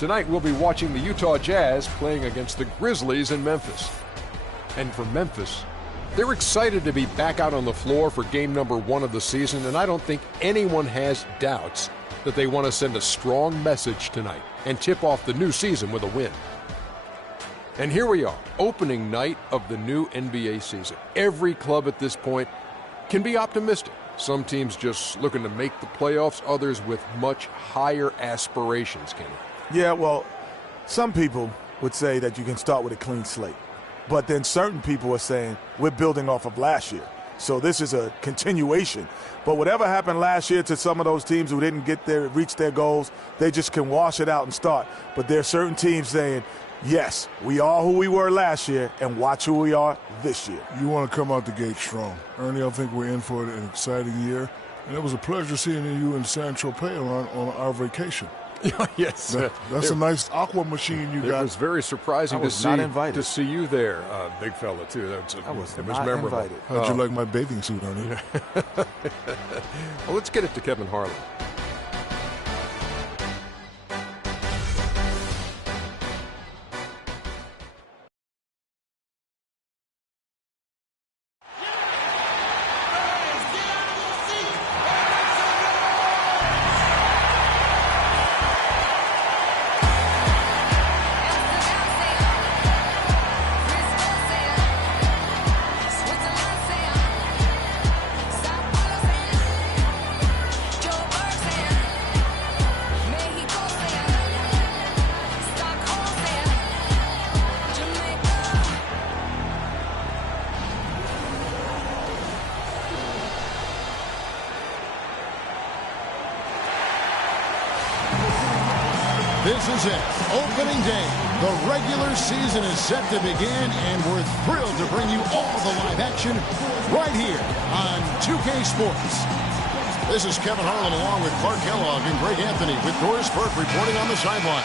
Tonight we'll be watching the Utah Jazz playing against the Grizzlies in Memphis. And for Memphis, they're excited to be back out on the floor for game number 1 of the season, and I don't think anyone has doubts that they want to send a strong message tonight and tip off the new season with a win. And here we are, opening night of the new NBA season. Every club at this point can be optimistic. Some teams just looking to make the playoffs, others with much higher aspirations, Kenny. Yeah, well, some people would say that you can start with a clean slate. But then certain people are saying we're building off of last year. So this is a continuation. But whatever happened last year to some of those teams who didn't reach their goals, they just can wash it out and start. But there are certain teams saying, yes, we are who we were last year, and watch who we are this year. You want to come out the gate strong. Ernie, I think we're in for an exciting year. And it was a pleasure seeing you in San Tropez on our vacation. Yes. That's a nice aqua machine you got. It was very surprising to see you there, big fella, too. I was not memorable. Invited. How'd you like my bathing suit, Ernie? Well, let's get it to Kevin Harlan. This is it, opening day. The regular season is set to begin, and we're thrilled to bring you all the live action right here on 2K Sports. This is Kevin Harlan along with Clark Kellogg and Greg Anthony with Doris Burke reporting on the sideline.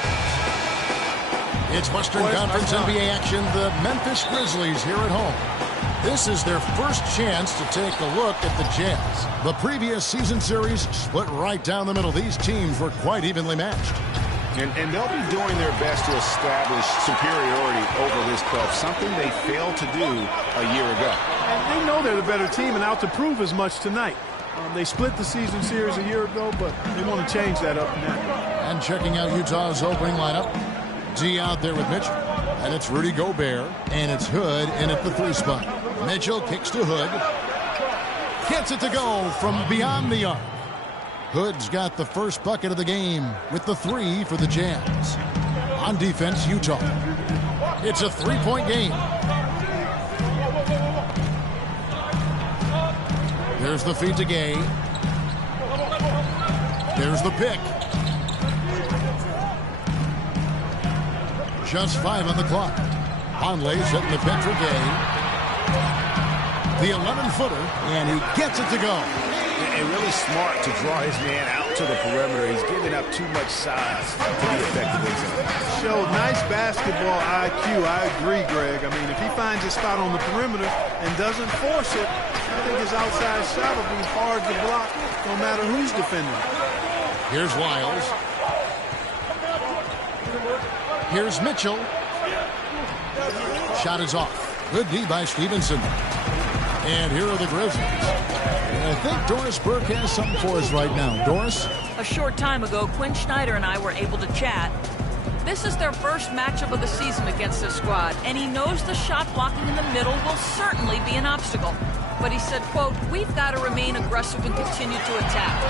It's Western Conference NBA action, the Memphis Grizzlies here at home. This is their first chance to take a look at the Jazz. The previous season series split right down the middle. These teams were quite evenly matched. And they'll be doing their best to establish superiority over this club, something they failed to do a year ago. And they know they're the better team and out to prove as much tonight. They split the season series a year ago, but they want to change that up now. And checking out Utah's opening lineup, D out there with Mitchell. And it's Rudy Gobert, and it's Hood in at the 3 spot. Mitchell kicks to Hood. Gets it to go from beyond the arc. Hood's got the first bucket of the game with the 3 for the Jazz. On defense, Utah. It's a 3-point game. There's the feed to Gay. There's the pick. Just 5 on the clock. Conley setting the pick for Gay. The 11-footer, and he gets it to go. And really smart to draw his man out to the perimeter. He's giving up too much size to be effective inside. Showed nice basketball IQ. I agree, Greg. I mean, if he finds a spot on the perimeter and doesn't force it, I think his outside shot will be hard to block no matter who's defending. Here's Wiles. Here's Mitchell. Shot is off. Good D by Stevenson. And here are the Grizzlies. I think Doris Burke has something for us right now. Doris? A short time ago, Quinn Snyder and I were able to chat. This is their first matchup of the season against this squad, and he knows the shot blocking in the middle will certainly be an obstacle. But he said, quote, we've got to remain aggressive and continue to attack.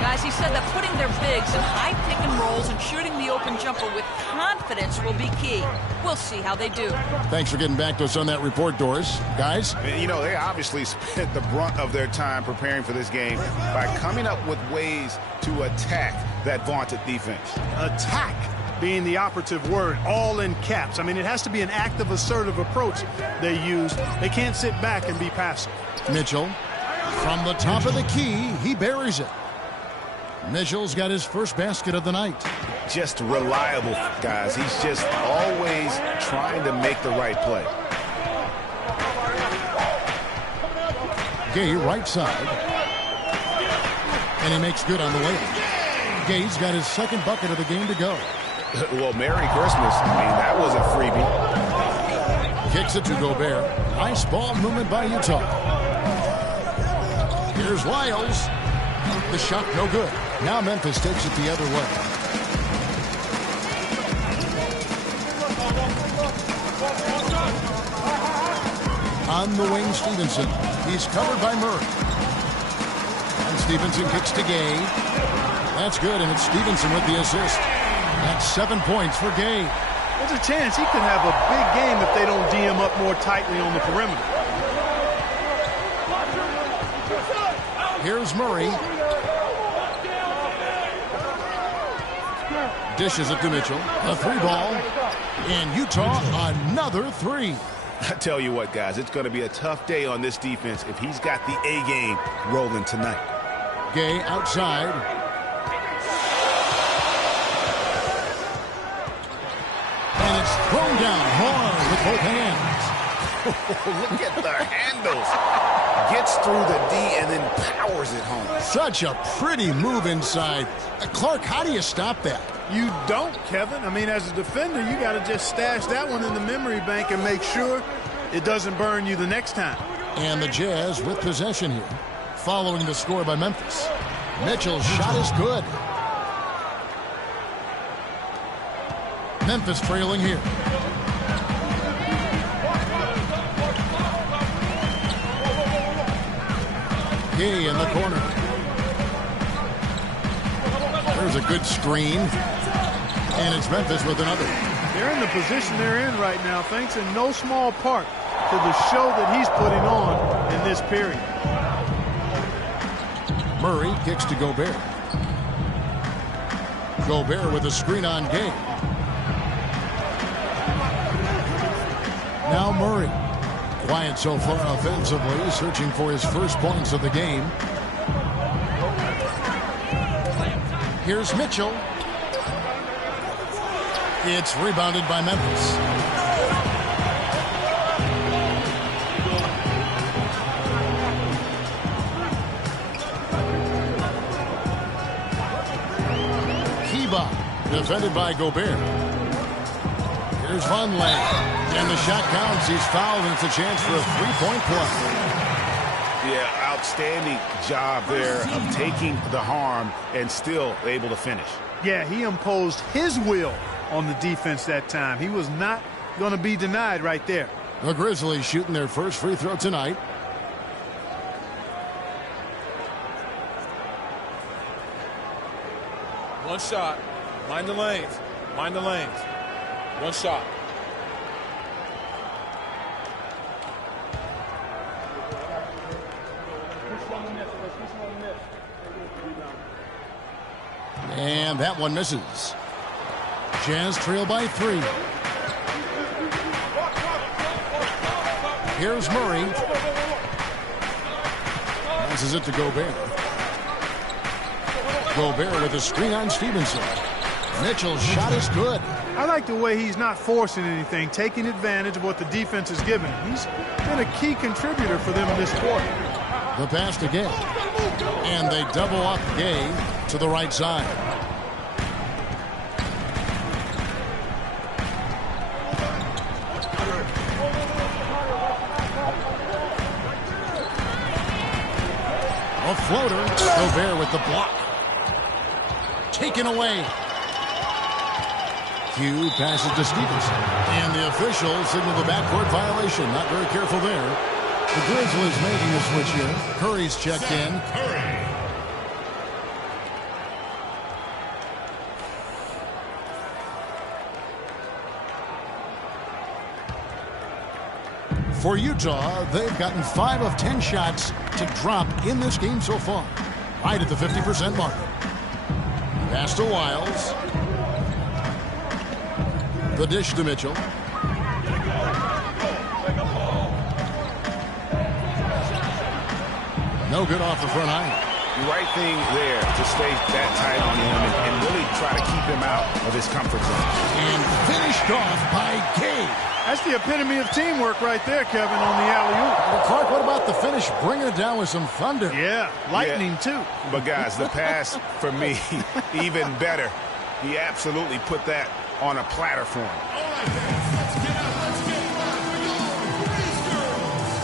Guys, he said that putting their bigs in high pick and rolls and shooting the open jumper with confidence will be key. We'll see how they do. Thanks for getting back to us on that report, Doris. Guys? You know, they obviously spent the brunt of their time preparing for this game by coming up with ways to attack that vaunted defense. Attack being the operative word, all in caps. I mean, it has to be an active, assertive approach they use. They can't sit back and be passive. Mitchell, from the top of the key, he buries it. Mitchell's got his first basket of the night. Just reliable, guys. He's just always trying to make the right play. Gay right side. And he makes good on the way. Gay's got his second bucket of the game to go. Well, Merry Christmas. I mean, that was a freebie. Kicks it to Gobert. Nice ball movement by Utah. Here's Lyles. The shot no good. Now Memphis takes it the other way. On the wing, Stevenson. He's covered by Murray. And Stevenson kicks to Gay. That's good, and it's Stevenson with the assist. That's 7 points for Gay. There's a chance he could have a big game if they don't D him up more tightly on the perimeter. Here's Murray. Dishes it to Mitchell. A 3-ball. And Utah, another 3. I tell you what, guys, it's going to be a tough day on this defense if he's got the A game rolling tonight. Gay outside. And it's thrown down hard with both hands. Look at the handles. Gets through the D and then powers it home. Such a pretty move inside. Clark, how do you stop that? You don't, Kevin. I mean, as a defender, you got to just stash that one in the memory bank and make sure it doesn't burn you the next time. And the Jazz with possession here, following the score by Memphis. Mitchell's shot is good. Memphis trailing here. Gay in the corner. There's a good screen. And it's Memphis with another. They're in the position they're in right now, thanks in no small part to the show that he's putting on in this period. Murray kicks to Gobert. Gobert with a screen on Gay. Now Murray. Quiet so far offensively, searching for his first points of the game. Here's Mitchell. It's rebounded by Memphis. Kiba, defended by Gobert. Here's Vonleh. And the shot counts. He's fouled, and it's a chance for a three-point play. Yeah, outstanding job there of taking the harm and still able to finish. Yeah, he imposed his will on the defense that time. He was not going to be denied right there. The Grizzlies shooting their first free throw tonight. One shot. Mind the lanes. Mind the lanes. One shot. And that one misses. Jazz trail by 3. Here's Murray. Passes it to Gobert. Gobert with a screen on Stevenson. Mitchell's shot is good. I like the way he's not forcing anything, taking advantage of what the defense is giving him. He's been a key contributor for them in this quarter. The pass to Gay. And they double up Gay to the right side. A floater. Gobert with the block. Taken away. Hugh passes to Stevenson. And the officials signal the backcourt violation. Not very careful there. The Grizzlies making a switch here. Curry's checked in. For Utah, they've gotten 5 of 10 shots to drop in this game so far. Right at the 50% mark. Pass to Lyles. The dish to Mitchell. No good off the front line. The right thing there to stay that tight on him and really try to keep him out of his comfort zone. And finished off by Gay. That's the epitome of teamwork right there, Kevin, on the alley-oop. Well, Clark, what about the finish? Bringing it down with some thunder. Yeah, lightning too. But guys, the pass for me, even better. He absolutely put that on a platter for him. All right, fans, let's get up. Let's get live for your Breeze Girls.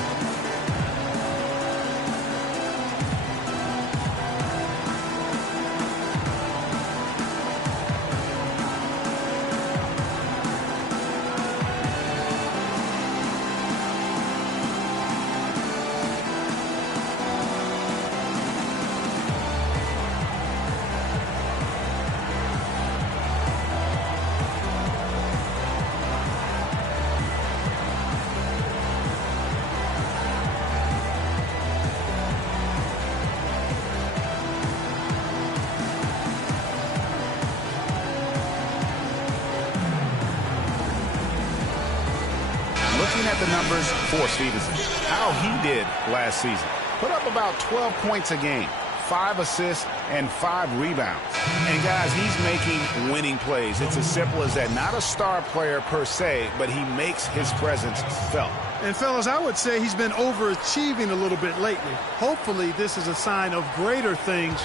Looking at the numbers for Stevenson, how he did last season. Put up about 12 points a game, 5 assists, and 5 rebounds. And guys, he's making winning plays. It's as simple as that. Not a star player per se, but he makes his presence felt. And fellas, I would say he's been overachieving a little bit lately. Hopefully this is a sign of greater things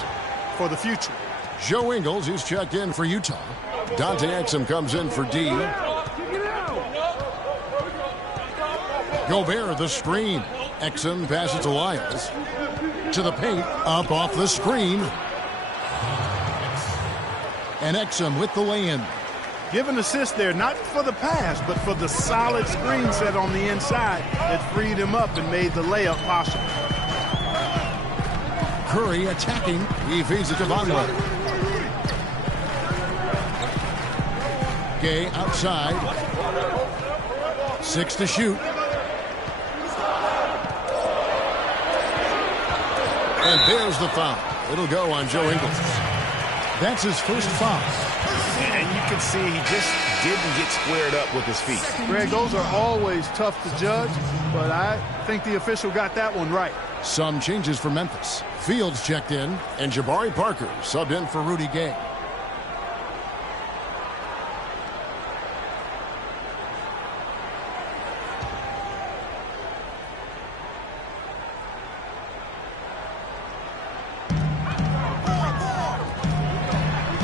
for the future. Joe Ingles, he's checked in for Utah. Dante Exum comes in for D. Gobert, the screen. Exum passes to Lyles. To the paint, up off the screen. And Exum with the lay-in. Give an assist there, not for the pass, but for the solid screen set on the inside that freed him up and made the layup possible. Curry attacking. He feeds it to Vonleh. Gay outside. 6 to shoot. And there's the foul. It'll go on Joe Ingles. That's his first foul. And you can see he just didn't get squared up with his feet. Greg, those are always tough to judge, but I think the official got that one right. Some changes for Memphis. Fields checked in, and Jabari Parker subbed in for Rudy Gay.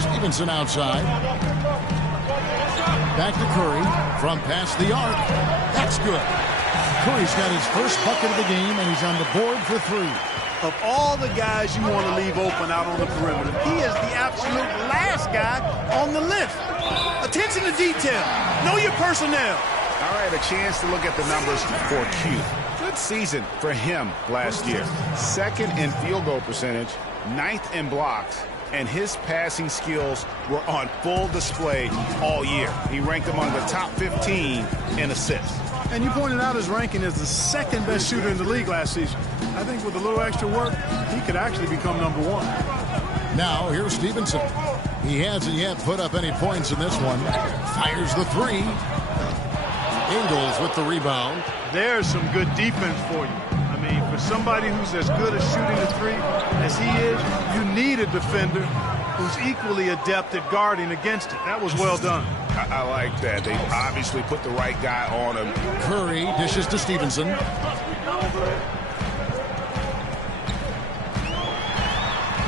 Stevenson outside. Back to Curry from past the arc. That's good. Curry's got his first bucket of the game, and he's on the board for 3. Of all the guys you want to leave open out on the perimeter, he is the absolute last guy on the list. Attention to detail. Know your personnel. All right, a chance to look at the numbers for Q. Good season for him last year. 2nd in field goal percentage, 9th in blocks, and his passing skills were on full display all year. He ranked among the top 15 in assists. And you pointed out his ranking as the 2nd best shooter in the league last season. I think with a little extra work, he could actually become number 1. Now, here's Stevenson. He hasn't yet put up any points in this one. Fires the 3. Ingles with the rebound. There's some good defense for you. I mean, for somebody who's as good at shooting the 3 as he is, you need a defender who's equally adept at guarding against it. That was well done. I like that. They obviously put the right guy on him. Curry dishes to Stevenson.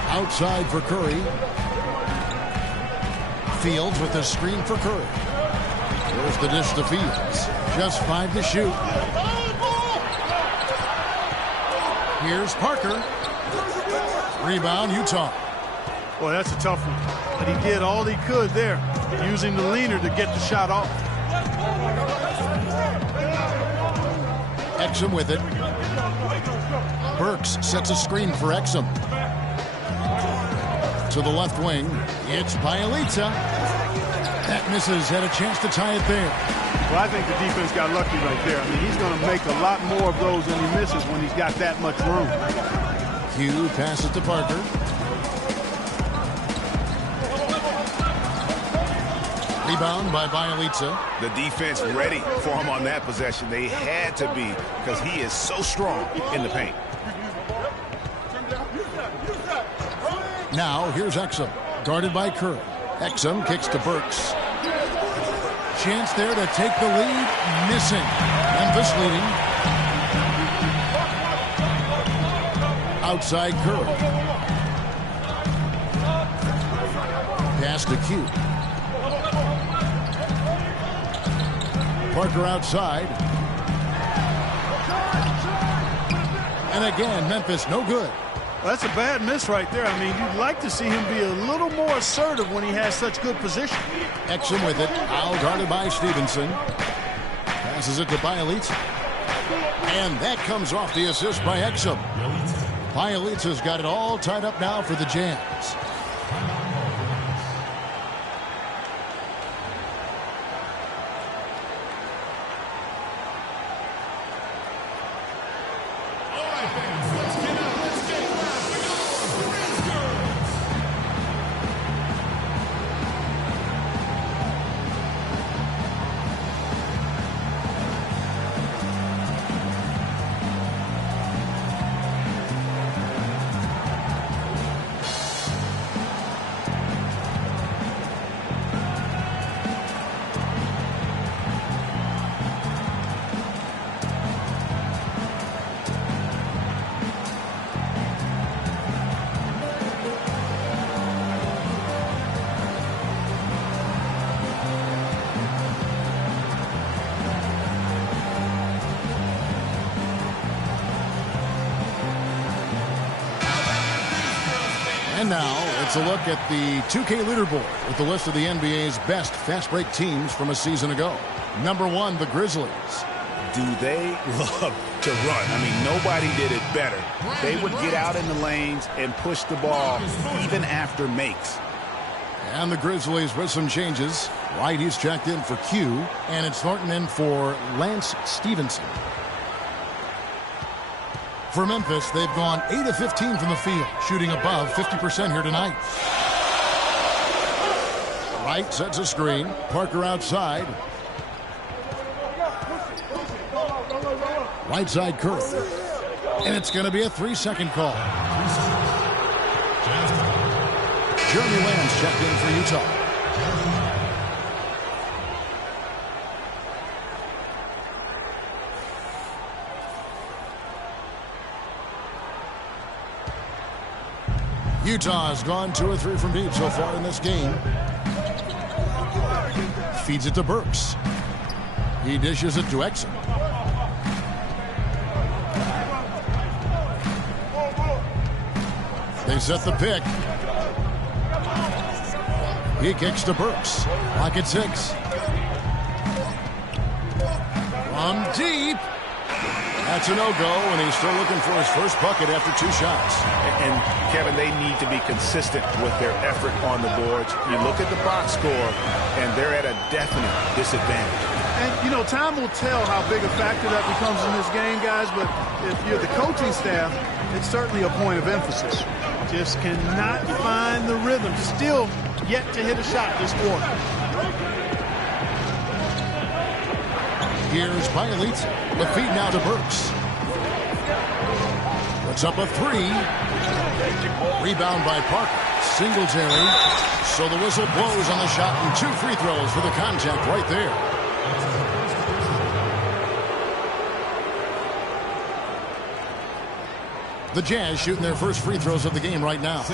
Outside for Curry. Fields with the screen for Curry. There's the dish to Fields. Just 5 to shoot. Here's Parker. Rebound, Utah. Boy, that's a tough one. But he did all he could there, using the leaner to get the shot off. Exum with it. Burks sets a screen for Exum. To the left wing. It's Bjelica. That misses. Had a chance to tie it there. Well, I think the defense got lucky right there. I mean, he's going to make a lot more of those than he misses when he's got that much room. Hugh passes to Parker. Rebound by Bjelica. The defense ready for him on that possession. They had to be because he is so strong in the paint. Now, here's Exum. Guarded by Curry. Exum kicks to Burks. Chance there to take the lead. Missing. Memphis leading. Outside Curry. Pass to Q. Parker outside. And again, Memphis no good. Well, that's a bad miss right there. I mean, you'd like to see him be a little more assertive when he has such good position. Exum with it. Foul guarded by Stevenson. Passes it to Bjelica. And that comes off the assist by Exum. Bjelica's got it all tied up now for the Jazz. And now it's a look at the 2K leaderboard with the list of the NBA's best fast break teams from a season ago. Number 1, the Grizzlies. Do they love to run? I mean, nobody did it better. They would get out in the lanes and push the ball even after makes. And the Grizzlies with some changes. White, he's checked in for Q, and it's Thornton in for Lance Stevenson. For Memphis, they've gone 8 of 15 from the field, shooting above 50% here tonight. Wright sets a screen. Parker outside. Right side Curry. And it's going to be a 3-second call. Jeremy Lamb's checked in for Utah. Utah has gone 2 or 3 from deep so far in this game. Feeds it to Burks. He dishes it to Exum. They set the pick. He kicks to Burks. Clock at 6. From deep. That's a no-go, and he's still looking for his first bucket after 2 shots. And, Kevin, they need to be consistent with their effort on the boards. You look at the box score, and they're at a definite disadvantage. And, you know, time will tell how big a factor that becomes in this game, guys, but if you're the coaching staff, it's certainly a point of emphasis. Just cannot find the rhythm. Still yet to hit a shot this quarter. Here's Bjelica. The feed now to Burks. Puts up a 3. Rebound by Parker. Singletary. So the whistle blows on the shot and 2 free throws for the contact right there. The Jazz shooting their first free throws of the game right now.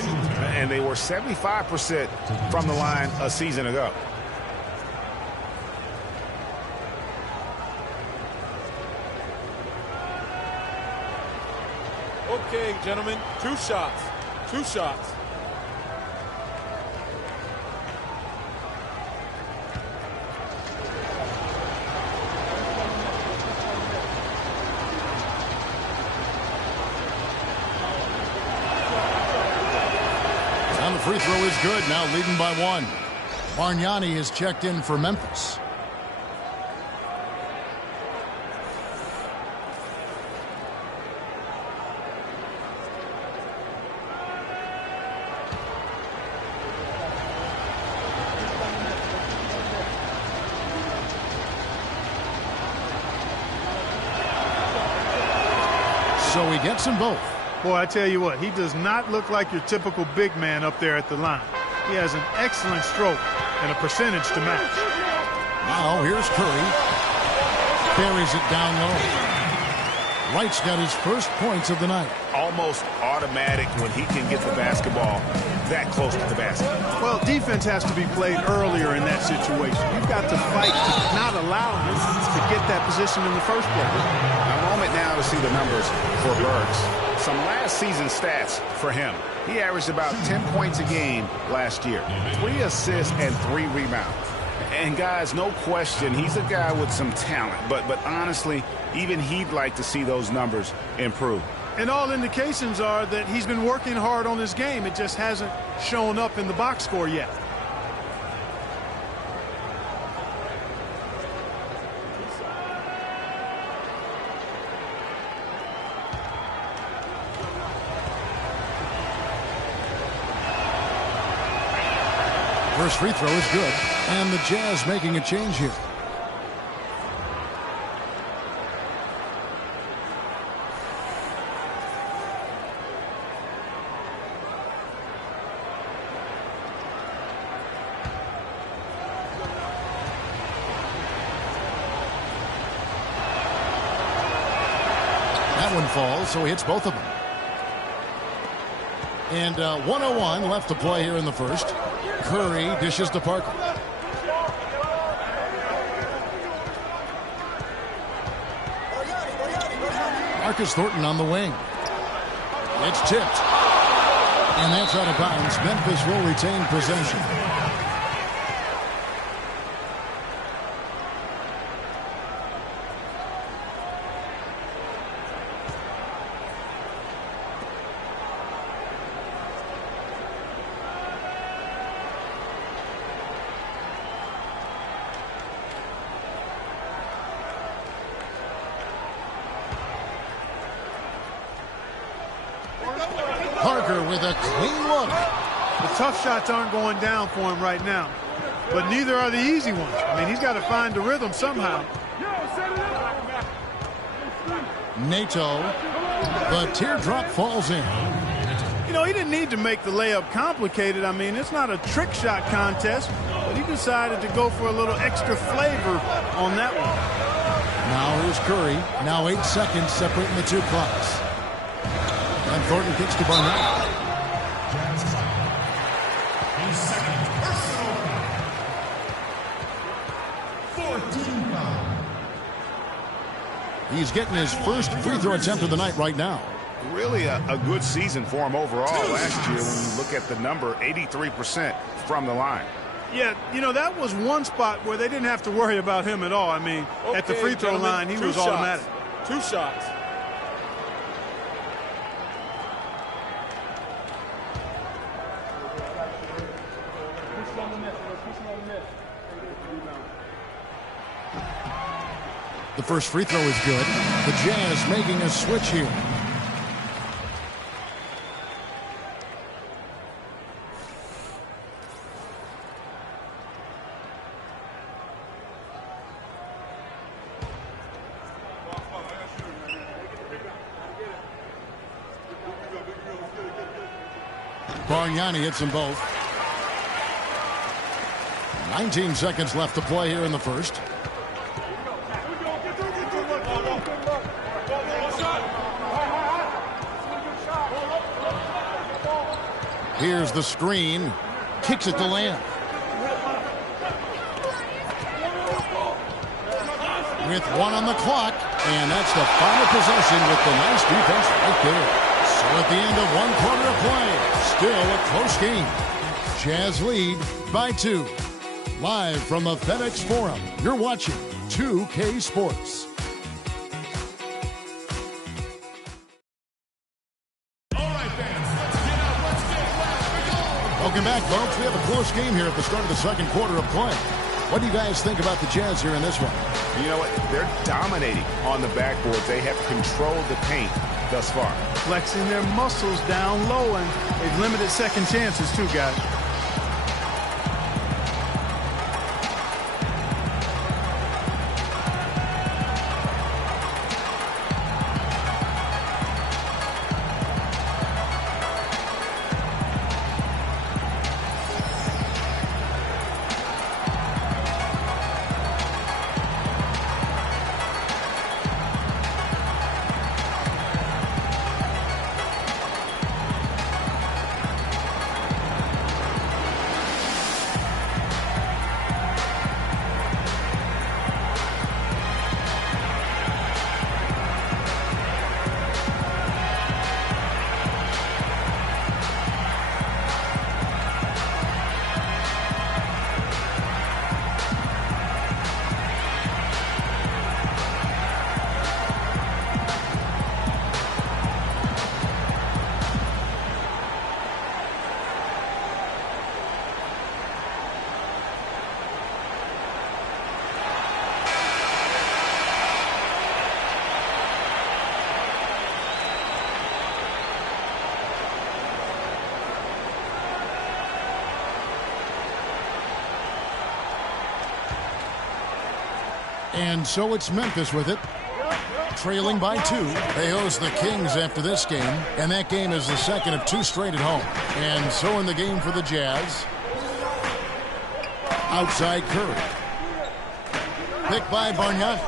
And they were 75% from the line a season ago. Okay, gentlemen, 2 shots. 2 shots. And the free throw is good, now leading by 1. Bargnani is checked in for Memphis. So he gets them both. Boy, I tell you what, he does not look like your typical big man up there at the line. He has an excellent stroke and a percentage to match. Now here's Curry. Buries it down low. Wright's got his first points of the night. Almost automatic when he can get the basketball that close to the basket. Well, defense has to be played earlier in that situation. You've got to fight to not allow him to get that position in the first place. A moment now to see the numbers for Burks. Some last season stats for him. He averaged about 10 points a game last year, 3 assists and 3 rebounds. And guys, no question, he's a guy with some talent. But honestly, even he'd like to see those numbers improve. And all indications are that he's been working hard on his game. It just hasn't shown up in the box score yet. First free throw is good. And the Jazz making a change here. That one falls, so he hits both of them. And 1:01 left to play here in the first. Curry dishes to Parker. Marcus Thornton on the wing. It's tipped. And that's out of bounds. Memphis will retain possession. Parker with a clean look. The tough shots aren't going down for him right now, but neither are the easy ones. I mean, he's got to find the rhythm somehow. Nato. The teardrop falls in. You know, he didn't need to make the layup complicated. I mean, it's not a trick shot contest, but he decided to go for a little extra flavor on that one. Now here's Curry. Now 8 seconds separating the two clocks. And Thornton kicks to Barnett. He's getting his first free throw attempt of the night right now. Really a good season for him overall last year when you look at the number, 83% from the line. Yeah, you know, that was one spot where they didn't have to worry about him at all. I mean, at the free throw line, he was automatic. 2 shots. The first free throw is good. The Jazz making a switch here. Bargnani hits them both. 19 seconds left to play here in the first. Here's the screen. Kicks it to Lamb. With 1 on the clock. And that's the final possession with the nice defense right there. So at the end of 1 quarter of play, still a close game. Jazz lead by 2. Live from the FedEx Forum, you're watching 2K Sports. Welcome back, folks. We have a close game here at the start of the second quarter of play. What do you guys think about the Jazz here in this one? You know what? They're dominating on the backboards. They have controlled the paint thus far. Flexing their muscles down low, and they've limited second chances too, guys. And so it's Memphis with it, trailing by 2. They host the Kings after this game, and that game is the second of 2 straight at home. And so in the game for the Jazz, outside Curry. Picked by Bargnani.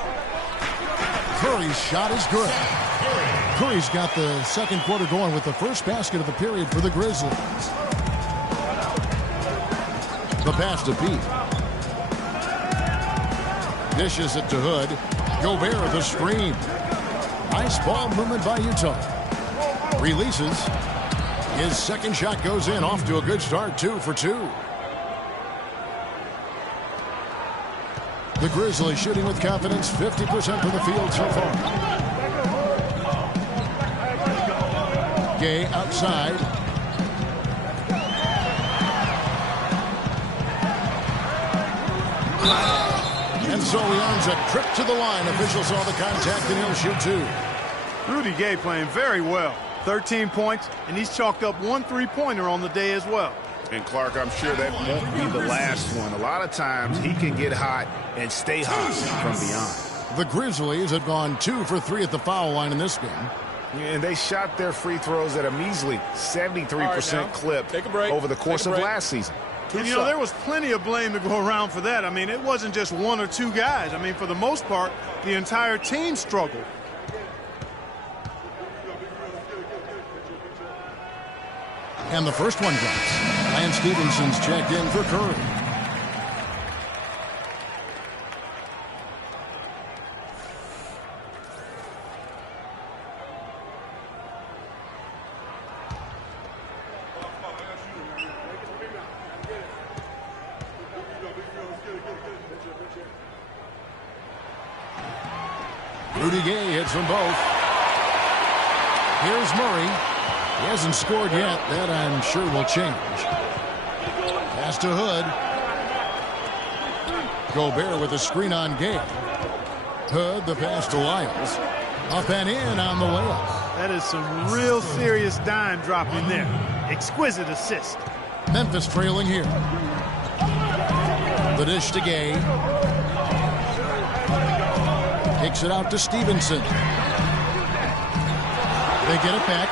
Curry's shot is good. Curry's got the second quarter going with the first basket of the period for the Grizzlies. The pass to Pete. Dishes it to Hood. Gobert the screen. Nice ball movement by Utah. Releases. His second shot goes in, off to a good start, 2 for 2. The Grizzlies shooting with confidence, 50% from the field so far. Gay outside. And so he earns a trip to the line. Officials saw the contact and he'll shoot 2. Rudy Gay playing very well. 13 points, and he's chalked up 1 3-pointer on the day as well. And Clark, I'm sure that won't be the last one. A lot of times he can get hot and stay hot from beyond. The Grizzlies have gone 2 for 3 at the foul line in this game. And they shot their free throws at a measly 73% clip over the course of last season. And, you know, there was plenty of blame to go around for that. I mean, it wasn't just 1 or 2 guys. I mean, for the most part, the entire team struggled. And the first one drops. Lance Stephenson's checked in for Curry. Rudy Gay hits them both. Here's Murray. He hasn't scored yet. That, I'm sure, will change. Pass to Hood. Gobert with a screen on Gay. Hood, the pass to Lyles. Up and in on the layup. That is some real serious dime dropping there. Exquisite assist. Memphis trailing here. The dish to Gay. Kicks it out to Stevenson. They get it back.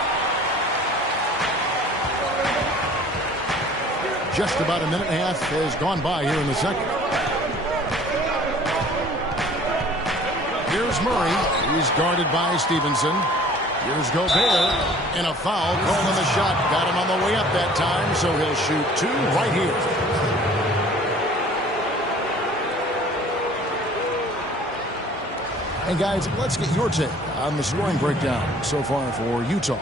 Just about a minute and a half has gone by here in the second. Here's Murray. He's guarded by Stevenson. Here's Gobert. And a foul calling the shot. Got him on the way up that time, so he'll shoot 2 right here. And guys, let's get your take on the scoring breakdown so far for Utah.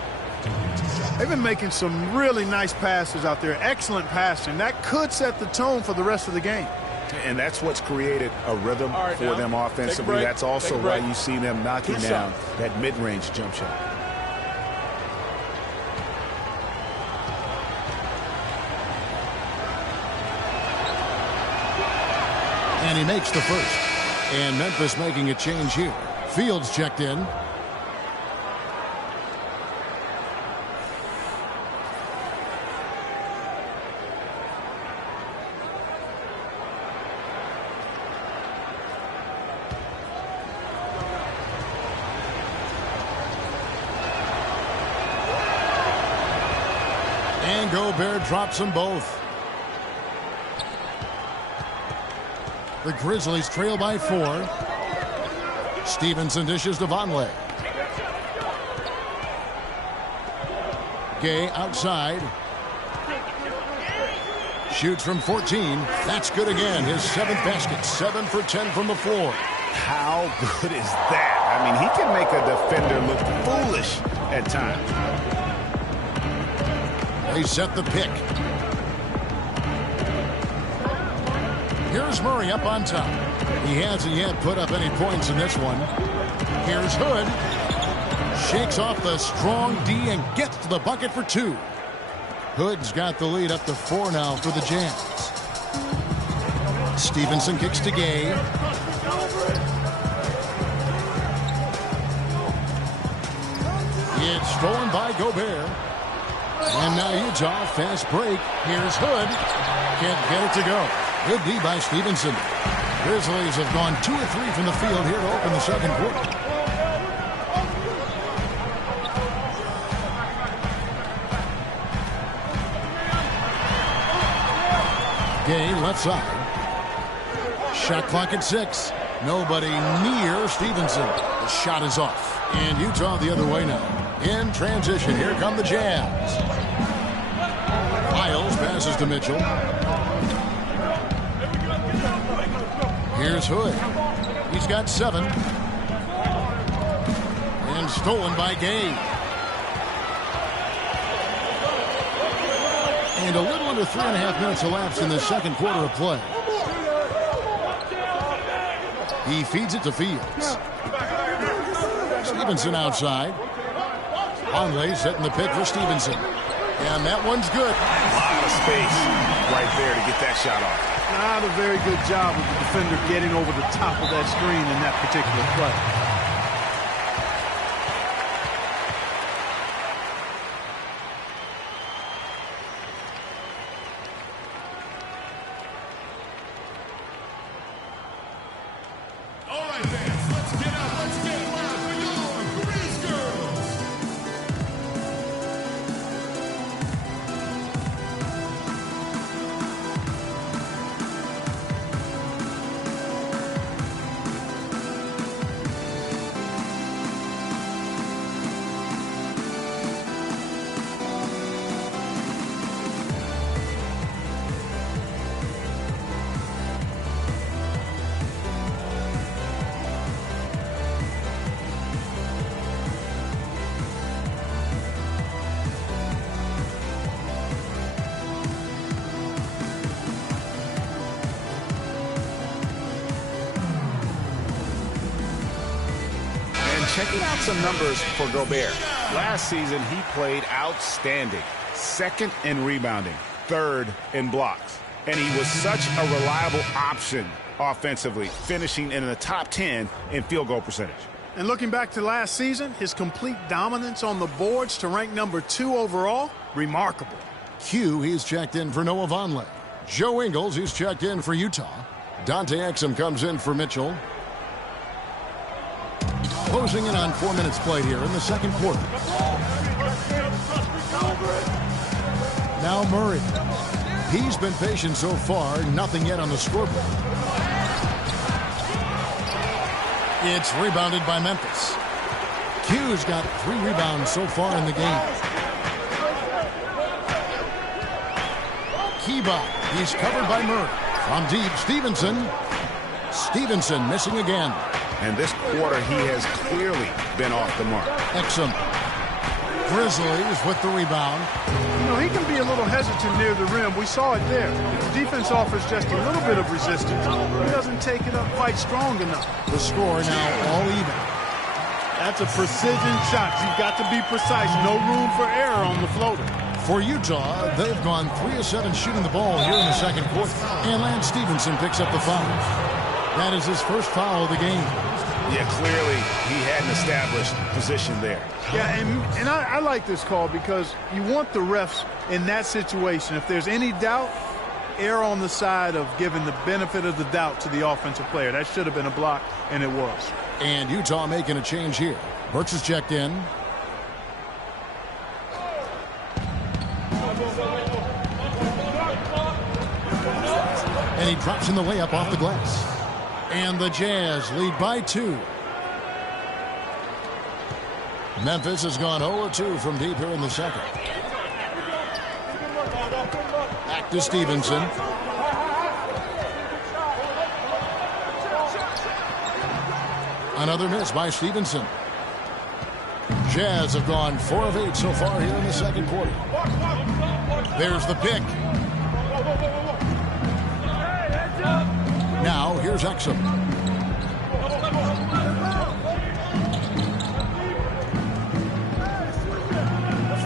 They've been making some really nice passes out there. Excellent passing. That could set the tone for the rest of the game. And that's what's created a rhythm for them offensively. That's also why you see them knocking down that mid-range jump shot. And he makes the first. And Memphis making a change here. Fields checked in. And Gobert drops them both. The Grizzlies trail by 4. Stevenson dishes to Vonleh. Gay outside. Shoots from 14. That's good again. His 7th basket. 7 for 10 from the floor. How good is that? I mean, he can make a defender look foolish at times. They set the pick. Here's Murray up on top. He hasn't yet put up any points in this one. Here's Hood. Shakes off the strong D and gets to the bucket for 2. Hood's got the lead up to 4 now for the Jazz. Stevenson kicks to Gay. It's stolen by Gobert. And now Utah, fast break. Here's Hood. Can't get it to go. Good D by Stevenson. Grizzlies have gone 2 of 3 from the field here to open the second quarter. Gay left side. Shot clock at 6. Nobody near Stevenson. The shot is off. And Utah the other way now. In transition, here come the Jazz. Miles passes to Mitchell. Here's Hood. He's got 7. And stolen by Gay. And a little under 3.5 minutes elapsed in the second quarter of play. He feeds it to Fields. Stevenson outside. Conley setting the pick for Stevenson. And that one's good. A lot of space right there to get that shot off. Not a very good job of the defender getting over the top of that screen in that particular play. Checking out some numbers for Gobert. Last season, he played outstanding. 2nd in rebounding, 3rd in blocks. And he was such a reliable option offensively, finishing in the top 10 in field goal percentage. And looking back to last season, his complete dominance on the boards to rank number 2 overall, remarkable. Q, he's checked in for Noah Vonleh. Joe Ingles, he's checked in for Utah. Dante Exum comes in for Mitchell. Closing in on 4 minutes played here in the second quarter. Now Murray. He's been patient so far. Nothing yet on the scoreboard. It's rebounded by Memphis. Q's got 3 rebounds so far in the game. Kiba. He's covered by Murray. From deep, Stevenson. Stevenson missing again. And this quarter, he has clearly been off the mark. Exum. Grizzlies with the rebound. You know, he can be a little hesitant near the rim. We saw it there. The defense offers just a little bit of resistance. He doesn't take it up quite strong enough. The score now all even. That's a precision shot. You've got to be precise. No room for error on the floater. For Utah, they've gone 3 of 7 shooting the ball here in the second quarter. And Lance Stevenson picks up the foul. That is his first foul of the game. Yeah, clearly he had an established position there. Yeah, and I like this call because you want the refs in that situation. If there's any doubt, err on the side of giving the benefit of the doubt to the offensive player. That should have been a block, and it was. And Utah making a change here. Burks is checked in. And he drops in the layup off the glass. And the Jazz lead by 2. Memphis has gone 0-2 from deep here in the second. Back to Stevenson. Another miss by Stevenson. Jazz have gone 4 of 8 so far here in the second quarter. There's the pick. Now, here's Exum.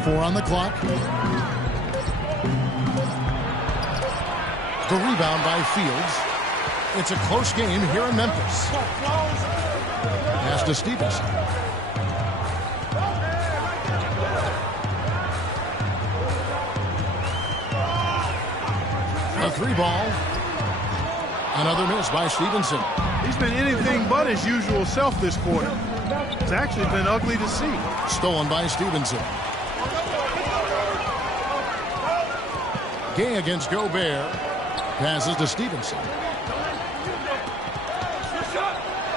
4 on the clock. The rebound by Fields. It's a close game here in Memphis. Pass to Stevenson. A 3 ball. Another miss by Stevenson. He's been anything but his usual self this quarter. It's actually been ugly to see. Stolen by Stevenson. Gay against Gobert. Passes to Stevenson.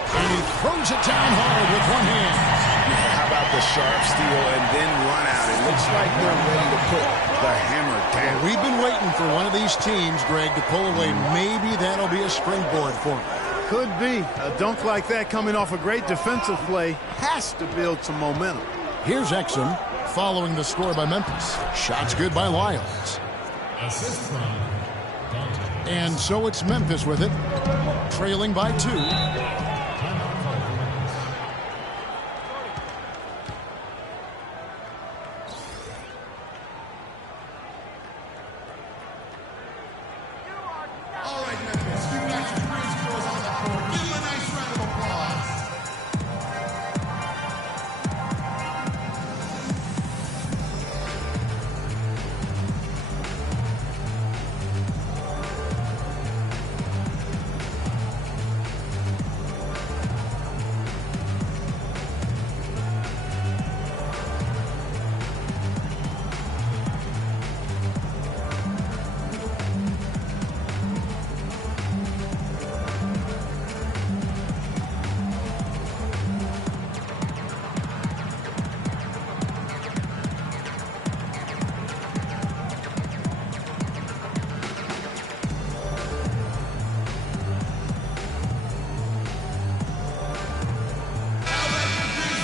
And he throws it down hard with one hand. How about the sharp steal and then run out? It looks like they're ready to put the hammer down. We've been waiting for one of these teams, Greg, to pull away. Maybe that'll be a springboard for him. Could be. A dunk like that coming off a great defensive play has to build some momentum. Here's Exum following the score by Memphis. Shots good by Lyles. And so it's Memphis with it, trailing by 2.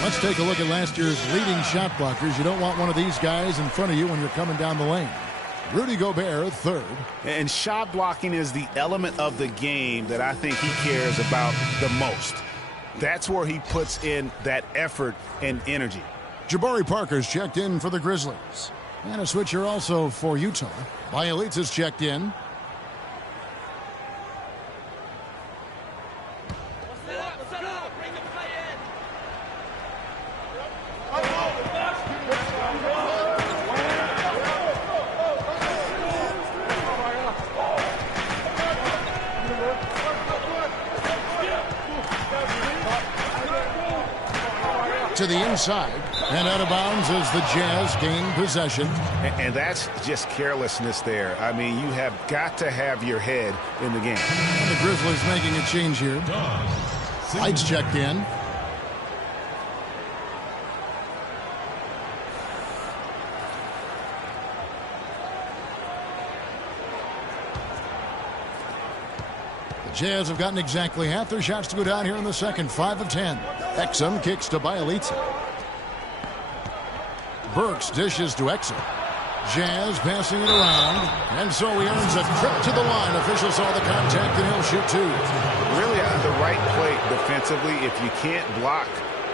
Let's take a look at last year's leading shot blockers. You don't want one of these guys in front of you when you're coming down the lane. Rudy Gobert, third. And shot blocking is the element of the game that I think he cares about the most. That's where he puts in that effort and energy. Jabari Parker's checked in for the Grizzlies. And a switcher also for Utah. Bielitsa's checked in. To the inside, and out of bounds as the Jazz gain possession. And that's just carelessness there. I mean, you have got to have your head in the game. And the Grizzlies making a change here. Lights checked in. Jazz have gotten exactly half their shots to go down here in the second. 5 of 10. Exum kicks to Bielitsa. Burks dishes to Exum. Jazz passing it around. And so he earns a trip to the line. Official saw the contact and he'll shoot 2. Really the right play defensively. If you can't block,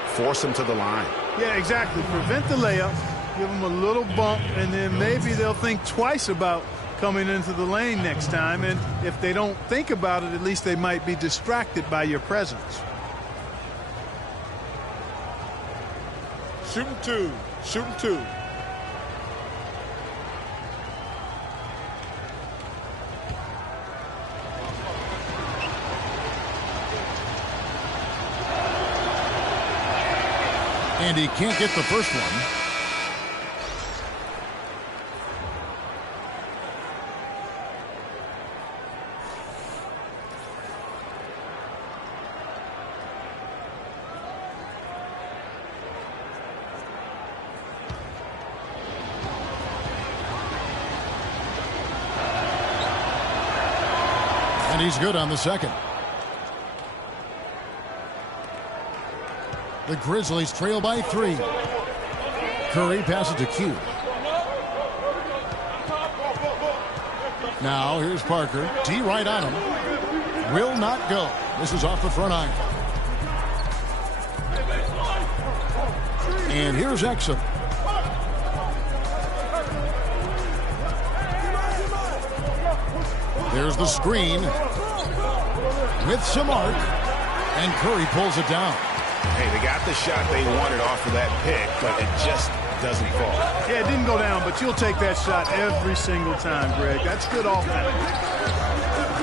force him to the line. Yeah, exactly. Prevent the layup. Give them a little bump. And then maybe they'll think twice about coming into the lane next time, and if they don't think about it, at least they might be distracted by your presence. Shooting 2. Shooting 2. And he can't get the first one. And he's good on the second. The Grizzlies trail by 3. Curry passes to Q. Now here's Parker. D right on him. Will not go. This is off the front iron. And here's Exum. There's the screen with some arc, and Curry pulls it down. Hey, they got the shot they wanted off of that pick, but it just doesn't fall. Yeah, it didn't go down, but you'll take that shot every single time, Greg. That's good offense.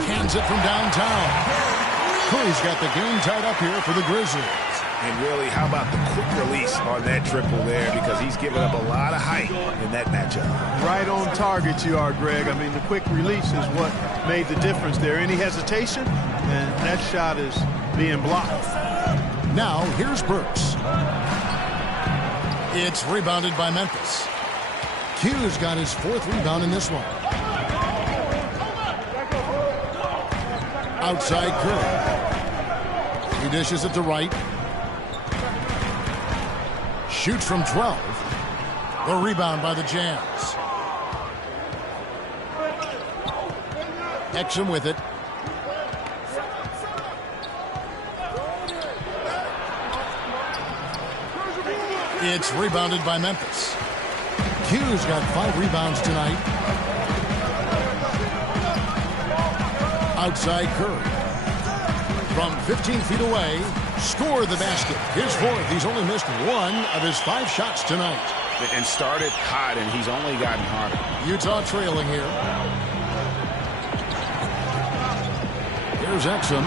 Cans it from downtown. Curry's got the game tied up here for the Grizzlies. And really, how about the quick release on that triple there? Because he's given up a lot of height in that matchup. Right on target you are, Greg. I mean, the quick release is what made the difference there. Any hesitation, and that shot is being blocked. Now, here's Burks. It's rebounded by Memphis. Q's got his 4th rebound in this one. Outside Curry. He dishes it to Wright. Shoots from 12. The rebound by the Jazz. Exum with it. It's rebounded by Memphis. Q's got 5 rebounds tonight. Outside Curry. From 15 feet away, scored the basket. His 4th. He's only missed 1 of his 5 shots tonight. And started hot, and he's only gotten harder. Utah trailing here. Here's Exum.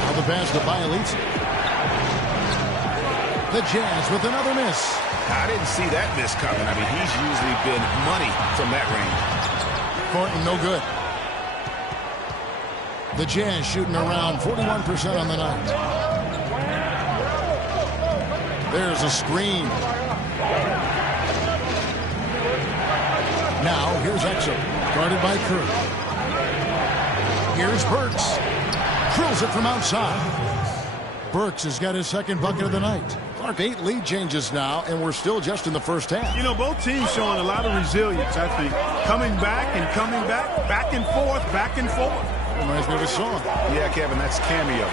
Now the pass to Bielitsa. The Jazz with another miss. I didn't see that miss coming. I mean, he's usually been money from that range. Thornton, no good. The Jazz shooting around 41% on the night. There's a screen. Now, here's Exum, guarded by Curry. Here's Burks. Drills it from outside. Burks has got his 2nd bucket of the night. Clark, 8 lead changes now, and we're still just in the first half. You know, both teams showing a lot of resilience, I think. Coming back and coming back and forth, back and forth. Reminds me of a song. Yeah, Kevin, that's Cameo,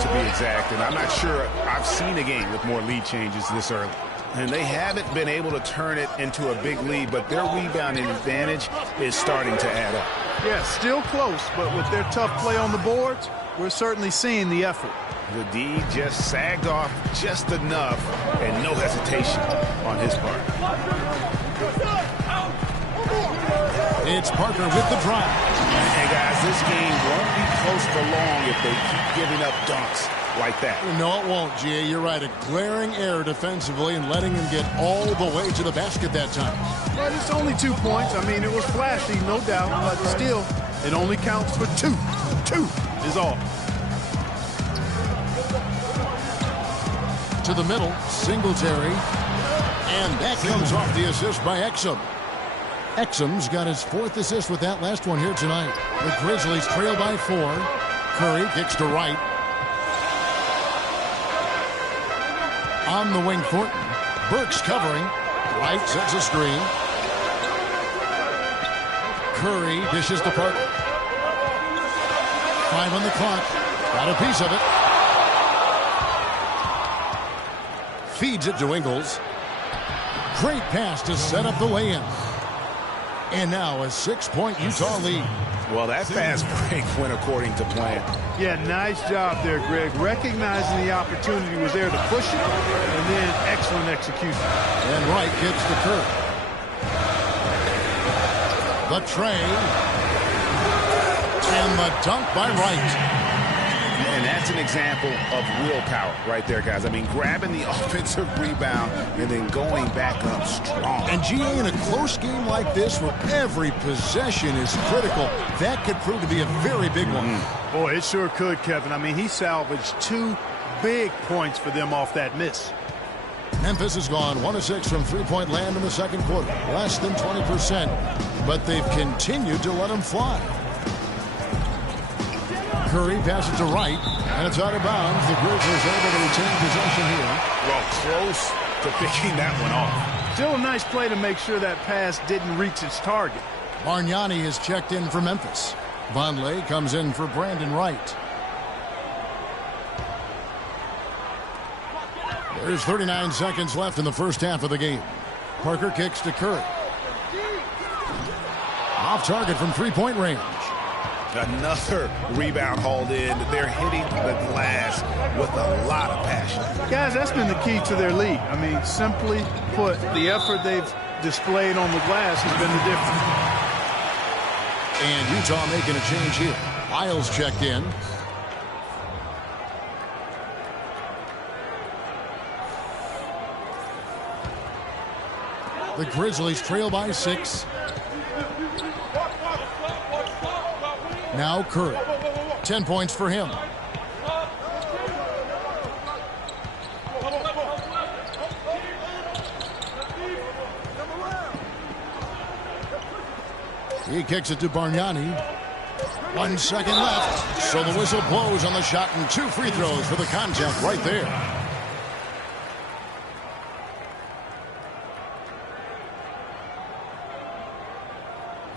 to be exact. And I'm not sure I've seen a game with more lead changes this early. And they haven't been able to turn it into a big lead, but their rebounding advantage is starting to add up. Yeah, still close, but with their tough play on the boards, we're certainly seeing the effort. The D just sagged off just enough, and no hesitation on his part. It's Parker with the drive. Hey, guys, this game won't be close for long if they keep giving up dunks like that. No, it won't, G.A. You're right. A glaring error defensively and letting him get all the way to the basket that time. But it's only 2 points. I mean, it was flashy, no doubt, but still, it only counts for 2. 2 is all. To the middle, Singletary. And that comes off the assist by Exum. Exum's got his 4th assist with that last one here tonight. The Grizzlies trail by 4. Curry kicks to Wright. On the wing, Thornton. Burks covering. Wright sets a screen. Curry dishes to Parker. 5 on the clock. Got a piece of it. Feeds it to Ingles. Great pass to set up the lay-in. And now a 6-point Utah lead. Well, that fast break went according to plan. Yeah, nice job there, Greg. Recognizing the opportunity was there to push it, and then excellent execution. And Wright gets the Curry. The tray. And the dunk by Wright. And that's an example of willpower right there, guys. I mean, grabbing the offensive rebound and then going back up strong. And GA, in a close game like this where every possession is critical, that could prove to be a very big one. Boy, it sure could, Kevin. I mean, he salvaged 2 big points for them off that miss. Memphis has gone 1 of 6 from three-point land in the second quarter. Less than 20%, but they've continued to let them fly. Curry passes to Wright, and it's out of bounds. The Grizzlies able to retain possession here. Well, close to picking that one off. Still a nice play to make sure that pass didn't reach its target. Bargnani has checked in for Memphis. Vonleh comes in for Brandon Wright. There's 39 seconds left in the first half of the game. Parker kicks to Curry. Off target from three-point range. Another rebound hauled in. They're hitting the glass with a lot of passion. Guys, that's been the key to their lead. I mean, simply put, the effort they've displayed on the glass has been the difference. And Utah making a change here. Miles checked in. The Grizzlies trail by 6. Now Curry. 10 points for him. He kicks it to Bargnani. 1 second left. So the whistle blows on the shot and 2 free throws for the contact right there.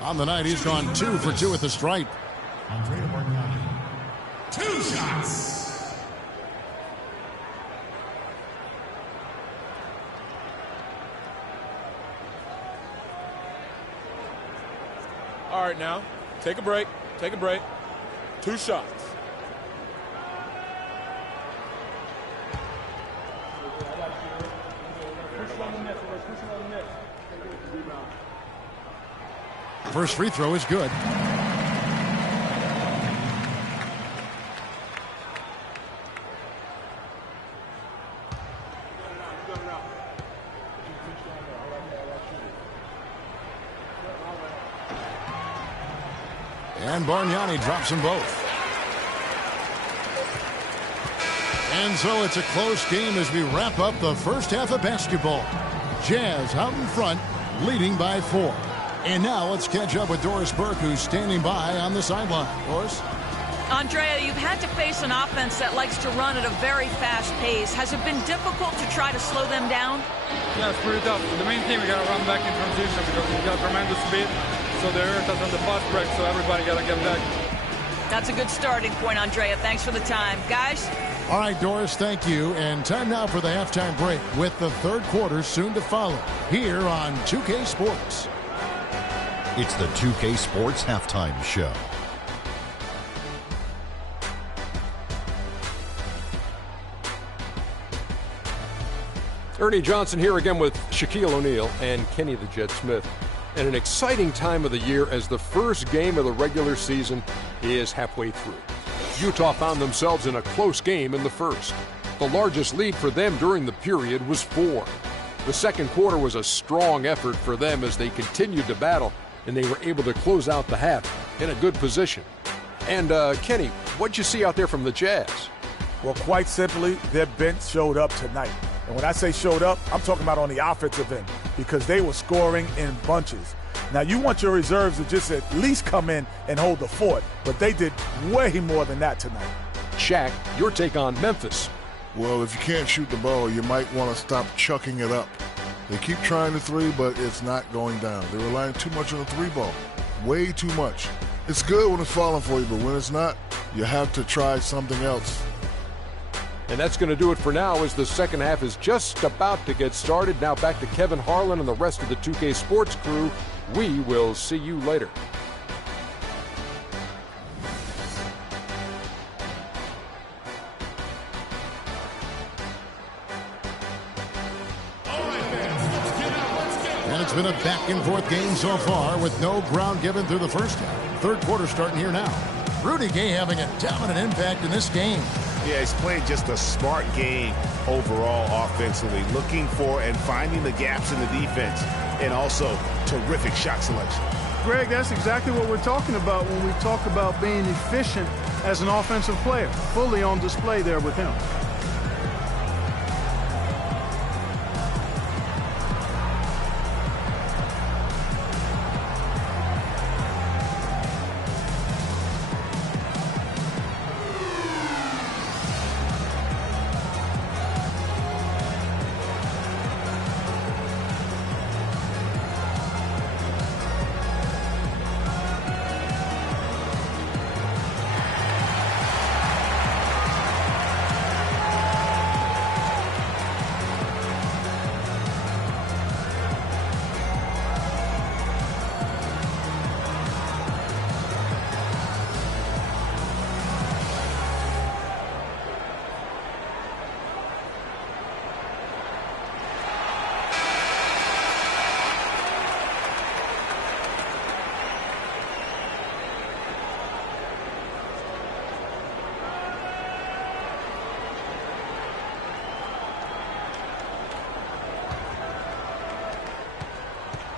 On the night, he's gone 2 for 2 at the stripe. Andrea Bargnani. 2 shots. All right, now, take a break. Take a break. 2 shots. First free throw is good. And Bargnani drops them both. And so it's a close game as we wrap up the first half of basketball. Jazz out in front, leading by 4. And now let's catch up with Doris Burke, who's standing by on the sideline. Doris? Andrea, you've had to face an offense that likes to run at a very fast pace. Has it been difficult to try to slow them down? Yeah, it's pretty tough. The main thing, we got to run back in transition because we got tremendous speed. So they hurt us on the fast break, so everybody got to get back. That's a good starting point, Andrea. Thanks for the time. Guys? All right, Doris, thank you. And time now for the halftime break with the third quarter soon to follow here on 2K Sports. It's the 2K Sports Halftime Show. Ernie Johnson here again with Shaquille O'Neal and Kenny the Jet Smith. And an exciting time of the year as the first game of the regular season is halfway through. Utah found themselves in a close game in the first. The largest lead for them during the period was 4. The second quarter was a strong effort for them as they continued to battle, and they were able to close out the half in a good position. And, Kenny, what'd you see out there from the Jazz? Well, quite simply, their bench showed up tonight. And when I say showed up, I'm talking about on the offensive end because they were scoring in bunches. Now, you want your reserves to just at least come in and hold the fort, but they did way more than that tonight. Shaq, your take on Memphis. Well, if you can't shoot the ball, you might want to stop chucking it up. They keep trying the 3, but it's not going down. They're relying too much on the 3 ball. Way too much. It's good when it's falling for you, but when it's not, you have to try something else. And that's going to do it for now as the second half is just about to get started. Now back to Kevin Harlan and the rest of the 2K Sports crew. We will see you later. And it's been a back-and-forth game so far with no ground given through the first half. Third quarter starting here now. Rudy Gay having a dominant impact in this game. Yeah, he's playing just a smart game overall offensively, looking for and finding the gaps in the defense, and also terrific shot selection. Greg, that's exactly what we're talking about when we talk about being efficient as an offensive player. Fully on display there with him.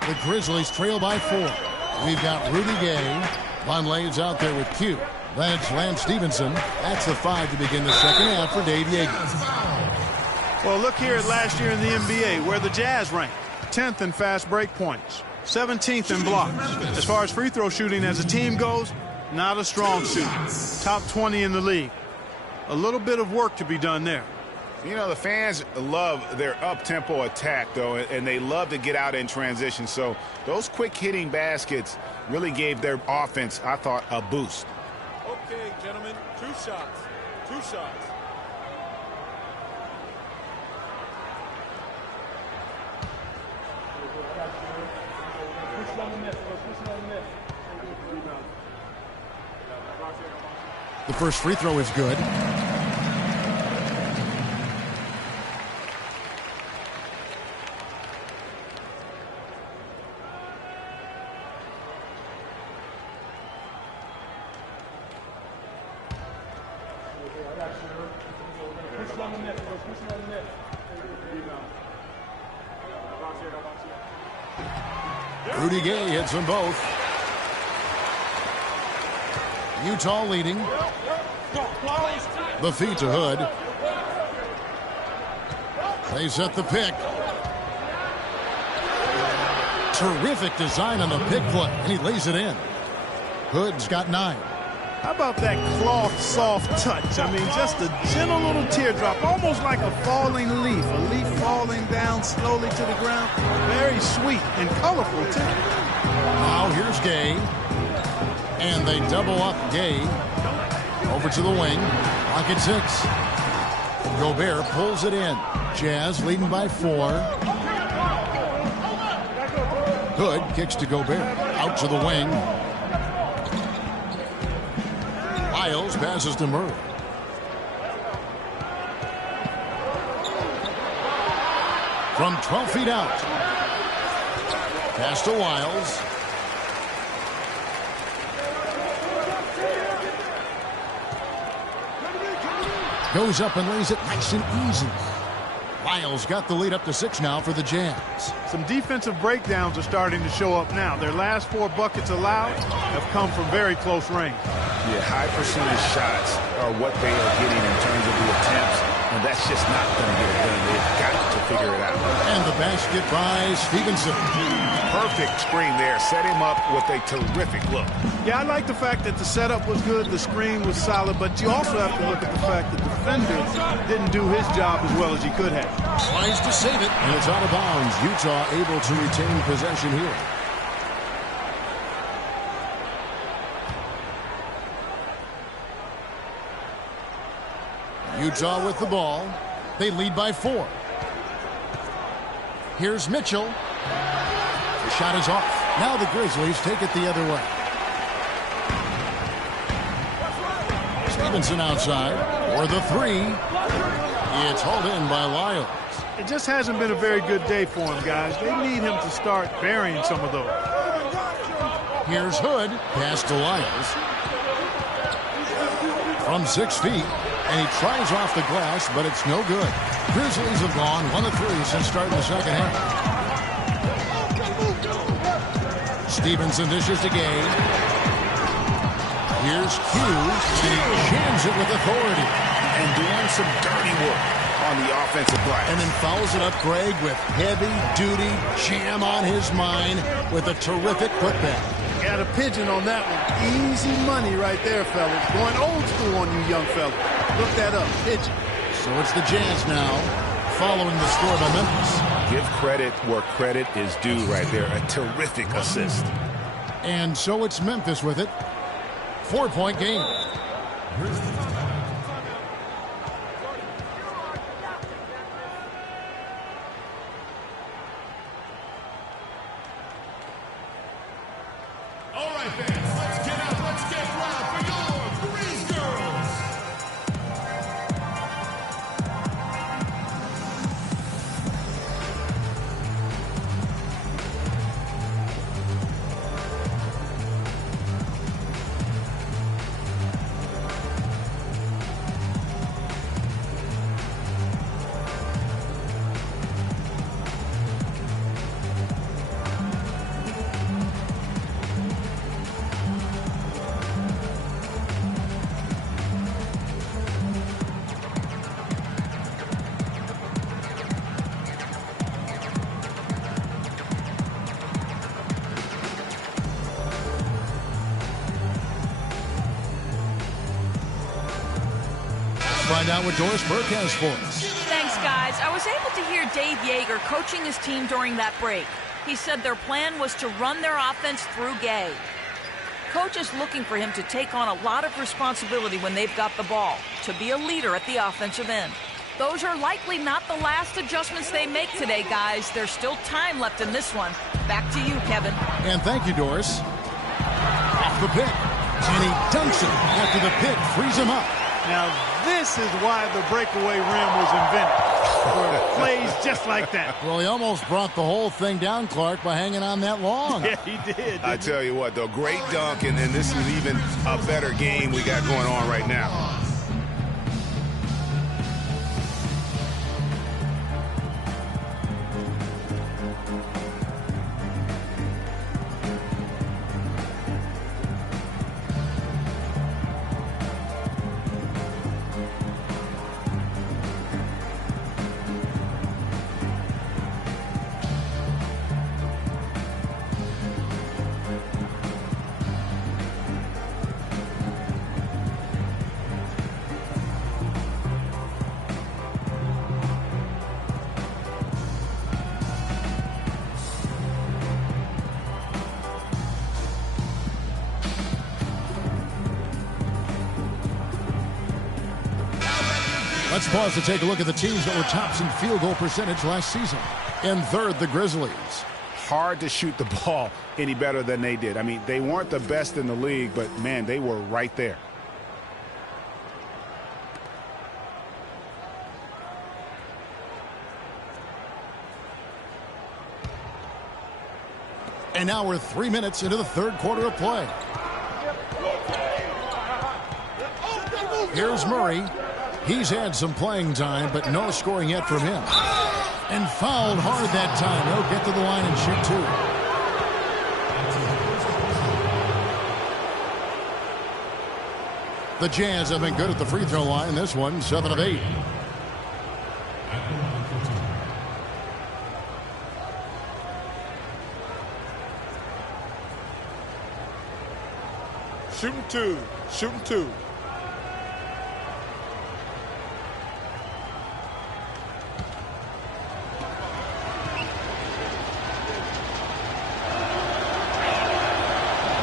The Grizzlies trail by 4. We've got Rudy Gay. Vonleh's out there with Q. Then it's Lance Stevenson. That's the 5 to begin the second half for Dave Yeager. Well, look here at last year in the NBA, where the Jazz ranked 10th in fast break points, 17th in blocks. As far as free throw shooting as a team goes, not a strong suit. Top 20 in the league. A little bit of work to be done there. You know, the fans love their up-tempo attack, though, and they love to get out in transition. So those quick-hitting baskets really gave their offense, I thought, a boost. Okay, gentlemen, 2 shots. 2 shots. The first free throw is good. Rudy Gay hits them both. Utah leading. The feed to Hood. They set the pick. Terrific design on the pick play, and he lays it in. Hood's got 9. How about that cloth soft touch? I mean, just a gentle little teardrop, almost like a falling leaf. A leaf falling down slowly to the ground. Very sweet and colorful, too. Now here's Gay. And they double up Gay. Over to the wing. Clock at 6. Gobert pulls it in. Jazz leading by 4. Hood kicks to Gobert. Out to the wing. Lyles passes to Murray. From 12 feet out. Pass to Lyles. Goes up and lays it nice and easy. Lyles got the lead up to 6 now for the Jazz. Some defensive breakdowns are starting to show up now. Their last 4 buckets allowed have come from very close range. Yeah, high percentage shots are what they are getting in terms of the attempts, and that's just not going to get it done. They've got to figure it out. And the basket by Stevenson. Perfect screen there. Set him up with a terrific look. Yeah, I like the fact that the setup was good, the screen was solid, but you also have to look at the fact that the defender didn't do his job as well as he could have. Tries to save it, and it's out of bounds. Utah able to retain possession here. Utah with the ball. They lead by 4. Here's Mitchell. The shot is off. Now the Grizzlies take it the other way. Stevenson outside for the 3. It's hauled in by Lyles. It just hasn't been a very good day for him, guys. They need him to start burying some of those. Here's Hood. Pass to Lyles. From 6 feet. And he tries off the glass, but it's no good. Grizzlies have gone 1 of 3 since starting the second half. Stevenson dishes to Gay. Here's Q. He jams it with authority. And doing some dirty work on the offensive glass. And then fouls it up Greg with heavy-duty jam on his mind with a terrific putback. Got a pigeon on that one. Easy money right there, fellas. Going old school on you young fellas. Look that up. Pigeon. So it's the Jazz now, following the score by Memphis. Give credit where credit is due right there. A terrific assist. And so it's Memphis with it. 4-point game. All right, fans, let's get out. Let's get loud for your Breeze Girls. find out what Doris Burke has for us. Thanks, guys. I was able to hear Dave Yeager coaching his team during that break. He said their plan was to run their offense through Gay. Coach is looking for him to take on a lot of responsibility when they've got the ball, to be a leader at the offensive end. Those are likely not the last adjustments they make today, guys. There's still time left in this one. Back to you, Kevin. And thank you, Doris. Off the pick. And he dunks it after the pick frees him up. Now, this is why the breakaway rim was invented. For plays just like that. Well, he almost brought the whole thing down, Clark, by hanging on that long. Yeah, he did. I tell you what, though, great dunk, and this is even a better game we got going on right now. Let's pause to take a look at the teams that were tops in field goal percentage last season. In third, the Grizzlies. Hard to shoot the ball any better than they did. I mean, they weren't the best in the league, but, man, they were right there. And now we're 3 minutes into the third quarter of play. Here's Murray. He's had some playing time, but no scoring yet from him. And fouled hard that time. He'll get to the line and shoot two. The Jazz have been good at the free throw line. This one, 7 of 8. Shooting two. Shooting two.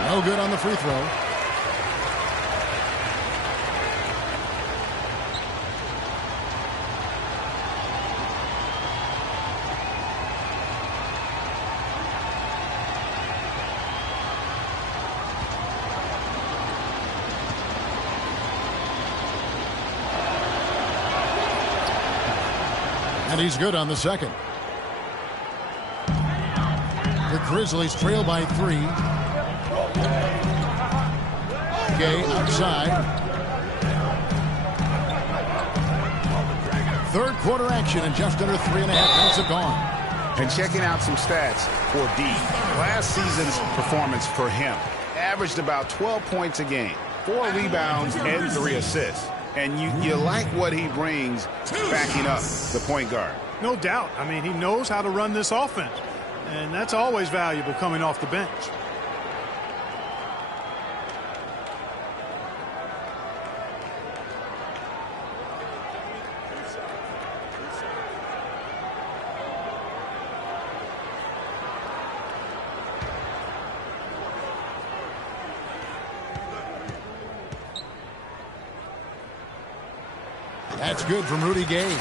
No good on the free throw. And he's good on the second. The Grizzlies trail by 3. Gay outside. Third quarter action, and just under 3.5 minutes have gone. And checking out some stats for D. Last season's performance for him averaged about 12 points a game, 4 rebounds, and 3 assists. And you like what he brings backing up the point guard. No doubt. I mean, he knows how to run this offense. And that's always valuable coming off the bench. That's good from Rudy Gay.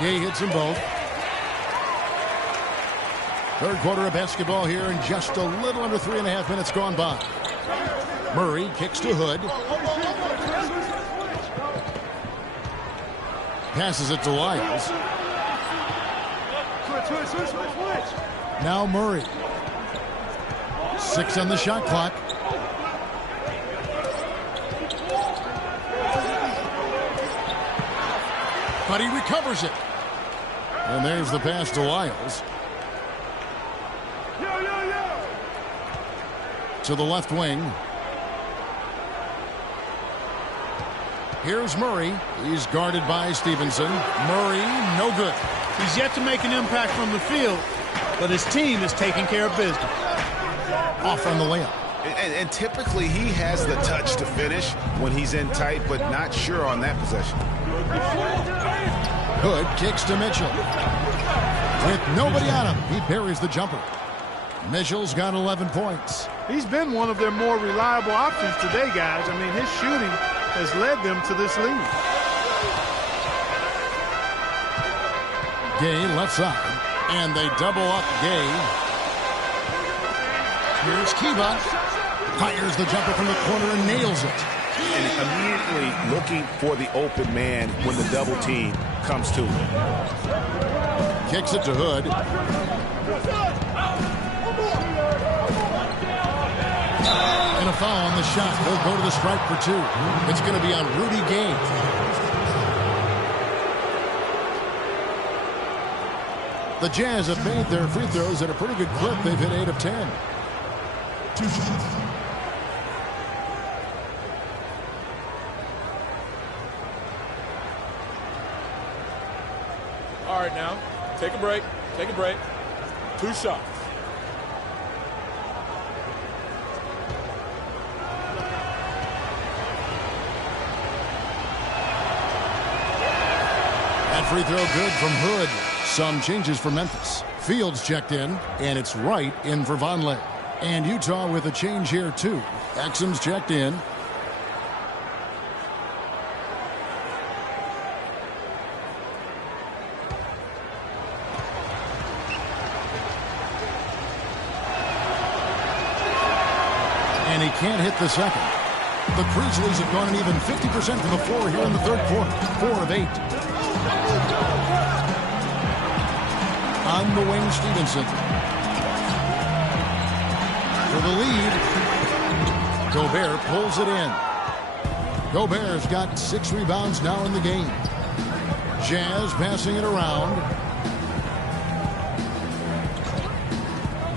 Gay hits them both. Third quarter of basketball here, and just a little under 3.5 minutes gone by. Murray kicks to Hood. Passes it to Lyles. Now Murray. 6 on the shot clock. But he recovers it. And there's the pass to Lyles. To the left wing. Here's Murray. He's guarded by Stevenson. Murray, no good. He's yet to make an impact from the field, but his team is taking care of business. Off on the layup. And typically he has the touch to finish when he's in tight, but not sure on that possession. Hood kicks to Mitchell. With nobody on him, he buries the jumper. Mitchell's got 11 points. He's been one of their more reliable options today, guys. I mean, his shooting has led them to this lead. Gay left side, and they double up Gay. Here's Kiba. Fires the jumper from the corner and nails it. And immediately looking for the open man when the double team comes to him. Kicks it to Hood. And a foul on the shot. He'll go to the stripe for 2. It's going to be on Rudy Gay. The Jazz have made their free throws at a pretty good clip. They've hit 8 of 10. 2 shots. All right, now, take a break. Take a break. 2 shots. That free throw good from Hood. Some changes for Memphis. Fields checked in, and it's Wright in for Vonleh. And Utah with a change here, too. Exum's checked in. And he can't hit the second. The Grizzlies have gone an even 50% from the floor here in the third quarter. 4 of 8. On the wing, Stevenson. For the lead. Gobert pulls it in. Gobert's got 6 rebounds now in the game. Jazz passing it around.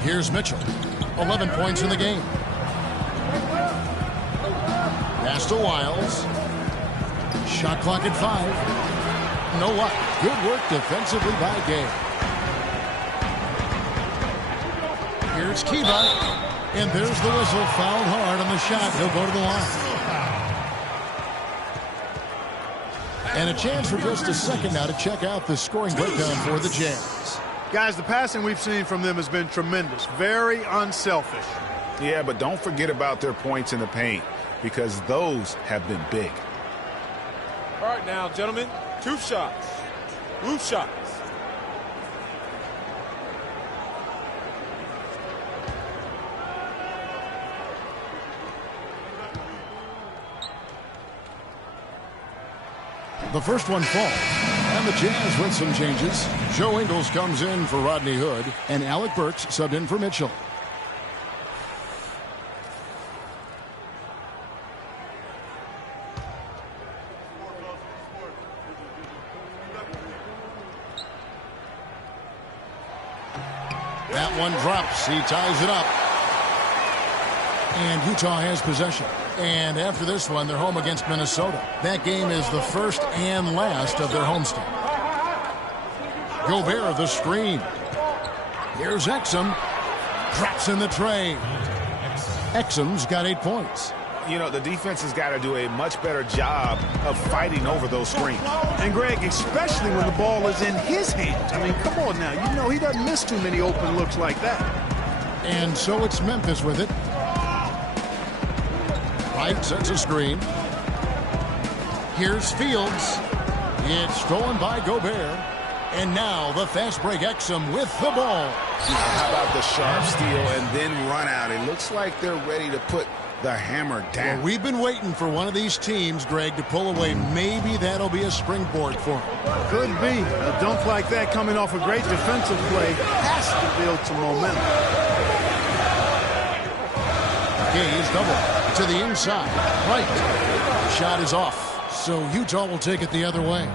Here's Mitchell. 11 points in the game. Pass to Wiles. Shot clock at 5. No luck. Good work defensively by Gay. Here's Kiba. And there's the whistle. Fouled hard on the shot. He'll go to the line. And a chance for just a second now to check out the scoring breakdown for the Jazz. Guys, the passing we've seen from them has been tremendous. Very unselfish. Yeah, but don't forget about their points in the paint, because those have been big. All right, now, gentlemen, 2 shots. 2 shots. The first one falls. And the Jazz with some changes. Joe Ingles comes in for Rodney Hood, and Alec Burks subbed in for Mitchell. That one drops. He ties it up. And Utah has possession. And after this one, they're home against Minnesota. That game is the first and last of their homestand. Gobert, the screen. Here's Exum. Drops in the tray. Exum's got 8 points. You know, the defense has got to do a much better job of fighting over those screens. And, Greg, especially when the ball is in his hands. I mean, come on now. You know he doesn't miss too many open looks like that. And so it's Memphis with it. Wright sets a screen. Here's Fields. It's stolen by Gobert. And now the fast break Exum with the ball. How about the sharp steal and then run out? It looks like they're ready to put the hammer down. Well, we've been waiting for one of these teams, Greg, to pull away. Maybe that'll be a springboard for them. Could be. A dunk like that coming off a great defensive play has to build some momentum. Gaze double to the inside. Right. Shot is off. So Utah will take it the other way.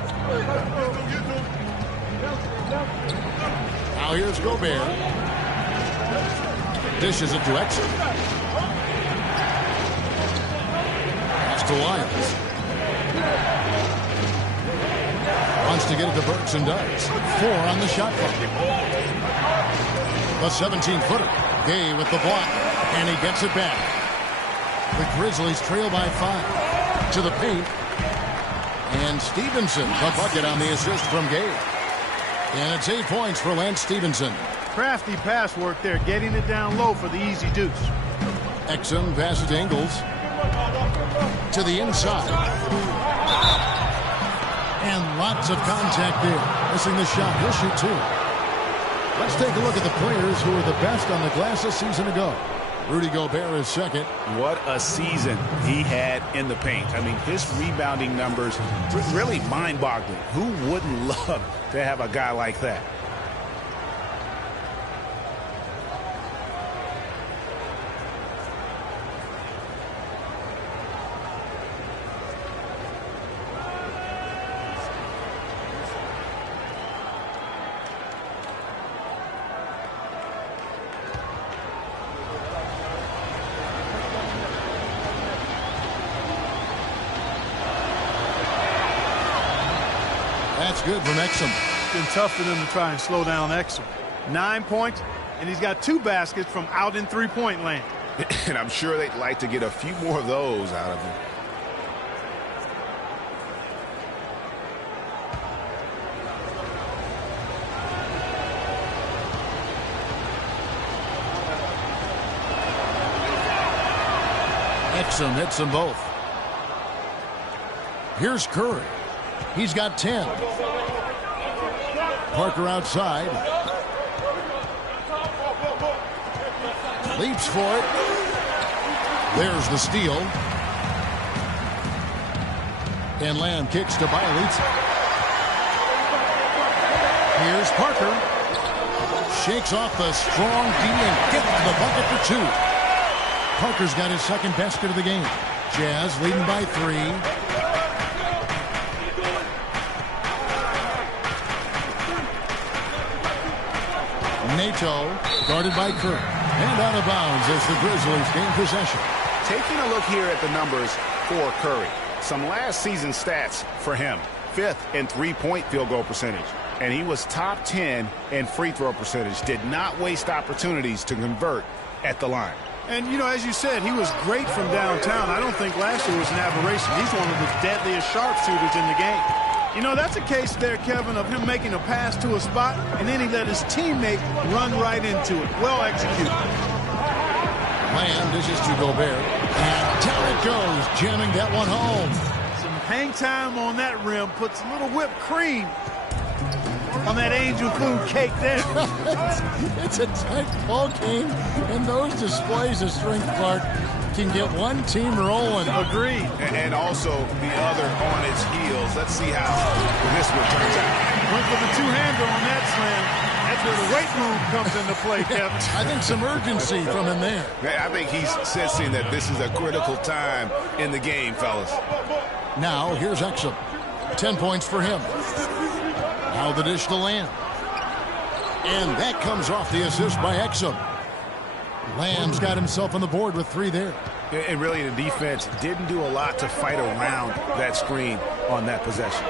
Now here's Gobert. Dishes it to Exum. Pass to Lyons. get it to Burks and does. 4 on the shot clock. The 17-footer. Gay with the block, and he gets it back. The Grizzlies trail by 5. To the paint. And Stevenson, the bucket on the assist from Gay. And it's 8 points for Lance Stevenson. Crafty pass work there, getting it down low for the easy deuce. Exum passes to Ingles. To the inside. And lots of contact there. Missing the shot. He'll shoot 2. Let's take a look at the players who were the best on the glass a season ago. Rudy Gobert is second. What a season he had in the paint. I mean, his rebounding numbers were really mind-boggling. Who wouldn't love to have a guy like that? That's good from Exum. It's been tough for them to try and slow down Exum. 9 points, and he's got 2 baskets from out in three-point land. And I'm sure they'd like to get a few more of those out of him. Exum hits them both. Here's Curry. He's got 10. Parker outside. Leaps for it. There's the steal. And Lamb kicks to Bielitz. Here's Parker. Shakes off the strong D and gets to the bucket for 2. Parker's got his second basket of the game. Jazz leading by 3. Nato guarded by Kerr. And out of bounds as the Grizzlies gain possession. Taking a look here at the numbers for Curry. Some last season stats for him. 5th in three-point field goal percentage. And he was top 10 in free throw percentage. Did not waste opportunities to convert at the line. And, you know, as you said, he was great from downtown. I don't think last year was an aberration. He's one of the deadliest sharpshooters in the game. You know, that's a case there, Kevin, of him making a pass to a spot, and then he let his teammate run right into it. Well executed. Lamb dishes to Gobert. And down it goes, jamming that one home. Some hang time on that rim puts a little whipped cream on that angel food cake there. It's a tight ball game, and those displays of strength, Clark, can get one team rolling. Agreed. And also the other on its heels. Let's see how this one turns out. Went for the two-hander on that slam. That's where the weight room comes into play, Kevin. I think some urgency from him there. I think he's sensing that this is a critical time in the game, fellas. Now, here's Exum. 10 points for him. Now the dish to Lamb. And that comes off the assist by Exum. Lamb's got himself on the board with 3 there. And really, the defense didn't do a lot to fight around that screen on that possession.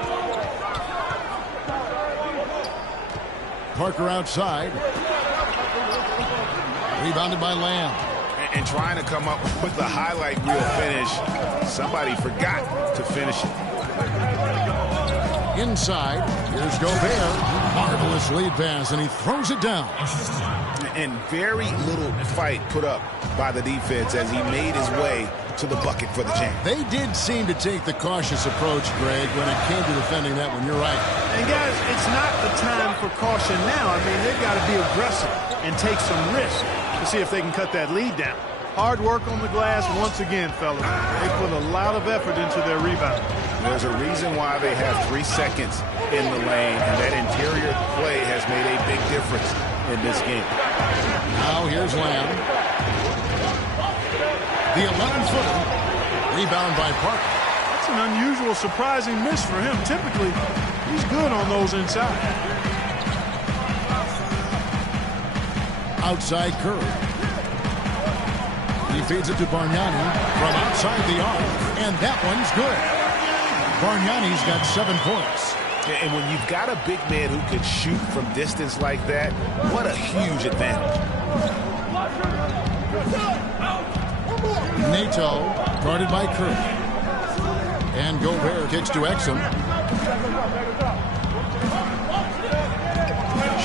Parker outside. Rebounded by Lamb. And trying to come up with the highlight reel finish. Somebody forgot to finish it. Inside, here's Gobert. Marvelous lead pass, and he throws it down. And very little fight put up by the defense as he made his way to the bucket for the jam. They did seem to take the cautious approach, Greg, when it came to defending that one. You're right. And, guys, it's not the time for caution now. I mean, they've got to be aggressive and take some risk to see if they can cut that lead down. Hard work on the glass once again, fellas. They put a lot of effort into their rebound. There's a reason why they have 3 seconds in the lane, and that interior play has made a big difference in this game. Now here's Lamb. The 11-footer. Rebound by Parker. That's an unusual, surprising miss for him. Typically, he's good on those inside. Outside Curry. He feeds it to Bargnani from outside the arc, and that one's good. Bargnani's got 7 points. And when you've got a big man who can shoot from distance like that, what a huge advantage. Nato guarded by Kirk. And Gobert kicks to Exum.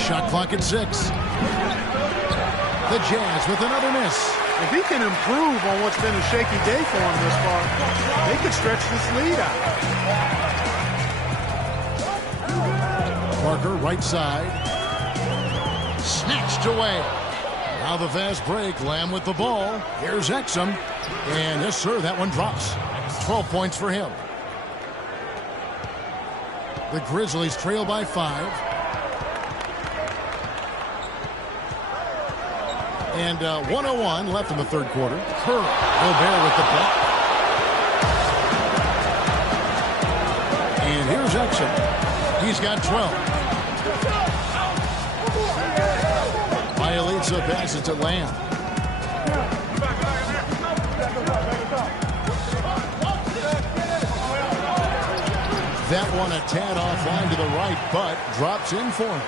Shot clock at 6. The Jazz with another miss. If he can improve on what's been a shaky day for him this far, they could stretch this lead out. Parker, right side. Snatched away. Now the fast break. Lamb with the ball. Here's Exum. And yes, sir, that one drops. 12 points for him. The Grizzlies trail by 5. And 1:01 left in the third quarter. Curry, Gobert with the block. And here's Exum. He's got 12. Bielitsa passes to Lamb. That one a tad offline to the right, but drops in for him.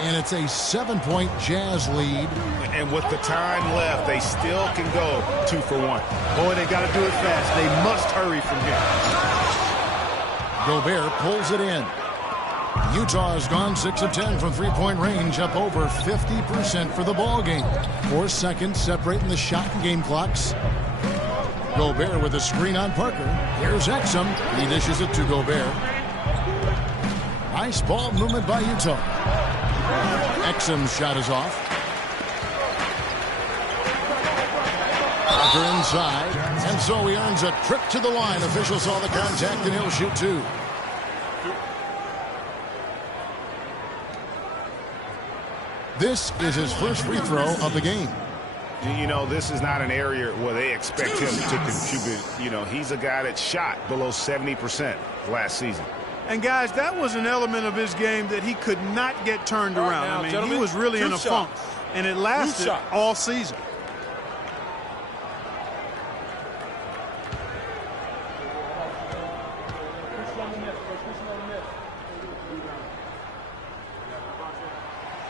And it's a 7-point Jazz lead. And with the time left, they still can go 2 for 1. Boy, they got to do it fast. They must hurry from here. Gobert pulls it in. Utah has gone 6 of 10 from three-point range, up over 50% for the ball game. 4 seconds separating the shot and game clocks. Gobert with a screen on Parker. Here's Exum. He dishes it to Gobert. Nice ball movement by Utah. Exum's shot is off. Parker inside. And so he earns a trip to the line. Officials saw the contact and he'll shoot 2. This is his first free throw of the game. You know, this is not an area where they expect him to contribute. You know, he's a guy that shot below 70% last season. And, guys, that was an element of his game that he could not get turned around. Now, I mean, gentlemen, he was really in a funk, and it lasted all season.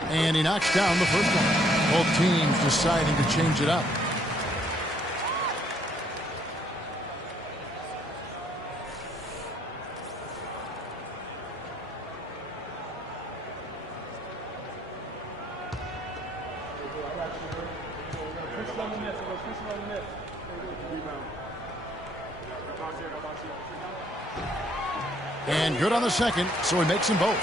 And he knocks down the first one. Both teams deciding to change it up. And good on the second, so he makes them both.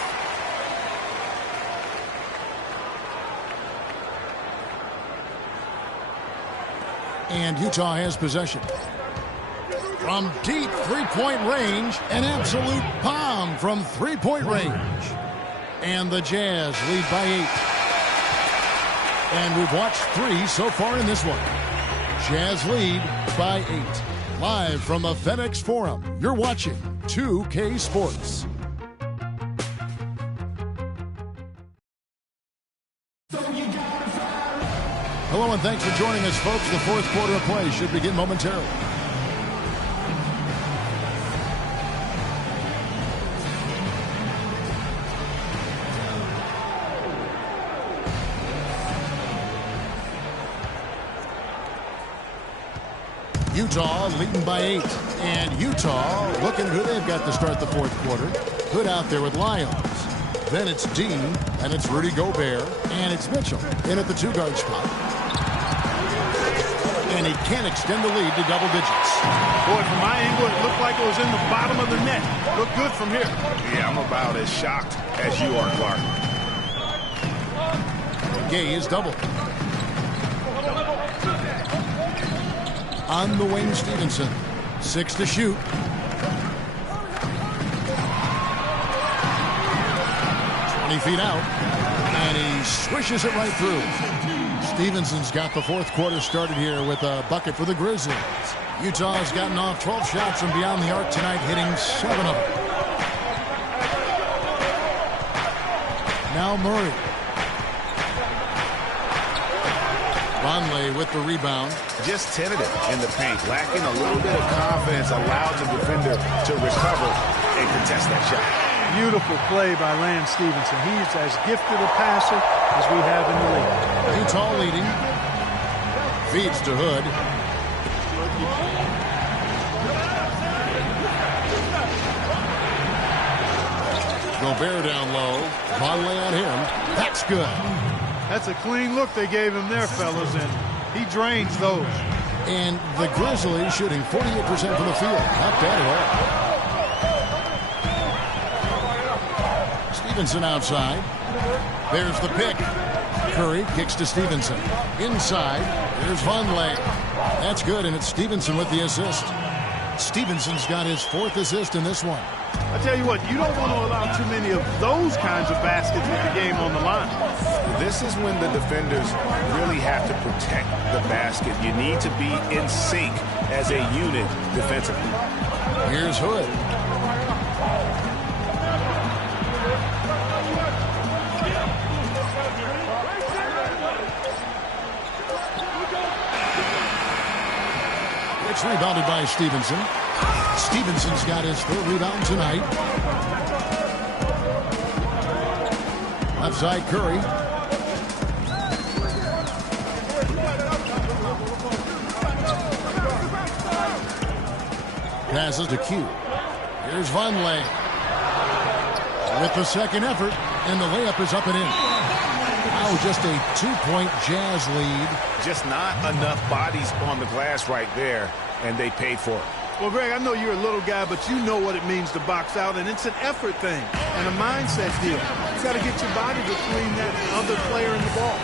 And Utah has possession. From deep three-point range, an absolute bomb from three-point range. And the Jazz lead by 8. And we've watched 3 so far in this one. Jazz lead by 8. Live from the FedEx Forum, you're watching 2K Sports. Hello and thanks for joining us, folks. The fourth quarter of play should begin momentarily. Utah leading by 8. And Utah looking good. They've got to start the fourth quarter. Good out there with Lyons. Then it's Dean, and it's Rudy Gobert, and it's Mitchell in at the 2-guard spot. And he can't extend the lead to double digits. Boy, from my angle, it looked like it was in the bottom of the net. Looked good from here. Yeah, I'm about as shocked as you are, Clark. Gay is double. On the wing, Stevenson. 6 to shoot. Feet out, and he swishes it right through. Stevenson's got the fourth quarter started here with a bucket for the Grizzlies. Utah has gotten off 12 shots from beyond the arc tonight, hitting 7 of them. Now Murray. Conley with the rebound. Just tentative in the paint, lacking a little bit of confidence, allows the defender to recover and contest that shot. Beautiful play by Lance Stevenson. He's as gifted a passer as we have in the league. Utah leading. Feeds to Hood. Gobert down low. Vonleh on him. That's good. That's a clean look they gave him there, fellas, and he drains those. And the Grizzlies shooting 48% from the field. Not bad at all. Stevenson outside. There's the pick. Curry kicks to Stevenson. Inside. Here's Vonleh. That's good, and it's Stevenson with the assist. Stevenson's got his 4th assist in this one. I tell you what, you don't want to allow too many of those kinds of baskets with the game on the line. This is when the defenders really have to protect the basket. You need to be in sync as a unit defensively. Here's Hood. It's rebounded by Stevenson. Stevenson's got his 3rd rebound tonight. Left side, Curry. Passes to Q. Here's Vonleh with the 2nd effort, and the layup is up and in. Now just a 2-point Jazz lead. Just not enough bodies on the glass right there, and they paid for it. Well, Greg, I know you're a little guy, but you know what it means to box out, and it's an effort thing and a mindset deal. You got to get your body between that other player and the ball.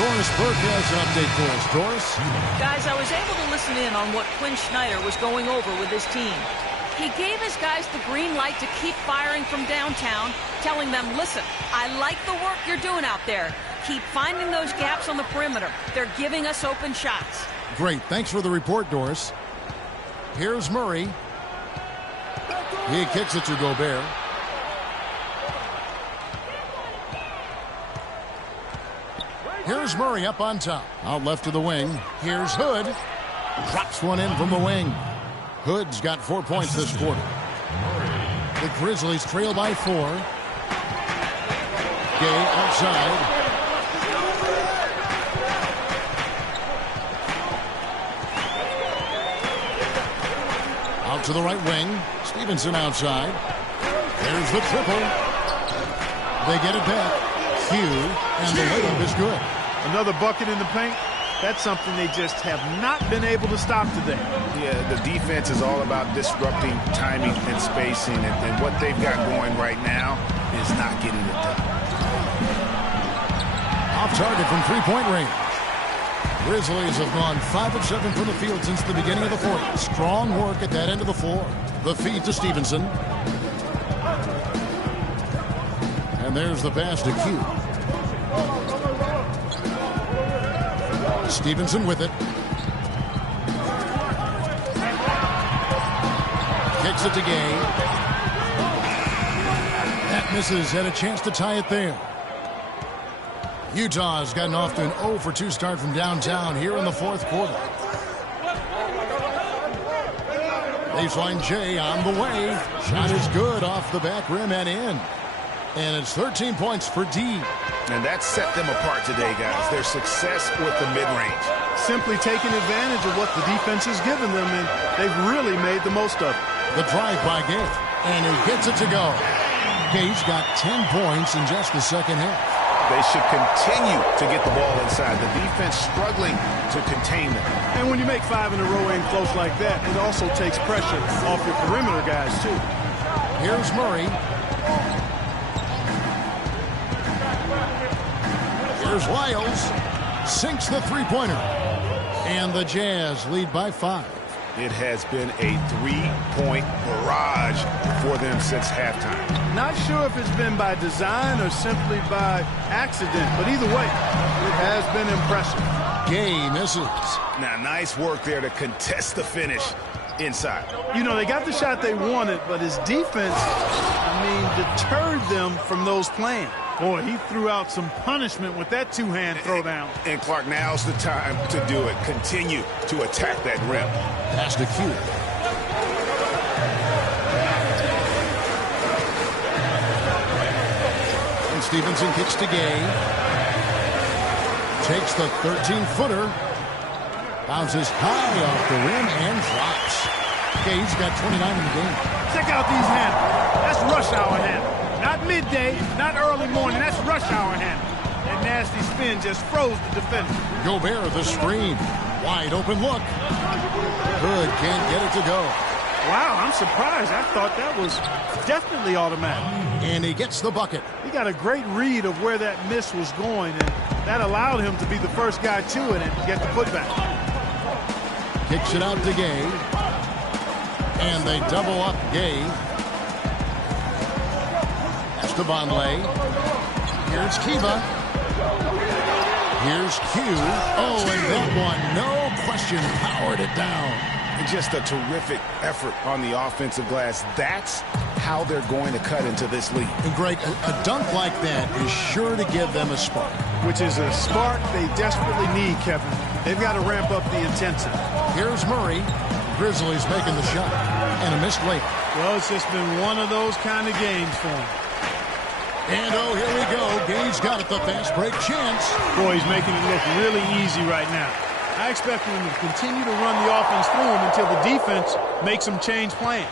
Doris Burke has an update for us. Doris? Guys, I was able to listen in on what Quinn Snyder was going over with his team. He gave his guys the green light to keep firing from downtown, telling them, listen, I like the work you're doing out there. Keep finding those gaps on the perimeter. They're giving us open shots. Great. Thanks for the report, Doris. Here's Murray. He kicks it to Gobert. Here's Murray up on top. Out left to the wing. Here's Hood. Drops one in from the wing. Hood's got 4 points this quarter. The Grizzlies trail by 4. Gay outside. Out to the right wing. Stevenson outside. There's the triple. They get it back. Q, and the layup is good. Another bucket in the paint. That's something they just have not been able to stop today. Yeah, the defense is all about disrupting timing and spacing, and what they've got going right now is not getting it done. Off target from 3-point range. Grizzlies have gone 5 of 7 from the field since the beginning of the 4th. Strong work at that end of the floor. The feed to Stevenson. And there's the pass to Q. Stevenson with it. Kicks it to Gay. That misses. Had a chance to tie it there. Utah's gotten off to an 0 for 2 start from downtown here in the 4th quarter. Baseline J on the way. Shot is good off the back rim and in. And it's 13 points for D. And that set them apart today, guys. Their success with the mid-range. Simply taking advantage of what the defense has given them, and they've really made the most of it. The drive by Gay. And he gets it to go. Gay's got 10 points in just the second half. They should continue to get the ball inside. The defense struggling to contain them. And when you make 5 in a row aim close like that, it also takes pressure off your perimeter guys, too. Here's Murray. Here's Lyles. Sinks the three-pointer. And the Jazz lead by 5. It has been a three-point barrage for them since halftime. Not sure if it's been by design or simply by accident, but either way, it has been impressive. Gay misses. Now, nice work there to contest the finish inside. You know, they got the shot they wanted, but his defense, deterred them from those plans. Boy, he threw out some punishment with that two-hand throwdown. And Clark, now's the time to do it. Continue to attack that rim. Pass to Q. And Stevenson kicks to Gay. Takes the 13-footer. Bounces high off the rim and drops. Gay's got 29 in the game. Check out these handles. That's rush hour handle. Not midday, not early morning. That's rush hour handle. That nasty spin just froze the defender. Gobert the screen. Wide open look. Hood can't get it to go. Wow, I'm surprised. I thought that was definitely automatic. And he gets the bucket. He got a great read of where that miss was going, and that allowed him to be the first guy to it and get the putback. Kicks it out to Gay. And they double up Gay. That's to Vonleh. Here's Kiva. Here's Q. Oh, and that one, no question, powered it down. Just a terrific effort on the offensive glass. That's how they're going to cut into this lead. And Greg, a dunk like that is sure to give them a spark. Which is a spark they desperately need, Kevin. They've got to ramp up the intensity. Here's Murray. Grizzlies making the shot. And a missed layup. Well, it's just been one of those kind of games for him. And oh, here we go. Gay's got it, the fast break chance. Boy, he's making it look really easy right now. I expect him to continue to run the offense through him until the defense makes him change plans.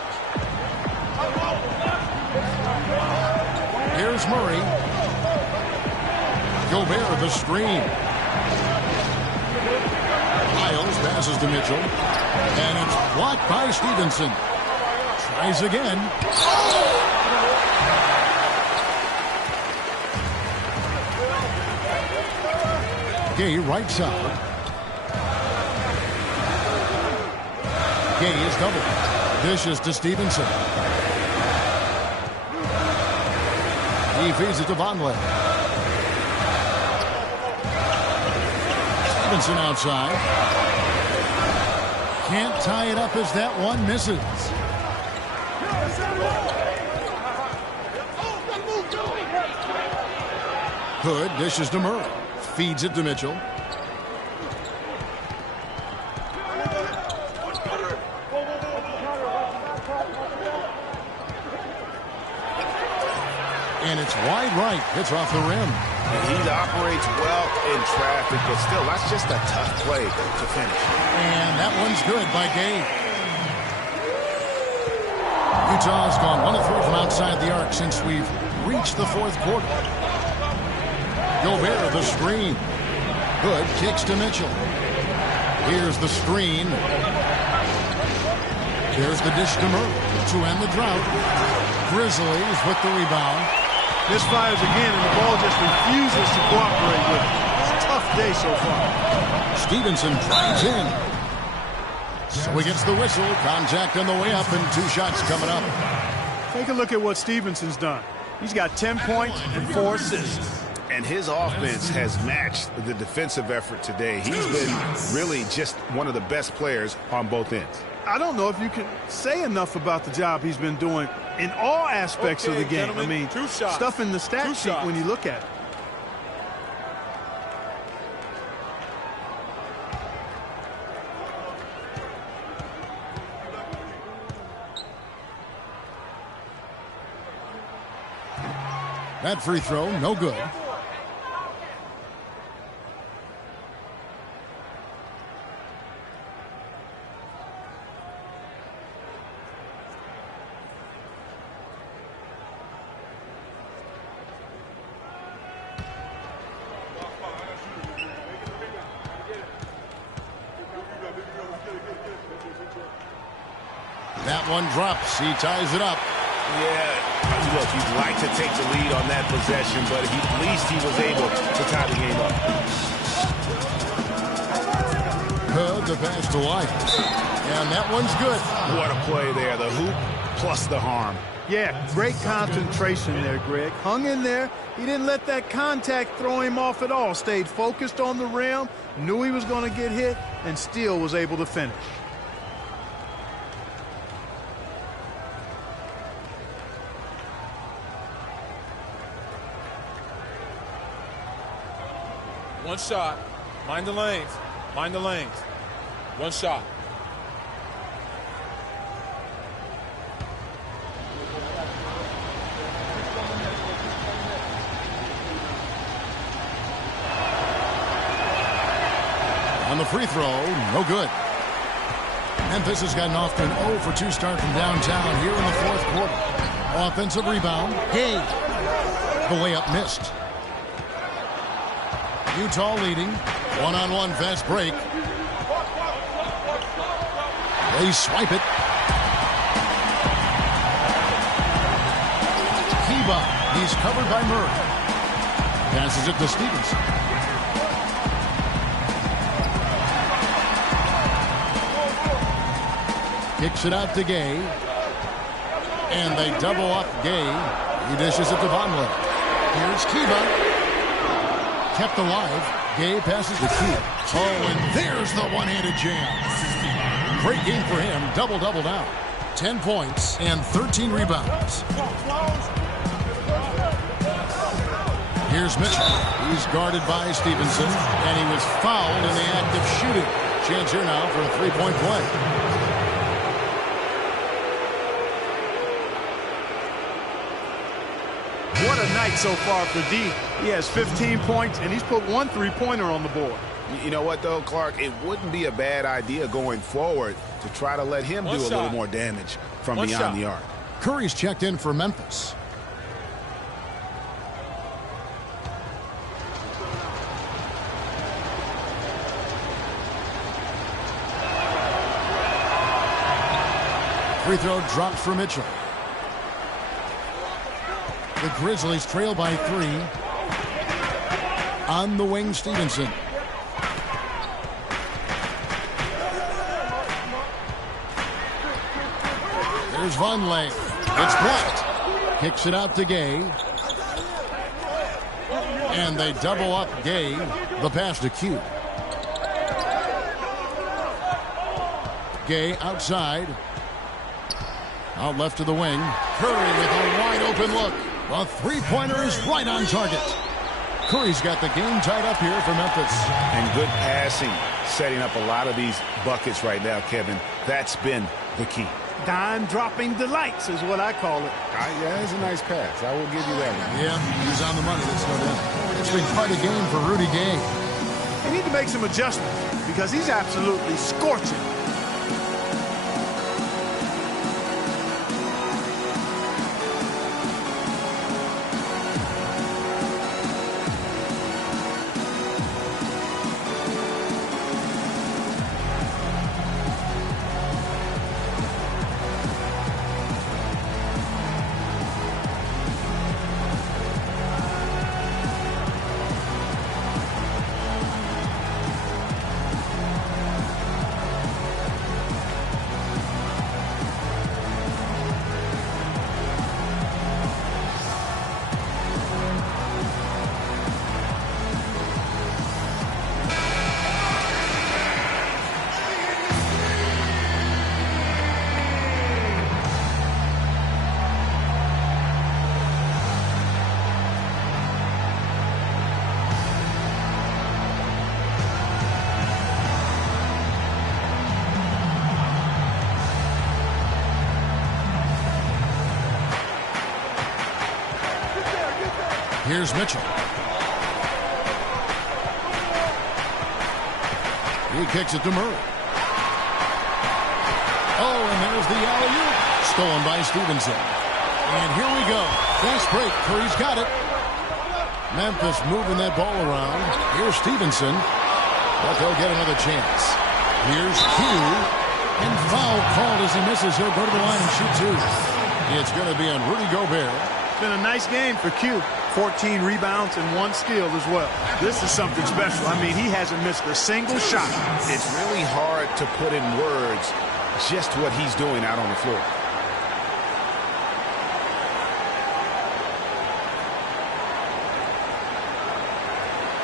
Here's Murray. Gobert the screen. Lyles passes to Mitchell. And it's blocked by Stevenson. Tries again. Gay right side. Gay is double. Dishes to Stevenson. He feeds it to Vonleh. Stevenson outside. Can't tie it up as that one misses. Hood dishes to Murray. Feeds it to Mitchell. And it's wide right. Hits off the rim. He operates well in traffic, but still, that's just a tough play to finish. And that one's good by Gay. Utah's gone 1 of 3 from outside the arc since we've reached the fourth quarter. Gobert the screen. Hood kicks to Mitchell. Here's the screen. Here's the dish to Murray to end the drought. Grizzlies with the rebound. Misfires again, and the ball just refuses to cooperate with it. It's a tough day so far. Stevenson drives in. So he gets the whistle. Contact on the way up, and 2 shots coming up. Take a look at what Stevenson's done. He's got 10 points and 4 assists. And his offense has matched the defensive effort today. He's been really just one of the best players on both ends. I don't know if you can say enough about the job he's been doing in all aspects of the game. Gentlemen, 2 shots. Stuff in the stat sheet when you look at it. That free throw, no good. That one drops. He ties it up. Yeah, Look, you'd like to take the lead on that possession, but at least he was able to tie the game up. Good, the pass to White. And that one's good. What a play there. The hoop plus the harm. Yeah, great concentration there, Greg. Hung in there. He didn't let that contact throw him off at all. Stayed focused on the rim, knew he was going to get hit, and still was able to finish. One shot. Mind the lanes. Mind the lanes. One shot. On the free throw, no good. Memphis has gotten off to an 0 for 2 start from downtown here in the fourth quarter. Offensive rebound. Gay. The layup missed. Utah leading. One-on-one fast break. They swipe it. Kiba. He's covered by Murray. Passes it to Stevenson. Kicks it out to Gay. And they double up Gay. He dishes it to Vonleh. Here's Kiba. Kept alive. Gay passes to Kiba. Oh, and there's the one-handed jam. Great game for him. Double-double now. 10 points and 13 rebounds. Here's Mitchell. He's guarded by Stevenson. And he was fouled in the act of shooting. Chance here now for a three-point play. What a night so far for D. He has 15 points, and he's put 1 3-pointer on the board. You know what, though, Clark? It wouldn't be a bad idea going forward to try to let him do a little more damage from beyond the arc. Curry's checked in for Memphis. Free throw drops for Mitchell. The Grizzlies trail by 3. On the wing, Stevenson. There's Vonleh. It's blocked. Kicks it out to Gay. And they double up Gay. The pass to Q. Gay outside. Out left to the wing. Curry with a wide open look. The three-pointer is right on target. Curry's got the game tied up here for Memphis. And good passing, setting up a lot of these buckets right now, Kevin. That's been the key. Dime-dropping delights is what I call it. Yeah, it's a nice pass. I will give you that one. Yeah, he's on the money. That's no doubt. It's been quite a game for Rudy Gay. They need to make some adjustments because he's absolutely scorching. Here's Mitchell. He kicks it to Murray. Oh, and there's the alley-oop. Stolen by Stevenson. And here we go. Fast break. Curry's got it. Memphis moving that ball around. Here's Stevenson. But they'll get another chance. Here's Q. And foul called as he misses. He'll go to the line and shoot two. It's going to be on Rudy Gobert. been a nice game for Q. 14 rebounds and 1 steal as well. This is something special. I mean, he hasn't missed a single shot. It's really hard to put in words just what he's doing out on the floor.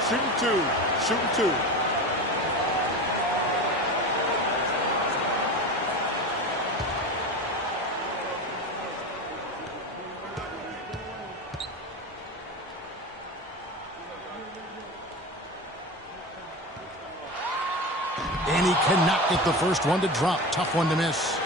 Shooting two. And he cannot get the first one to drop. Tough one to miss.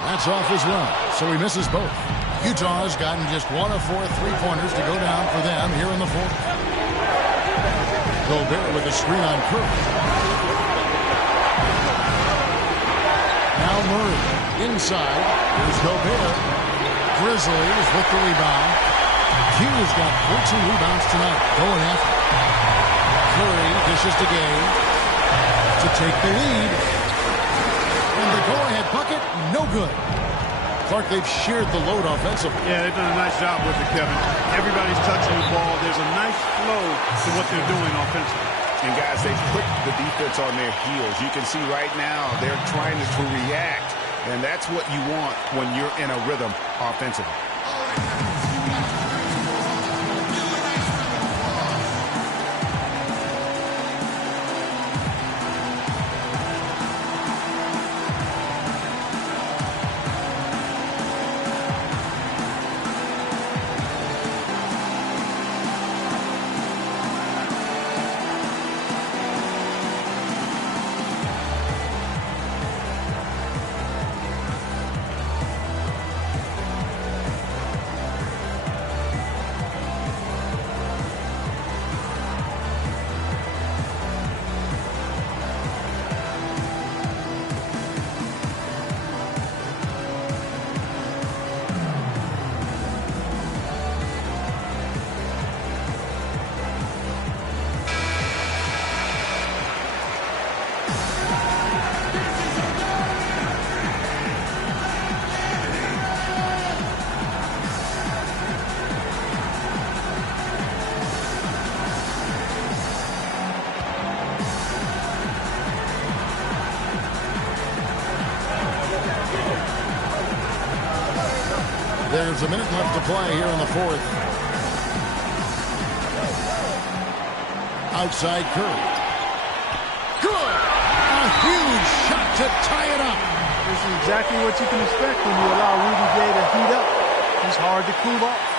That's off as well, so he misses both. Utah has gotten just 1 of 4 3-pointers to go down for them here in the fourth. Gobert with a screen on Curry. Now Murray inside. Here's Gobert. Grizzlies with the rebound. Q's got 14 rebounds tonight. Going after. Curry dishes to Gay to take the lead. And the go-ahead bucket, no good. Clark, they've shared the load offensively. Yeah, they've done a nice job with it, Kevin. Everybody's touching the ball. There's a nice flow to what they're doing offensively. And, guys, they've put the defense on their heels. You can see right now they're trying to react, and that's what you want when you're in a rhythm offensively. There's a minute left to play here in the fourth. Outside Curry. Good! A huge shot to tie it up. This is exactly what you can expect when you allow Rudy Gay to heat up. He's hard to cool off.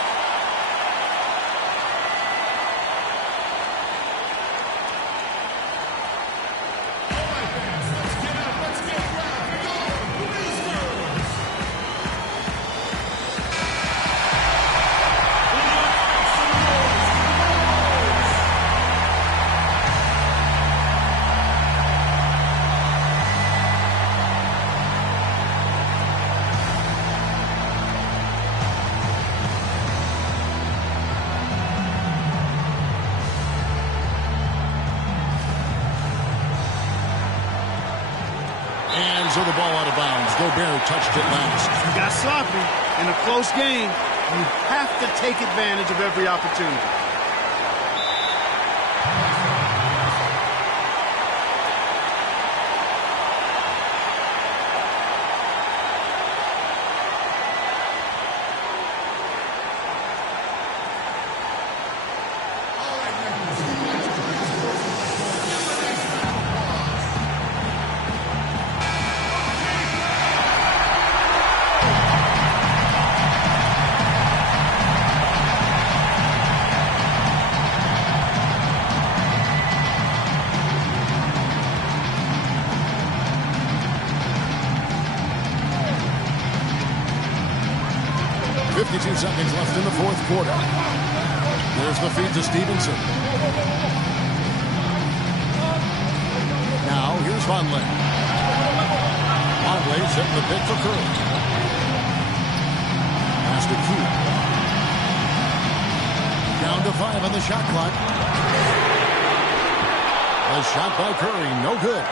So the ball out of bounds. Gobert touched it last. You got sloppy in a close game. You have to take advantage of every opportunity. Seconds left in the fourth quarter. There's the feed to Stevenson. Vonleh. Vonleh setting the pick for Curry. Pass to Q. Down to 5 on the shot clock. A shot by Curry, no good.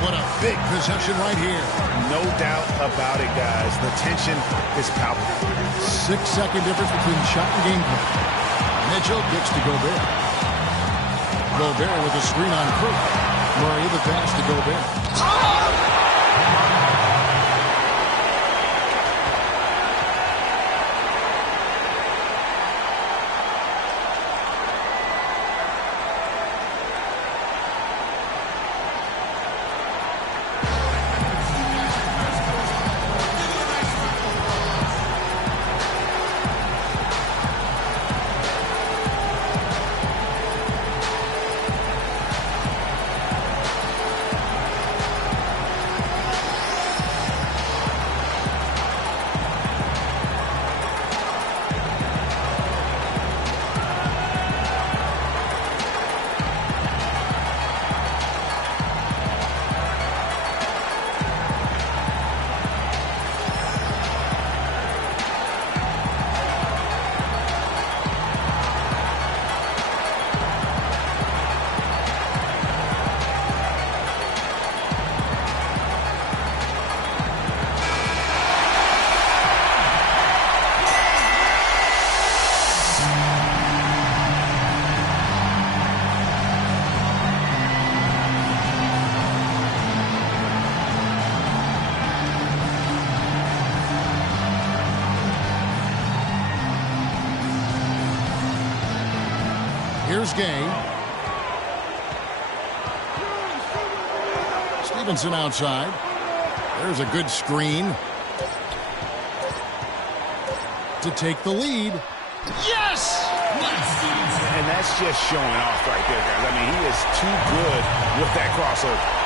What a big possession right here. No doubt about it, guys. The tension is palpable. 6-second difference between shot and game point. Mitchell gets to Gobert. Gobert with a screen on Curry. Murray the pass to Gobert. Here's Gay. Stevenson outside. There's a good screen to take the lead. Yes! And that's just showing off right there, guys. I mean, he is too good with that crossover.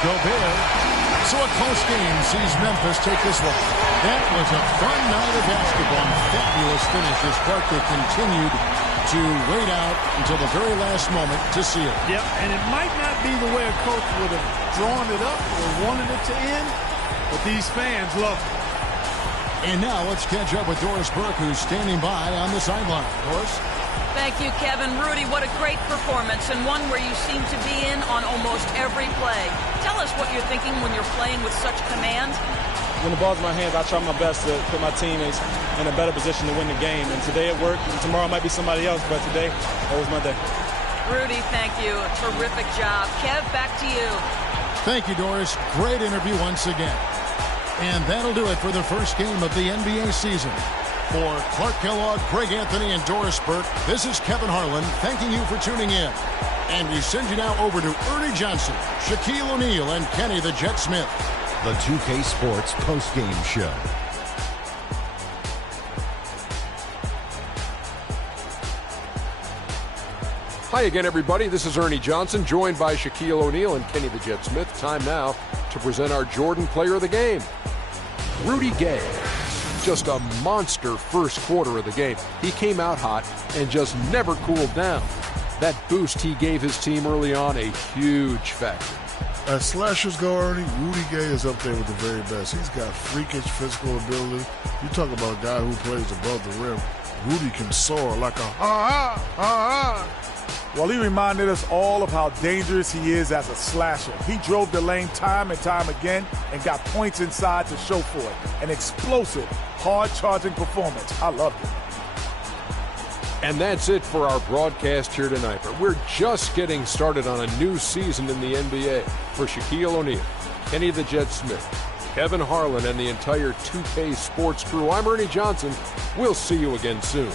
Gobert. So a close game sees Memphis take this one. That was a fun night of basketball. Fabulous finish as Barkley continued to wait out until the very last moment to seal it. Yep, and it might not be the way a coach would have drawn it up or wanted it to end, but these fans love it. And now let's catch up with Doris Burke, who's standing by on the sideline. Doris? Thank you, Kevin. Rudy, what a great performance, and one where you seem to be in on almost every play. Tell us what you're thinking when you're playing with such command. When the ball's in my hands, I try my best to put my teammates in a better position to win the game. And today it worked, and tomorrow might be somebody else, but today, that was my day. Rudy, thank you. Terrific job. Kev, back to you. Thank you, Doris. Great interview once again. And that'll do it for the first game of the NBA season. For Clark Kellogg, Greg Anthony, and Doris Burke, this is Kevin Harlan thanking you for tuning in. And we send you now over to Ernie Johnson, Shaquille O'Neal, and Kenny the Jet Smith. The 2K Sports postgame show. Hi again, everybody. This is Ernie Johnson, joined by Shaquille O'Neal and Kenny the Jet Smith. Time now to present our Jordan Player of the Game, Rudy Gay. Just a monster first quarter of the game. He came out hot and just never cooled down. That boost he gave his team early on, a huge factor. As slashers go, Ernie, Rudy Gay is up there with the very best. He's got freakish physical ability. You talk about a guy who plays above the rim. Rudy can soar like a ha-ha. Well, he reminded us all of how dangerous he is as a slasher. He drove the lane time and time again and got points inside to show for it. An explosive, hard-charging performance. I loved it. And that's it for our broadcast here tonight. But we're just getting started on a new season in the NBA. For Shaquille O'Neal, Kenny the Jet Smith, Kevin Harlan, and the entire 2K Sports crew, I'm Ernie Johnson. We'll see you again soon.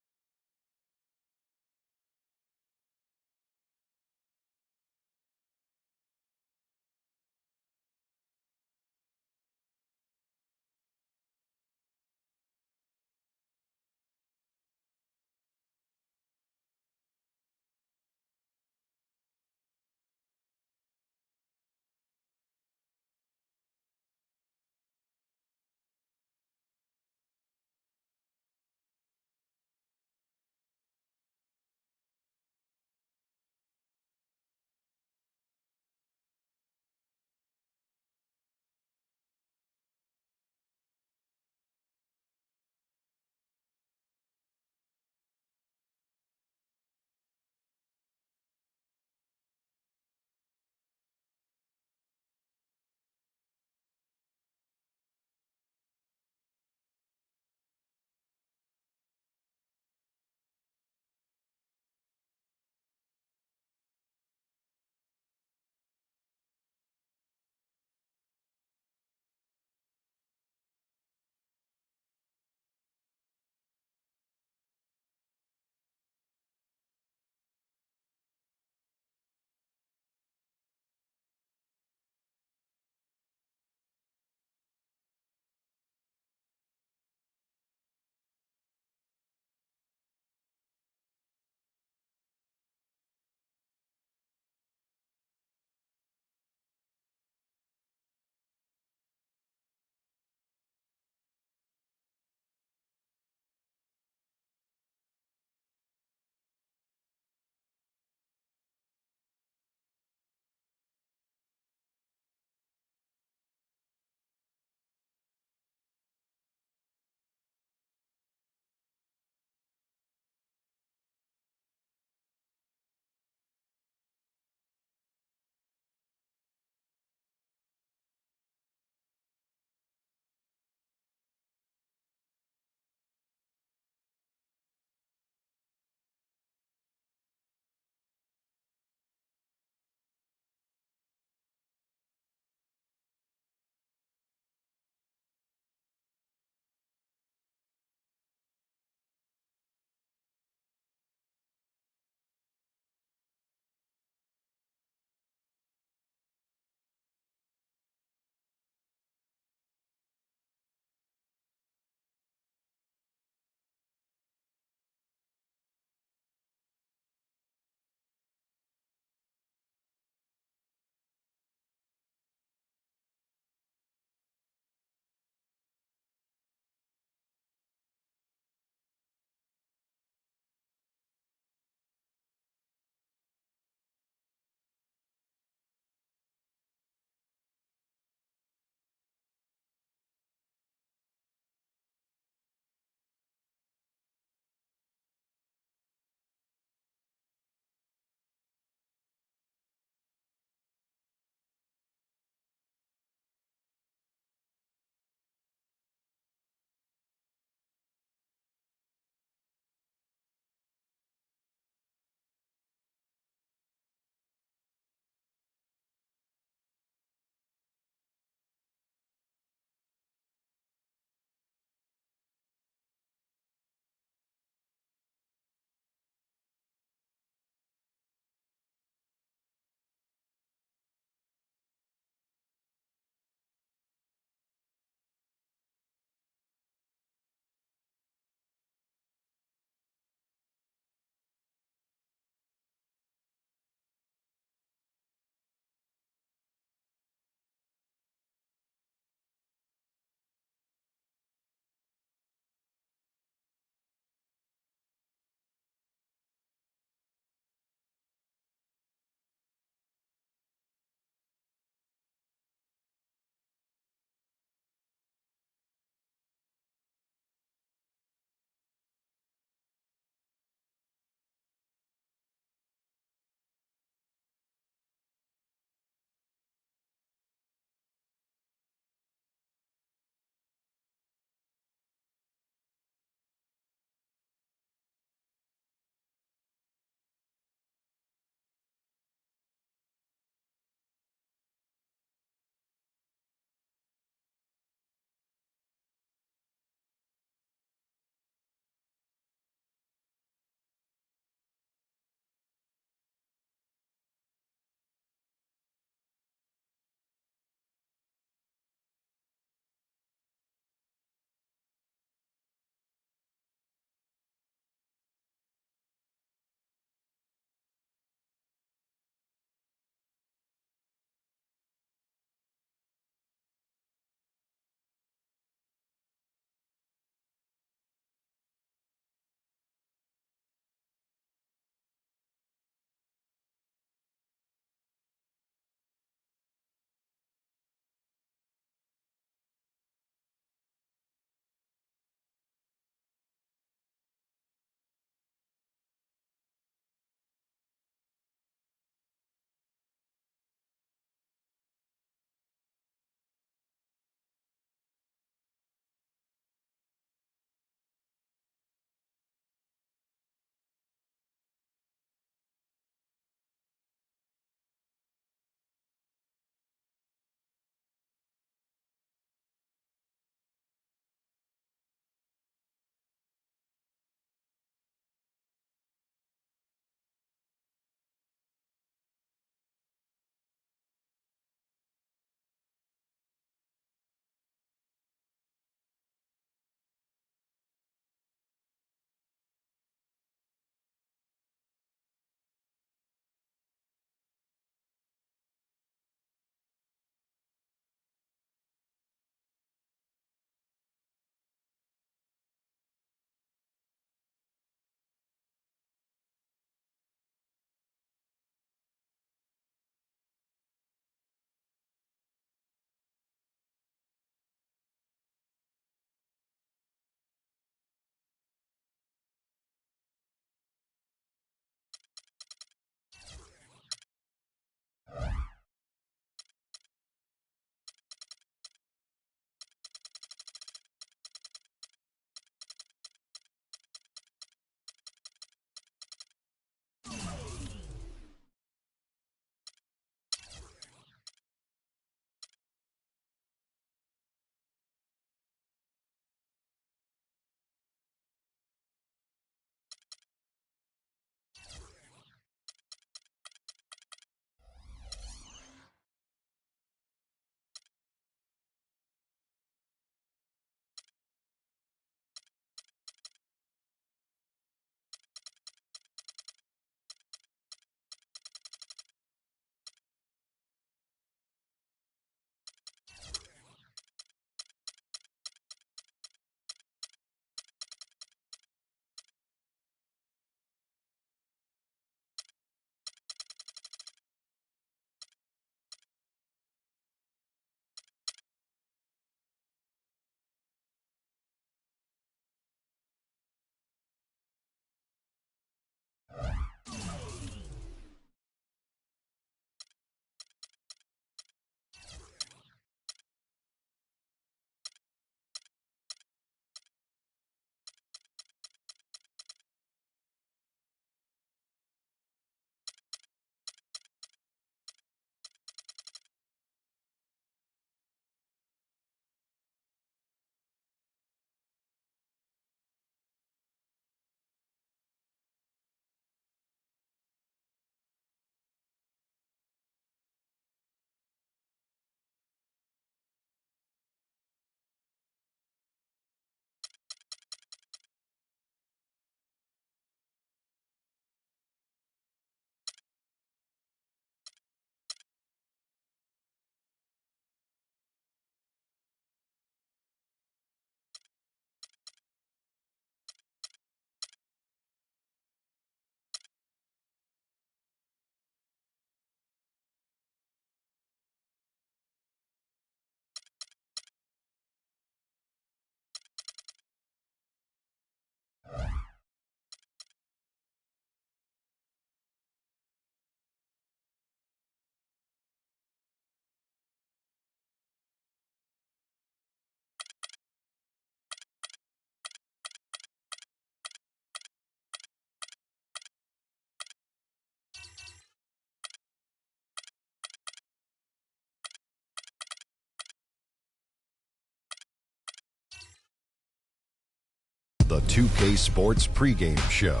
The 2K Sports pregame show.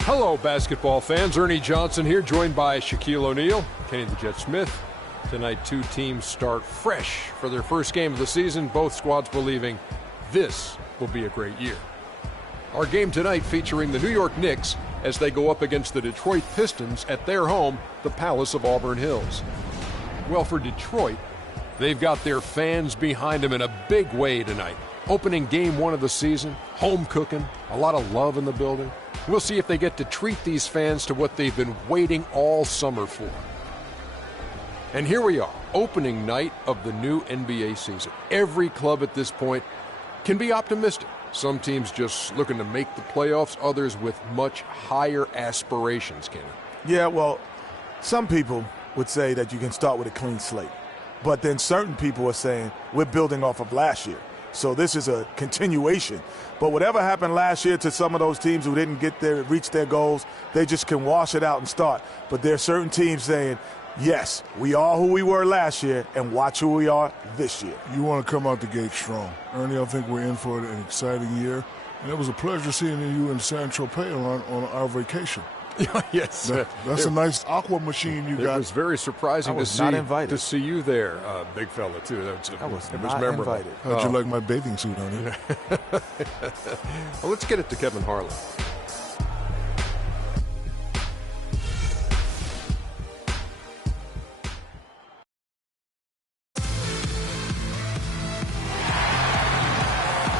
Hello, basketball fans. Ernie Johnson here, joined by Shaquille O'Neal, Kenny the Jet Smith. Tonight, two teams start fresh for their first game of the season. Both squads believing this will be a great year. Our game tonight featuring the New York Knicks as they go up against the Detroit Pistons at their home, the Palace of Auburn Hills. Well, for Detroit, they've got their fans behind them in a big way tonight. Opening game one of the season, home cooking, a lot of love in the building. We'll see if they get to treat these fans to what they've been waiting all summer for. And here we are, opening night of the new NBA season. Every club at this point can be optimistic. Some teams just looking to make the playoffs, others with much higher aspirations, Kenny. Yeah, well, some people would say that you can start with a clean slate. But then certain people are saying we're building off of last year. So this is a continuation. But whatever happened last year to some of those teams who didn't reach their goals, they just can wash it out and start. But there are certain teams saying, yes, we are who we were last year, and watch who we are this year. You want to come out the gate strong. Ernie, I think we're in for an exciting year. And it was a pleasure seeing you in San Tropez on our vacation. Yes. That's a nice aqua machine you got. It was very surprising to see you there, big fella, too. I was not memorable. Invited. How'd you like my bathing suit, honey? Well, let's get it to Kevin Harlan.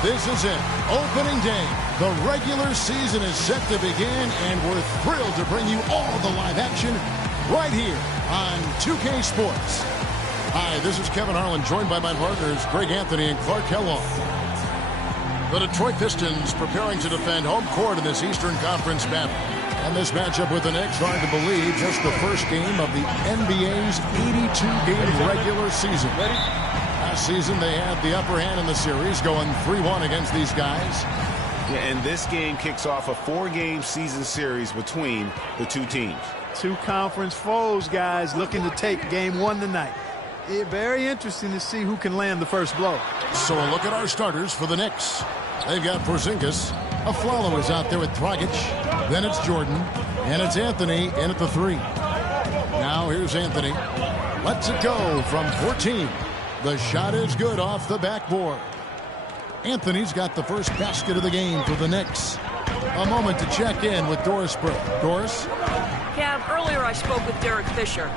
This is it. Opening day. The regular season is set to begin, and we're thrilled to bring you all the live action right here on 2K Sports. Hi, this is Kevin Harlan, joined by my partners Greg Anthony and Clark Kellogg. The Detroit Pistons preparing to defend home court in this Eastern Conference battle. And this matchup with the Knicks, hard to believe, just the first game of the NBA's 82-game regular season. Last season, they had the upper hand in the series, going 3-1 against these guys. Yeah, and this game kicks off a 4-game season series between the two teams. Two conference foes, guys, looking to take game one tonight. Very interesting to see who can land the first blow. So a look at our starters for the Knicks. They've got Porzingis. Afflalo is out there with Dragic. Then it's Jordan. And it's Anthony in at the 3. Now here's Anthony. Lets it go from 14. The shot is good off the backboard. Anthony's got the first basket of the game for the Knicks. A moment to check in with Doris Burke. Doris? Cav, earlier I spoke with Derek Fisher.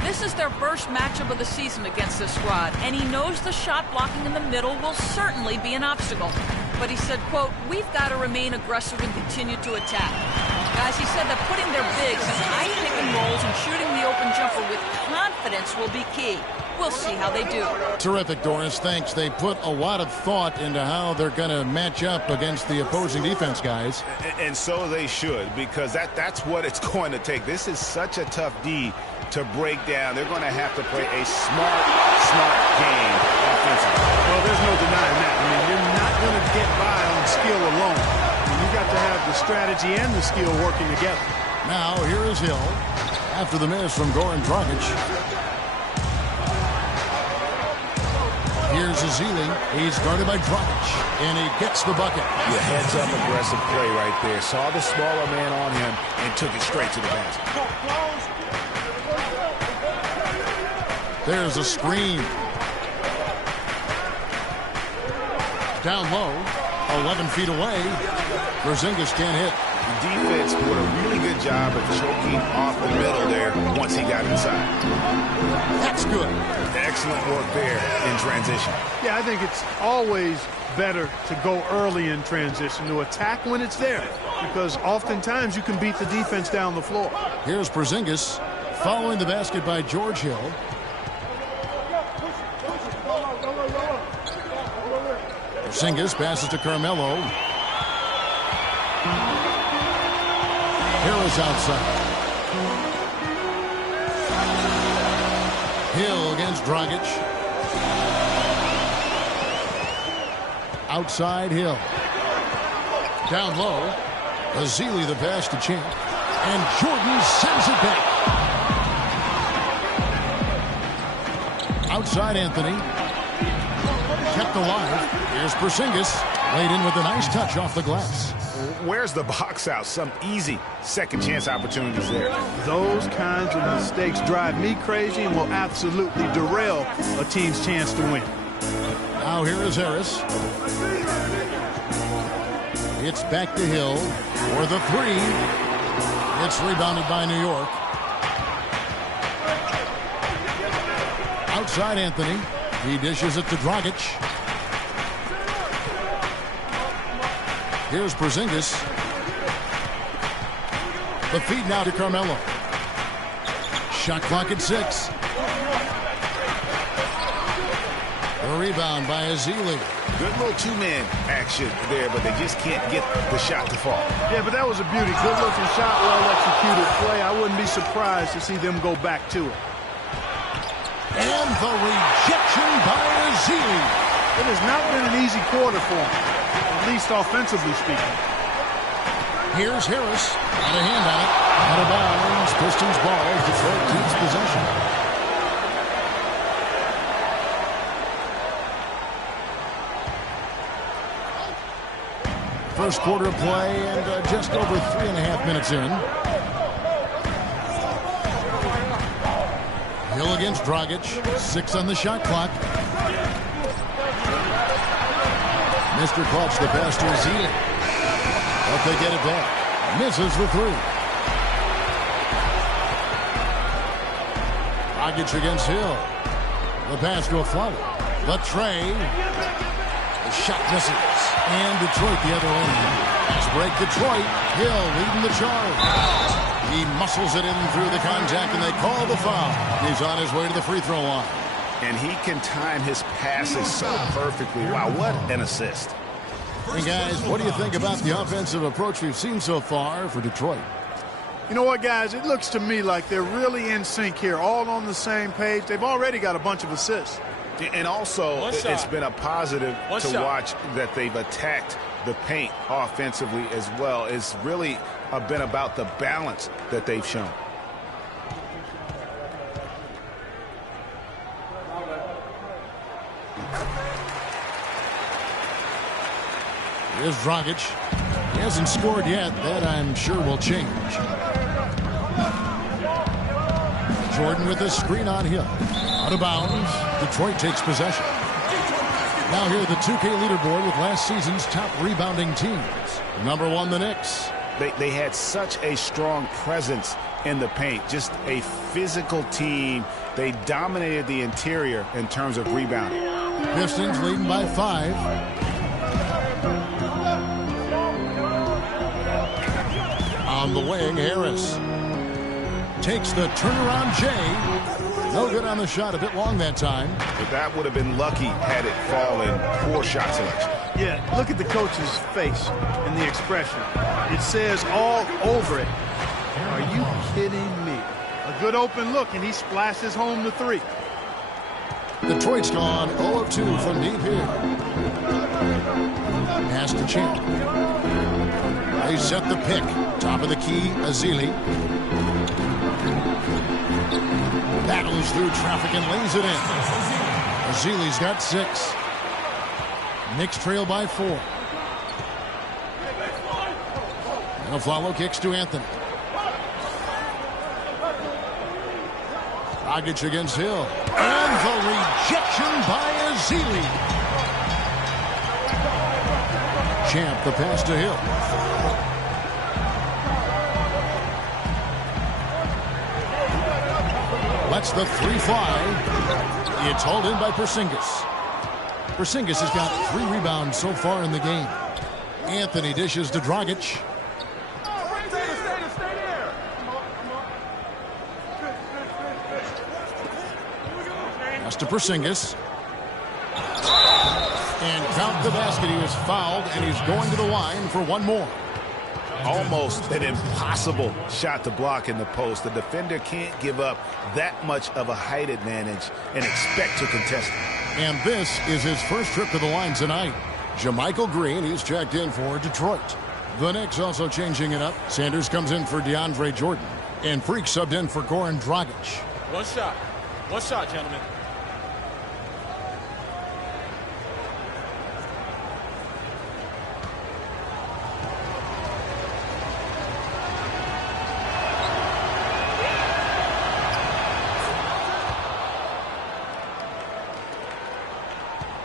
This is their first matchup of the season against this squad, and he knows the shot blocking in the middle will certainly be an obstacle. But he said, quote, we've got to remain aggressive and continue to attack. Guys, he said that putting their bigs in high pick and rolls and shooting the open jumper with confidence will be key. We'll see how they do. Terrific, Doris. Thanks. They put a lot of thought into how they're going to match up against the opposing defense, guys. And so they should, because that's what it's going to take. This is such a tough D to break down. They're going to have to play a smart game offensively. Well, there's no denying that. I mean, you're not going to get by on skill alone. You got to have the strategy and the skill working together. Now, here is Hill after the miss from Goran Dragic. Here's Ezeli. He's guarded by Dragic, and he gets the bucket. Yeah, heads-up aggressive play right there. Saw the smaller man on him and took it straight to the basket. There's a screen. Down low, 11 feet away. Porzingis can't hit. The defense doing a really good job of choking off the middle there once he got inside. That's good. Excellent work there in transition. Yeah, I think it's always better to go early in transition, to attack when it's there, because oftentimes you can beat the defense down the floor. Here's Porzingis following the basket by George Hill. Porzingis passes to Carmelo. Hill is outside. Hill against Dragic. Outside Hill. Down low. Ezeli the pass to Champ. And Jordan sends it back. Outside Anthony. kept alive. Here's Porzingis. Laid in with a nice touch off the glass. Where's the box out? Some easy second chance opportunities there. Those kinds of mistakes drive me crazy and will absolutely derail a team's chance to win. Now here is Harris. It's back to Hill for the three. It's rebounded by New York. Outside Anthony. He dishes it to Dragic. Here's Porzingis. The feed now to Carmelo. Shot clock at 6. A rebound by Ezeli. Good little two-man action there, but they just can't get the shot to fall. Yeah, but that was a beauty. Good-looking shot, well-executed play. I wouldn't be surprised to see them go back to it. And the rejection by Ezeli. It has not been an easy quarter for him, at least offensively speaking. Here's Harris. Got a hand on it. Out of bounds. Pistons ball. Detroit keeps possession. First quarter of play and just over 3.5 minutes in. Hill against Dragic. 6 on the shot clock. Mr. Clutch, the pass to Ezeli. But they get it back. Misses the three. Dragic against Hill. The pass to a Flower. The tray. The shot misses. And Detroit the other end. Let's break Detroit. Hill leading the charge. He muscles it in through the contact, and they call the foul. He's on his way to the free throw line. And he can time his passes so perfectly. Wow, what an assist. And guys, what do you think about the offensive approach we've seen so far for Detroit? You know what, guys? It looks to me like they're really in sync here, all on the same page. They've already got a bunch of assists. And also, it's been a positive to watch that they've attacked the paint offensively as well. It's really been about the balance that they've shown. Here's Dragic. He hasn't scored yet. That, I'm sure, will change. Jordan with a screen on Hill. Out of bounds. Detroit takes possession. Now here the 2K leaderboard with last season's top rebounding teams. Number 1, the Knicks. They had such a strong presence in the paint. Just a physical team. They dominated the interior in terms of rebounding. Pistons leading by 5. On the wing, Harris takes the turnaround J. No good on the shot, a bit long that time. But that would have been lucky had it fallen. Poor shot selection. Yeah, look at the coach's face and the expression. It says all over it. Are you kidding me? A good open look, and he splashes home the 3. Detroit's gone 0 of 2 from deep here. Pass to Champ. They set the pick. Top of the key, Ezeli. Battles through traffic and lays it in. Ezeli's got 6. Knicks trail by 4. And Aflalo kicks to Anthony. Dragic against Hill. And the rejection by Ezeli. Champ, the pass to Hill. Lets the 3 fly. It's hauled in by Porzingis. Porzingis has got 3 rebounds so far in the game. Anthony dishes to Dragic. Pass to Porzingis. And count the basket. He was fouled, and he's going to the line for 1 more. Almost an impossible shot to block in the post. The defender can't give up that much of a height advantage and expect to contest it. And this is his first trip to the line tonight. JaMychal Green, he's checked in for Detroit. The Knicks also changing it up. Sanders comes in for DeAndre Jordan. And Freak subbed in for Goran Dragic. One shot, gentlemen.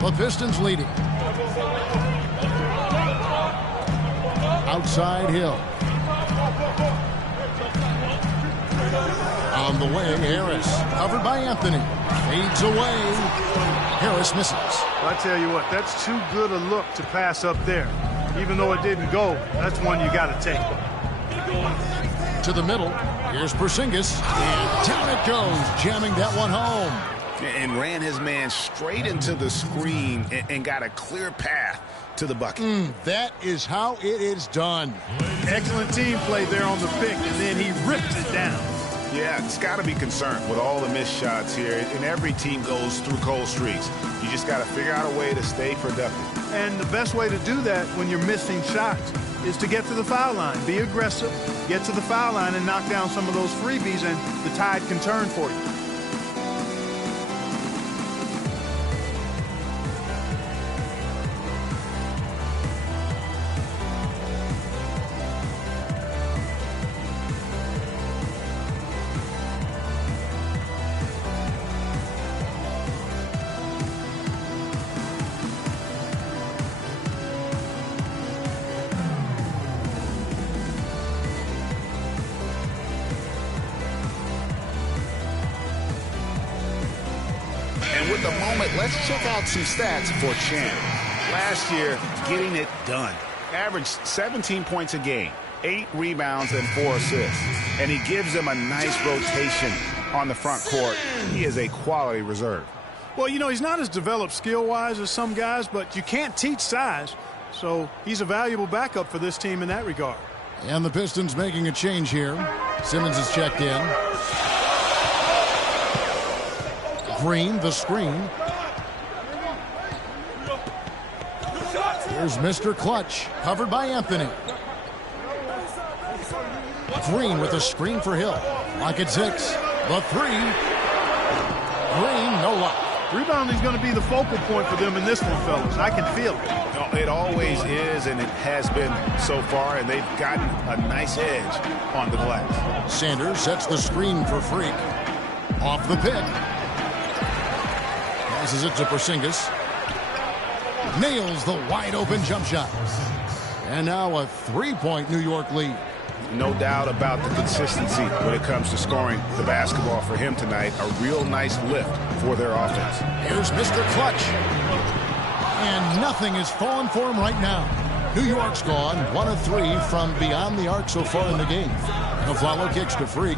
The Pistons leading. Outside Hill. On the way, Harris. Covered by Anthony. Fades away. Harris misses. I tell you what, that's too good a look to pass up there. Even though it didn't go, that's one you got to take. To the middle. Here's Porzingis. And down it goes, jamming that one home. And ran his man straight into the screen and got a clear path to the bucket. That is how it is done. Excellent team play there on the pick, and then he ripped it down. Yeah, it's got to be concerned with all the missed shots here, and every team goes through cold streaks. You just got to figure out a way to stay productive. And the best way to do that when you're missing shots is to get to the foul line. Be aggressive, get to the foul line, and knock down some of those freebies, and the tide can turn for you. With the moment, let's check out some stats for Chan. Last year, getting it done. Averaged 17 points a game, 8 rebounds, and 4 assists. And he gives them a nice rotation on the front court. He is a quality reserve. Well, you know, he's not as developed skill-wise as some guys, but you can't teach size. So he's a valuable backup for this team in that regard. And the Pistons making a change here. Simmons is checked in. Green, the screen. Here's Mr. Clutch, covered by Anthony. Green with a screen for Hill. Lock at 6. The 3. Green, no luck. Rebounding's going to be the focal point for them in this one, fellas. I can feel it. It always is, and it has been so far, and they've gotten a nice edge on the glass. Sanders sets the screen for Freak. Off the pick. Passes it to Porzingis. Nails the wide-open jump shot. And now a 3-point New York lead. No doubt about the consistency when it comes to scoring the basketball for him tonight. A real nice lift for their offense. Here's Mr. Clutch. And nothing is falling for him right now. New York's gone 1 of 3 from beyond the arc so far in the game. Afflalo kicks to Freak.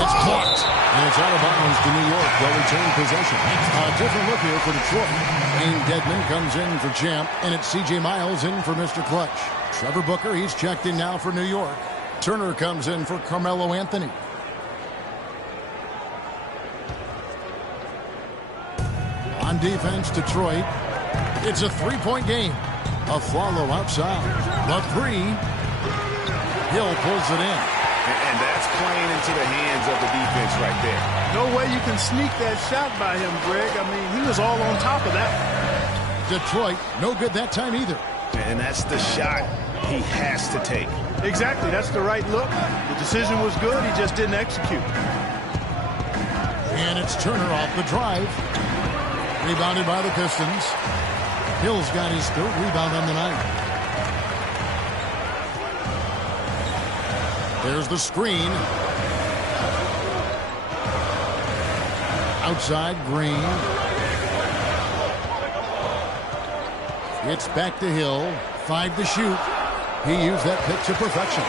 It's blocked. And it's out of bounds to New York. They'll retain possession. A different look here for Detroit. Wayne Dedman comes in for Champ, and it's C.J. Miles in for Mr. Clutch. Trevor Booker, he's checked in now for New York. Turner comes in for Carmelo Anthony. On defense, Detroit. It's a 3-point game. Afflalo outside. The 3. Hill pulls it in. And that's playing into the hands of the defense right there. No way you can sneak that shot by him, Greg. I mean, he was all on top of that. Detroit, no good that time either. And that's the shot he has to take. Exactly. That's the right look. The decision was good. He just didn't execute. And it's Turner off the drive. Rebounded by the Pistons. Hill's got his 3rd rebound on the night. There's the screen. Outside, Green. It's back to Hill. 5 to shoot. He used that pick to perfection.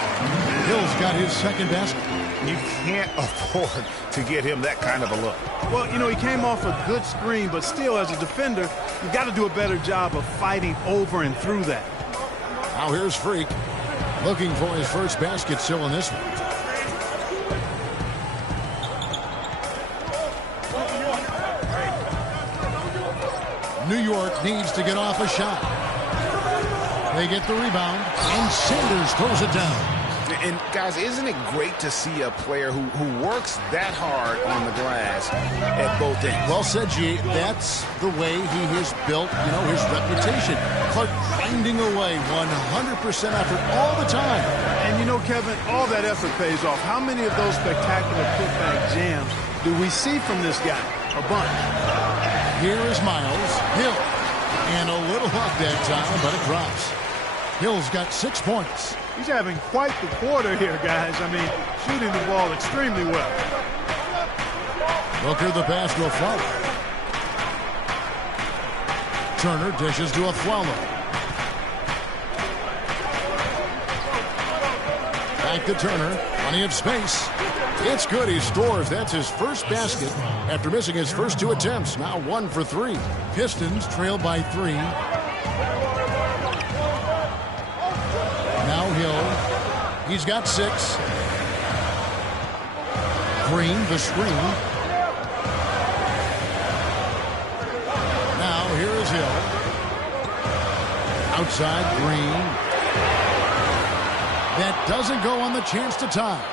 Hill's got his 2nd basket. You can't afford to get him that kind of a look. Well, you know, he came off a good screen, but still, as a defender, you got to do a better job of fighting over and through that. Now here's Freak. Looking for his first basket still in this one. New York needs to get off a shot. They get the rebound, and Sanders throws it down. And, guys, isn't it great to see a player who works that hard on the glass at both ends? Well said, G. That's the way he has built, his reputation. Clark grinding away, 100% effort all the time. And, Kevin, all that effort pays off. How many of those spectacular putback jams do we see from this guy? A bunch. Here is Miles Hill. And a little up that time, but it drops. Hill's got 6 points. He's having quite the quarter here, guys. I mean, shooting the ball extremely well. Booker the pass to Afflalo. Turner dishes to Afflalo. Back to Turner. Plenty of space. It's good. He scores. That's his first basket after missing his first 2 attempts. Now 1 for 3. Pistons trail by 3. Now Hill. He's got 6. Green the screen. Now here is Hill. Outside Green. That doesn't go on the chance to tie.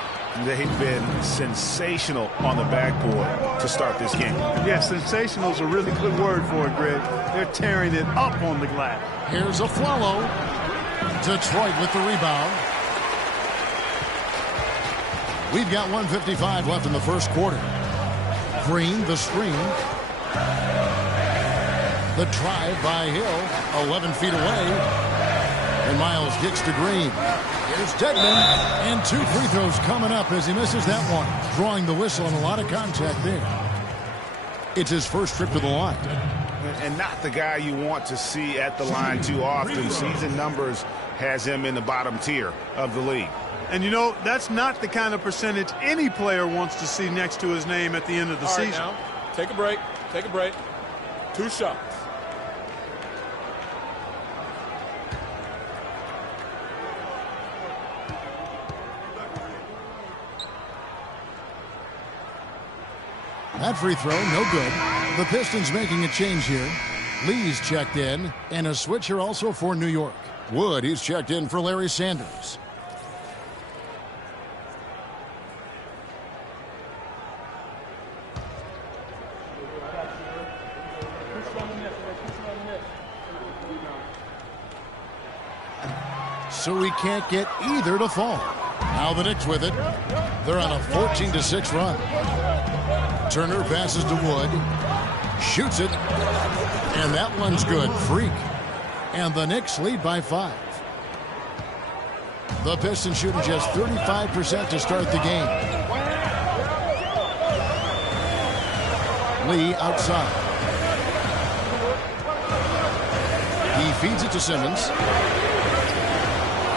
They've been sensational on the backboard to start this game. Yeah, sensational is a really good word for it, Greg. They're tearing it up on the glass. Here's Afflalo. Detroit with the rebound. We've got 1:55 left in the first quarter. Green the screen. The drive by Hill, 11 feet away. And Miles gets to Green. Here's Dedmon, and 2 free throws coming up as he misses that one. Drawing the whistle and a lot of contact there. It's his first trip to the line. And not the guy you want to see at the line too often. Season numbers has him in the bottom tier of the league. And you know, that's not the kind of percentage any player wants to see next to his name at the end of the season. Now, take a break. Take a break. 2 shots. That free throw, no good. The Pistons making a change here. Lee's checked in, and a switch here also for New York. Wood, he's checked in for Larry Sanders. So he can't get either to fall. Now the Knicks with it. They're on a 14-6 run. Turner passes to Wood. Shoots it. And that one's good. Freak. And the Knicks lead by 5. The Pistons shooting just 35% to start the game. Lee outside. He feeds it to Simmons.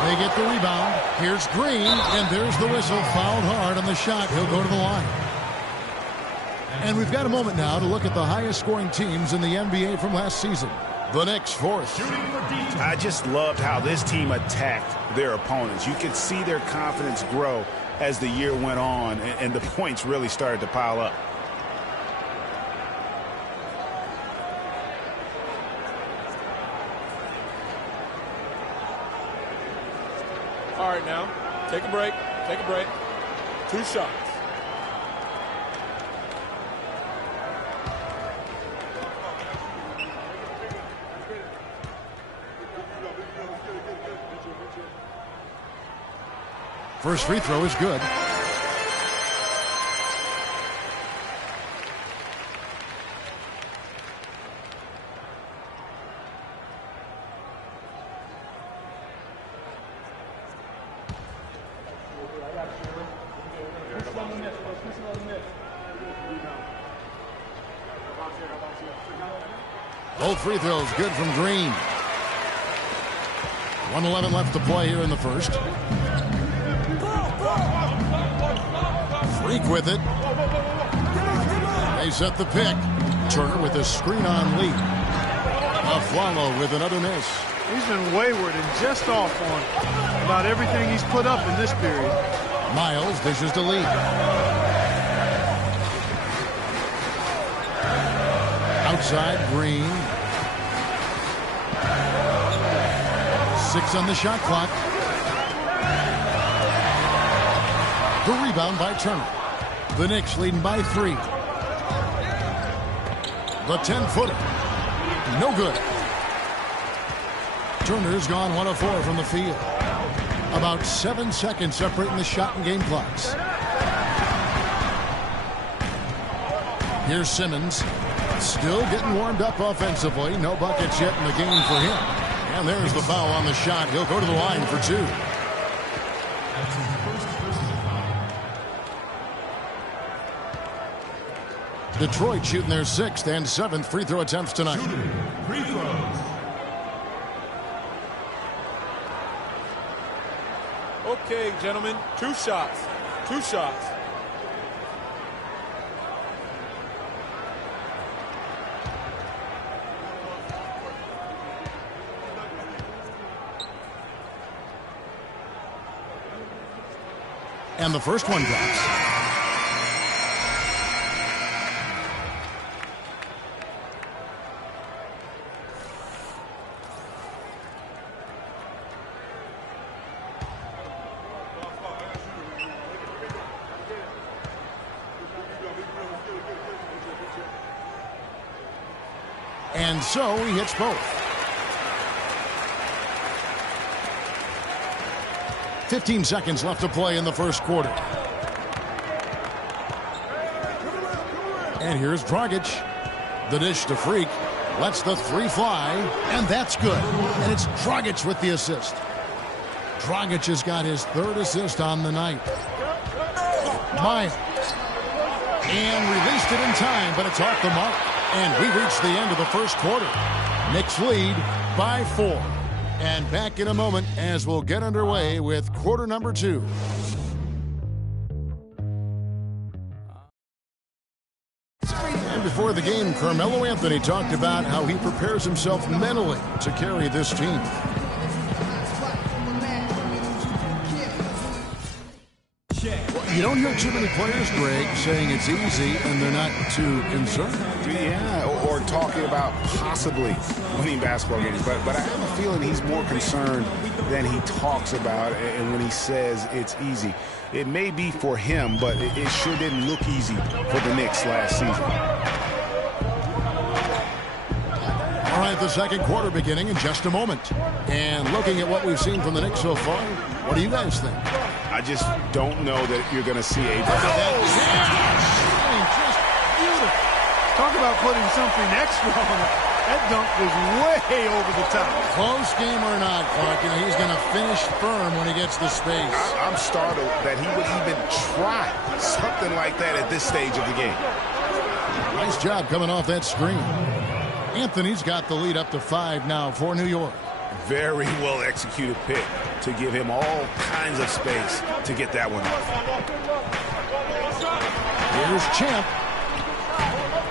They get the rebound. Here's Green, and there's the whistle. Fouled hard on the shot. He'll go to the line. And we've got a moment now to look at the highest scoring teams in the NBA from last season. The Knicks fourth. I just loved how this team attacked their opponents. You could see their confidence grow as the year went on, and the points really started to pile up. All right, now, take a break. Take a break. 2 shots. First free throw is good. Both free throws good from Green. 1:11 left to play here in the first. Freak with it. They set the pick. Turner with a screen on Lee. Afflalo with another miss. He's been wayward and just off on about everything he's put up in this period. Miles dishes to Lee. Outside Green. 6 on the shot clock. The rebound by Turner. The Knicks leading by 3. The 10-footer. No good. Turner's gone 1 of 4 from the field. About 7 seconds separating the shot and game clocks. Here's Simmons. Still getting warmed up offensively. No buckets yet in the game for him. And there's the foul on the shot. He'll go to the line for 2. Detroit shooting their 6th and 7th free throw attempts tonight. Free throws. Okay, gentlemen, 2 shots. 2 shots. And the first one drops. And so he hits both. 15 seconds left to play in the first quarter. And here's Dragic. The dish to Freak. Lets the 3 fly. And that's good. And it's Dragic with the assist. Dragic has got his 3rd assist on the night. Miles. And released it in time, but it's off the mark. And we reached the end of the first quarter. Knicks lead by 4. And back in a moment as we'll get underway with quarter number 2. And before the game, Carmelo Anthony talked about how he prepares himself mentally to carry this team. You don't hear too many players, Greg, saying it's easy and they're not too concerned. Yeah, or talking about possibly winning basketball games. But I have a feeling he's more concerned than he talks about, and when he says it's easy. It may be for him, but it sure didn't look easy for the Knicks last season. All right, the second quarter beginning in just a moment. And looking at what we've seen from the Knicks so far, what do you guys think? I just don't know that you're going to see a... Just beautiful. Talk about putting something extra on it. That dunk was way over the top. Close game or not, Clark, you know, he's going to finish firm when he gets the space. I'm startled that he would even try something like that at this stage of the game. Nice job coming off that screen. Anthony's got the lead up to 5 now for New York. Very well executed pick to give him all kinds of space to get that one off. Here's Champ.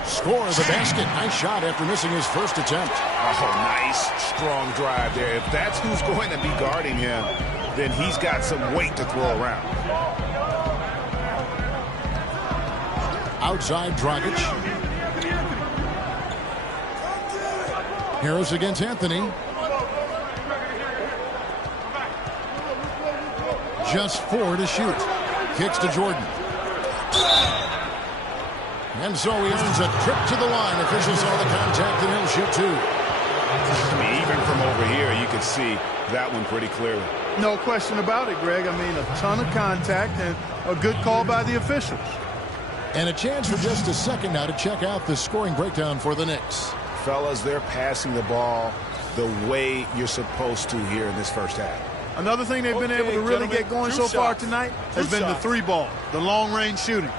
Score the basket. Nice shot after missing his first attempt. Oh, nice strong drive there. If that's who's going to be guarding him, then he's got some weight to throw around. Outside Dragic. Harris against Anthony. Just 4 to shoot. Kicks to Jordan. And so he earns a trip to the line. Officials saw the contact and he'll shoot 2. I mean, even from over here, you can see that one pretty clearly. No question about it, Greg. I mean, a ton of contact and a good call by the officials. And a chance for just a second now to check out the scoring breakdown for the Knicks. Fellas, they're passing the ball the way you're supposed to here in this first half. Another thing they've been able to really get going so far tonight has been the 3 ball, the long-range shooting.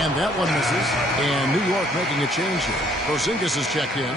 And that one misses. And New York making a change here. Porzingis has checked in.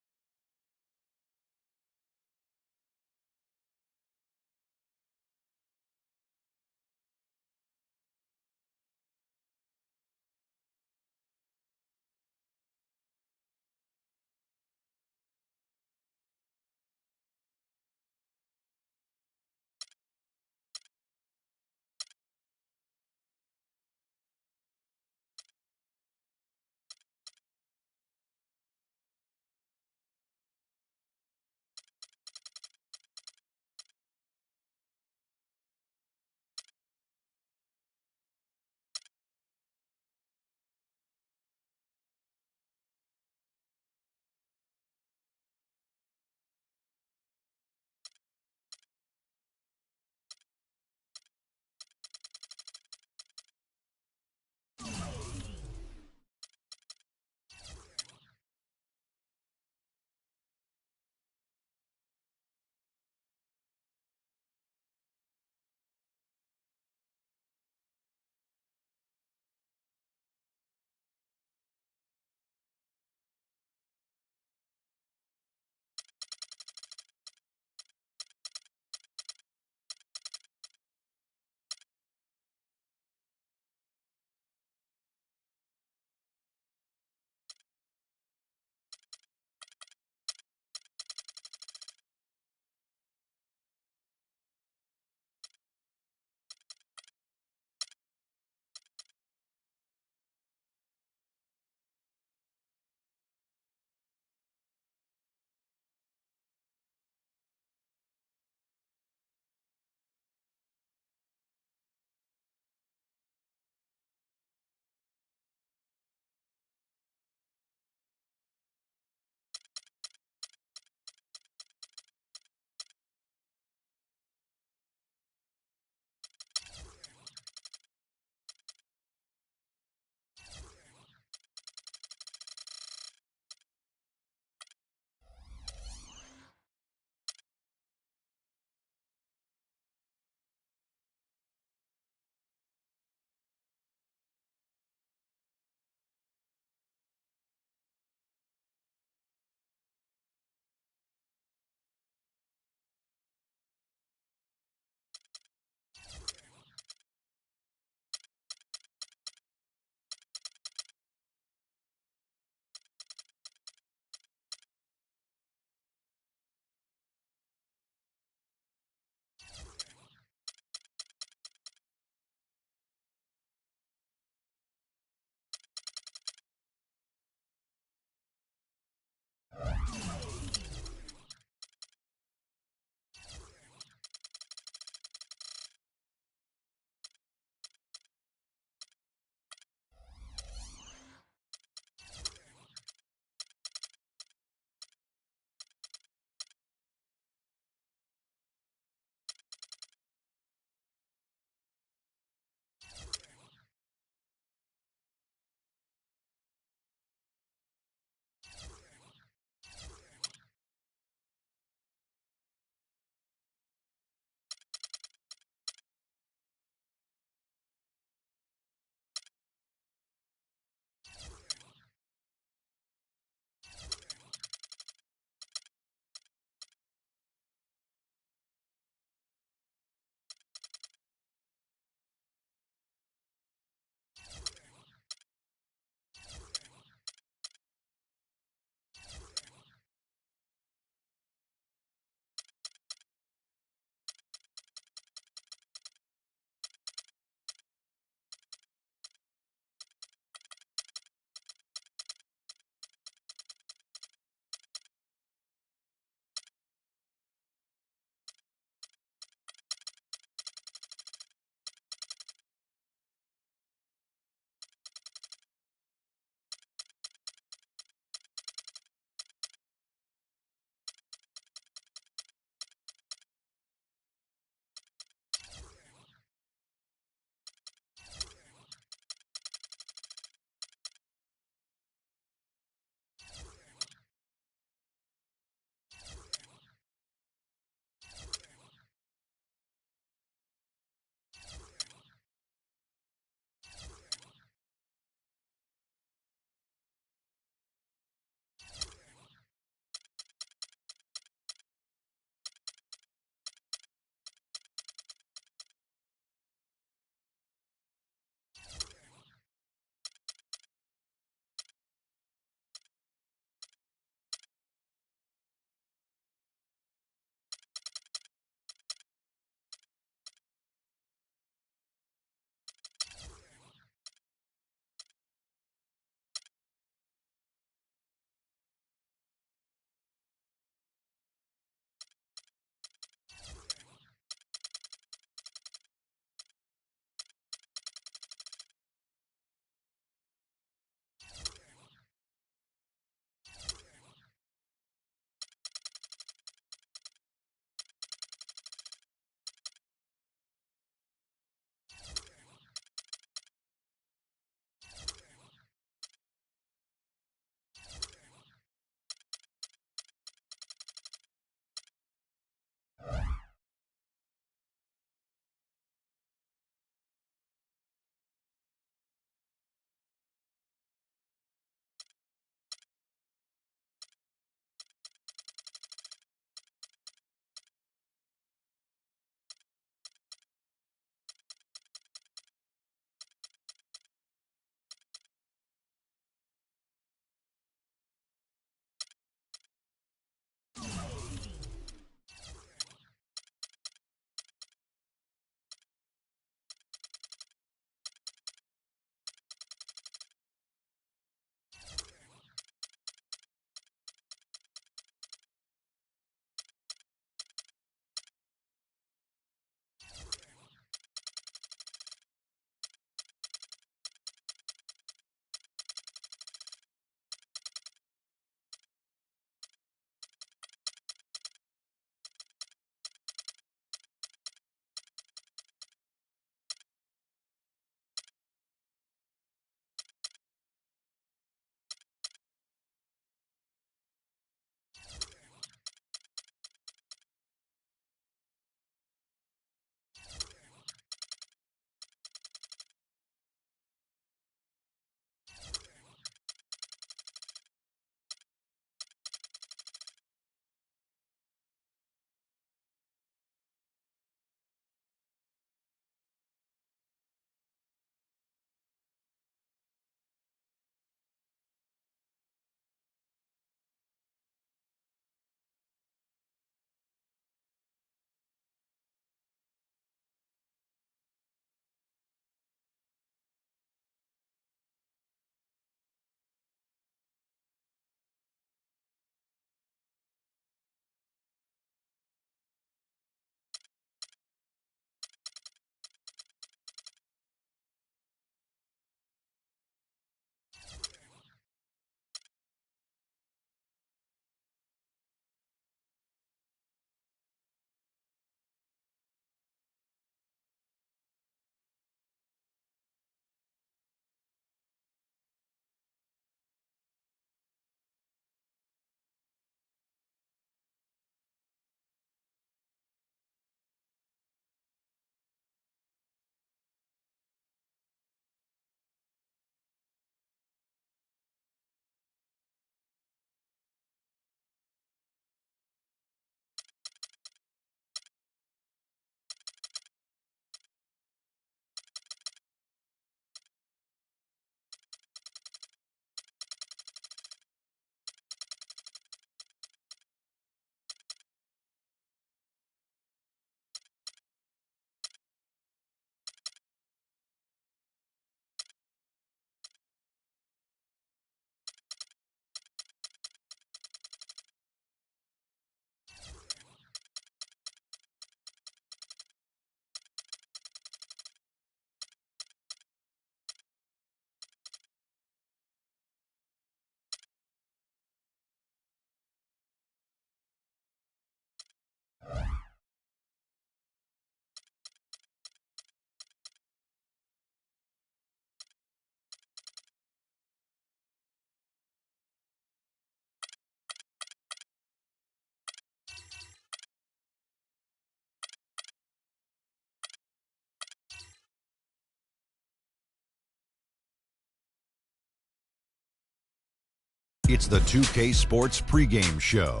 It's the 2K Sports pregame show.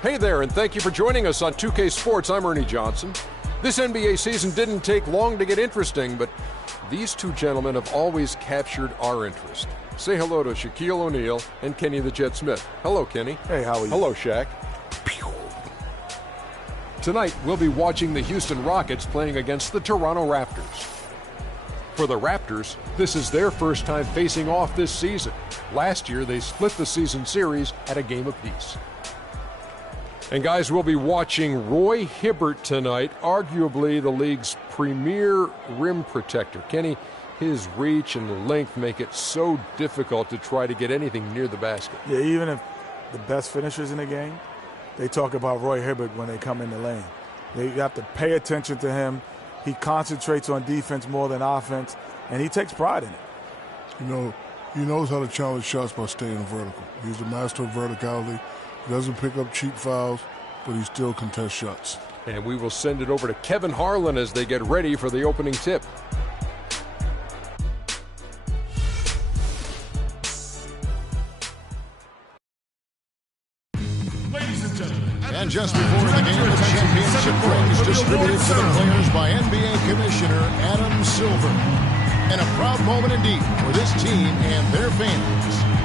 Hey there, and thank you for joining us on 2K Sports. I'm Ernie Johnson. This NBA season didn't take long to get interesting, but these two gentlemen have always captured our interest. Say hello to Shaquille O'Neal and Kenny the Jet Smith. Hello, Kenny. Hey, how are you? Hello, Shaq. Tonight, we'll be watching the Houston Rockets playing against the Toronto Raptors. For the Raptors, this is their first time facing off this season. Last year, they split the season series at a game apiece. And guys, we'll be watching Roy Hibbert tonight, arguably the league's premier rim protector. Kenny, his reach and length make it so difficult to try to get anything near the basket. Yeah, even if the best finishers in the game, they talk about Roy Hibbert when they come in the lane. You have to pay attention to him. He concentrates on defense more than offense, and he takes pride in it. You know, he knows how to challenge shots by staying vertical. He's the master of verticality. He doesn't pick up cheap fouls, but he still contests shots. And we will send it over to Kevin Harlan as they get ready for the opening tip. And just before the game, the championship ring is distributed to the players by NBA Commissioner Adam Silver. And a proud moment indeed for this team and their fans.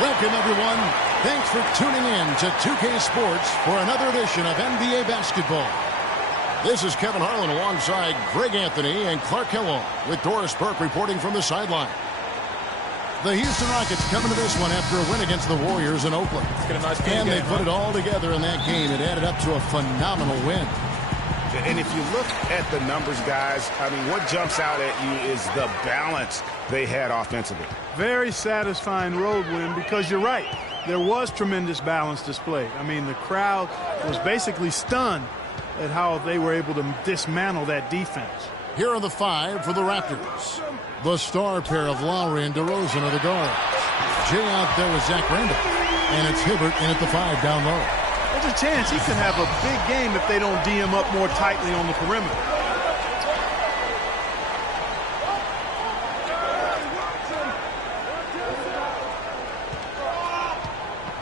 Welcome, everyone. Thanks for tuning in to 2K Sports for another edition of NBA Basketball. This is Kevin Harlan alongside Greg Anthony and Clark Kellogg with Doris Burke reporting from the sideline. The Houston Rockets coming to this one after a win against the Warriors in Oakland. And they put it all together in that game. It added up to a phenomenal win. And if you look at the numbers, guys, I mean, what jumps out at you is the balance they had offensively. Very satisfying road win because you're right. There was tremendous balance displayed. I mean, the crowd was basically stunned at how they were able to dismantle that defense. Here are the five for the Raptors. The star pair of Lowry and DeRozan are the guards. Jay out there with Zach Randolph. And it's Hibbert in at the five down low. There's a chance he could have a big game if they don't D him up more tightly on the perimeter.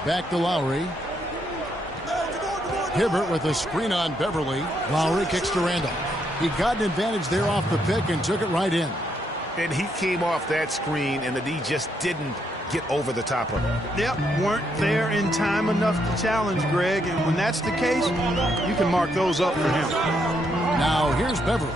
Back to Lowry. Hibbert with a screen on Beverly. Lowry kicks to Randolph. He got an advantage there off the pick and took it right in. And he came off that screen, and the D just didn't get over the top of it. Yep, weren't there in time enough to challenge Greg, and when that's the case, you can mark those up for him. Now here's Beverly.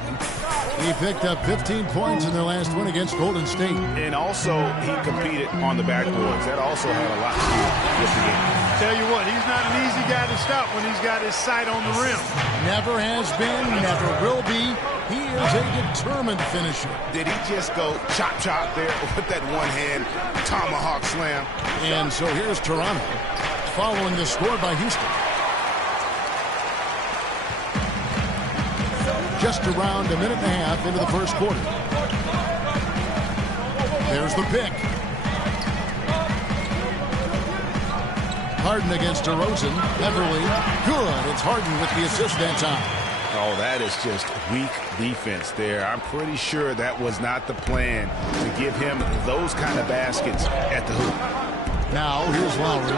He picked up 15 points in their last win against Golden State. And also, he competed on the backboards. That also had a lot to do with the game. Tell you what, he's not an easy guy to stop when he's got his sight on the rim. Never has been, never will be. He is a determined finisher. Did he just go chop there with that one-hand tomahawk slam? And so here's Toronto, following the score by Houston. just around a minute and a half into the first quarter. There's the pick. Harden against DeRozan. Beverly, good. It's Harden with the assist that time. Oh, that is just weak defense there. I'm pretty sure that was not the plan to give him those kind of baskets at the hoop. Now, here's Lowry.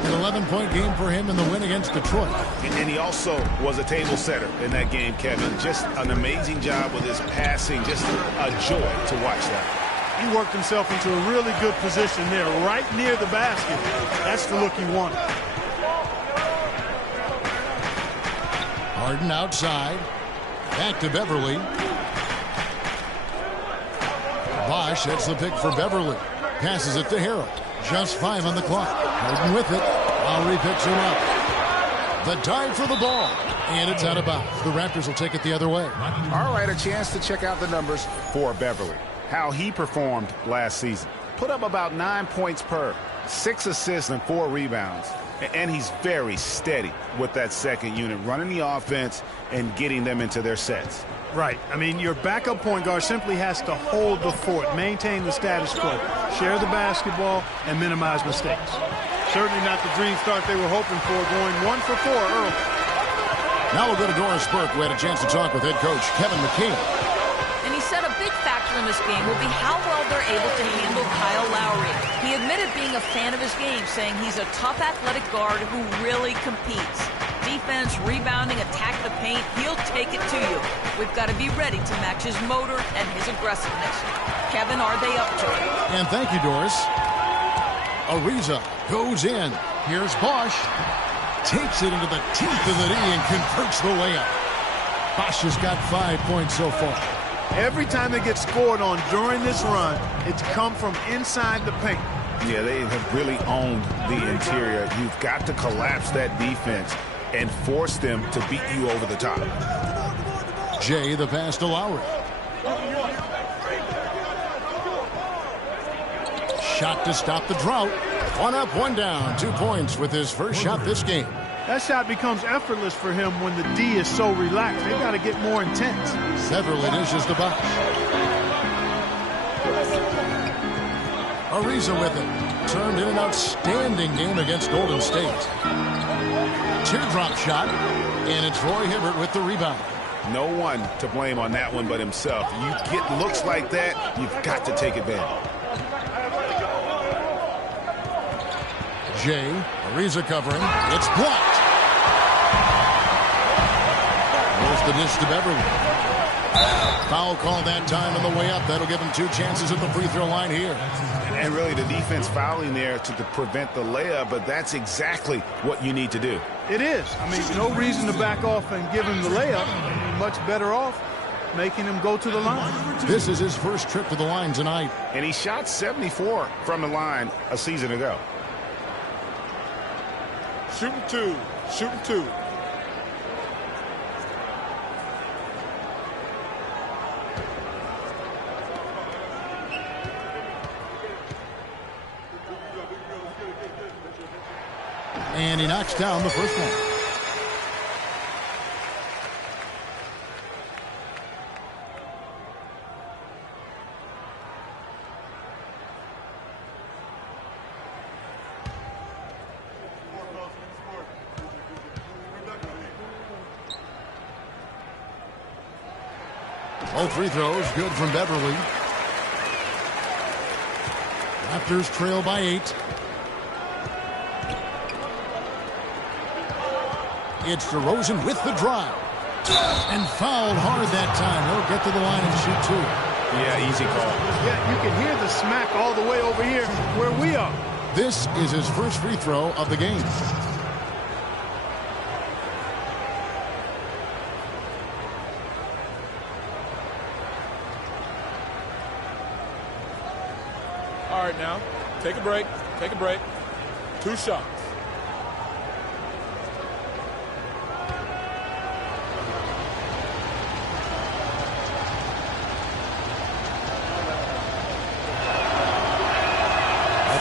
An 11-point game for him in the win against Detroit. And he also was a table setter in that game, Kevin. Just an amazing job with his passing. Just a joy to watch that. He worked himself into a really good position there, right near the basket. That's the look he wanted. Harden outside. Back to Beverly. Bosch hits the pick for Beverly. Passes it to Harrell. Just 5 on the clock. Harden with it. Lowry picks him up. The dive for the ball. And it's out of bounds. The Raptors will take it the other way. All right, a chance to check out the numbers for Beverly. How he performed last season. Put up about 9 points per, 6 assists and 4 rebounds. And he's very steady with that second unit, running the offense and getting them into their sets. Right. I mean, your backup point guard simply has to hold the fort, maintain the status quo, share the basketball, and minimize mistakes. Certainly not the dream start they were hoping for, going 1 for 4 early. Now we'll go to Doris Burke. We had a chance to talk with head coach Kevin McKee. And he said a big factor in this game will be how well they're able to handle Kyle Lowry. He admitted being a fan of his game, saying he's a tough athletic guard who really competes. Defense, rebounding, attack the paint, he'll take it to you. We've got to be ready to match his motor and his aggressiveness. Kevin, are they up to it? And thank you, Doris. Ariza goes in. Here's Bosch. Takes it into the teeth of the knee and converts the layup. Bosch has got 5 points so far. Every time they get scored on during this run, it's come from inside the paint. Yeah, they have really owned the interior. You've got to collapse that defense and force them to beat you over the top. Jay, the pass to Lowry. Shot to stop the drought. 1 up, 1 down. 2 points with his first shot this game. That shot becomes effortless for him when the D is so relaxed. They got to get more intense. Several dishes to Bosch. Ariza with it. Turned in an outstanding game against Golden State. Teardrop shot, and it's Roy Hibbert with the rebound. No one to blame on that one but himself. You get looks like that, you've got to take advantage. Jay, Ariza covering. It's blocked. There's the dish to Beverly. Foul call that time on the way up. That'll give him 2 chances at the free throw line here. And really the defense fouling there to prevent the layup, but that's exactly what you need to do. It is. I mean, no reason to back off and give him the layup. You're much better off making him go to the line. This is his first trip to the line tonight. And he shot 74 from the line a season ago. Shooting 2. Shooting 2. And he knocks down the first one. Both free throws good from Beverly. Raptors trail by 8. It's DeRozan with the drive. And fouled hard that time. He'll get to the line and shoot 2. Yeah, easy call. Yeah, you can hear the smack all the way over here where we are. This is his first free throw of the game. All right, now, take a break. Take a break. 2 shots.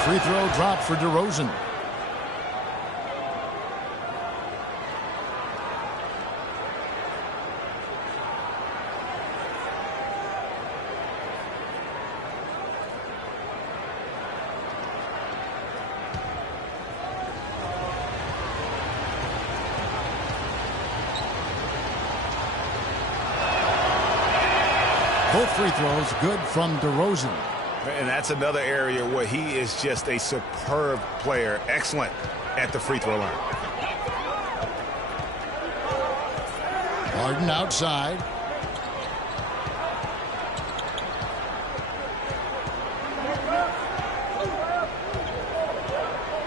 Free throw drop for DeRozan. Both free throws good from DeRozan. And that's another area where he is just a superb player. Excellent at the free throw line. Harden outside.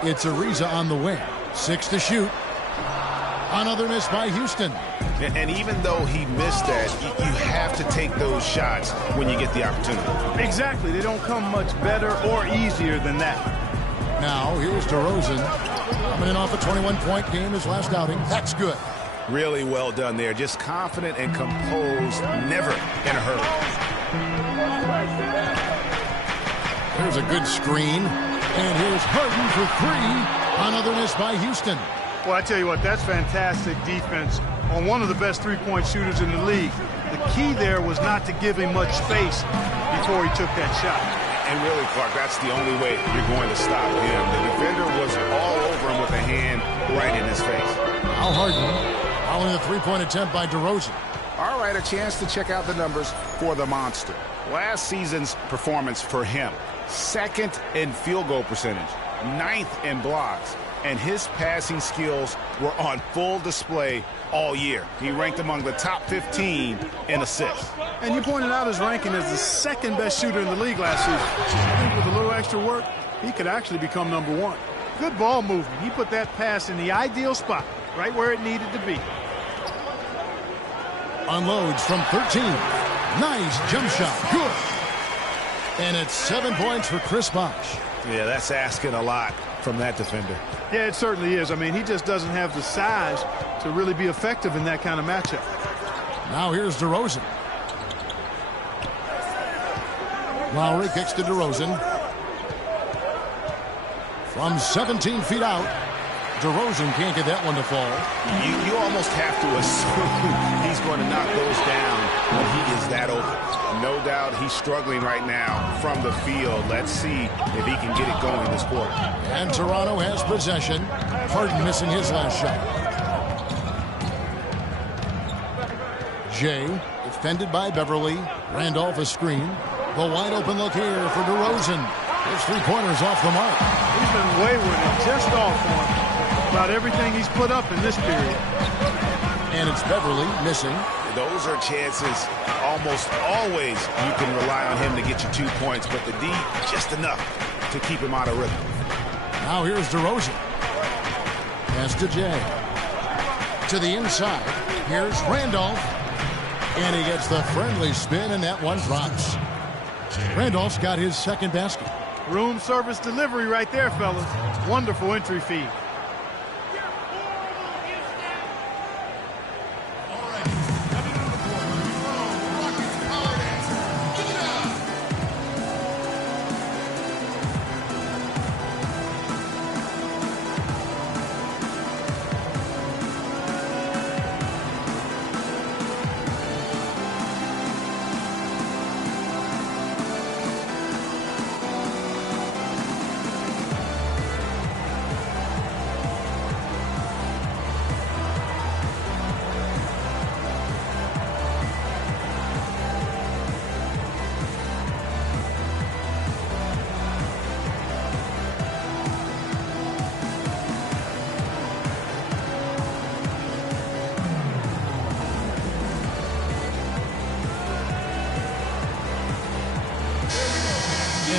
It's Ariza on the wing. 6 to shoot. Another miss by Houston. And even though he missed that, you have to take those shots when you get the opportunity. Exactly. They don't come much better or easier than that. Now, here's DeRozan. Coming in off a 21-point game his last outing. That's good. Really well done there. Just confident and composed, never in a hurry. Here's a good screen. And here's Harden for 3. Another miss by Houston. Well, I tell you what, that's fantastic defense on one of the best three-point shooters in the league. The key there was not to give him much space before he took that shot. And really, Clark, that's the only way you're going to stop him. The defender was all over him with a hand right in his face. Now Harden following the three-point attempt by DeRozan. All right, a chance to check out the numbers for the monster. Last season's performance for him: 2nd in field goal percentage, 9th in blocks, and his passing skills were on full display all year. He ranked among the top 15 in assists. And you pointed out his ranking as the 2nd best shooter in the league last season. I think with a little extra work, he could actually become number 1. Good ball movement. He put that pass in the ideal spot, right where it needed to be. Unloads from 13. Nice jump shot. Good. And it's 7 points for Chris Bosh. Yeah, that's asking a lot from that defender. Yeah, it certainly is. I mean, he just doesn't have the size to really be effective in that kind of matchup. Now here's DeRozan. Lowry kicks to DeRozan. From 17 feet out, DeRozan can't get that one to fall. You almost have to assume he's going to knock those down when he is that open. No doubt he's struggling right now from the field. Let's see if he can get it going this quarter. And Toronto has possession. Harden missing his last shot. Jay defended by Beverly. Randolph a screen. The wide open look here for DeRozan. His three-pointers off the mark. He's been wayward and just off on about everything he's put up in this period. And it's Beverly missing. Those are chances almost always you can rely on him to get you 2 points, but the D just enough to keep him out of rhythm. Now here's DeRozan. Pass to Jay. To the inside. Here's Randolph. And he gets the friendly spin, and that one drops. Randolph's got his 2nd basket. Room service delivery right there, fellas. Wonderful entry feed.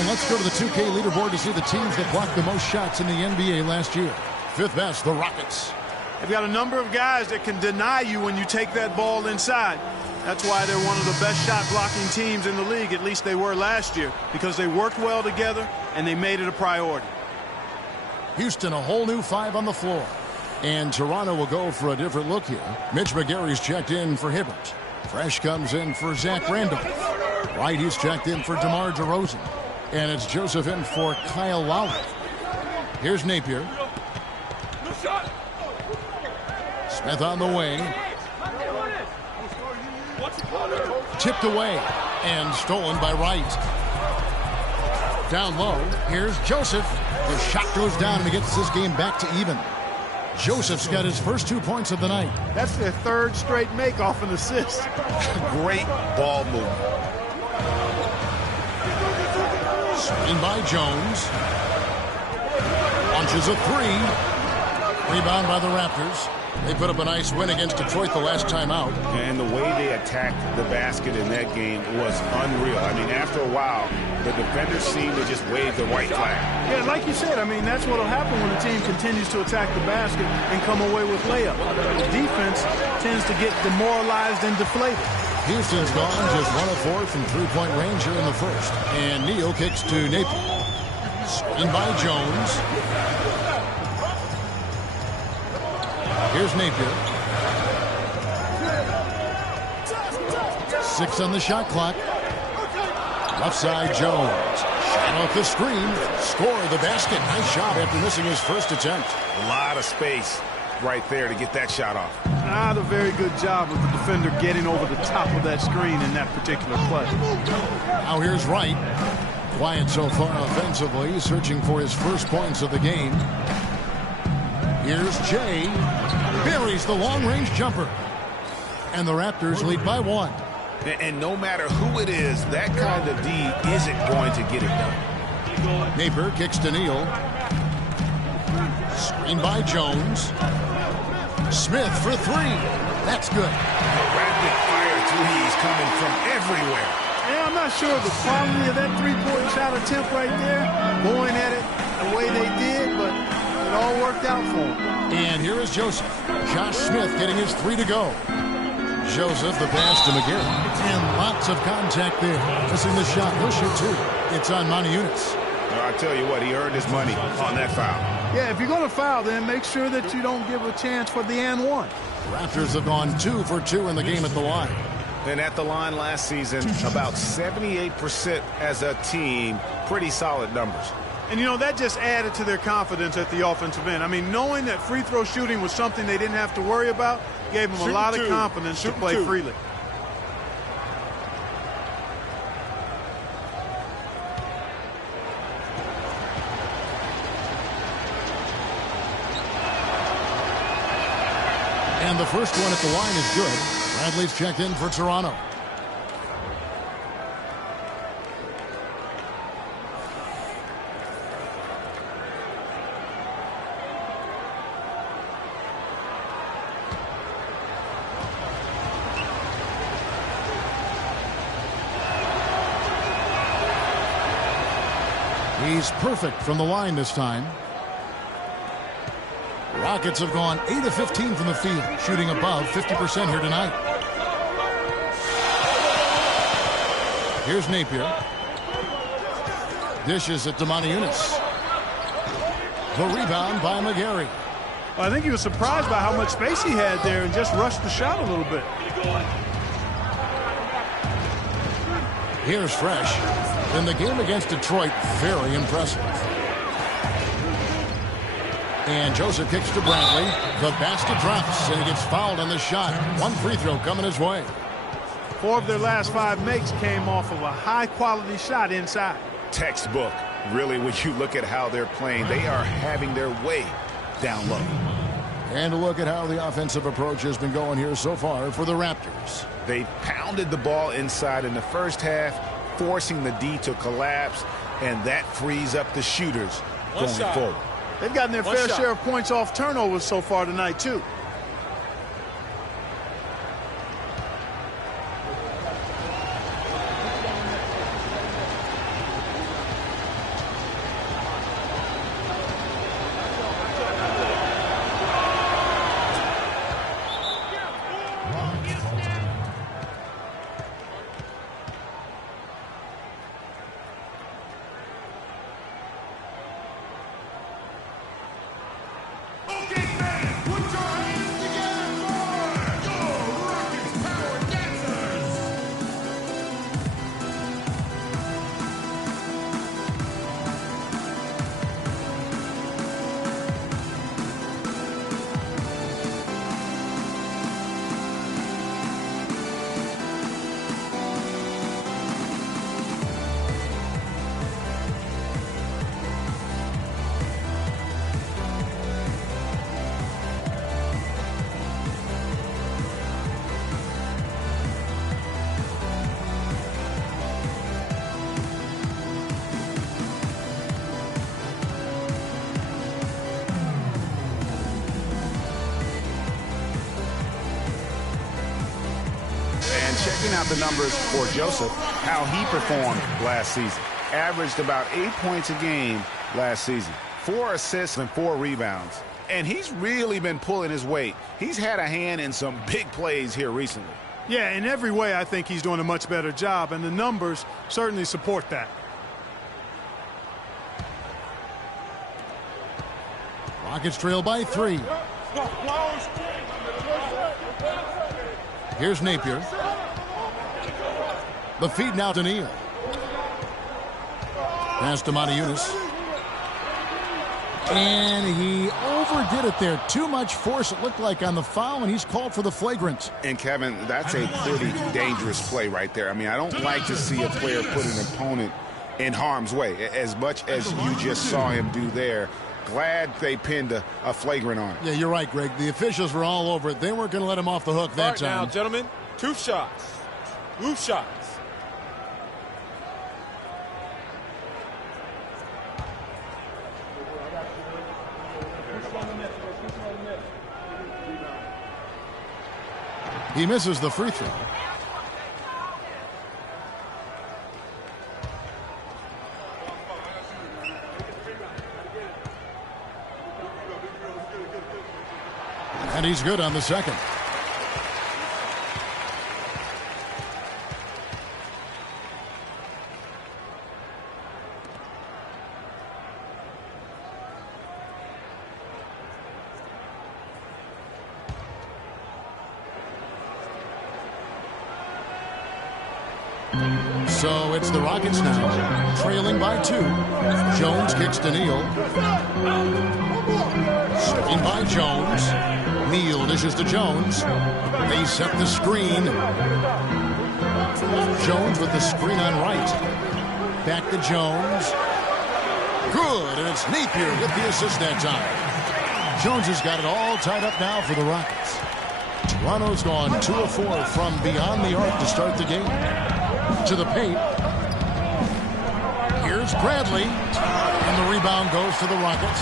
Let's go to the 2K leaderboard to see the teams that blocked the most shots in the NBA last year. 5th best, the Rockets. They've got a number of guys that can deny you when you take that ball inside. That's why they're one of the best shot blocking teams in the league, at least they were last year, because they worked well together and they made it a priority. Houston, a whole new 5 on the floor. And Toronto will go for a different look here. Mitch McGary's checked in for Hibbert. Fresh comes in for Zach Randolph. Wright, he's checked in for DeMar DeRozan. And it's Joseph in for Kyle Lowry. Here's Napier. Smith on the wing. Tipped away and stolen by Wright. Down low, here's Joseph. The shot goes down and he gets this game back to even. Joseph's got his first 2 points of the night. That's their 3rd straight make off an assist. Great ball movement. Screen by Jones. Launches a three. Rebound by the Raptors. They put up a nice win against Detroit the last time out. And the way they attacked the basket in that game was unreal. I mean, after a while, the defenders seemed to just wave the white flag. Yeah, like you said, I mean, that's what will happen when the team continues to attack the basket and come away with layup. The defense tends to get demoralized and deflated. Houston's gone just 1 of 4 from three-point range here in the first. And Neal kicks to Napier. Screen by Jones. Here's Napier. 6 on the shot clock. Left side, Jones. Shot off the screen. Score the basket. Nice shot after missing his first attempt. A lot of space right there to get that shot off. Not a very good job of the defender getting over the top of that screen in that particular play. Now here's Wright. Quiet so far offensively, searching for his first points of the game. Here's Jay. Buries the long-range jumper. And the Raptors lead by 1. And no matter who it is, that kind of D isn't going to get it done. Napier kicks to Neal. Screen by Jones. Smith for 3. That's good. Rapid-fire threes coming from everywhere. Yeah, I'm not sure of the quality of that three-point shot attempt right there, going at it the way they did, but it all worked out for them. And here is Joseph. Josh Smith getting his 3 to go. Joseph, the pass to McGarry. And lots of contact there. Missing the shot. He'll shoot 2. It's on Moniunas. I tell you what, he earned his money on that foul. Yeah, if you're going to foul, then make sure that you don't give a chance for the and 1. Raptors have gone 2 for 2 in the game at the line. And at the line last season, about 78% as a team. Pretty solid numbers. And, you know, that just added to their confidence at the offensive end. I mean, knowing that free throw shooting was something they didn't have to worry about gave them a lot of confidence to play freely. And the first one at the line is good. Bradley's checked in for Toronto. He's perfect from the line this time. Rockets have gone 8 of 15 from the field, shooting above 50% here tonight. Here's Napier. Dishes it to Moniunas. The rebound by McGarry. Well, I think he was surprised by how much space he had there and just rushed the shot a little bit. Here's Fresh. In the game against Detroit, very impressive. And Joseph kicks to Bradley. The basket drops, and he gets fouled on the shot. 1 free throw coming his way. 4 of their last 5 makes came off of a high-quality shot inside. Textbook. Really, when you look at how they're playing, they are having their way down low. And look at how the offensive approach has been going here so far for the Raptors. They pounded the ball inside in the first half, forcing the D to collapse, and that frees up the shooters going forward. They've gotten their fair share of points off turnovers so far tonight, too. Okay, fans, put your hands checking out the numbers for Joseph, how he performed last season. Averaged about 8 points a game last season. 4 assists and 4 rebounds. And he's really been pulling his weight. He's had a hand in some big plays here recently. Yeah, in every way, I think he's doing a much better job, and the numbers certainly support that. Rockets trail by 3. Here's Napier. The feed now to Neal. Pass to Motiejunas. And he overdid it there. Too much force, it looked like, on the foul, and he's called for the flagrant. And, Kevin, that's a pretty dangerous play right there. I mean, I don't like to see a player put an opponent in harm's way, as much as you just saw him do there. Glad they pinned a flagrant on him. Yeah, you're right, Greg. The officials were all over it. They weren't going to let him off the hook that time. Now, gentlemen, 2 shots. 2 shots. He misses the free throw. And he's good on the second. So it's the Rockets now, trailing by 2. Jones kicks to Neal. Serving by Jones. Neal dishes to Jones. They set the screen. Jones with the screen on right. Back to Jones. Good, and it's Napier with the assist that time. Jones has got it all tied up now for the Rockets. Toronto's gone 2 of 4 from beyond the arc to start the game. To the paint. Here's Bradley. And the rebound goes to the Rockets.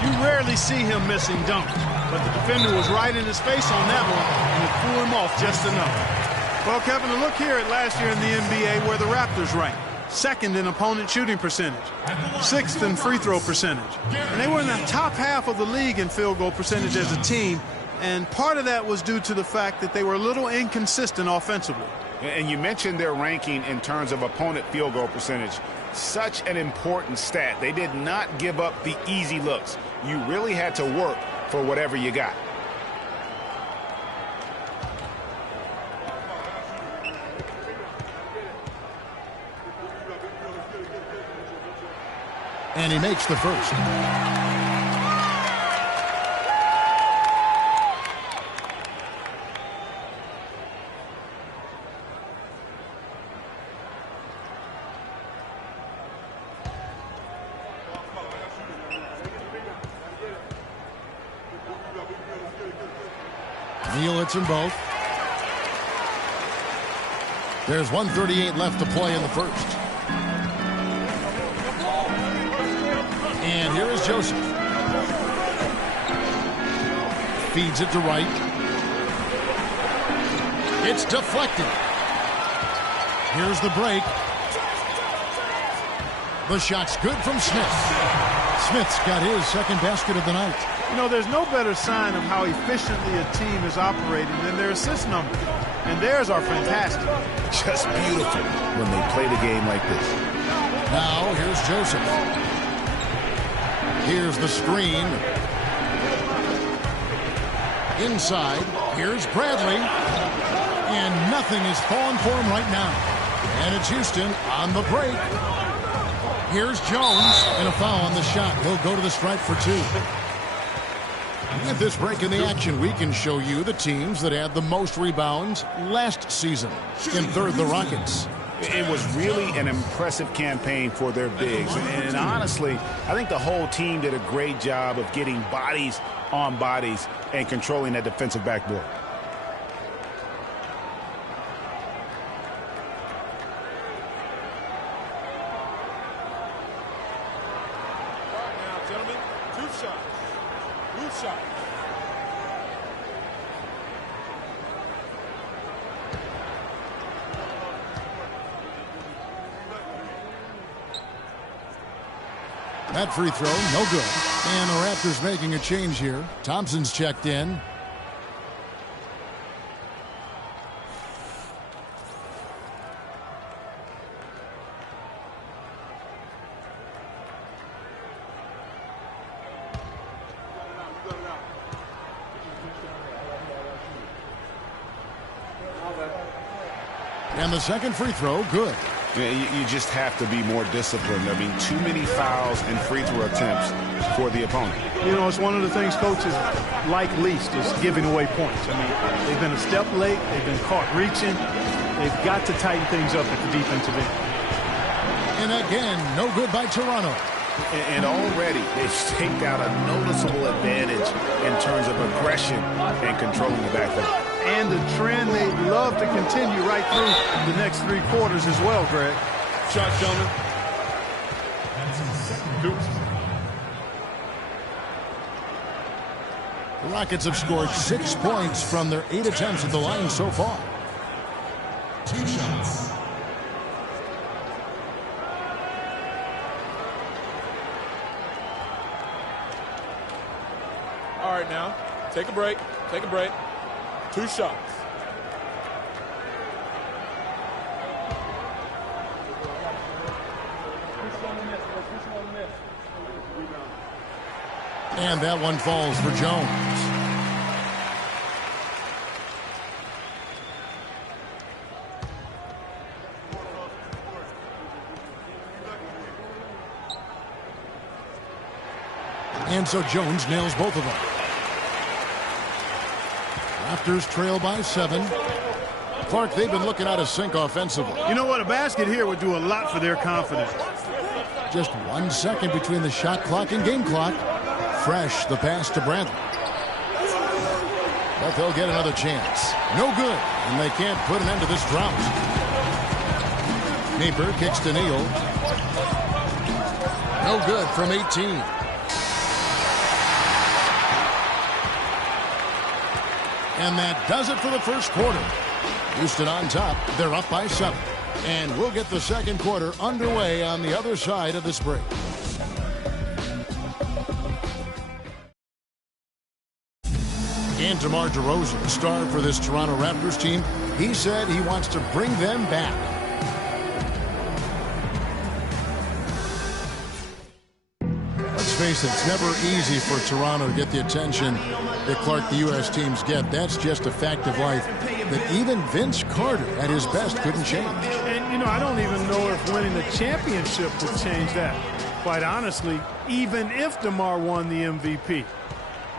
You rarely see him missing dunks, but the defender was right in his face on that one, and it threw him off just enough. Well, Kevin, look here at last year in the NBA where the Raptors ranked. 2nd in opponent shooting percentage, 6th in free throw percentage. And they were in the top half of the league in field goal percentage as a team, and part of that was due to the fact that they were a little inconsistent offensively. And you mentioned their ranking in terms of opponent field goal percentage. Such an important stat. They did not give up the easy looks. You really had to work for whatever you got. And he makes the first. Neal hits them both. There's 1:38 left to play in the first. And here is Joseph. Feeds it to right. It's deflected. Here's the break. The shot's good from Smith. Smith's got his second basket of the night. You know, there's no better sign of how efficiently a team is operating than their assist numbers. And theirs are fantastic. Just beautiful when they play the game like this. Now, here's Joseph. Here's the screen. Inside, here's Bradley. And nothing is falling for him right now. And it's Houston on the break. Here's Jones, and a foul on the shot. He'll go to the stripe for 2. At this break in the action, we can show you the teams that had the most rebounds last season. In third, the Rockets. It was really an impressive campaign for their bigs. And honestly, I think the whole team did a great job of getting bodies on bodies and controlling that defensive backboard. Now, gentlemen, 2 shots. 2 shots. That free throw, no good. And the Raptors making a change here. Thompson's checked in. And the second free throw, good. Yeah, you just have to be more disciplined. I mean, too many fouls and free throw attempts for the opponent. You know, it's one of the things coaches like least is giving away points. I mean, they've been a step late. They've been caught reaching. They've got to tighten things up at the defensive end. And again, no good by Toronto. And already they've staked out a noticeable advantage in terms of aggression and controlling the backcourt. And the trend they'd love to continue right through the next 3 quarters as well, Greg. Shot, gentlemen. The Rockets have scored 6 points from their 8 attempts at the line so far. 2 shots. All right, now, take a break. Take a break. 2 shots. And that one falls for Jones. And so Jones nails both of them. Raptors trail by 7. Clark, they've been looking out of sync offensively. You know what? A basket here would do a lot for their confidence. Just 1 second between the shot clock and game clock. Fresh, the pass to Bradley. But they'll get another chance. No good, and they can't put an end to this drought. Napier kicks to Neal. No good from 18. And that does it for the first quarter. Houston on top. They're up by 7. And we'll get the second quarter underway on the other side of this break. And DeMar DeRozan, star for this Toronto Raptors team, he said he wants to bring them back. Let's face it, it's never easy for Toronto to get the attention that Clark, the U.S. teams get. That's just a fact of life that even Vince Carter at his best couldn't change. And, you know, I don't even know if winning the championship would change that. Quite honestly, even if DeMar won the MVP.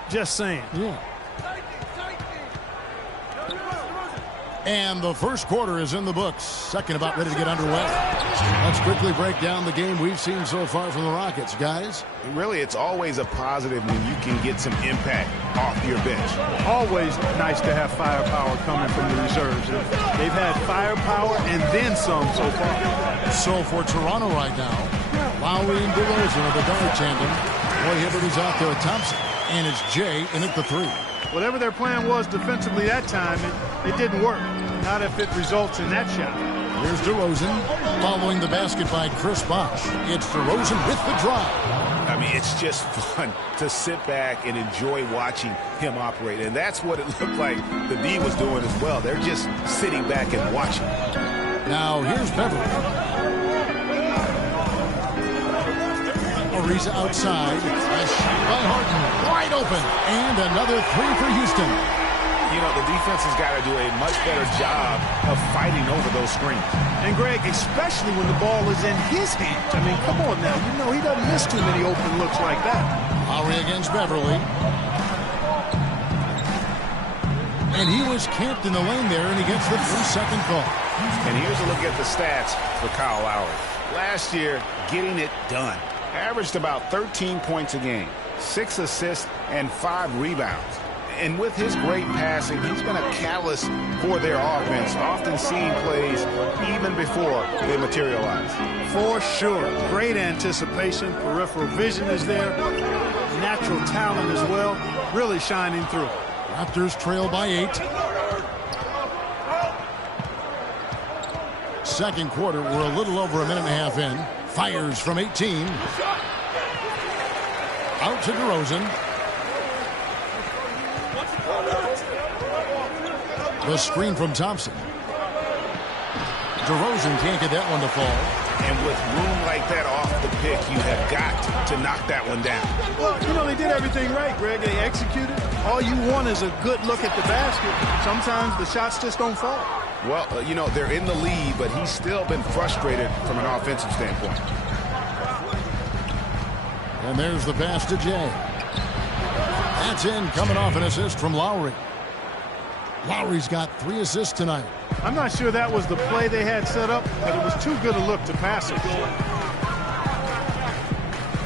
Just saying. Yeah. And the first quarter is in the books. Second about ready to get underway. Let's quickly break down the game we've seen so far from the Rockets, guys. Really, it's always a positive when you can get some impact off your bench. Always nice to have firepower coming from the reserves. They've had firepower and then some so far. So for Toronto right now, Lowry and DeRozan are the guard tandem. Roy Hibbert is out there at Thompson. And it's Jay in at the 3. Whatever their plan was defensively that time, it didn't work. Not if it results in that shot. Here's DeRozan following the basket by Chris Bosh. It's DeRozan with the drive. I mean, it's just fun to sit back and enjoy watching him operate. And that's what it looked like the D was doing as well. They're just sitting back and watching. Now here's Beverly. Ariza outside. A shot by Harden. Wide open. And another 3 for Houston. You know, the defense has got to do a much better job of fighting over those screens. And, Greg, especially when the ball is in his hands. I mean, come on now. You know, he doesn't miss too many open looks like that. Lowry against Beverly. And he was camped in the lane there, and he gets the 3-second call. And here's a look at the stats for Kyle Lowry. Last year, getting it done. Averaged about 13 points a game, 6 assists, and 5 rebounds. And with his great passing, he's been a catalyst for their offense, often seeing plays even before they materialize. For sure. Great anticipation. Peripheral vision is there. Natural talent as well. Really shining through. Raptors trail by 8. Second quarter, we're a little over a minute and a half in. Fires from 18. Out to DeRozan. The screen from Thompson. DeRozan can't get that one to fall. And with room like that off the pick, you have got to knock that one down. Well, you know, they did everything right, Greg. They executed. All you want is a good look at the basket. Sometimes the shots just don't fall. Well, you know, they're in the lead, but he's still been frustrated from an offensive standpoint. And there's the pass to Jay. That's in, coming off an assist from Lowry. Lowry's got 3 assists tonight. I'm not sure that was the play they had set up, but it was too good a look to pass it.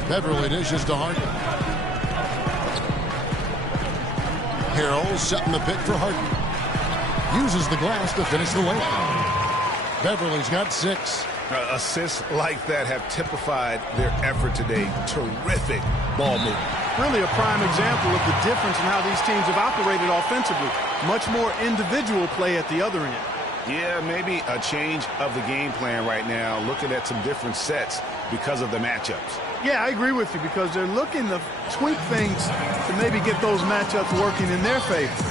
Beverly dishes to Harden. Harrell setting the pick for Harden. Uses the glass to finish the layup. Beverly's got 6. Assists like that have typified their effort today. Terrific ball movement. Really a prime example of the difference in how these teams have operated offensively. Much more individual play at the other end. Yeah, maybe a change of the game plan right now, looking at some different sets because of the matchups. Yeah, I agree with you because they're looking to tweak things to maybe get those matchups working in their favor.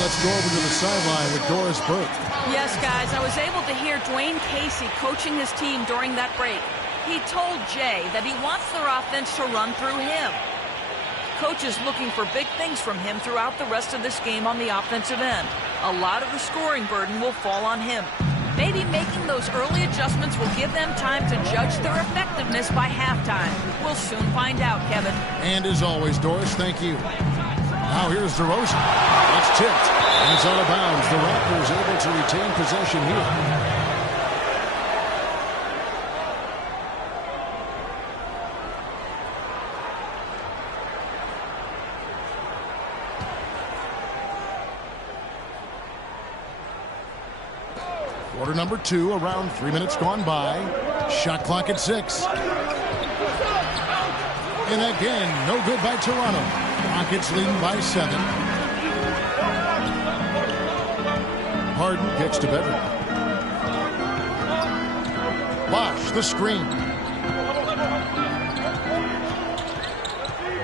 Let's go over to the sideline with Doris Burke. Yes, guys, I was able to hear Dwayne Casey coaching his team during that break. He told Jay that he wants their offense to run through him. Coach is looking for big things from him throughout the rest of this game on the offensive end. A lot of the scoring burden will fall on him. Maybe making those early adjustments will give them time to judge their effectiveness by halftime. We'll soon find out, Kevin. And as always, Doris, thank you. Now here's DeRozan. It's tipped. And it's out of bounds. The Raptors able to retain possession here. Quarter number 2, around 3 minutes gone by. Shot clock at 6. And again, no good by Toronto. Rockets leading by 7. Harden kicks to Beverly. Bosh, the screen.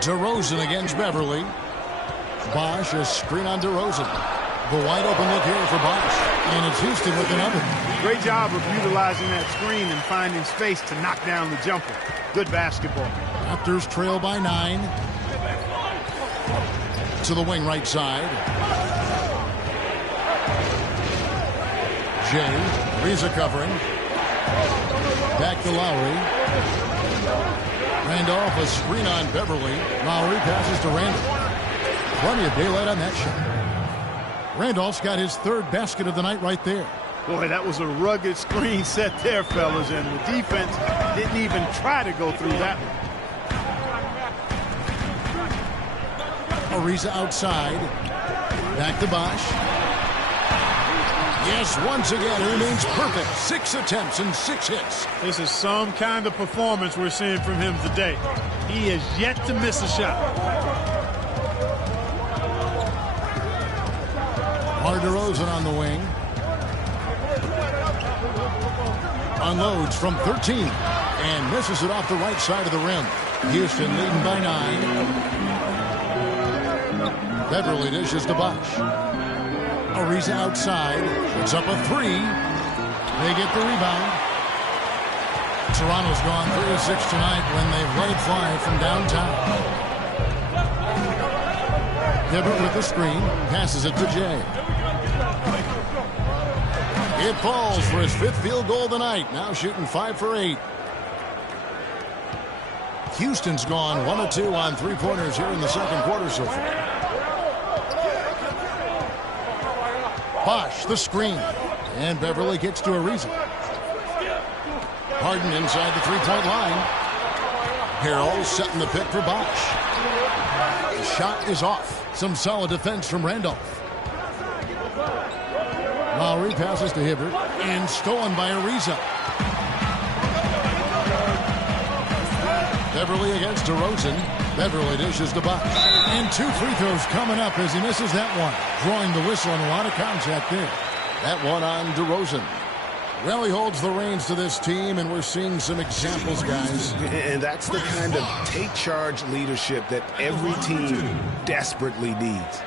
DeRozan against Beverly. Bosh, a screen on DeRozan. The wide open look here for Bosh. And it's Houston with another. Great job of utilizing that screen and finding space to knock down the jumper. Good basketball. Raptors trail by 9. To the wing right side. Jay, Reza covering. Back to Lowry. Randolph, a screen on Beverly. Lowry passes to Randolph. Plenty of daylight on that shot. Randolph's got his 3rd basket of the night right there. Boy, that was a rugged screen set there, fellas, and the defense didn't even try to go through that one. Ariza outside. Back to Bosh. Yes, once again, he remains perfect. 6 attempts and 6 hits. This is some kind of performance we're seeing from him today. He has yet to miss a shot. DeRozan on the wing. Unloads from 13 and misses it off the right side of the rim. Houston leading by 9. Beverly dishes to Bosh. Ariza outside. It's up a 3. They get the rebound. Toronto's gone 3 of 6 tonight when they've let it fly from downtown. Hibbert with the screen. Passes it to Jay. It falls for his 5th field goal of the night. Now shooting 5 for 8. Houston's gone 1 of 2 on three-pointers here in the second quarter so far. Bosch, the screen. And Beverly gets to Ariza. Harden inside the three-point line. Harrell setting the pick for Bosch. The shot is off. Some solid defense from Randolph. Lowry passes to Hibbert and stolen by Ariza. Beverly against DeRozan. Beverly dishes to Bosch. And 2 free throws coming up as he misses that one. Drawing the whistle and a lot of contact there. That one on DeRozan. Well, he holds the reins to this team, and we're seeing some examples, guys. And that's the kind of take charge leadership that every team desperately needs.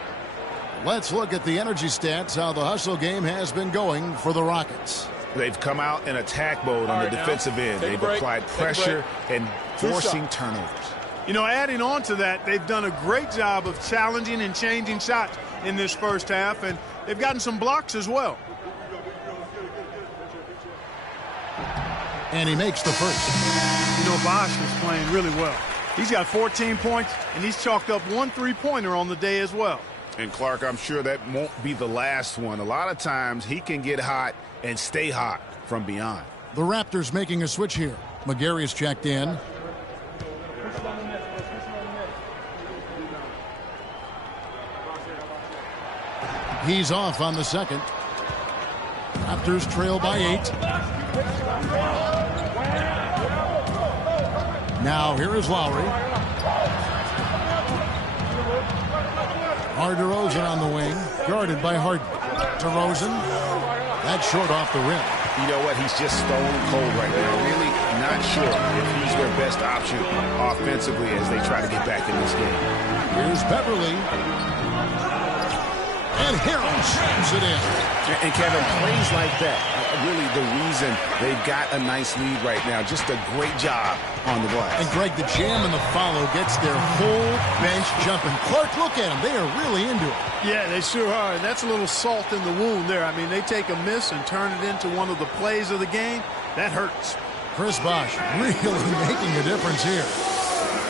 Let's look at the energy stats, how the hustle game has been going for the Rockets. They've come out in attack mode on the defensive end. They've applied pressure and forcing turnovers. You know, adding on to that, they've done a great job of challenging and changing shots in this first half, and they've gotten some blocks as well. And he makes the first. You know, Bosch is playing really well. He's got 14 points, and he's chalked up 1 3-pointer on the day as well. And, Clark, I'm sure that won't be the last one. A lot of times he can get hot and stay hot from beyond. The Raptors making a switch here. McGarry is checked in. He's off on the second. Raptors trail by 8. Now here is Lowry. DeRozan on the wing, guarded by Harden. DeRozan, that's short off the rim. You know what? He's just stone cold right now. Really not sure if he's their best option offensively as they try to get back in this game. Here's Beverly. And Harrell slams it in. And Kevin, plays like that, really the reason they've got a nice lead right now. Just a great job on the glass. And Greg, the jam and the follow gets their whole bench jumping. Clark, look at them. They are really into it. Yeah, they sure are. And that's a little salt in the wound there. I mean, they take a miss and turn it into one of the plays of the game. That hurts. Chris Bosch really making a difference here.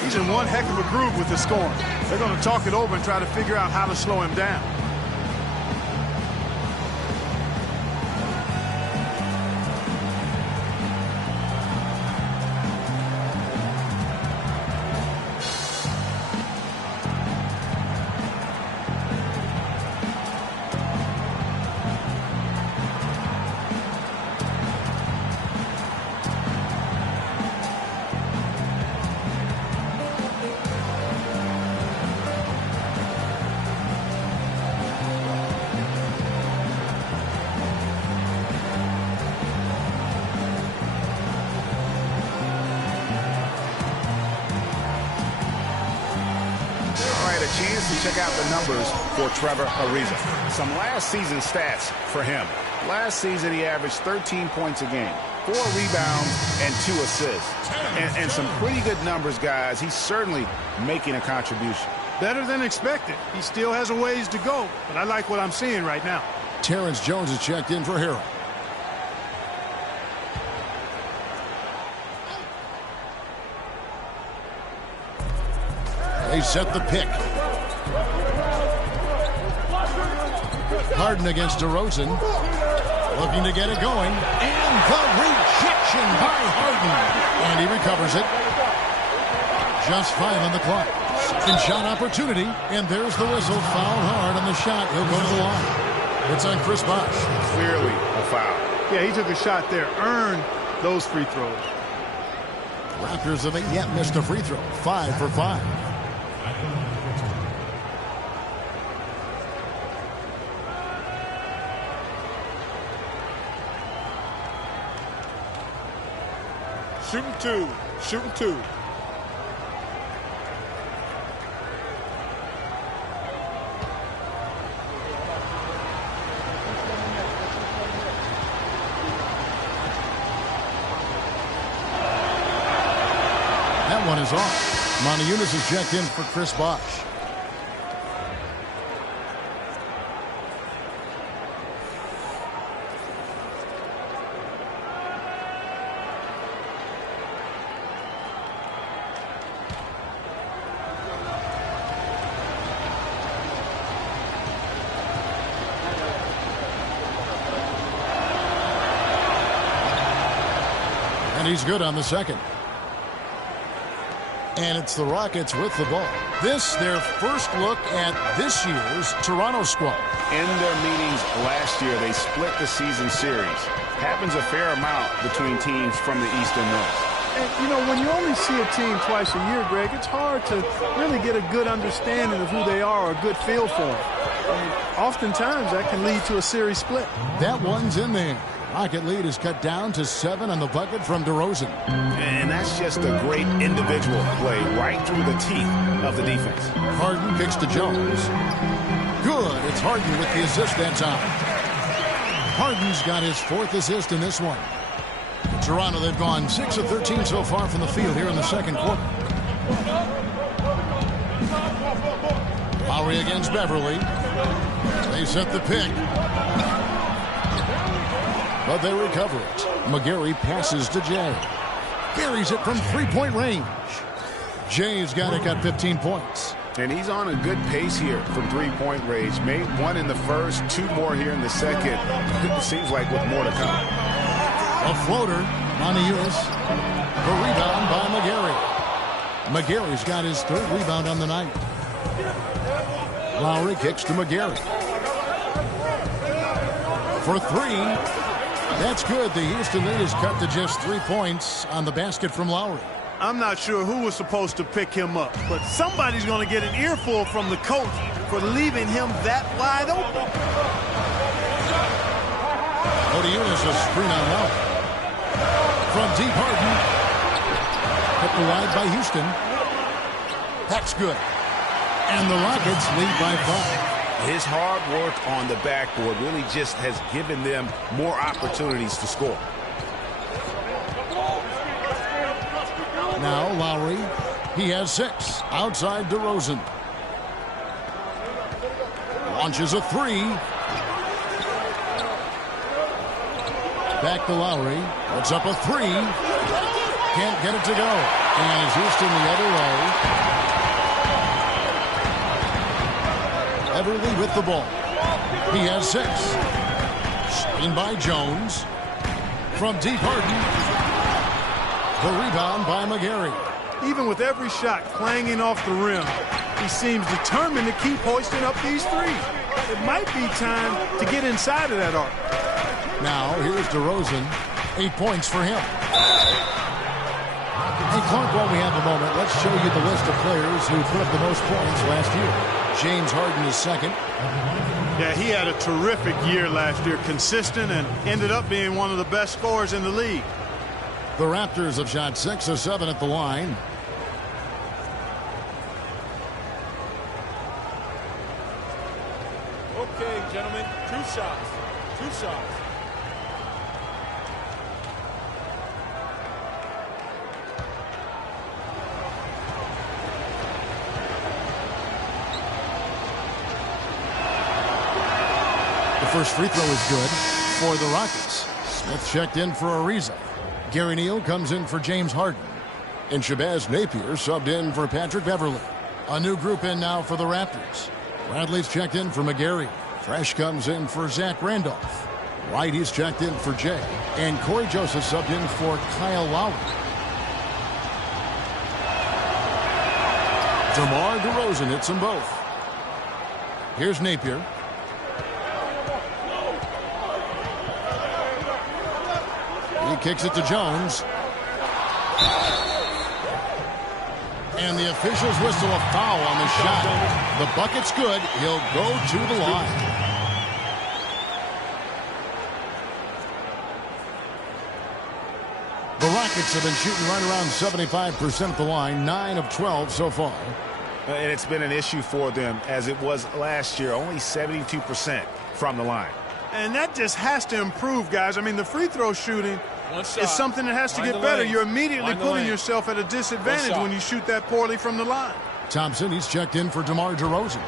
He's in one heck of a groove with the scoring. They're going to talk it over and try to figure out how to slow him down. Check out the numbers for Trevor Ariza. Some last season stats for him. Last season he averaged 13 points a game, 4 rebounds, and 2 assists. And some pretty good numbers, guys. He's certainly making a contribution. Better than expected. He still has a ways to go, but I like what I'm seeing right now. Terrence Jones is checked in for Harrell. They set the pick. Harden against DeRozan. Looking to get it going. And the rejection by Harden. And he recovers it. Just 5 on the clock. Second shot opportunity. And there's the whistle. Fouled hard on the shot. He'll go to the line. It's on Chris Bosch. Clearly a foul. Yeah, he took a shot there. Earned those free throws. Raptors haven't yet missed a free throw. 5 for 5. Shooting 2. Shooting 2. That one is off. Montejunas is checked in for Chris Bosch. he's good on the second. And it's the Rockets with the ball. This, their first look at this year's Toronto squad. In their meetings last year, they split the season series. Happens a fair amount between teams from the East and West. And, you know, when you only see a team twice a year, Greg, it's hard to really get a good understanding of who they are or a good feel for them. I mean, oftentimes, that can lead to a series split. That one's in there. Rocket lead is cut down to 7 on the bucket from DeRozan. And that's just a great individual play right through the teeth of the defense. Harden kicks to Jones. Good. It's Harden with the assist that time. Harden's got his 4th assist in this one. Toronto, they've gone 6 of 13 so far from the field here in the second quarter. Lowry against Beverly. They set the pick. But they recover it. McGarry passes to Jay. Carries it from three-point range. Jay's got it, got 15 points. And he's on a good pace here from three-point range. Made 1 in the first, 2 more here in the second. It seems like with more to come. A floater, Montezumas. The rebound by McGarry. McGarry's got his 3rd rebound on the night. Lowry kicks to McGarry. For 3. That's good. The Houston lead is cut to just 3 points on the basket from Lowry. I'm not sure who was supposed to pick him up, but somebody's going to get an earful from the coach for leaving him that wide open. Montezumas a screen on Lowry. From deep, Harden. Hit the wide by Houston. That's good. And the Rockets lead by 5. His hard work on the backboard really just has given them more opportunities to score. Now Lowry, he has 6. Outside DeRozan. Launches a 3. Back to Lowry. Puts up a 3. Can't get it to go. And it's Houston the other way. Beverly with the ball. He has 6. Screen by Jones. From deep, Harden. The rebound by McGarry. Even with every shot clanging off the rim, he seems determined to keep hoisting up these threes. It might be time to get inside of that arc. Now, here's DeRozan. 8 points for him. Hey, Clark, while we have a moment, let's show you the list of players who put up the most points last year. James Harden is 2nd. Yeah, he had a terrific year last year, consistent, and ended up being one of the best scorers in the league. The Raptors have shot 6 of 7 at the line. Okay, gentlemen, 2 shots. 2 shots. The first free throw is good for the Rockets. Smith checked in for Ariza. Gary Neal comes in for James Harden. And Shabazz Napier subbed in for Patrick Beverly. A new group in now for the Raptors. Bradley's checked in for McGarry. Fresh comes in for Zach Randolph. White, he's checked in for Jay. And Corey Joseph subbed in for Kyle Lowry. DeMar DeRozan hits them both. Here's Napier. He kicks it to Jones. And the officials whistle a foul on the shot. The bucket's good. He'll go to the line. The Rockets have been shooting right around 75% at the line, 9 of 12 so far. And it's been an issue for them as it was last year, only 72% from the line. And that just has to improve, guys. I mean, the free throw shooting is something that has to get better. You're immediately putting yourself at a disadvantage when you shoot that poorly from the line. Thompson, he's checked in for DeMar DeRozan.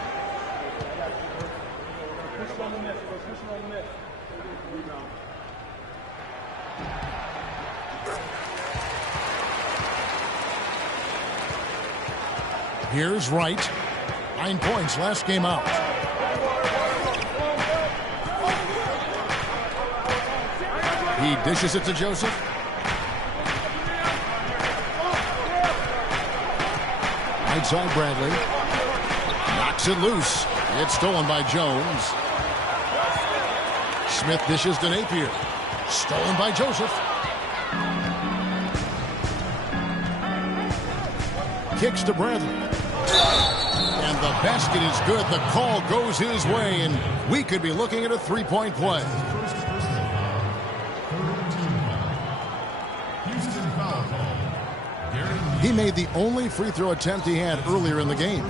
Here's Wright. 9 points last game out. He dishes it to Joseph. Right side, Bradley. Knocks it loose. It's stolen by Jones. Smith dishes to Napier. Stolen by Joseph. Kicks to Bradley. And the basket is good. The call goes his way, and we could be looking at a three-point play. He made the only free throw attempt he had earlier in the game.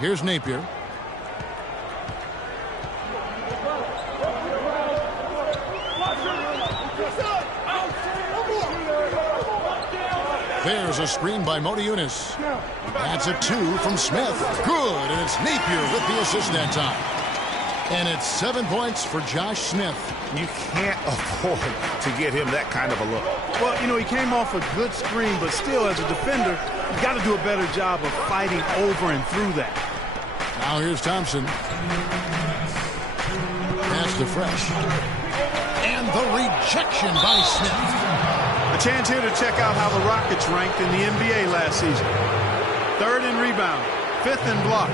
Here's Napier. There's a screen by Modi Yunus. That's a 2 from Smith. Good, and it's Napier with the assist that time. And it's 7 points for Josh Smith. You can't afford to get him that kind of a look. Well, you know, he came off a good screen, but still, as a defender, you got to do a better job of fighting over and through that. Now here's Thompson. Pass to Fresh. And the rejection by Smith. A chance here to check out how the Rockets ranked in the NBA last season. 3rd in rebound, 5th in blocks.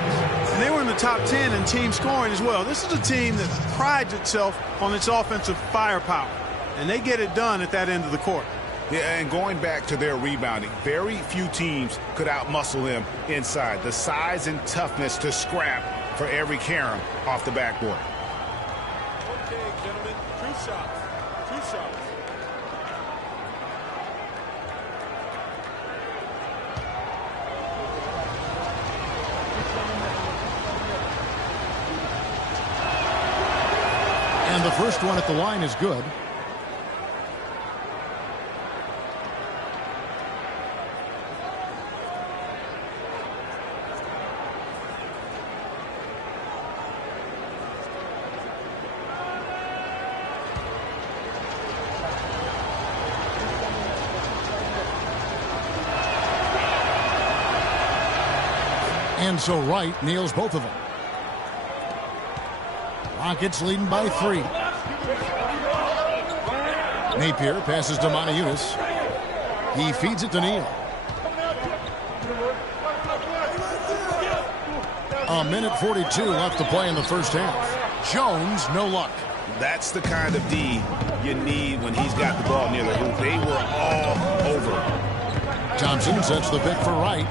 And they were in the top 10 in team scoring as well. This is a team that prides itself on its offensive firepower. And they get it done at that end of the court. Yeah, and going back to their rebounding, very few teams could outmuscle them inside. The size and toughness to scrap for every carom off the backboard. Okay, gentlemen, 2 shots. 2 shots. And the first one at the line is good. And so Wright nails both of them. Rockets leading by 3. Napier passes to Modi Yunus. He feeds it to Neal. A minute 42 left to play in the first half. Jones, no luck. That's the kind of D you need when he's got the ball near the hoop. They were all over. Thompson sets the pick for Wright.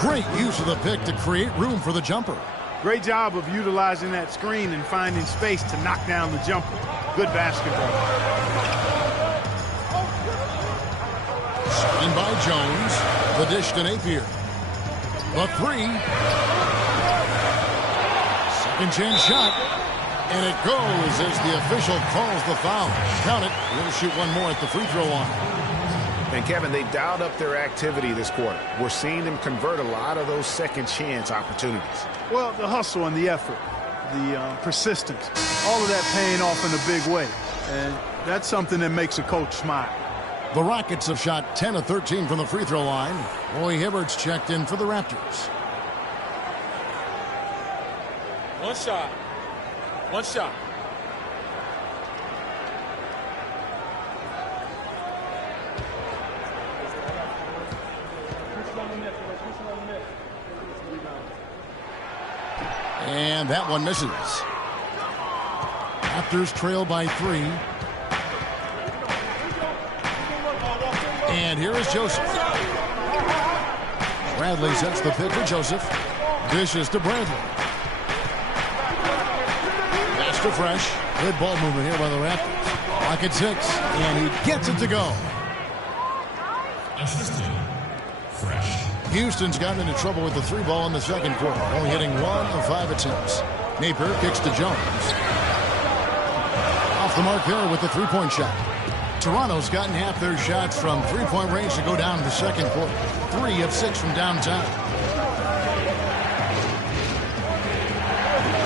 Great use of the pick to create room for the jumper. Great job of utilizing that screen and finding space to knock down the jumper. Good basketball. Screen by Jones. The dish to Napier. The 3. Second chance shot. And it goes as the official calls the foul. Count it. We'll shoot one more at the free throw line. And, Kevin, they dialed up their activity this quarter. We're seeing them convert a lot of those second chance opportunities. Well, the hustle and the effort, the persistence, all of that paying off in a big way. And that's something that makes a coach smile. The Rockets have shot 10 of 13 from the free throw line. Roy Hibbert's checked in for the Raptors. 1 shot. 1 shot. And that one misses. Raptors trail by 3. And here is Joseph. Bradley sets the pick for Joseph. Dishes to Bradley. Pass to Fresh. Good ball movement here by the Raptors. Clock at 6. And he gets it to go. Assistant, Fresh. Houston's gotten into trouble with the 3 ball in the second quarter, only hitting 1 of 5 attempts. Napier kicks to Jones. Off the mark there with the 3-point shot. Toronto's gotten half their shots from three-point range to go down in the second quarter. 3 of 6 from downtown.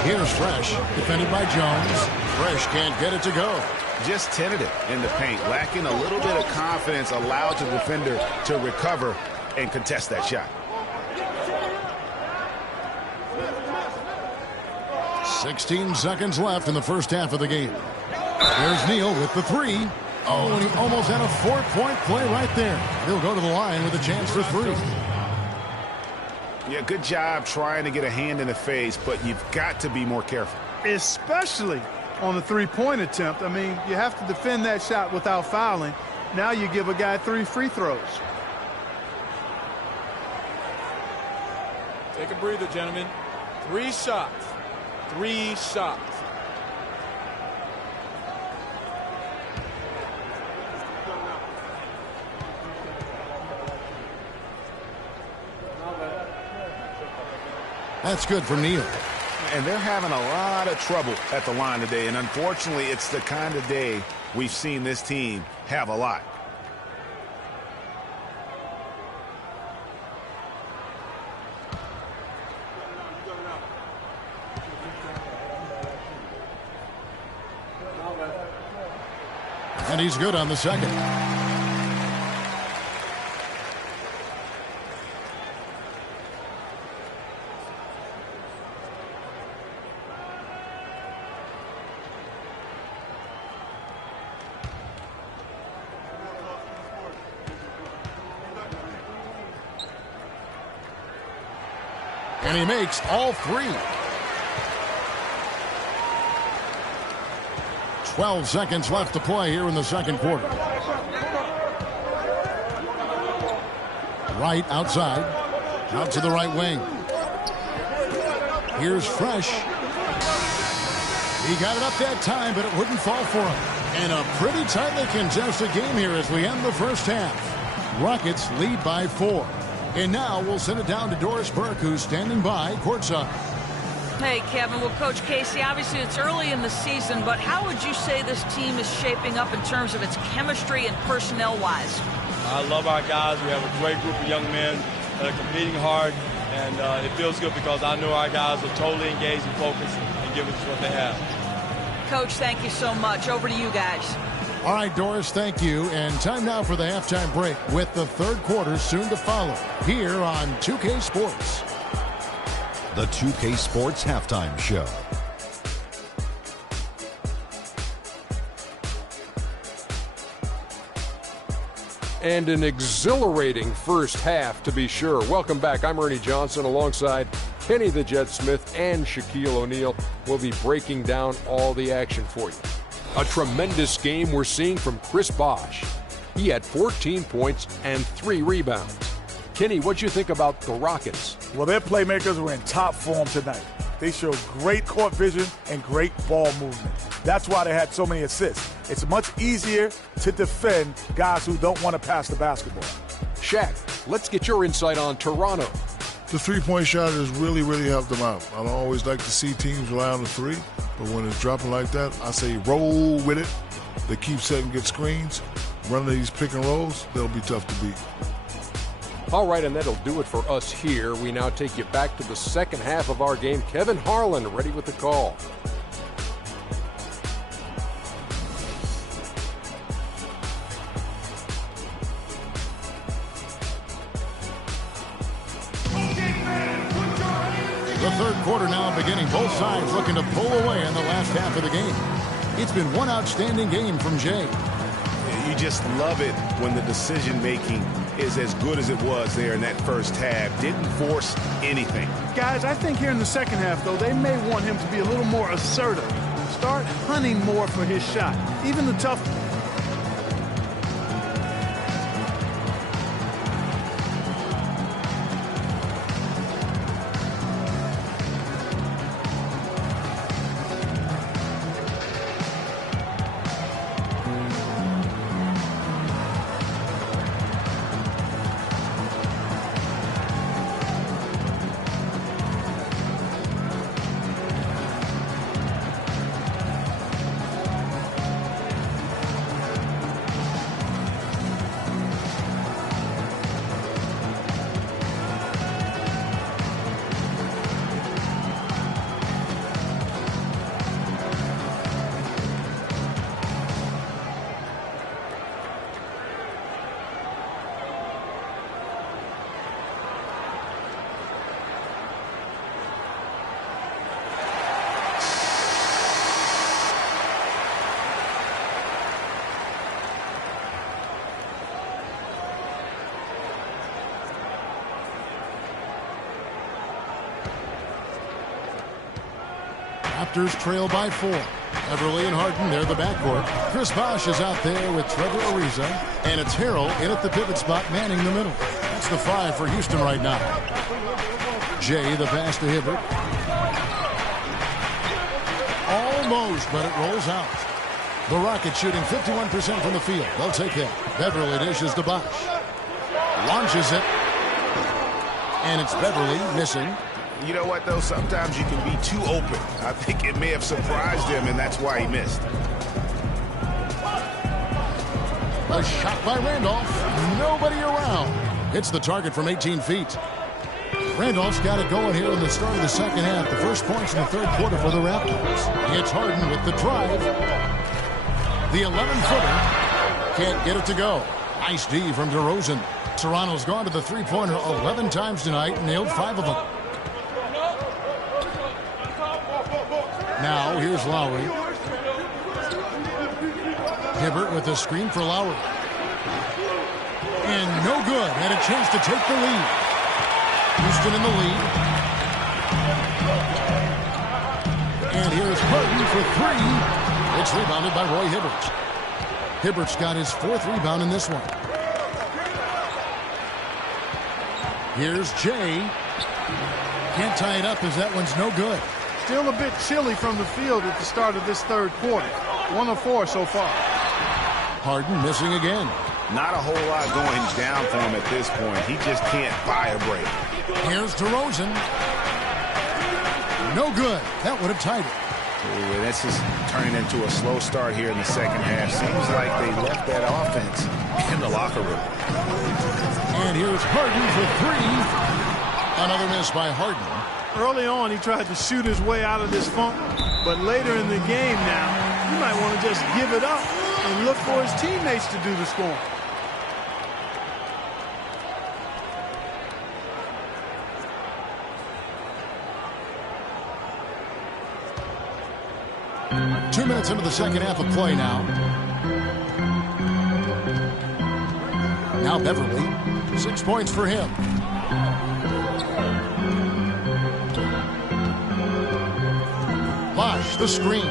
Here's Fresh, defended by Jones. Fresh can't get it to go. Just tentative in the paint, lacking a little bit of confidence, allowed the defender to recover and contest that shot. 16 seconds left in the first half of the game. There's Neal with the 3. Oh, and he almost had a 4-point play right there. He'll go to the line with a chance for 3. Yeah, good job trying to get a hand in the face, but you've got to be more careful. Especially on the three-point attempt. I mean, you have to defend that shot without fouling. Now you give a guy 3 free throws. Take a breather, gentlemen. 3 shots. 3 shots. That's good for Neal. And they're having a lot of trouble at the line today, and unfortunately, it's the kind of day we've seen this team have a lot. And he's good on the second. And he makes all 3. 12 seconds left to play here in the second quarter. Right outside. Out to the right wing. Here's Fresh. He got it up that time, but it wouldn't fall for him. And a pretty tightly contested game here as we end the first half. Rockets lead by 4. And now we'll send it down to Doris Burke, who's standing by courtside. Hey, Kevin. Well, Coach Casey, obviously it's early in the season, but how would you say this team is shaping up in terms of its chemistry and personnel-wise? I love our guys. We have a great group of young men that are competing hard, and it feels good because I know our guys are totally engaged and focused and giving us what they have. Coach, thank you so much. Over to you guys. All right, Doris, thank you. And time now for the halftime break with the third quarter soon to follow here on 2K Sports. The 2K Sports Halftime Show. And an exhilarating first half, to be sure. Welcome back. I'm Ernie Johnson alongside Kenny the Jet Smith and Shaquille O'Neal. We'll be breaking down all the action for you. A tremendous game we're seeing from Chris Bosh. He had 14 points and 3 rebounds. Kenny, what'd you think about the Rockets? Well, their playmakers were in top form tonight. They showed great court vision and great ball movement. That's why they had so many assists. It's much easier to defend guys who don't want to pass the basketball. Shaq, let's get your insight on Toronto. The three-point shot has really, really helped them out. I don't always like to see teams rely on the 3, but when it's dropping like that, I say roll with it. They keep setting good screens. Running these pick and rolls, they'll be tough to beat. All right, and that'll do it for us here. We now take you back to the second half of our game. Kevin Harlan ready with the call. The third quarter now beginning. Both sides looking to pull away in the last half of the game. It's been one outstanding game from Jay. You just love it when the decision-making is as good as it was there in that first half. Didn't force anything. Guys, I think here in the second half, though, they may want him to be a little more assertive. Start hunting more for his shot, even the tough. Raptors trail by 4. Beverly and Harden, they're the backcourt. Chris Bosh is out there with Trevor Ariza. And it's Harrell in at the pivot spot, manning the middle. That's the 5 for Houston right now. Jay, the pass to Hibbert. Almost, but it rolls out. The Rockets shooting 51% from the field. They'll take that. Beverly dishes to Bosh. Launches it. And it's Beverly missing. You know what, though? Sometimes you can be too open. I think it may have surprised him, and that's why he missed. A shot by Randolph. Nobody around. Hits the target from 18 feet. Randolph's got it going here in the start of the second half. The first points in the third quarter for the Raptors. It's Harden with the drive. The 11-footer can't get it to go. Nice D from DeRozan. Toronto's gone to the three-pointer 11 times tonight and nailed 5 of them. Now, here's Lowry. Hibbert with a screen for Lowry. And no good. Had a chance to take the lead. Houston in the lead. And here's Harden for 3. It's rebounded by Roy Hibbert. Hibbert's got his 4th rebound in this one. Here's Jay. Can't tie it up as that one's no good. Still a bit chilly from the field at the start of this third quarter. 1 of 4 so far. Harden missing again. Not a whole lot going down for him at this point. He just can't buy a break. Here's DeRozan. No good. That would have tied it. Ooh, that's just turning into a slow start here in the second half. Seems like they left that offense in the locker room. And here's Harden for 3. Another miss by Harden. Early on, he tried to shoot his way out of this funk, but later in the game now, you might want to just give it up and look for his teammates to do the scoring. Two minutes into the second half of play now. Now Beverly, 6 points for him. Bosh, the screen.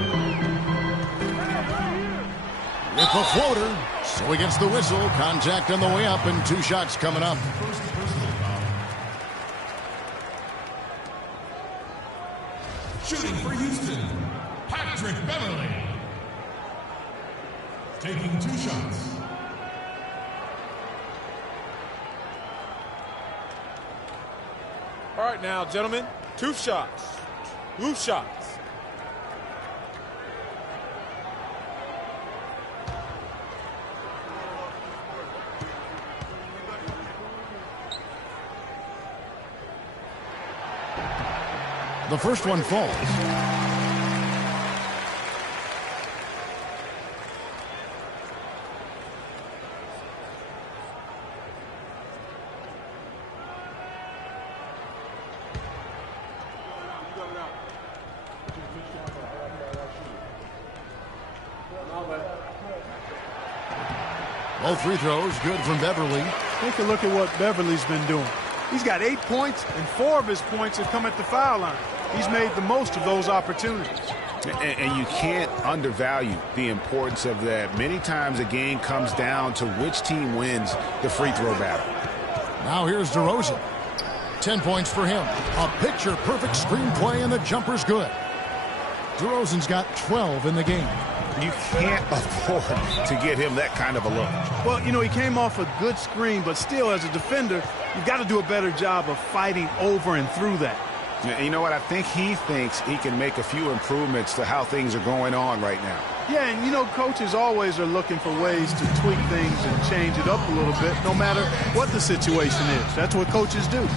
With the floater, so he gets the whistle. Contact on the way up and 2 shots coming up. Shooting for Houston, Patrick Beverly. Taking 2 shots. All right now, gentlemen, 2 shots. Loose shots. The first one falls. Both free throws good from Beverly. Take a look at what Beverly's been doing. He's got 8 points, and 4 of his points have come at the foul line. He's made the most of those opportunities. And you can't undervalue the importance of that. Many times a game comes down to which team wins the free throw battle. Now here's DeRozan. 10 points for him. A picture-perfect screenplay, and the jumper's good. DeRozan's got 12 in the game. You can't afford to get him that kind of a look. Well, you know, he came off a good screen, but still, as a defender, you've got to do a better job of fighting over and through that. You know what? I think he thinks he can make a few improvements to how things are going on right now. Yeah, and you know, coaches always are looking for ways to tweak things and change it up a little bit, no matter what the situation is. That's what coaches do.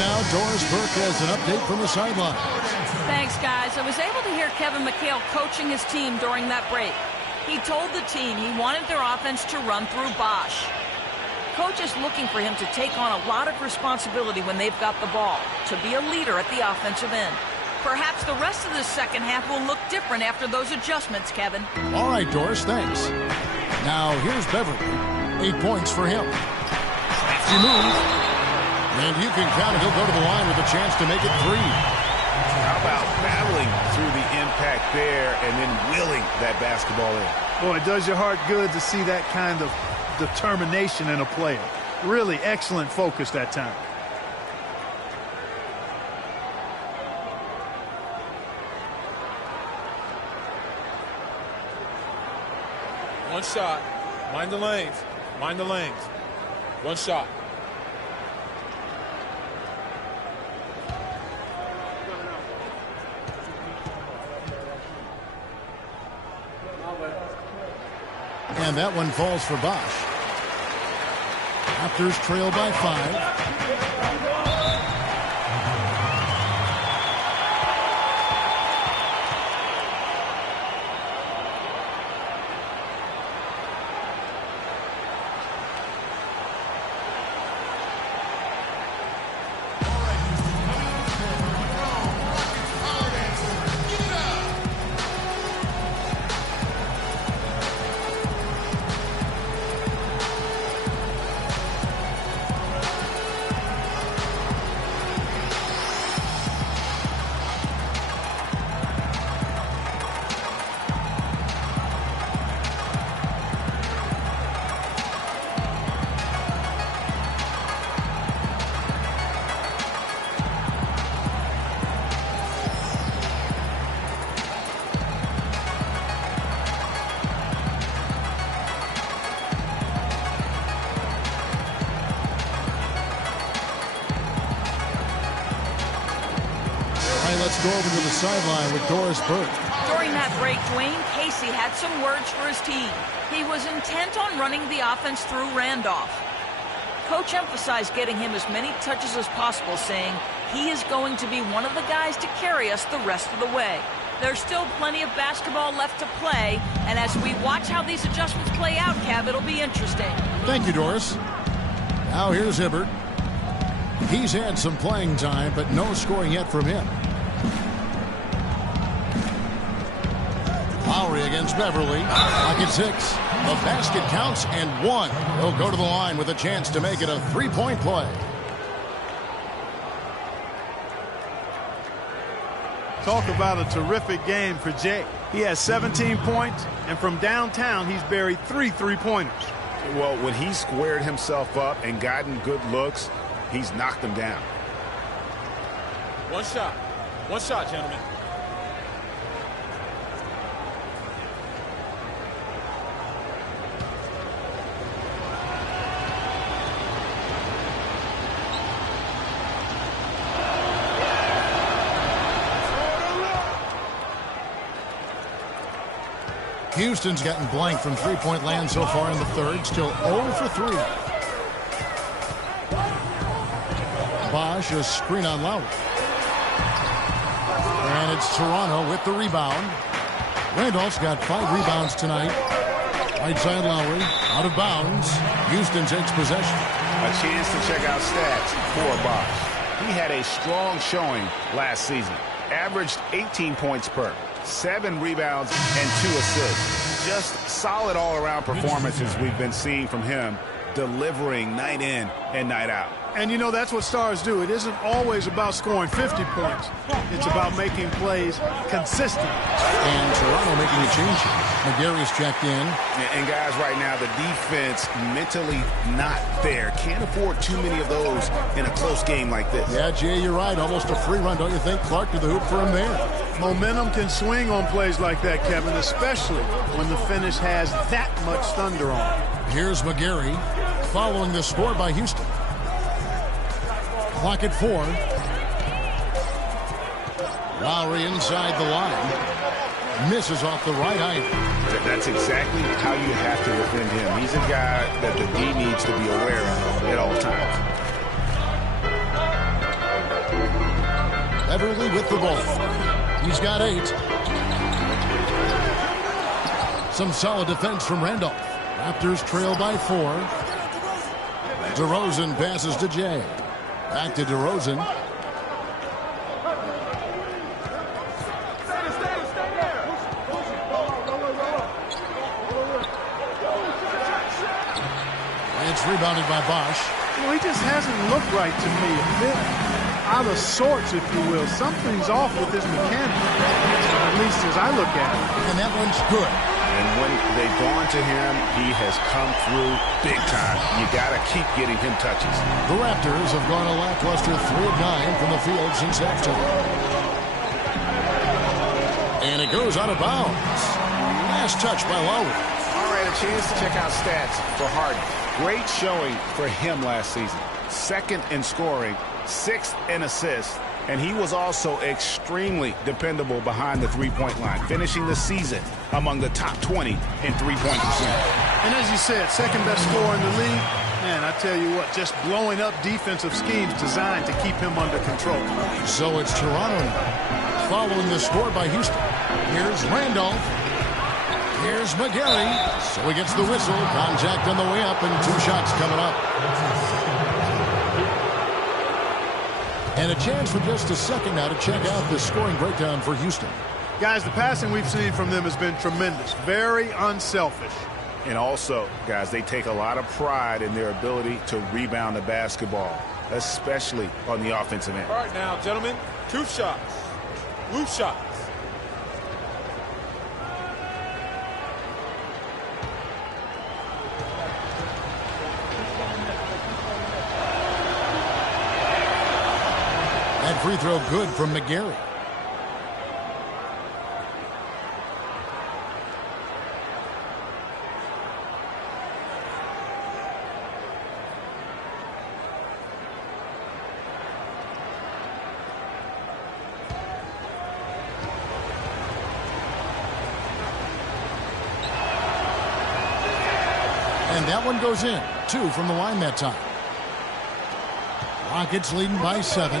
now Doris Burke has an update from the sideline. Thanks, guys. I was able to hear Kevin McHale coaching his team during that break. He told the team he wanted their offense to run through Bosch. Coach is looking for him to take on a lot of responsibility when they've got the ball, to be a leader at the offensive end. Perhaps the rest of the second half will look different after those adjustments, Kevin. All right, Doris, thanks. Now, here's Beverly. 8 points for him. He moves. And you can count it. He'll go to the line with a chance to make it 3. How about battling through the impact there and then willing that basketball in? Boy, it does your heart good to see that kind of determination in a player. Really excellent focus that time. One shot. Mind the lanes. Mind the lanes. One shot. And that one falls for Bosch. Raptors trail by 5. Let's go over to the sideline with Doris Burke. During that break, Dwayne Casey had some words for his team. He was intent on running the offense through Randolph. Coach emphasized getting him as many touches as possible, saying he is going to be one of the guys to carry us the rest of the way. There's still plenty of basketball left to play, and as we watch how these adjustments play out, Kev, it'll be interesting. Thank you, Doris. Now here's Hibbert. He's had some playing time, but no scoring yet from him. Lowry against Beverly. Pocket 6. The basket counts and 1. He'll go to the line with a chance to make it a 3-point play. Talk about a terrific game for Jay. He has 17 points, and from downtown, he's buried 3 3-pointers. Well, when he squared himself up and gotten good looks, he's knocked them down. One shot. One shot, gentlemen. Houston's gotten blank from three-point land so far in the third. Still 0 for 3. Bosch, a screen on Lowry. And it's Toronto with the rebound. Randolph's got 5 rebounds tonight. Right side Lowry, out of bounds. Houston takes possession. A chance to check out stats for Bosch. He had a strong showing last season. Averaged 18 points per. 7 rebounds and 2 assists. Just solid all-around performances we've been seeing from him, delivering night in and night out. And you know, that's what stars do. It isn't always about scoring 50 points. It's about making plays consistent. And Toronto making a change here. McGarry's checked in. And guys, right now, the defense mentally not there. Can't afford too many of those in a close game like this. Yeah, Jay, you're right. Almost a free run, don't you think? Clark to the hoop for him there. Momentum can swing on plays like that, Kevin, especially when the finish has that much thunder on it. Here's McGarry following the score by Houston. Clock at 4. Lowry inside the line. Misses off the right eye. That's exactly how you have to defend him. He's a guy that the D needs to be aware of at all times. Beverly with the ball. He's got 8. Some solid defense from Randolph. Raptors trail by 4. DeRozan passes to Jay. Back to DeRozan. It's rebounded by Bosch. Well, he just hasn't looked right to me. A bit out of sorts, if you will. Something's off with his mechanics, at least as I look at it. And that one's good. And when they've gone to him, he has come through big time. You got to keep getting him touches. The Raptors have gone a lackluster 3 of 9 from the field since halftime. And it goes out of bounds. Last touch by Lowry. All right, a chance to check out stats for Harden. Great showing for him last season. 2nd in scoring, 6th in assists, and he was also extremely dependable behind the three-point line, finishing the season among the top 20 in three-point percentage. And as you said, second best scorer in the league. Man, I tell you what, just blowing up defensive schemes designed to keep him under control. So it's Toronto now, following the score by Houston. Here's Randolph. Here's McGarry. So he gets the whistle. Contact on the way up and 2 shots coming up. And a chance for just a second now to check out the scoring breakdown for Houston. Guys, the passing we've seen from them has been tremendous. Very unselfish. And also, guys, they take a lot of pride in their ability to rebound the basketball, especially on the offensive end. All right now, gentlemen, 2 shots. Loose shots. That free throw good from McGarry. And that one goes in. 2 from the line that time. Rockets leading by 7.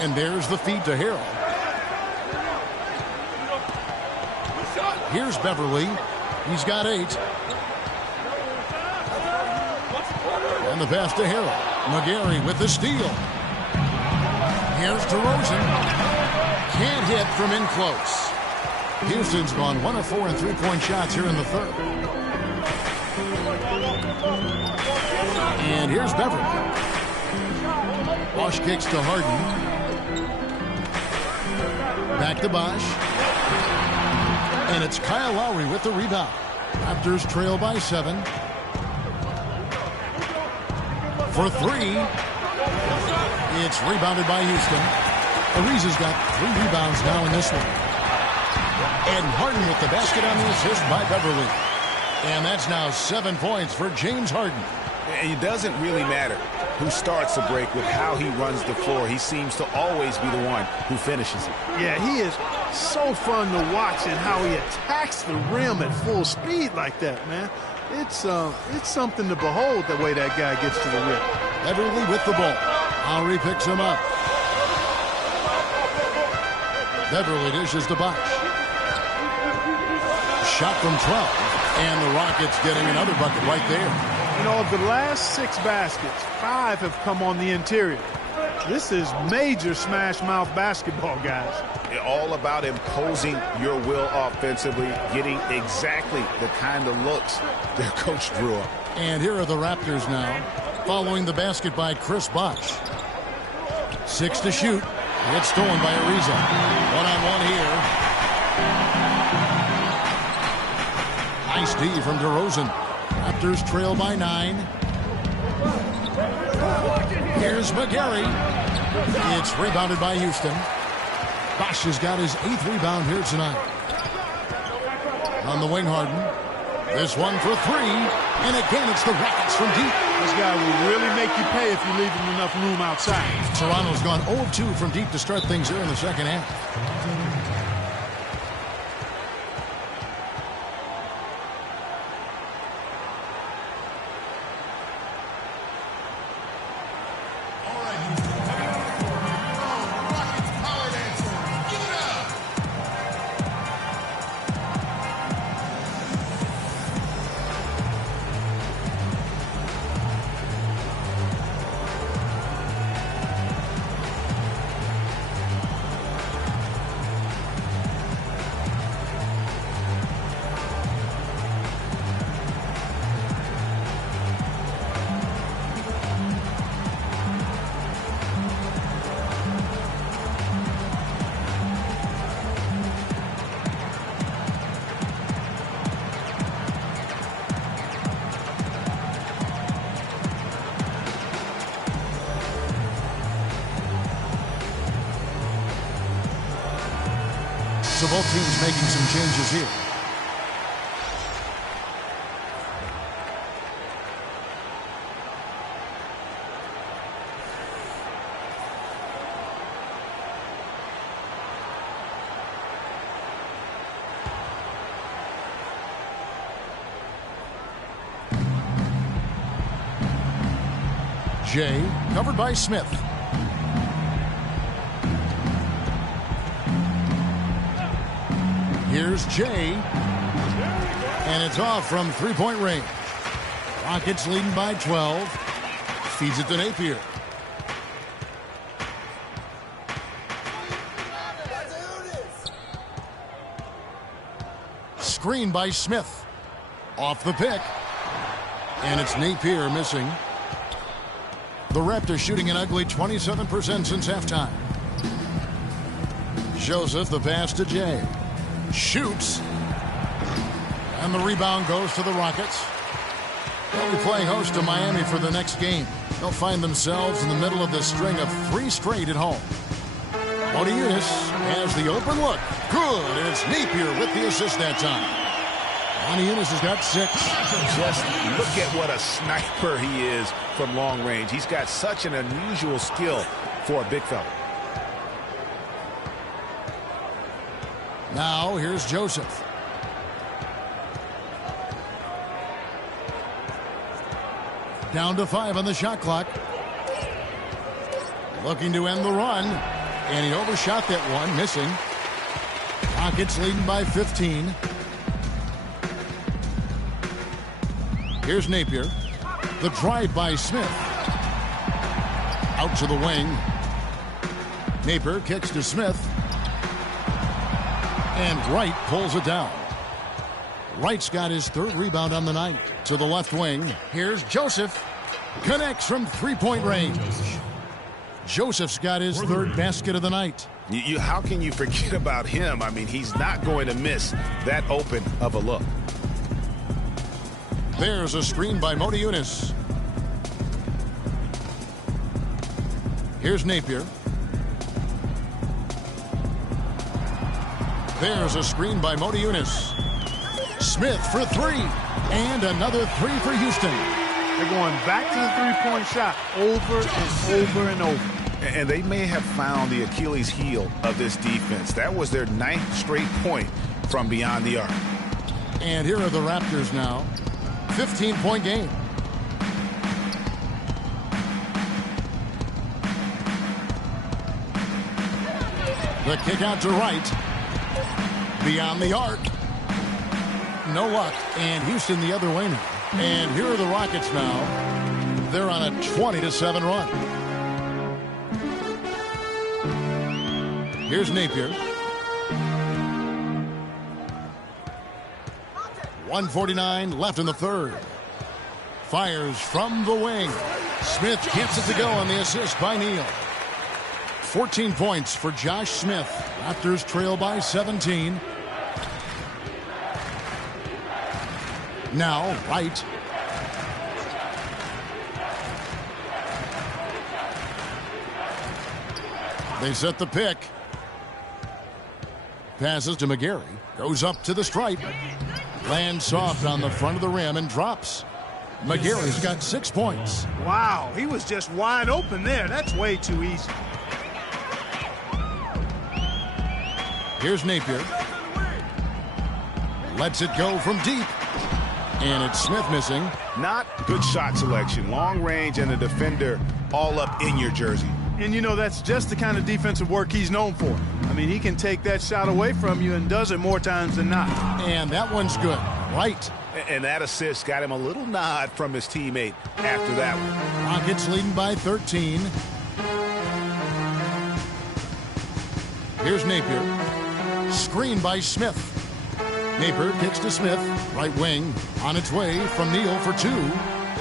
And there's the feed to Harrell. Here's Beverly. He's got 8. And the pass to Harrell. McGarry with the steal. Here's DeRozan. Can't hit from in close. Houston's gone 1 of 4 in three-point shots here in the third. And here's Beverly. Bosch kicks to Harden. Back to Bosch. And it's Kyle Lowry with the rebound. Raptors trail by 7. For 3. It's rebounded by Houston. Ariza's got 3 rebounds now in this one. And Harden with the basket on the assist by Beverly. And that's now 7 points for James Harden. And it doesn't really matter who starts the break with how he runs the floor. He seems to always be the one who finishes it. Yeah, he is so fun to watch and how he attacks the rim at full speed like that, man. It's something to behold the way that guy gets to the rim. Beverly with the ball. Lowry picks him up. Beverly dishes to Bosch. Shot from 12. And the Rockets getting another bucket right there. You know, of the last 6 baskets, 5 have come on the interior. This is major smash-mouth basketball, guys. All about imposing your will offensively, getting exactly the kind of looks their coach drew up. And here are the Raptors now, following the basket by Chris Bosch. 6 to shoot. It's stolen by Ariza. 1-on-1 here. Nice D from DeRozan. Raptors trail by 9. Here's McGarry. It's rebounded by Houston. Bosch has got his 8th rebound here tonight. On the wing, Harden. This one for 3. And again, it's the Rockets from deep. This guy will really make you pay if you leave him enough room outside. Toronto's gone 0 of 2 from deep to start things here in the second half. All right, So both teams making some changes here. Jay, covered by Smith. Here's Jay. And it's off from three-point range. Rockets leading by 12. Feeds it to Napier. Screen by Smith. Off the pick. And it's Napier missing. The Raptors shooting an ugly 27% since halftime. Joseph, the pass to Jay. Shoots. And the rebound goes to the Rockets. They'll be playing host to Miami for the next game. They'll find themselves in the middle of this string of 3 straight at home. Motiejunas has the open look. Good. And it's Napier with the assist that time. Motiejunas has got 6. Just look at what a sniper he is from long range. He's got such an unusual skill for a big fella. Now here's Joseph. Down to 5 on the shot clock. Looking to end the run. And he overshot that one, missing. Rockets leading by 15. Here's Napier. The drive by Smith. Out to the wing. Napier kicks to Smith. And Wright pulls it down. Wright's got his 3rd rebound on the night. To the left wing. Here's Joseph. Connects from three-point range. Joseph's got his 3rd basket of the night. How can you forget about him? I mean, he's not going to miss that open of a look. There's a screen by Motiejunas. Here's Napier. There's a screen by Motiejunas. Smith for 3. And another 3 for Houston. They're going back to the three-point shot over and over and over. And they may have found the Achilles heel of this defense. That was their 9th straight point from beyond the arc. And here are the Raptors now. 15-point game. The kick out to Wright. Beyond the arc. No luck. And Houston the other way now. And here are the Rockets now. They're on a 20-7 run. Here's Napier. 1:49 left in the 3rd. Fires from the wing. Smith gets it to go on the assist by Neal. 14 points for Josh Smith. Raptors trail by 17. Now, Wright. They set the pick. Passes to McGarry. Goes up to the stripe. Lands soft on the front of the rim and drops. McGarry's got 6 points. Wow, he was just wide open there. That's way too easy. Here's Napier. Lets it go from deep. And it's Smith missing. Not good shot selection. Long range and a defender all up in your jersey. And, you know, that's just the kind of defensive work he's known for. I mean, he can take that shot away from you and does it more times than not. And that one's good. Right. And that assist got him a little nod from his teammate after that one. Rockets leading by 13. Here's Napier. Screen by Smith. Napier kicks to Smith. Right wing. On its way from Neal for 2.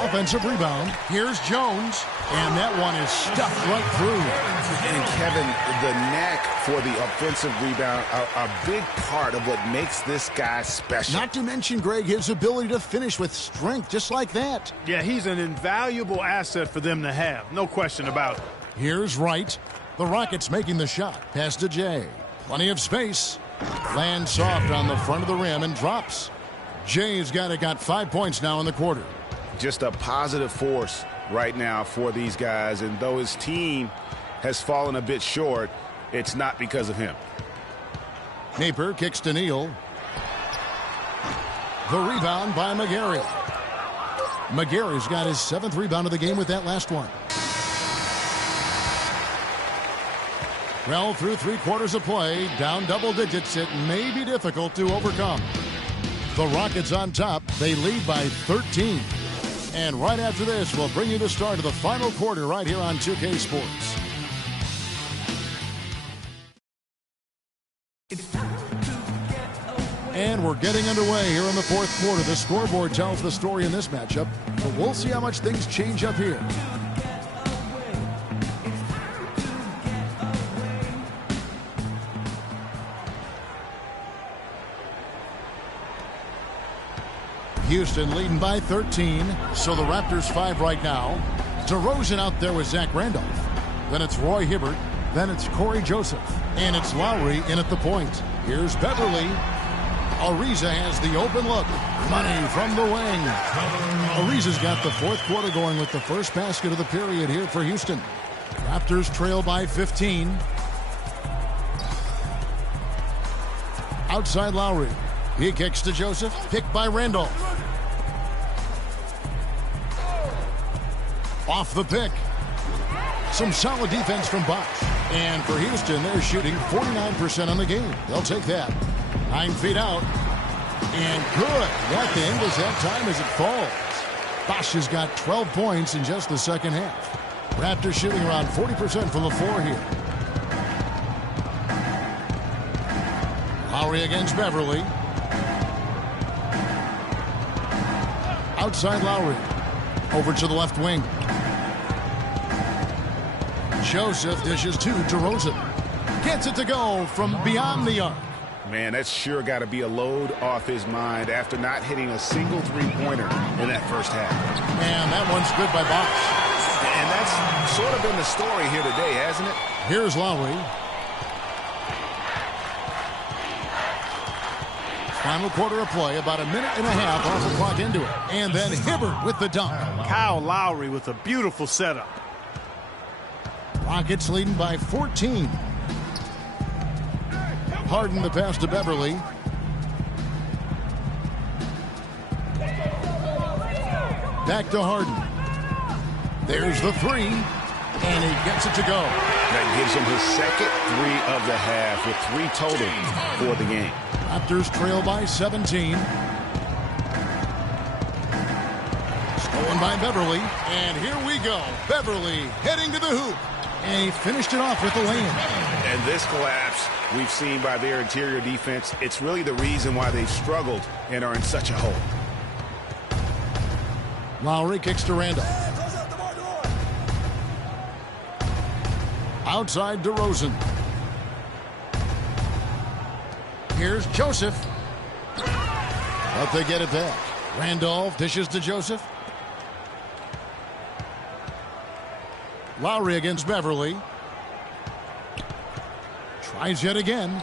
Offensive rebound. Here's Jones. And that one is stuffed right through. And Kevin, the knack for the offensive rebound, a big part of what makes this guy special. Not to mention, Greg, his ability to finish with strength just like that. Yeah, he's an invaluable asset for them to have. No question about it. Here's Wright. The Rockets making the shot. Pass to Jay. Plenty of space. Lands soft on the front of the rim and drops. Jay's got 5 points now in the quarter. Just a positive force right now for these guys, and though his team has fallen a bit short, it's not because of him. Napier kicks to Neal. The rebound by McGarry. McGarry's got his 7th rebound of the game with that last one. Well, through 3 quarters of play, down double digits, it may be difficult to overcome. The Rockets on top. They lead by 13. And right after this, we'll bring you the start of the final quarter right here on 2K Sports. And we're getting underway here in the 4th quarter. The scoreboard tells the story in this matchup, but we'll see how much things change up here. Houston leading by 13, so the Raptors 5 right now. DeRozan out there with Zach Randolph. Then it's Roy Hibbert. Then it's Corey Joseph. And it's Lowry in at the point. Here's Beverly. Ariza has the open look. Money from the wing. Ariza's got the 4th quarter going with the first basket of the period here for Houston. Raptors trail by 15. Outside Lowry. He kicks to Joseph. Picked by Randolph. Off the pick. Some solid defense from Bosch. And for Houston, they're shooting 49% on the game. They'll take that. 9 feet out. And good. That angles that time as it falls. Bosch has got 12 points in just the second half. Raptors shooting around 40% from the floor here. Lowry against Beverly. Outside Lowry. Over to the left wing. Joseph dishes to DeRozan. Gets it to go from beyond the arc. Man, that's sure got to be a load off his mind after not hitting a single three-pointer in that first half. And that one's good by Bosch. And that's sort of been the story here today, hasn't it? Here's Lowry. Final quarter of play, about a minute and a half off the clock into it. And then Hibbert with the dunk. Kyle Lowry with a beautiful setup. Rockets leading by 14. Harden the pass to Beverly. Back to Harden. There's the 3. And he gets it to go. That gives him his second 3 of the half with 3 total for the game. Raptors trail by 17. Stolen by Beverly. And here we go. Beverly heading to the hoop. And he finished it off with the lay-in. And this collapse we've seen by their interior defense, it's really the reason why they've struggled and are in such a hole. Lowry kicks to Randolph. Outside DeRozan. Here's Joseph. But they get it back. Randolph dishes to Joseph. Lowry against Beverly. Tries yet again.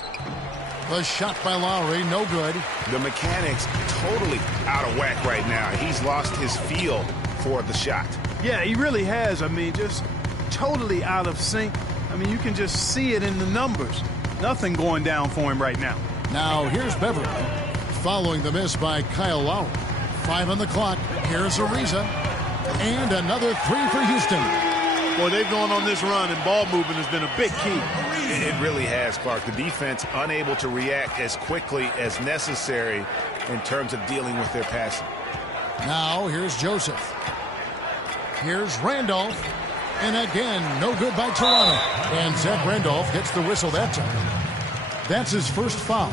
The shot by Lowry, no good. The mechanics totally out of whack right now. He's lost his feel for the shot. Yeah, he really has. I mean, just totally out of sync. I mean, you can just see it in the numbers. Nothing going down for him right now. Now, here's Beverly. Following the miss by Kyle Lowry. 5 on the clock. Here's Ariza. And another 3 for Houston. Boy, they've gone on this run, and ball movement has been a big key. It really has, Clark. The defense unable to react as quickly as necessary in terms of dealing with their passing. Now, here's Joseph. Here's Randolph. And again, no good by Toronto. And Zach Randolph gets the whistle that time. That's his first foul.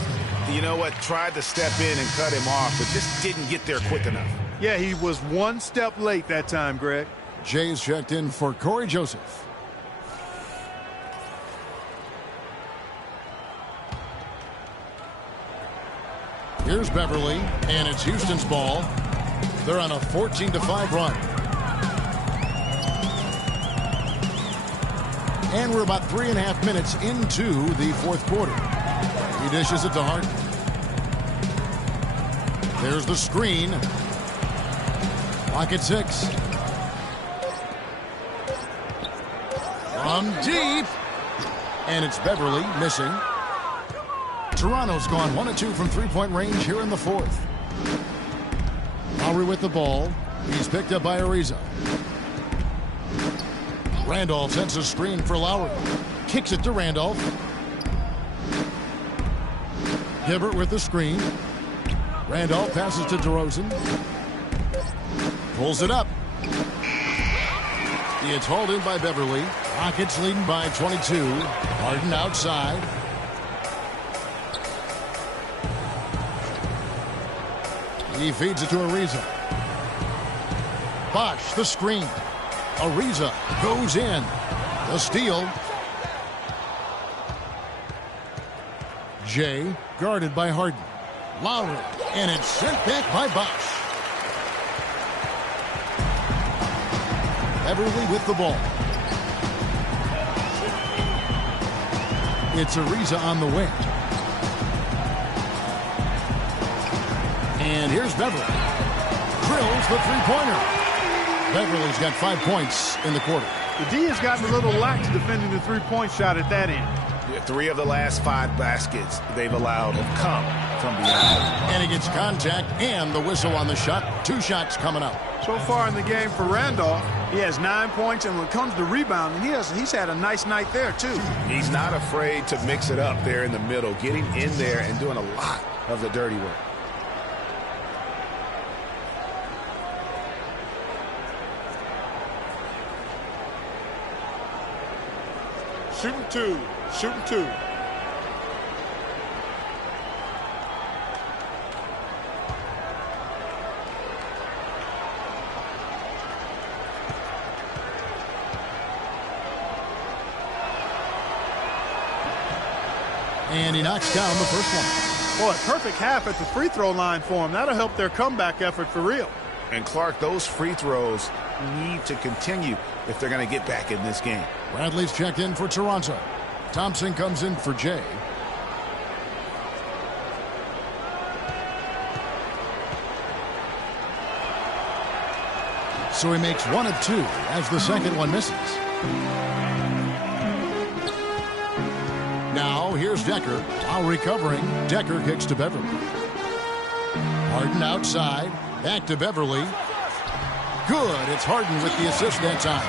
You know what? Tried to step in and cut him off, but just didn't get there quick enough. Yeah, he was one step late that time, Greg. Jay's checked in for Corey Joseph. Here's Beverly, and it's Houston's ball. They're on a 14-5 run. And we're about 3.5 minutes into the 4th quarter. He dishes it to Harden. There's the screen. Clock at 6. From deep. And it's Beverly missing. Toronto's gone 1 of 2 from three-point range here in the fourth. Lowry with the ball. He's picked up by Ariza. Randolph sends a screen for Lowry. Kicks it to Randolph. Hibbert with the screen. Randolph passes to DeRozan. Pulls it up. It's hauled in by Beverly. Rockets leading by 22. Harden outside. He feeds it to Ariza. Bosh, the screen. Ariza goes in. The steal. Jay guarded by Harden. Lowry, and it's sent back by Bosh. Beverly with the ball. It's Ariza on the wing. And here's Beverly. Drills the three-pointer. Beverly's got 5 points in the quarter. The D has gotten a little lax defending the three-point shot at that end. 3 of the last 5 baskets they've allowed have come from beyond. And he gets contact and the whistle on the shot. 2 shots coming up. So far in the game for Randolph, he has 9 points, and when it comes to rebounding, he's had a nice night there, too. He's not afraid to mix it up there in the middle, getting in there and doing a lot of the dirty work. Shooting 2. Shooting 2. And he knocks down the first one. Boy, perfect half at the free throw line for him. That'll help their comeback effort for real. And Clark, those free throws need to continue if they're going to get back in this game. Bradley's checked in for Toronto. Thompson comes in for Jay. So he makes 1 of 2 as the second one misses. Now here's Decker. While recovering, Decker kicks to Beverly. Harden outside. Back to Beverly. Good. It's Harden with the assist that time.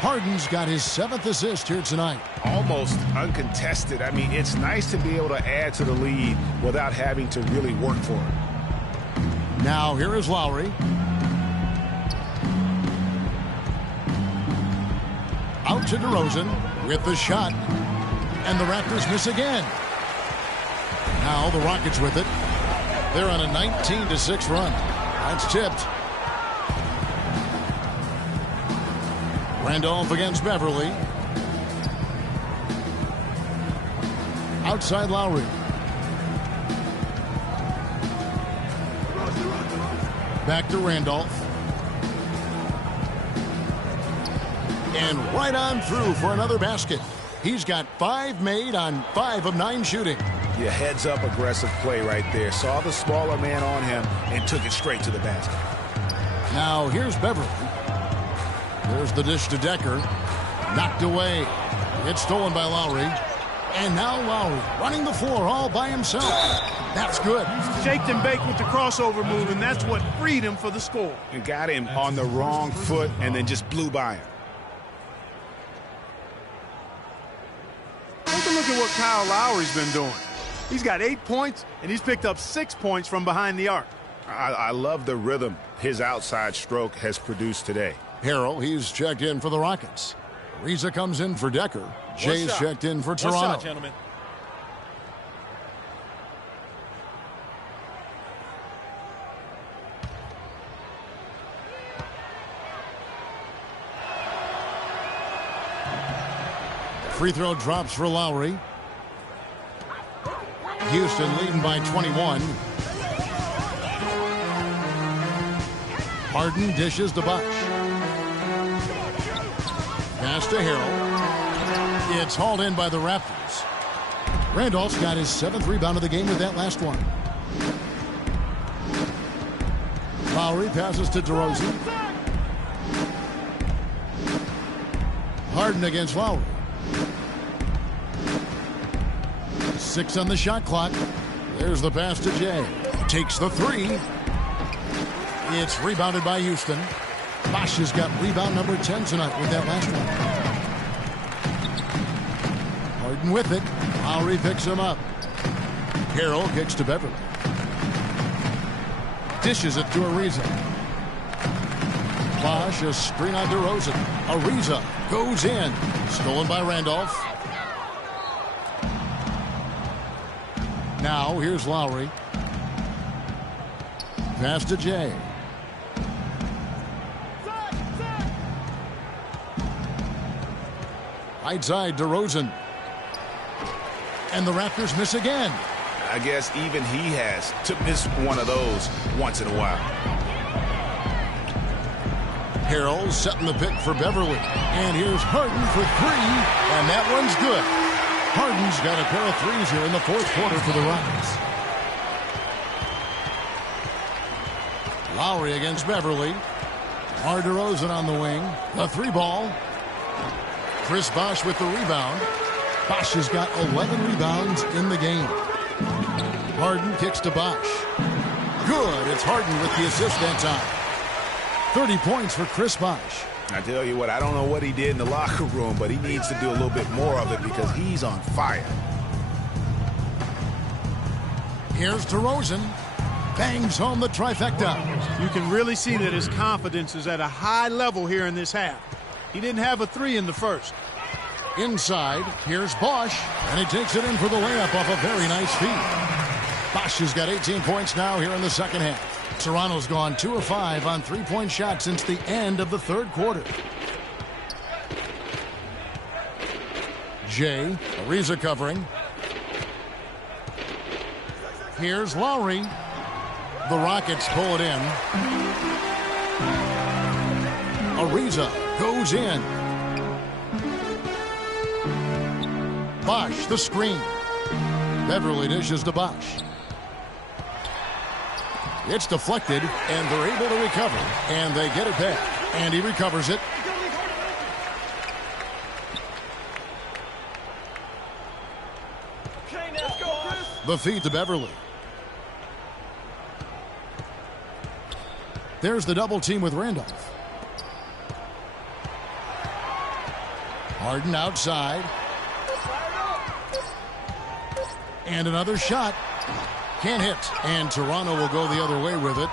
Harden's got his 7th assist here tonight. Almost uncontested. I mean, it's nice to be able to add to the lead without having to really work for it. Now here is Lowry. Out to DeRozan with the shot. And the Raptors miss again. Now the Rockets with it. They're on a 19-6 run. That's tipped. Randolph against Beverly. Outside Lowry. Back to Randolph. And right on through for another basket. He's got 5 made on 5 of 9 shooting. Yeah, heads up aggressive play right there. Saw the smaller man on him and took it straight to the basket. Now here's Beverly. There's the dish to Decker. Knocked away. It's stolen by Lowry. And now Lowry running the floor all by himself. That's good. Shaked and baked with the crossover move, and that's what freed him for the score. And got him on the wrong foot and then just blew by him. Take a look at what Kyle Lowry's been doing. He's got 8 points, and he's picked up 6 points from behind the arc. I love the rhythm his outside stroke has produced today. Harrell, he's checked in for the Rockets. Ariza comes in for Decker. Jay's checked in for Toronto. One shot, gentlemen. Free throw drops for Lowry. Houston leading by 21. Harden dishes to Bosh. Pass to Harrell. It's hauled in by the Raptors. Randolph's got his 7th rebound of the game with that last one. Lowry passes to DeRozan. Harden against Lowry. 6 on the shot clock. There's the pass to Jay. Takes the 3. It's rebounded by Houston. Bosh has got rebound number 10 tonight with that last one. Harden with it. Lowry picks him up. Harrell kicks to Beverly. Dishes it to Ariza. Bosh, a screen on DeRozan. Ariza goes in. Stolen by Randolph. Now here's Lowry. Pass to Jay. Right side, DeRozan. And the Raptors miss again. I guess even he has to miss one of those once in a while. Harrell setting the pick for Beverly. And here's Harden for 3. And that one's good. Harden's got a pair of 3s here in the 4th quarter for the Rockets. Lowry against Beverly. DeMar DeRozan on the wing. The 3 ball. Chris Bosh with the rebound. Bosh has got 11 rebounds in the game. Harden kicks to Bosh. Good. It's Harden with the assist that time. 30 points for Chris Bosh. I tell you what, I don't know what he did in the locker room, but he needs to do a little bit more of it because he's on fire. Here's DeRozan. Bangs home the trifecta. You can really see that his confidence is at a high level here in this half. He didn't have a 3 in the first. Inside, here's Bosh, and he takes it in for the layup off a very nice feed. Bosh has got 18 points now here in the second half. Toronto's gone 2 of 5 on 3-point shots since the end of the 3rd quarter. Jay, Ariza covering. Here's Lowry. The Rockets pull it in. Ariza goes in. Bosh, the screen. Beverly dishes to Bosh. It's deflected, and they're able to recover. And they get it back. And he recovers it. The feed to Beverly. There's the double team with Randolph. Harden outside. And another shot. Can't hit. And Toronto will go the other way with it.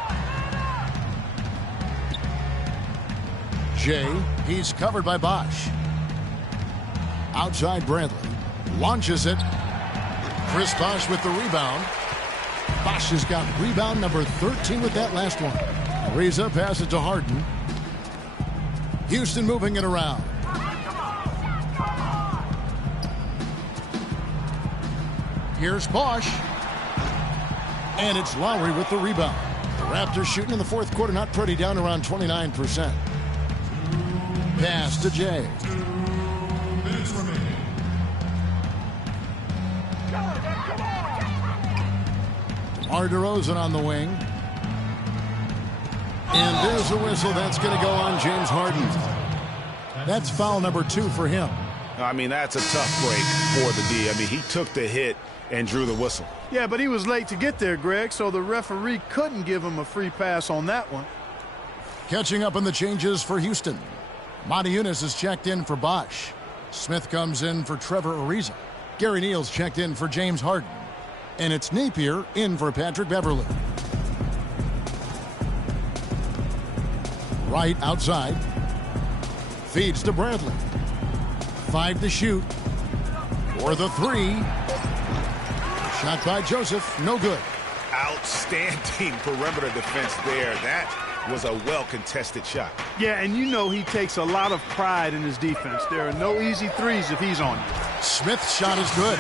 Jay, he's covered by Bosh. Outside Bradley. Launches it. Chris Bosh with the rebound. Bosh has got rebound number 13 with that last one. Ariza passes to Harden. Houston moving it around. Here's Bosh. And it's Lowry with the rebound. The Raptors shooting in the 4th quarter, not pretty, down around 29%. Pass to Jay. DeMar DeRozan on the wing. And there's a whistle. That's going to go on James Harden. That's foul number 2 for him. I mean, that's a tough break for the D. I mean, he took the hit and drew the whistle. Yeah, but he was late to get there, Greg, so the referee couldn't give him a free pass on that one. Catching up on the changes for Houston. Monty Eunice is checked in for Bosh. Smith comes in for Trevor Ariza. Gary Neal's checked in for James Harden. And it's Napier in for Patrick Beverly. Right outside. Feeds to Bradley. 5 to shoot. For the 3. Shot by Joseph. No good. Outstanding perimeter defense there. That was a well-contested shot. Yeah, and you know he takes a lot of pride in his defense. There are no easy threes if he's on you. Smith's shot is good.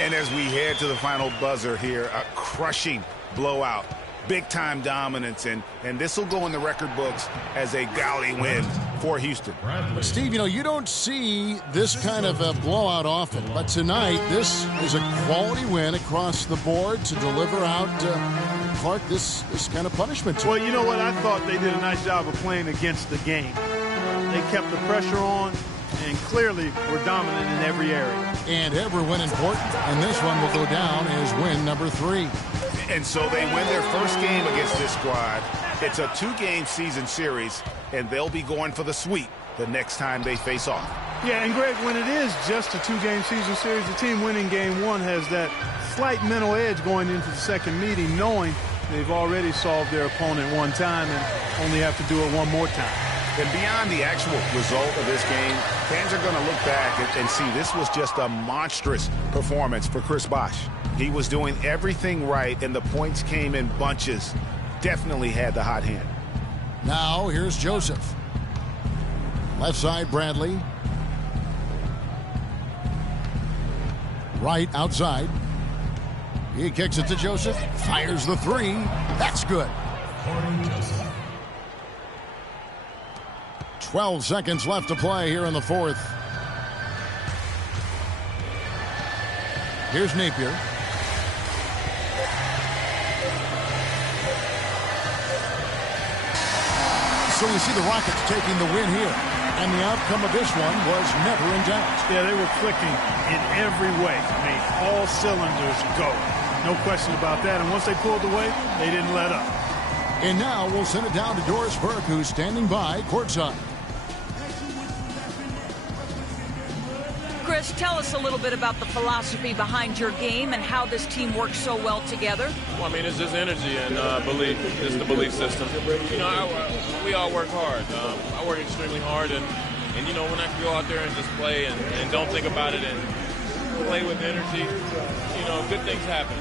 And as we head to the final buzzer here, a crushing blowout. Big-time dominance, and this will go in the record books as a Galley win. for Houston. But Steve, you don't see this kind of a blowout often. But tonight, this is a quality win across the board to deliver out, Clark, this kind of punishment. Well, you know what? I thought they did a nice job of playing against the game. They kept the pressure on and clearly were dominant in every area. And every win important, and this one will go down as win number 3. And so they win their first game against this squad. It's a 2-game season series, and they'll be going for the sweep the next time they face off. Yeah, and Greg, when it is just a 2-game season series, the team winning game 1 has that slight mental edge going into the second meeting, knowing they've already solved their opponent one time and only have to do it one more time. And beyond the actual result of this game, fans are going to look back and see this was just a monstrous performance for Chris Bosh. He was doing everything right, and the points came in bunches. Definitely had the hot hand. Now, here's Joseph. Left side, Bradley. Right outside. He kicks it to Joseph. Fires the 3. That's good. 12 seconds left to play here in the 4th. Here's Napier. So you see the Rockets taking the win here. And the outcome of this one was never in doubt. Yeah, they were clicking in every way. I mean, all cylinders go. No question about that. And once they pulled away, they didn't let up. And now we'll send it down to Doris Burke, who's standing by courtside. Chris, tell us a little bit about the philosophy behind your game and how this team works so well together. Well, I mean, it's just energy and belief. It's the belief system. We all work hard. I work extremely hard, and when I can go out there and just play and don't think about it and play with energy, good things happen.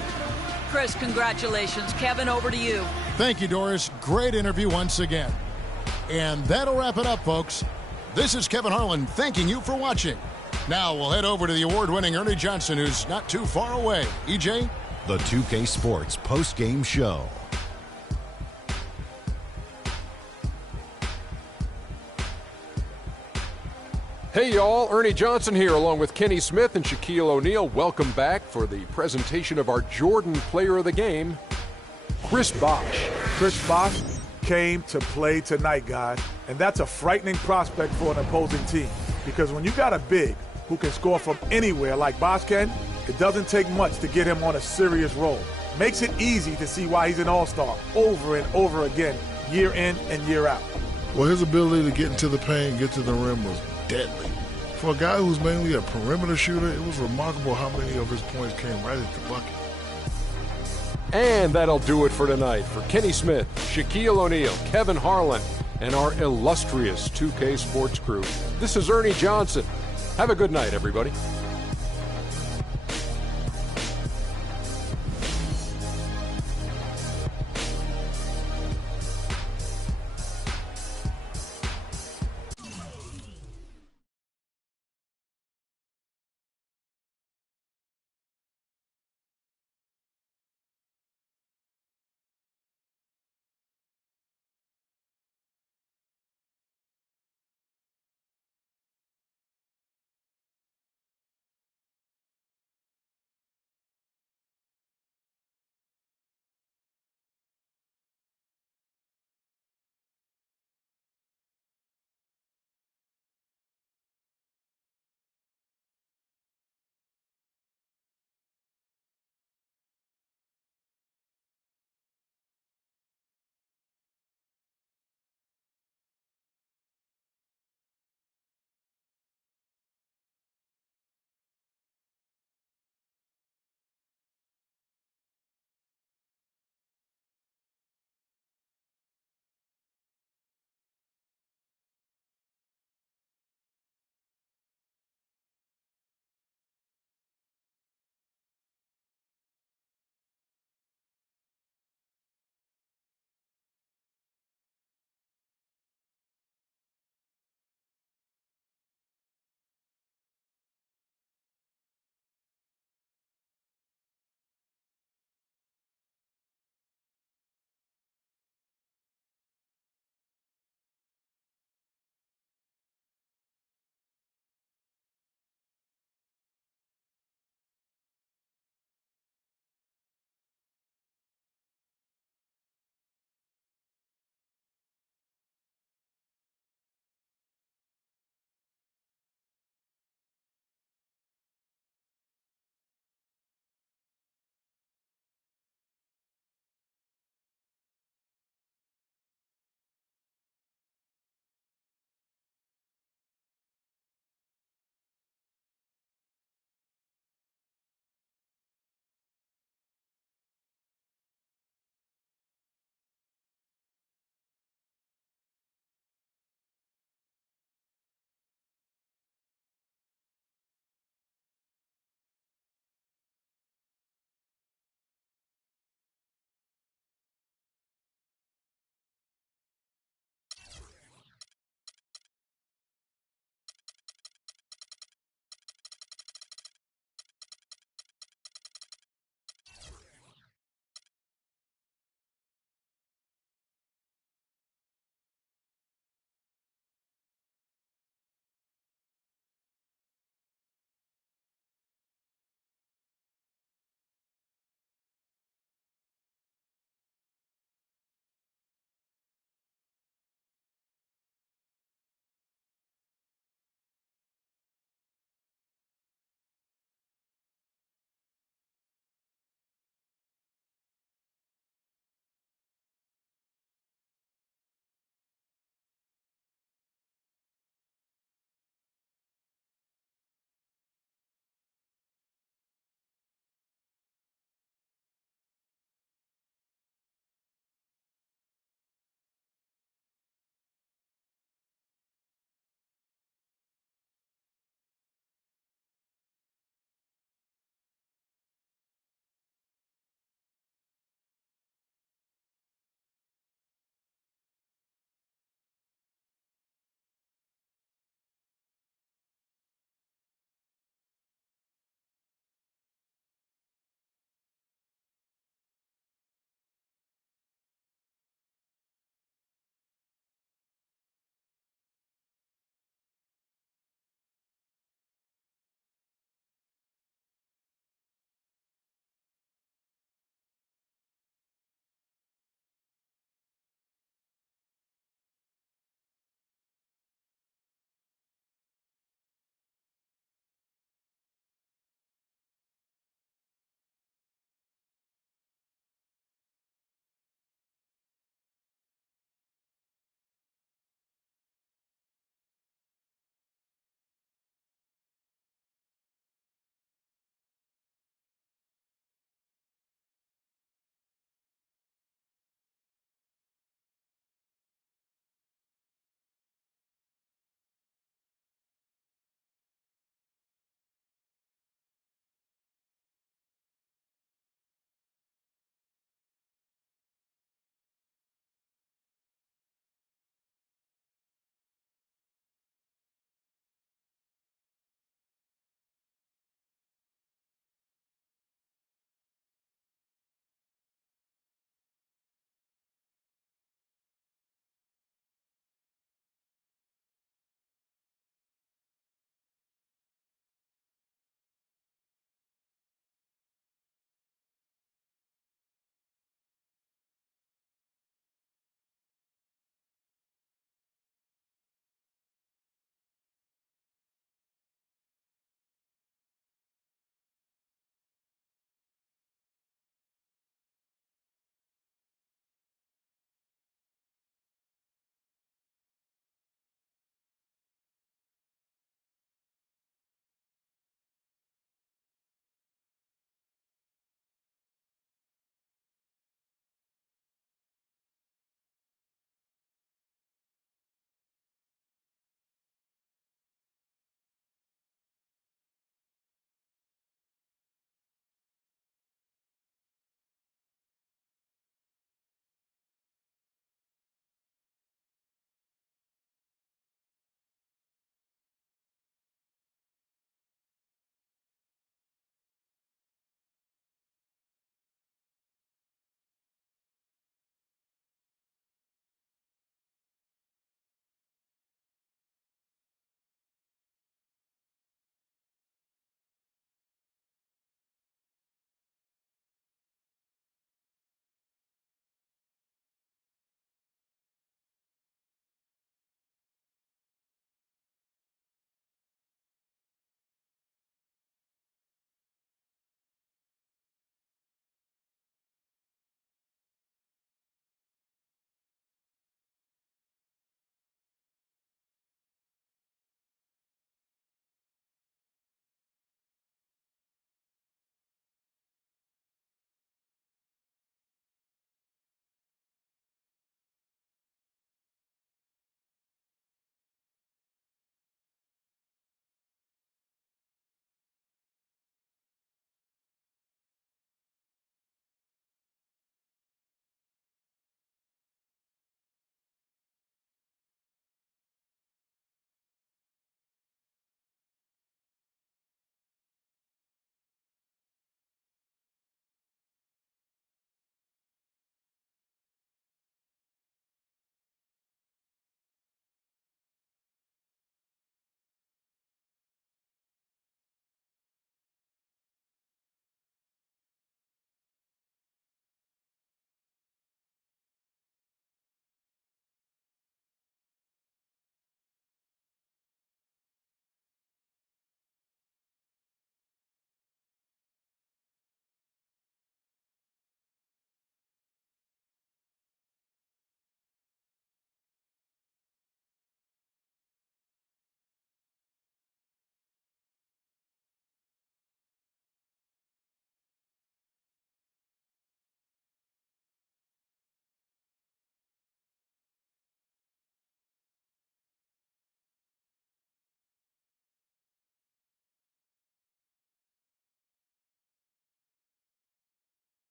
Chris, congratulations. Kevin, over to you. Thank you, Doris. Great interview once again. And that'll wrap it up, folks. This is Kevin Harlan thanking you for watching. Now we'll head over to the award-winning Ernie Johnson, who's not too far away. EJ? The 2K Sports post-game show. Hey y'all, Ernie Johnson here along with Kenny Smith and Shaquille O'Neal. Welcome back for the presentation of our Jordan Player of the Game, Chris Bosh. Chris Bosh came to play tonight, guys, and that's a frightening prospect for an opposing team because when you got a big who can score from anywhere like Bosh can, it doesn't take much to get him on a serious roll. Makes it easy to see why he's an all-star over and over again, year in and year out. Well, his ability to get into the paint, get to the rim was deadly. For a guy who's mainly a perimeter shooter, it was remarkable how many of his points came right at the bucket. And that'll do it for tonight. For Kenny Smith, Shaquille O'Neal, Kevin Harlan, and our illustrious 2K Sports crew, this is Ernie Johnson. Have a good night, everybody.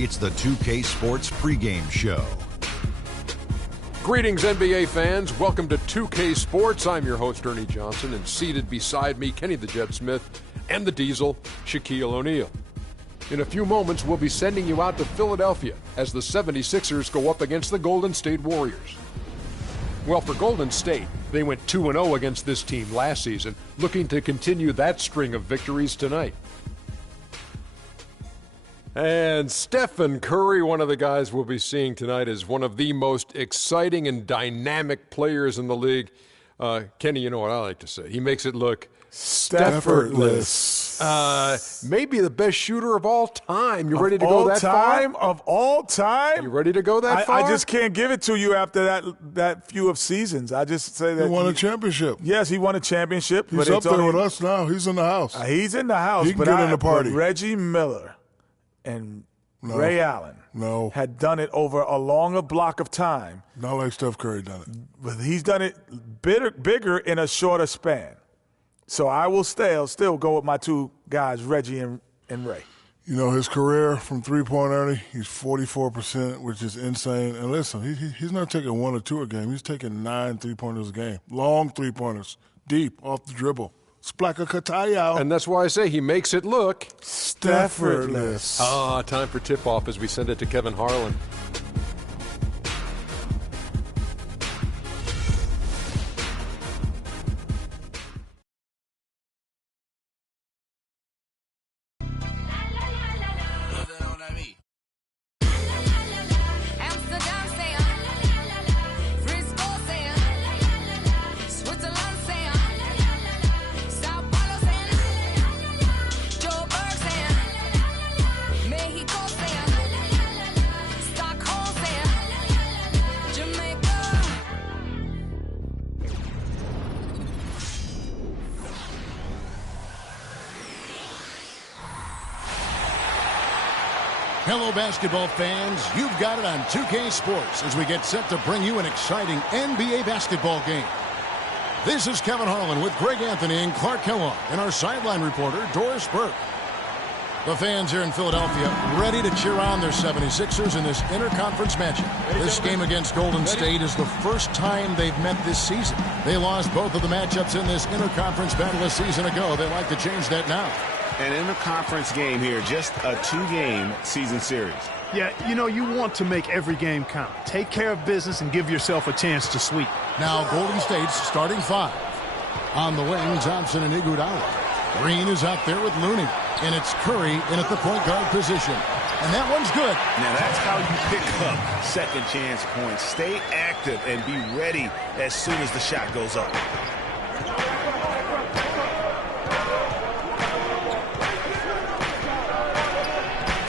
It's the 2K Sports pregame show. Greetings, NBA fans. Welcome to 2K Sports. I'm your host, Ernie Johnson, and seated beside me, Kenny the Jet Smith and the Diesel, Shaquille O'Neal. In a few moments, we'll be sending you out to Philadelphia as the 76ers go up against the Golden State Warriors. Well, for Golden State, they went 2-0 against this team last season, looking to continue that string of victories tonight. And Stephen Curry, one of the guys we'll be seeing tonight, is one of the most exciting and dynamic players in the league. Kenny, you know what I like to say. He makes it look effortless. Maybe the best shooter of all time. You ready to go that far? Of all time? You ready to go that far? I just can't give it to you after that few of seasons. I just say that he won a championship. Yes, he won a championship. He's up there with us now. He's in the house. He's in the house. He can get in the party. But Reggie Miller and Ray Allen had done it over a longer block of time. Not like Steph Curry done it. But he's done it bigger in a shorter span. So I will still go with my two guys, Reggie and Ray. You know, his career from three-point, Ernie, he's 44%, which is insane. And listen, he's not taking one or two a game. He's taking 9 three-pointers a game. Long three-pointers, deep, off the dribble. Splaka Kataya. And that's why I say he makes it look effortless. Time for tip-off as we send it to Kevin Harlan. Hello, basketball fans. You've got it on 2K Sports as we get set to bring you an exciting NBA basketball game. This is Kevin Harlan with Greg Anthony and Clark Kellogg and our sideline reporter, Doris Burke. The fans here in Philadelphia ready to cheer on their 76ers in this interconference matchup. This game against Golden State is the first time they've met this season. They lost both of the matchups in this interconference battle a season ago. They like to change that now. An interconference game here, just a 2-game season series. Yeah, you know, you want to make every game count. Take care of business and give yourself a chance to sweep. Now Golden State's starting 5. On the wing, Thompson and Iguodala. Green is out there with Looney. And it's Curry in at the point guard position. And that one's good. Now that's how you pick up second chance points. Stay active and be ready as soon as the shot goes up.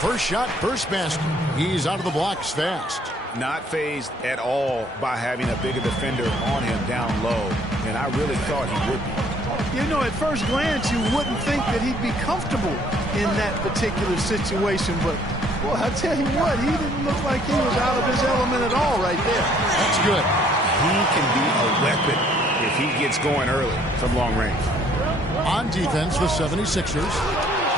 First shot, first basket. He's out of the blocks fast. Not fazed at all by having a bigger defender on him down low. And I really thought he would be. You know, at first glance, you wouldn't think that he'd be comfortable in that particular situation. But, well, I tell you what, he didn't look like he was out of his element at all right there. That's good. He can be a weapon if he gets going early from long range. On defense, the 76ers.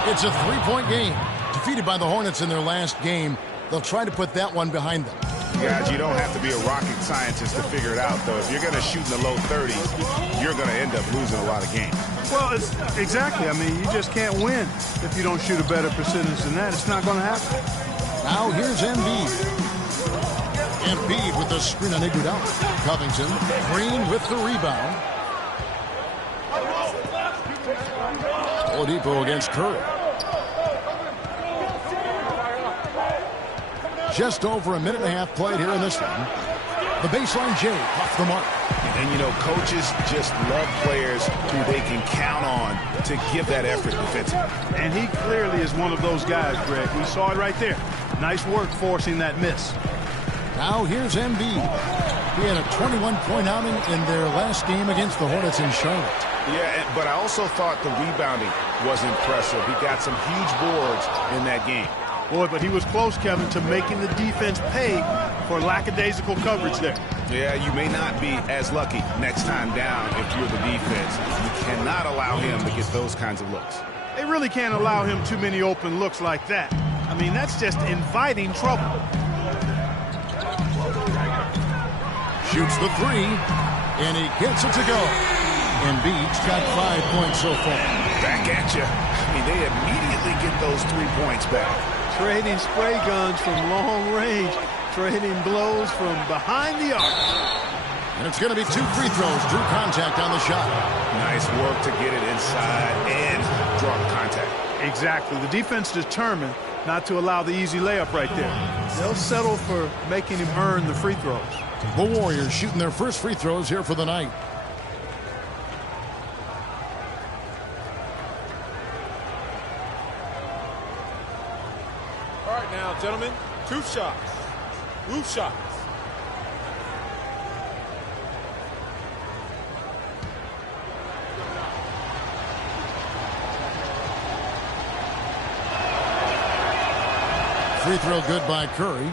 It's a 3-point game. Defeated by the Hornets in their last game. They'll try to put that one behind them. Guys, you don't have to be a rocket scientist to figure it out, though. If you're going to shoot in the low 30s, you're going to end up losing a lot of games. Well, exactly. I mean, you just can't win if you don't shoot a better percentage than that. It's not going to happen. Now here's Embiid. Embiid with the screen on Iguodala. Covington. Green with the rebound. Oladipo against Curry. Just over a minute and a half played here in this one. The baseline J off the mark. And, you know, coaches just love players who they can count on to give that effort defensively. And he clearly is one of those guys, Greg. We saw it right there. Nice work forcing that miss. Now here's Embiid. He had a 21-point outing in their last game against the Hornets in Charlotte. Yeah, but I also thought the rebounding was impressive. He got some huge boards in that game. Boy, but he was close, Kevin, to making the defense pay for lackadaisical coverage there. Yeah, you may not be as lucky next time down if you're the defense. You cannot allow him to get those kinds of looks. They really can't allow him too many open looks like that. I mean, that's just inviting trouble. Shoots the three, and he gets it to go. Embiid's got 5 points so far. Back at you. I mean, they immediately get those 3 points back. Trading spray guns from long range, trading blows from behind the arc. And it's going to be 2 free throws. Drew contact on the shot. Nice work to get it inside and draw the contact. Exactly. The defense determined not to allow the easy layup right there. They'll settle for making him earn the free throws. The Warriors shooting their first free throws here for the night. All right now, gentlemen, 2 shots. Roof shots. Free throw good by Curry.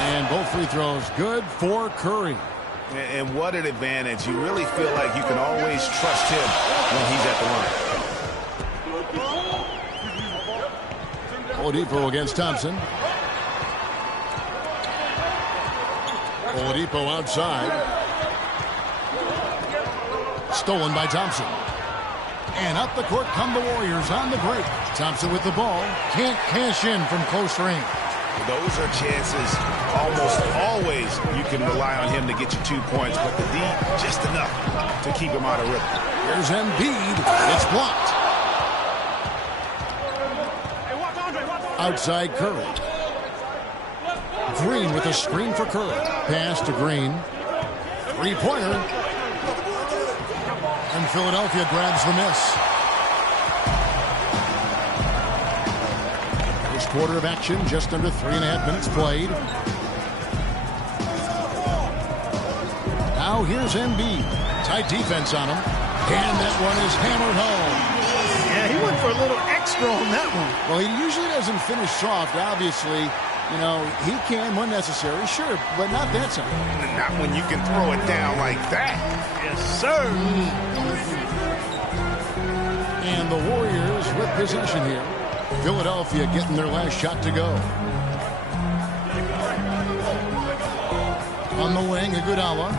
And both free throws good for Curry. And what an advantage. You really feel like you can always trust him when he's at the line. Oladipo against Thompson. Oladipo outside. Stolen by Thompson. And up the court come the Warriors on the break. Thompson with the ball. Can't cash in from close range. Those are chances almost always you can rely on him to get you 2 points, but the D just enough to keep him out of rhythm. Here's Embiid. It's blocked. Outside Curry. Green with a screen for Curry. Pass to Green. 3-pointer. And Philadelphia grabs the miss. Quarter of action, just under 3.5 minutes played. Now here's Embiid. Tight defense on him. And that one is hammered home. Yeah, he went for a little extra on that one. Well, he usually doesn't finish soft, obviously. You know, he can when necessary, sure, but not that time. Not when you can throw it down like that. Yes, sir. And the Warriors with possession here. Philadelphia getting their last shot to go. On the wing, Iguodala.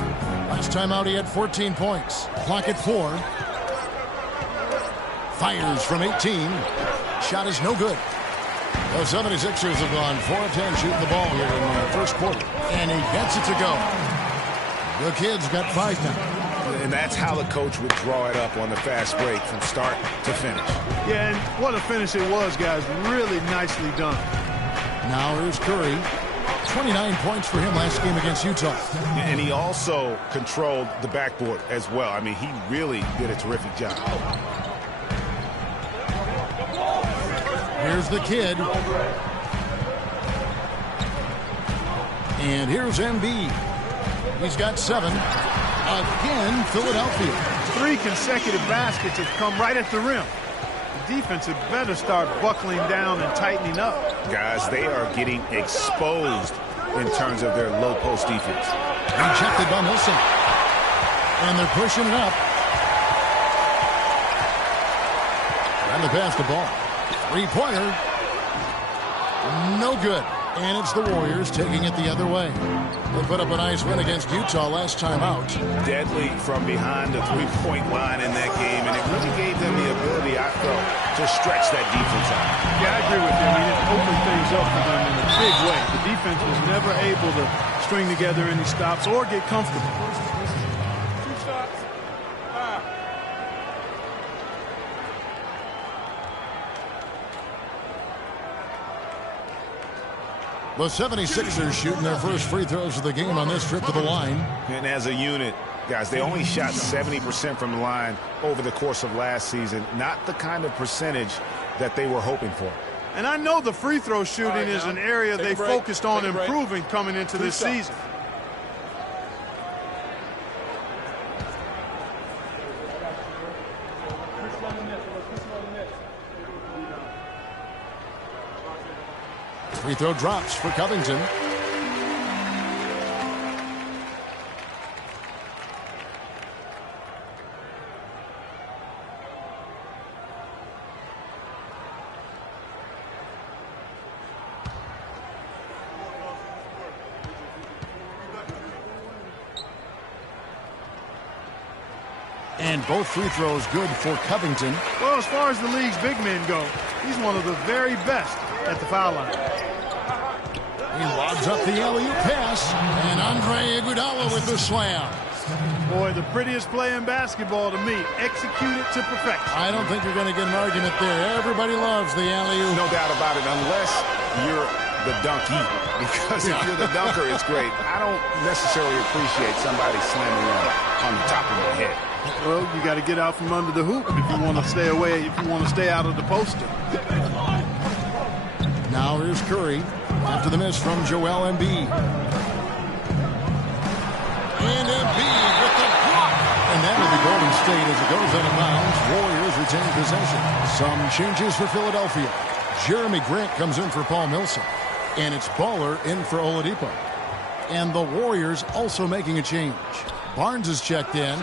Last time out, he had 14 points. Clock at 4. Fires from 18. Shot is no good. The 76ers have gone 4 of 10 shooting the ball here in the first quarter. And he gets it to go. The kid's got 5 now. And that's how the coach would draw it up on the fast break from start to finish. Yeah, and what a finish it was, guys. Really nicely done. Now here's Curry. 29 points for him last game against Utah. And he also controlled the backboard as well. I mean, he really did a terrific job. Here's the kid. And here's Embiid. He's got 7. Again, Philadelphia. 3 consecutive baskets have come right at the rim. The defense had better start buckling down and tightening up. Guys, they are getting exposed in terms of their low post defense. Rejected by Milson. And they're pushing it up. Trying to pass the ball. 3-pointer. No good. And it's the Warriors taking it the other way. They put up a nice win against Utah last time out. Deadly from behind the 3-point line in that game, and it really gave them the ability, I felt, to stretch that defense out. Yeah, I agree with you. I mean, it opened things up for them in a big way. The defense was never able to string together any stops or get comfortable. 2 shots. 5. The 76ers shooting their first free throws of the game on this trip to the line. And as a unit, guys, they only shot 70% from the line over the course of last season. Not the kind of percentage that they were hoping for. And I know the free throw shooting is an area they focused on improving coming into this season. Free throw drops for Covington. And both free throws good for Covington. Well, as far as the league's big men go, he's one of the very best at the foul line. He lobs up the alley-oop pass. And Andre Iguodala with the slam. Boy, the prettiest play in basketball to me. Execute it to perfection. I don't think you're going to get an argument there. Everybody loves the alley-oop. No doubt about it, unless you're the donkey. Because if you're the dunker, it's great. I don't necessarily appreciate somebody slamming on the top of my head. Well, you got to get out from under the hoop if you want to stay away, if you want to stay out of the poster. Now here's Curry after the miss from Joel Embiid. And Embiid with the block. And that will be Golden State as it goes out of bounds. Warriors retain possession. Some changes for Philadelphia. Jeremy Grant comes in for Paul Millsap. And it's Baller in for Oladipo. And the Warriors also making a change. Barnes is checked in.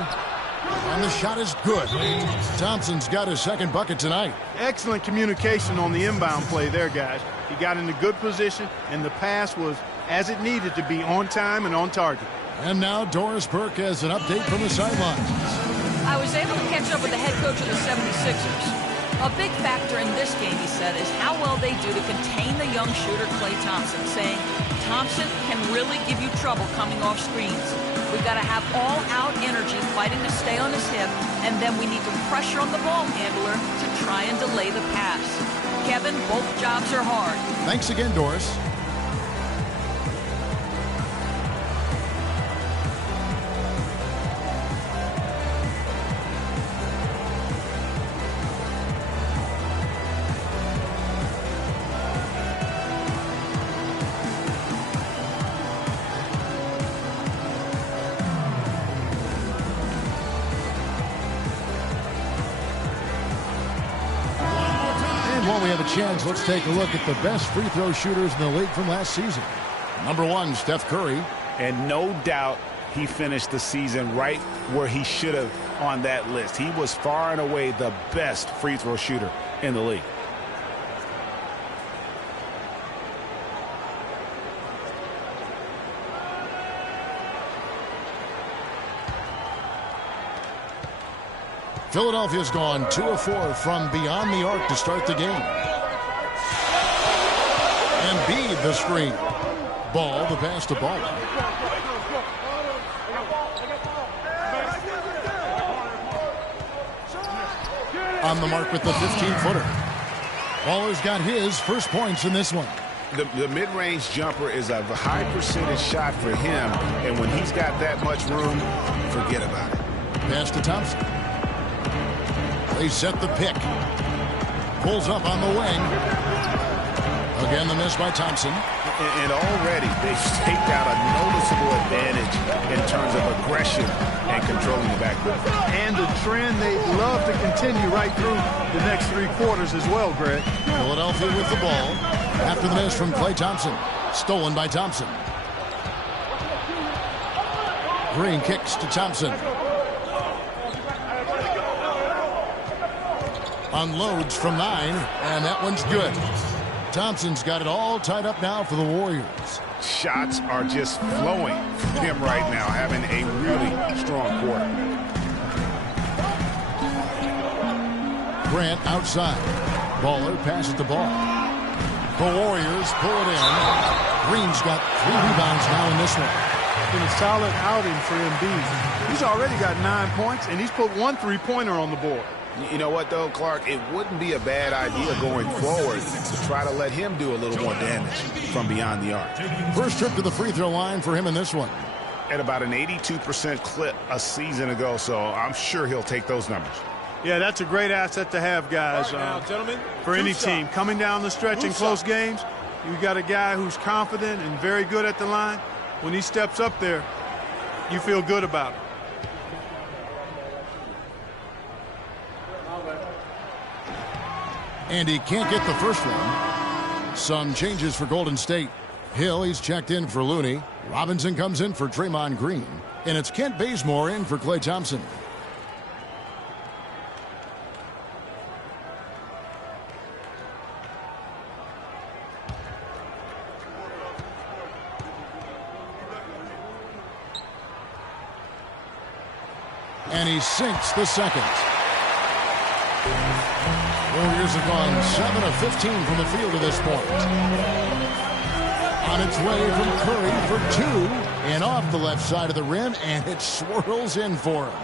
And the shot is good. Thompson's got his second bucket tonight. Excellent communication on the inbound play there, guys. He got in a good position, and the pass was as it needed to be, on time and on target. And now Doris Burke has an update from the sidelines. I was able to catch up with the head coach of the 76ers. A big factor in this game, he said, is how well they do to contain the young shooter Klay Thompson, saying Thompson can really give you trouble coming off screens. We've got to have all-out energy fighting to stay on his hip, and then we need to pressure on the ball handler to try and delay the pass. Kevin, both jobs are hard. Thanks again, Doris. While we have a chance, let's take a look at the best free throw shooters in the league from last season. Number 1, Steph Curry. And no doubt he finished the season right where he should have on that list. He was far and away the best free throw shooter in the league. Philadelphia's gone 2 of 4 from beyond the arc to start the game. Embiid the screen. Ball, the pass to Ball. On the mark with the 15-footer. Baller's got his first points in this one. The mid-range jumper is a high percentage shot for him, and when he's got that much room, forget about it. Pass to Thompson. They set the pick. Pulls up on the wing. Again, the miss by Thompson. And already they've staked out a noticeable advantage in terms of aggression and controlling the backcourt. And the trend they'd love to continue right through the next 3 quarters as well, Greg. Philadelphia with the ball. After the miss from Klay Thompson. Stolen by Thompson. Green kicks to Thompson. Unloads from 9, and that one's good. Thompson's got it all tied up now for the Warriors. Shots are just flowing from him right now, having a really strong quarter. Grant outside. Baller passes the ball. The Warriors pull it in. Green's got 3 rebounds now in this one. Been a solid outing for Embiid. He's already got 9 points, and he's put 1 3-pointer on the board. You know what, though, Clark? It wouldn't be a bad idea going forward to try to let him do a little more damage from beyond the arc. First trip to the free throw line for him in this one. At about an 82% clip a season ago, so I'm sure he'll take those numbers. Yeah, that's a great asset to have, guys. Right now, gentlemen, for any team. Coming down the stretch in close games, you got a guy who's confident and very good at the line. When he steps up there, you feel good about it. And he can't get the first one. Some changes for Golden State. Hill, he's checked in for Looney. Robinson comes in for Draymond Green. And it's Kent Bazemore in for Klay Thompson. And he sinks the second. Warriors have gone 7 of 15 from the field at this point. On its way from Curry for 2. And off the left side of the rim, and it swirls in for him.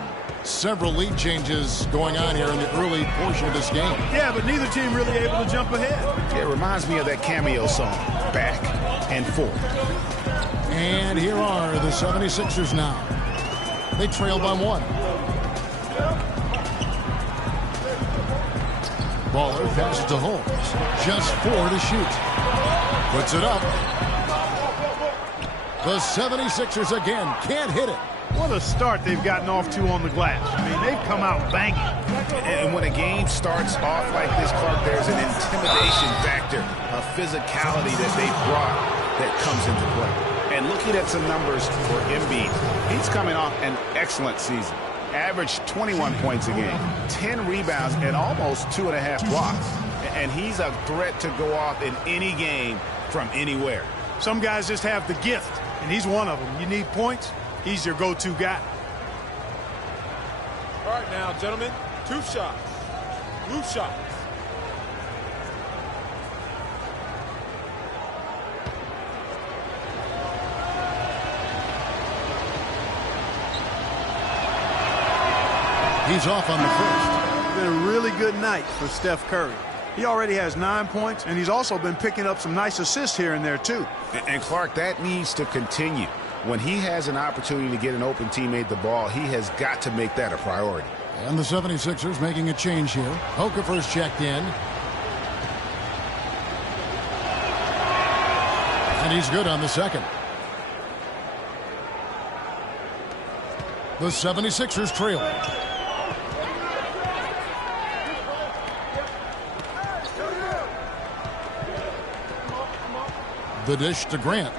Several lead changes going on here in the early portion of this game. Yeah, but neither team really able to jump ahead. It reminds me of that Cameo song, Back and Forth. And here are the 76ers now. They trail by 1. Baller passes to Holmes. Just 4 to shoot. Puts it up. The 76ers again can't hit it. What a start they've gotten off to on the glass. I mean, they've come out banging. And when a game starts off like this, Clark, there's an intimidation factor, a physicality that they've brought that comes into play. And looking at some numbers for Embiid, he's coming off an excellent season. Averaged 21 points a game, 10 rebounds, and almost 2.5 blocks. And he's a threat to go off in any game from anywhere. Some guys just have the gift, and he's one of them. You need points, he's your go-to guy. All right now, gentlemen, 2 shots. Loose shots. He's off on the first. It's been a really good night for Steph Curry. He already has 9 points, and he's also been picking up some nice assists here and there, too. And Clark, that needs to continue. When he has an opportunity to get an open teammate the ball, he has got to make that a priority. And the 76ers making a change here. Okafor's checked in. And he's good on the second. The 76ers trail. The dish to Grant.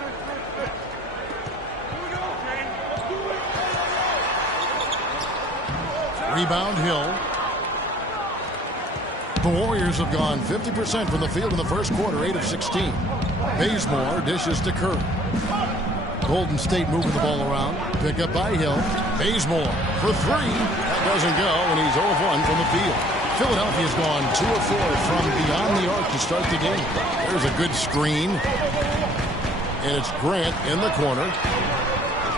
Rebound Hill. The Warriors have gone 50% from the field in the first quarter, 8 of 16. Bazemore dishes to Curry. Golden State moving the ball around. Pick up by Hill. Bazemore for 3. That doesn't go, and he's 0 of 1 from the field. Philadelphia's gone 2 of 4 from beyond the arc to start the game. There's a good screen. And it's Grant in the corner.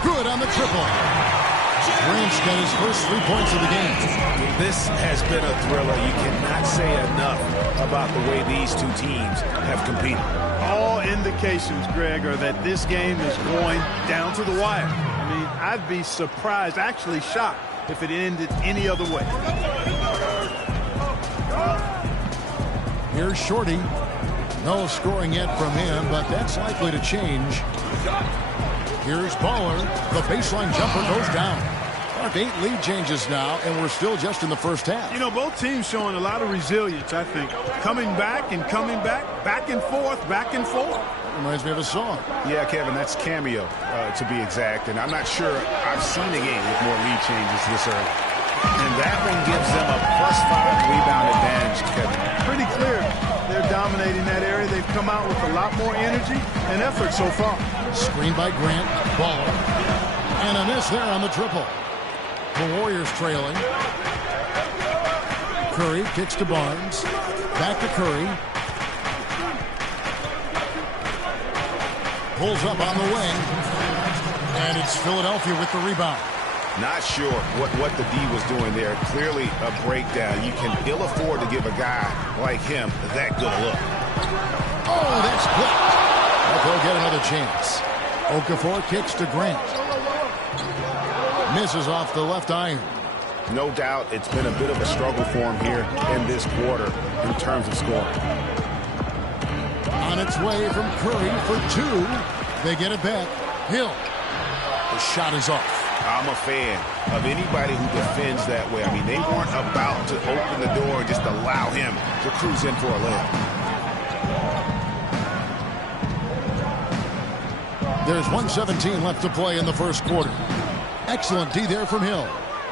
Good on the triple. Grant's got his first 3 points of the game. This has been a thriller. You cannot say enough about the way these two teams have competed. All indications, Greg, are that this game is going down to the wire. I mean, I'd be surprised, actually shocked, if it ended any other way. Here's Shorty. No scoring yet from him, but that's likely to change. Here's Baller. The baseline jumper goes down. 8 lead changes now, and we're still just in the first half. You know, both teams showing a lot of resilience, I think. Coming back and coming back, back and forth, back and forth. Reminds me of a song. Yeah, Kevin, that's Cameo, to be exact. And I'm not sure I've seen a game with more lead changes this early. And that one gives them a +5 rebound advantage, Kevin. Pretty clear. They're dominating that area. They've come out with a lot more energy and effort so far. Screen by Grant. Baller. And a miss there on the triple. The Warriors trailing. Curry kicks to Barnes. Back to Curry. Pulls up on the wing. And it's Philadelphia with the rebound. Not sure what the D was doing there. Clearly a breakdown. You can ill afford to give a guy like him that good a look. Oh, that's blocked. But they'll get another chance. Okafor kicks to Grant. Misses off the left iron. No doubt it's been a bit of a struggle for him here in this quarter in terms of scoring. On its way from Curry for 2. They get it back. Hill. The shot is off. I'm a fan of anybody who defends that way. I mean, they weren't about to open the door and just allow him to cruise in for a layup. There's 1:17 left to play in the first quarter. Excellent D there from Hill.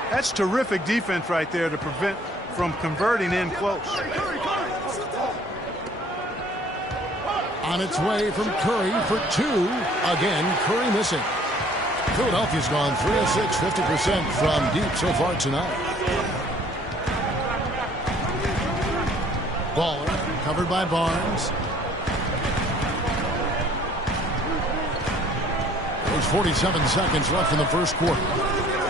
That's terrific defense right there to prevent from converting in close. On its way from Curry for two. Again, Curry missing. Philadelphia's gone 3 of 6, 50% from deep so far tonight. Baller covered by Barnes. There's 47 seconds left in the first quarter.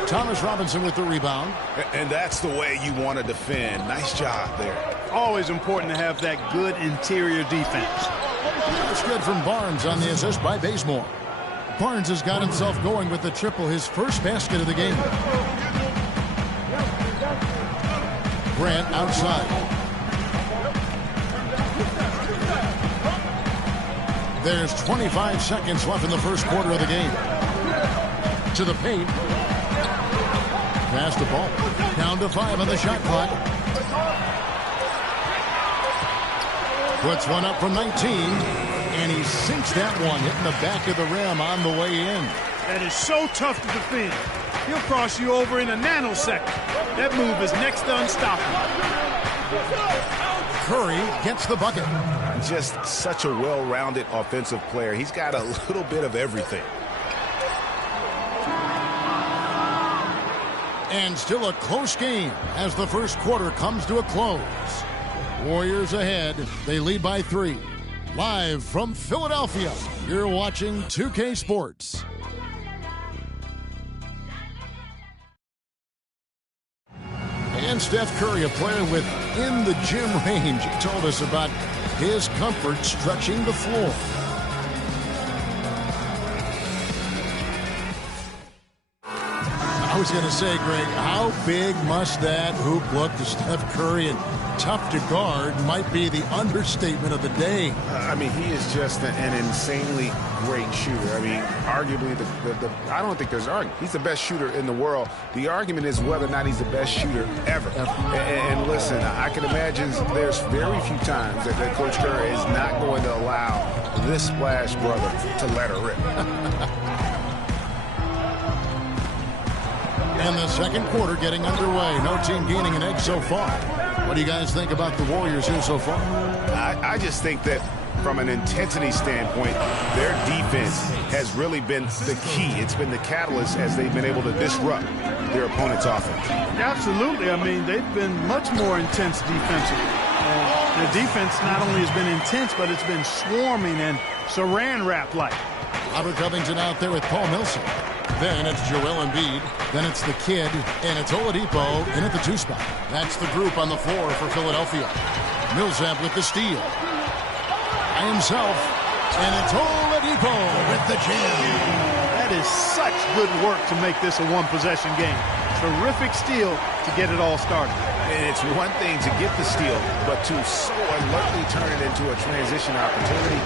Thomas Robinson with the rebound. And that's the way you want to defend. Nice job there. Always important to have that good interior defense. That's good from Barnes on the assist by Bazemore. Barnes has got himself going with the triple, his first basket of the game. Grant outside. There's 25 seconds left in the first quarter of the game. To the paint. Pass the ball. Down to 5 on the shot clock. Puts one up from 19. And he sinks that one, hitting the back of the rim on the way in. That is so tough to defend. He'll cross you over in a nanosecond. That move is next to unstoppable. Curry gets the bucket. Just such a well-rounded offensive player. He's got a little bit of everything. And still a close game as the first quarter comes to a close. Warriors ahead. They lead by 3. Live from Philadelphia, you're watching 2K Sports. And Steph Curry, a player within the gym range, he told us about his comfort stretching the floor. I was going to say, Greg, how big must that hoop look to Steph Curry? And tough to guard might be the understatement of the day. I mean, he is just an insanely great shooter. I mean, arguably, I don't think there's an argument. He's the best shooter in the world. The argument is whether or not he's the best shooter ever. And listen, I can imagine there's very few times that Coach Curry is not going to allow this splash brother to let her rip. And the second quarter getting underway. No team gaining an edge so far. What do you guys think about the Warriors here so far? I just think that from an intensity standpoint, their defense has really been the key. It's been the catalyst as they've been able to disrupt their opponent's offense. Absolutely. I mean, they've been much more intense defensively. Their defense not only has been intense, but it's been swarming and saran wrap-like. Robert Covington out there with Paul Millsap. Then it's Joel Embiid. Then it's the kid. And it's Oladipo in at the 2 spot. That's the group on the floor for Philadelphia. Millsap with the steal. By himself. And it's Oladipo with the jam. That is such good work to make this a one-possession game. Terrific steal to get it all started. And it's one thing to get the steal, but to so alertly turn it into a transition opportunity,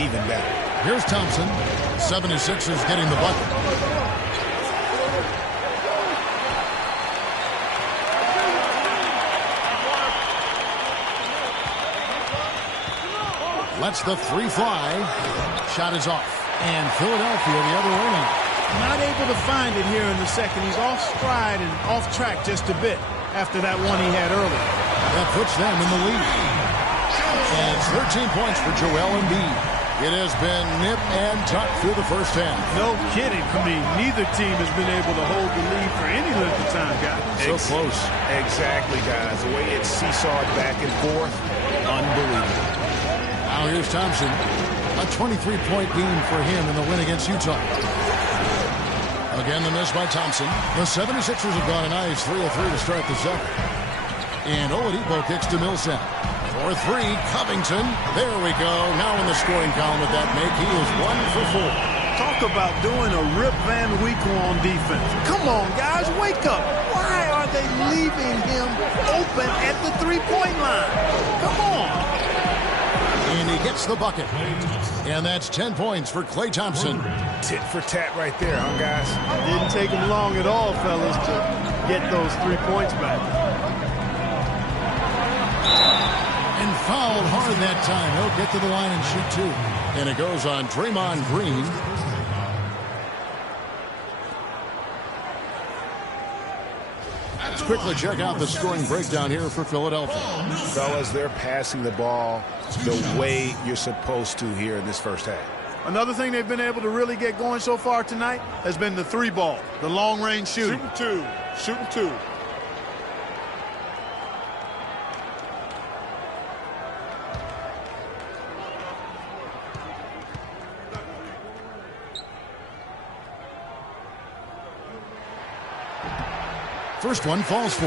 even better. Here's Thompson. 76ers getting the bucket. Lets the 3 fly. Shot is off. And Philadelphia the other way now. Not able to find it here in the second. He's off stride and off track just a bit after that one he had earlier. That puts them in the lead. And it's 13 points for Joel Embiid. It has been nip and tuck through the first half. No kidding. I mean, neither team has been able to hold the lead for any length of time, guys. So close. Exactly, guys. The way it's seesawed back and forth, unbelievable. Now here's Thompson. A 23-point game for him in the win against Utah. Again, the miss by Thompson. The 76ers have gone a nice 3 of 3 to start the second. And Oladipo kicks to Millsap. For 3, Covington. There we go. Now in the scoring column with that make. He is 1 for 4. Talk about doing a Rip Van Winkle on defense. Come on, guys, wake up. Why are they leaving him open at the three-point line? Come on. And he gets the bucket. And that's 10 points for Klay Thompson. Tit for tat right there, huh, guys? Didn't take him long at all, fellas, to get those 3 points back. And fouled hard that time. He'll get to the line and shoot 2. And it goes on Draymond Green. quickly check out the scoring breakdown here for Philadelphia. Fellas, they're passing the ball the way you're supposed to here in this first half. Another thing they've been able to really get going so far tonight has been the 3-ball, the long-range shooting. Shooting two. First one falls for.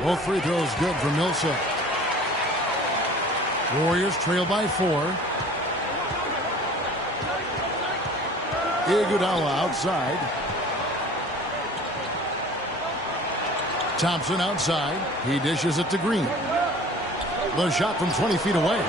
Both free throws good for Millsap. Warriors trail by 4. Iguodala outside. Thompson outside. He dishes it to Green. The shot from 20 feet away.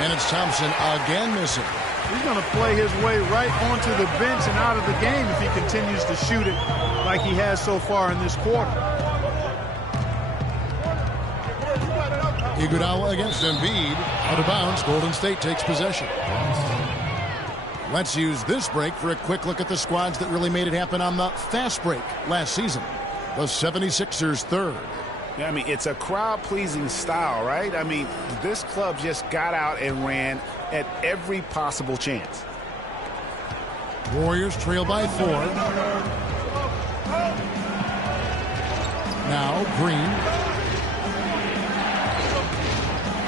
And it's Thompson again missing. He's going to play his way right onto the bench and out of the game if he continues to shoot it like he has so far in this quarter. Iguodala against Embiid. Out of bounds. Golden State takes possession. Let's use this break for a quick look at the squads that really made it happen on the fast break last season. The 76ers third. Yeah, I mean, it's a crowd-pleasing style, right? I mean, this club just got out and ran at every possible chance. Warriors trail by 4. Now Green.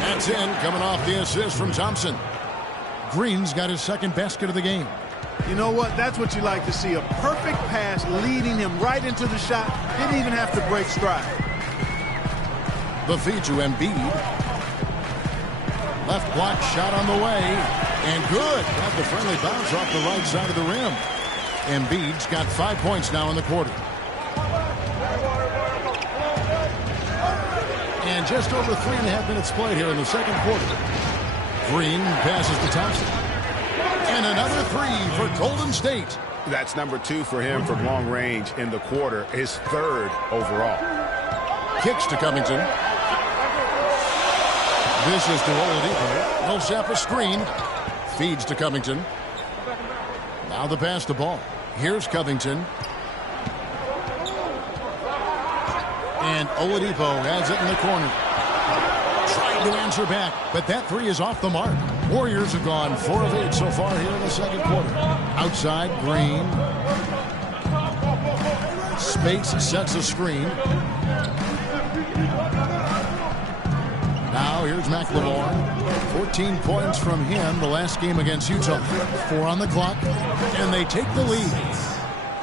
That's in, coming off the assist from Thompson. Green's got his second basket of the game. You know what? That's what you like to see. A perfect pass leading him right into the shot. Didn't even have to break stride. The feed to Embiid. Left block shot on the way. And good. Got the friendly bounce off the right side of the rim. Embiid's got 5 points now in the quarter. And just over 3.5 minutes played here in the second quarter. Green passes to Thompson. And another 3 for Golden State. That's number 2 for him from long range in the quarter. His 3rd overall. Kicks to Covington. This is to Oladipo. Millsap a screen. Feeds to Covington. Now the pass to Ball. Here's Covington. And Oladipo has it in the corner. Trying to answer back, but that 3 is off the mark. Warriors have gone 4 of 8 so far here in the second quarter. Outside, Green. Spates sets a screen. Now here's McLemore. 14 points from him the last game against Utah. 4 on the clock, and they take the lead.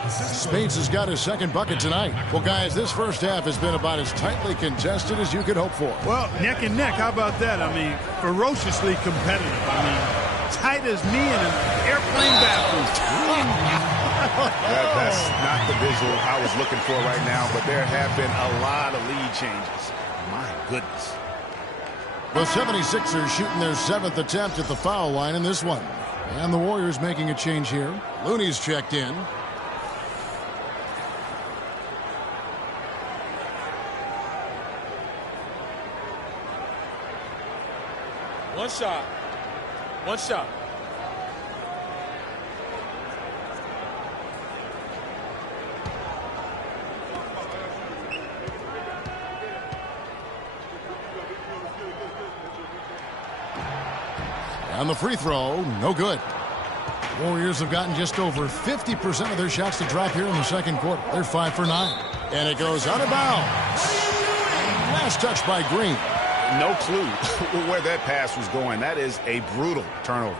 Spates has got his second bucket tonight. Well, guys, this first half has been about as tightly contested as you could hope for. Well, neck and neck. How about that? I mean, ferociously competitive. I mean, tight as me in an airplane bathroom. That's not the visual I was looking for right now, but there have been a lot of lead changes. My goodness. The 76ers shooting their 7th attempt at the foul line in this one. And the Warriors making a change here. Looney's checked in. One shot. One shot. And the free throw, no good. Warriors have gotten just over 50% of their shots to drop here in the second quarter. They're 5 for 9. And it goes out of bounds. Last touch by Green. No clue where that pass was going. That is a brutal turnover.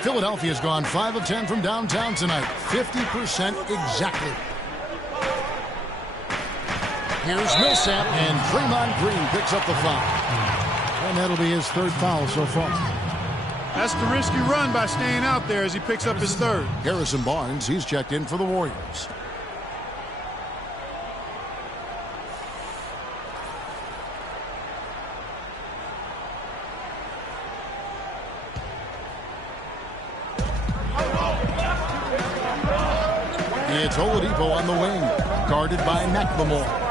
Philadelphia's gone 5 of 10 from downtown tonight. 50% exactly. Here's Millsap, and Draymond Green picks up the foul. And that'll be his 3rd foul so far. That's the risky run by staying out there as he picks up his 3rd. Harrison Barnes, he's checked in for the Warriors. It's Oladipo on the wing, guarded by McLemore.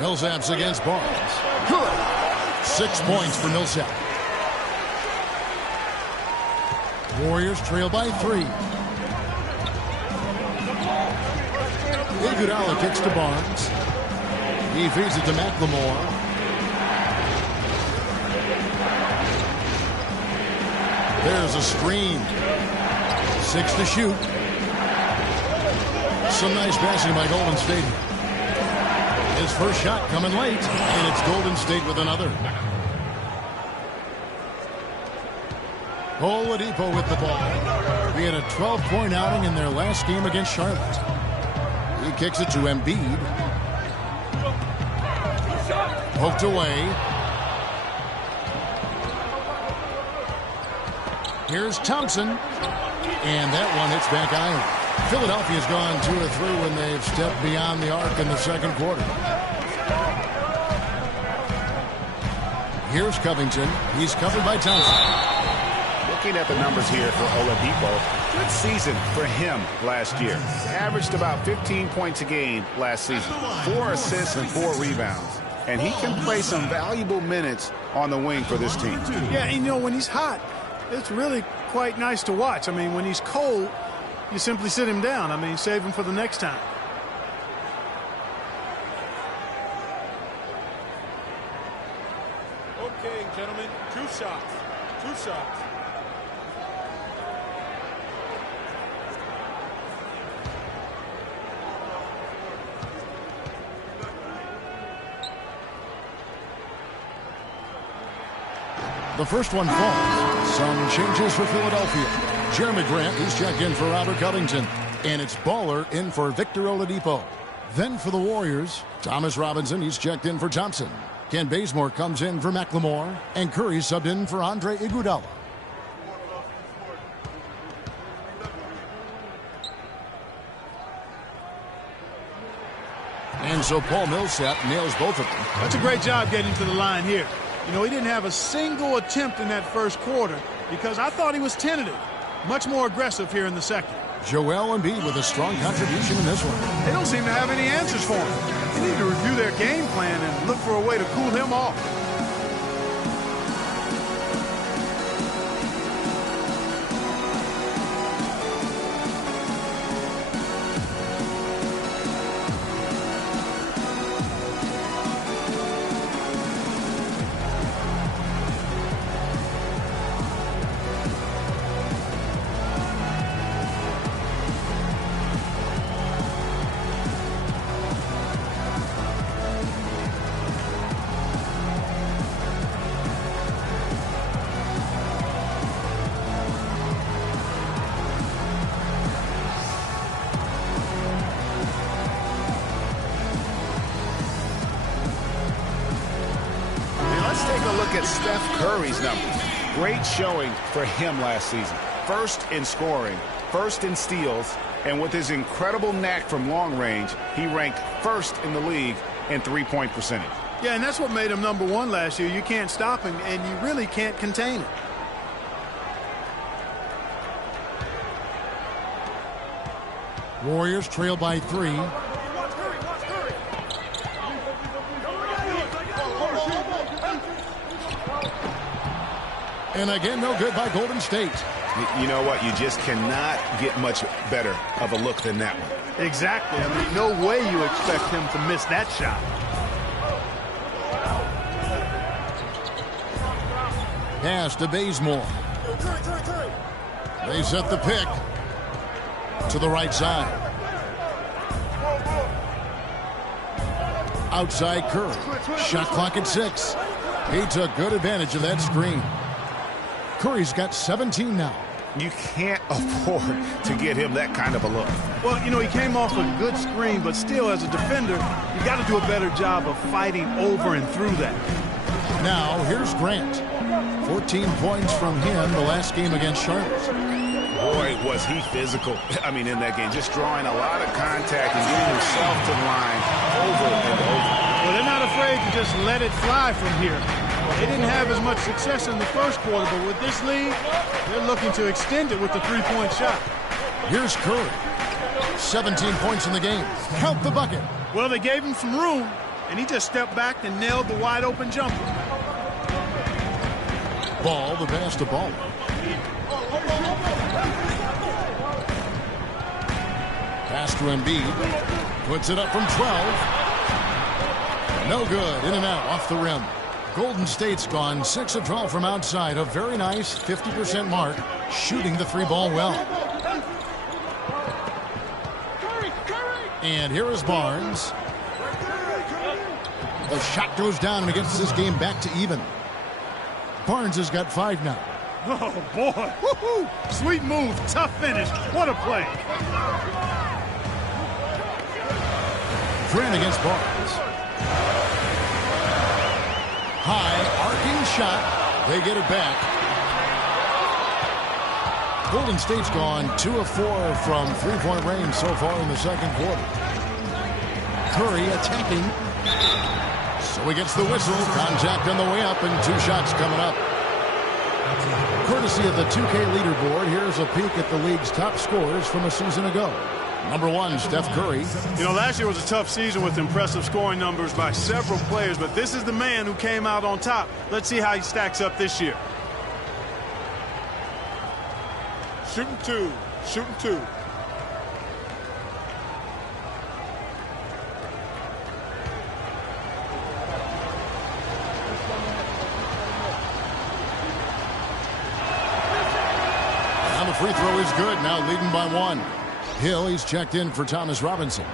Millsap's against Barnes. Good. 6 points for Millsap. Warriors trail by 3. Iguodala kicks to Barnes. He feeds it to McLemore. There's a screen. 6 to shoot. Some nice passing by Golden State. His first shot coming late, and it's Golden State with another. Oladipo with the ball. He had a 12-point outing in their last game against Charlotte. He kicks it to Embiid. Poked away. Here's Thompson. And that one hits back iron. Philadelphia's gone 2 of 3 when they've stepped beyond the arc in the second quarter. Here's Covington. He's covered by Thompson. Looking at the numbers here for Oladipo, good season for him last year. Averaged about 15 points a game last season, 4 assists and 4 rebounds. And he can play some valuable minutes on the wing for this team. Yeah, and, you know, when he's hot, it's really quite nice to watch. I mean, when he's cold, you simply sit him down. I mean, save him for the next time. Okay, gentlemen, 2 shots. 2 shots. The first one falls. Some changes for Philadelphia. Jerami Grant, he's checked in for Robert Covington. And it's Baller in for Victor Oladipo. Then for the Warriors, Thomas Robinson, he's checked in for Thompson. Ken Bazemore comes in for McLemore. And Curry subbed in for Andre Iguodala. And so Paul Millsap nails both of them. That's a great job getting to the line here. You know, he didn't have a single attempt in that first quarter because I thought he was tentative. Much more aggressive here in the second. Joel Embiid with a strong contribution in this one. They don't seem to have any answers for him. They need to review their game plan and look for a way to cool him off. At Steph Curry's numbers. Great showing for him last season. First in scoring, first in steals, and with his incredible knack from long range, he ranked first in the league in three-point percentage. Yeah, and that's what made him #1 last year. You can't stop him, and you really can't contain him. Warriors trail by 3. And again, no good by Golden State. You know what? You just cannot get much better of a look than that one. Exactly. I mean, no way you expect him to miss that shot. Pass to Bazemore. They set the pick to the right side. Outside Curry. Shot clock at 6. He took good advantage of that screen. Curry's got 17 now. You can't afford to get him that kind of a look. Well, you know, he came off a good screen, but still, as a defender, you got to do a better job of fighting over and through that. Now, here's Grant. 14 points from him the last game against Charlotte. Boy, was he physical. I mean, in that game, just drawing a lot of contact and getting himself to the line over and over. Well, they're not afraid to just let it fly from here. They didn't have as much success in the first quarter, but with this lead, they're looking to extend it with the three-point shot. Here's Curry. 17 points in the game. Count the bucket. Well, they gave him some room, and he just stepped back and nailed the wide-open jumper. Ball, the pass to Ball. Pass to Embiid. Puts it up from 12. No good. In and out, off the rim. Golden State's gone 6 of 12 from outside. A very nice 50% mark, shooting the 3-ball well. And here is Barnes. The shot goes down and gets this game back to even. Barnes has got 5 now. Oh, boy. Woo-hoo. Sweet move. Tough finish. What a play. Grant against Barnes. High, arcing shot. They get it back. Golden State's gone 2 of 4 from three-point range so far in the second quarter. Curry attacking. So he gets the whistle. Contact on the way up and 2 shots coming up. Courtesy of the 2K leaderboard, here's a peek at the league's top scorers from a season ago. Number 1, Steph Curry. You know, last year was a tough season with impressive scoring numbers by several players, but this is the man who came out on top. Let's see how he stacks up this year. Shooting 2. Shooting 2. And the free throw is good. Now leading by 1. Hill, he's checked in for Thomas Robinson.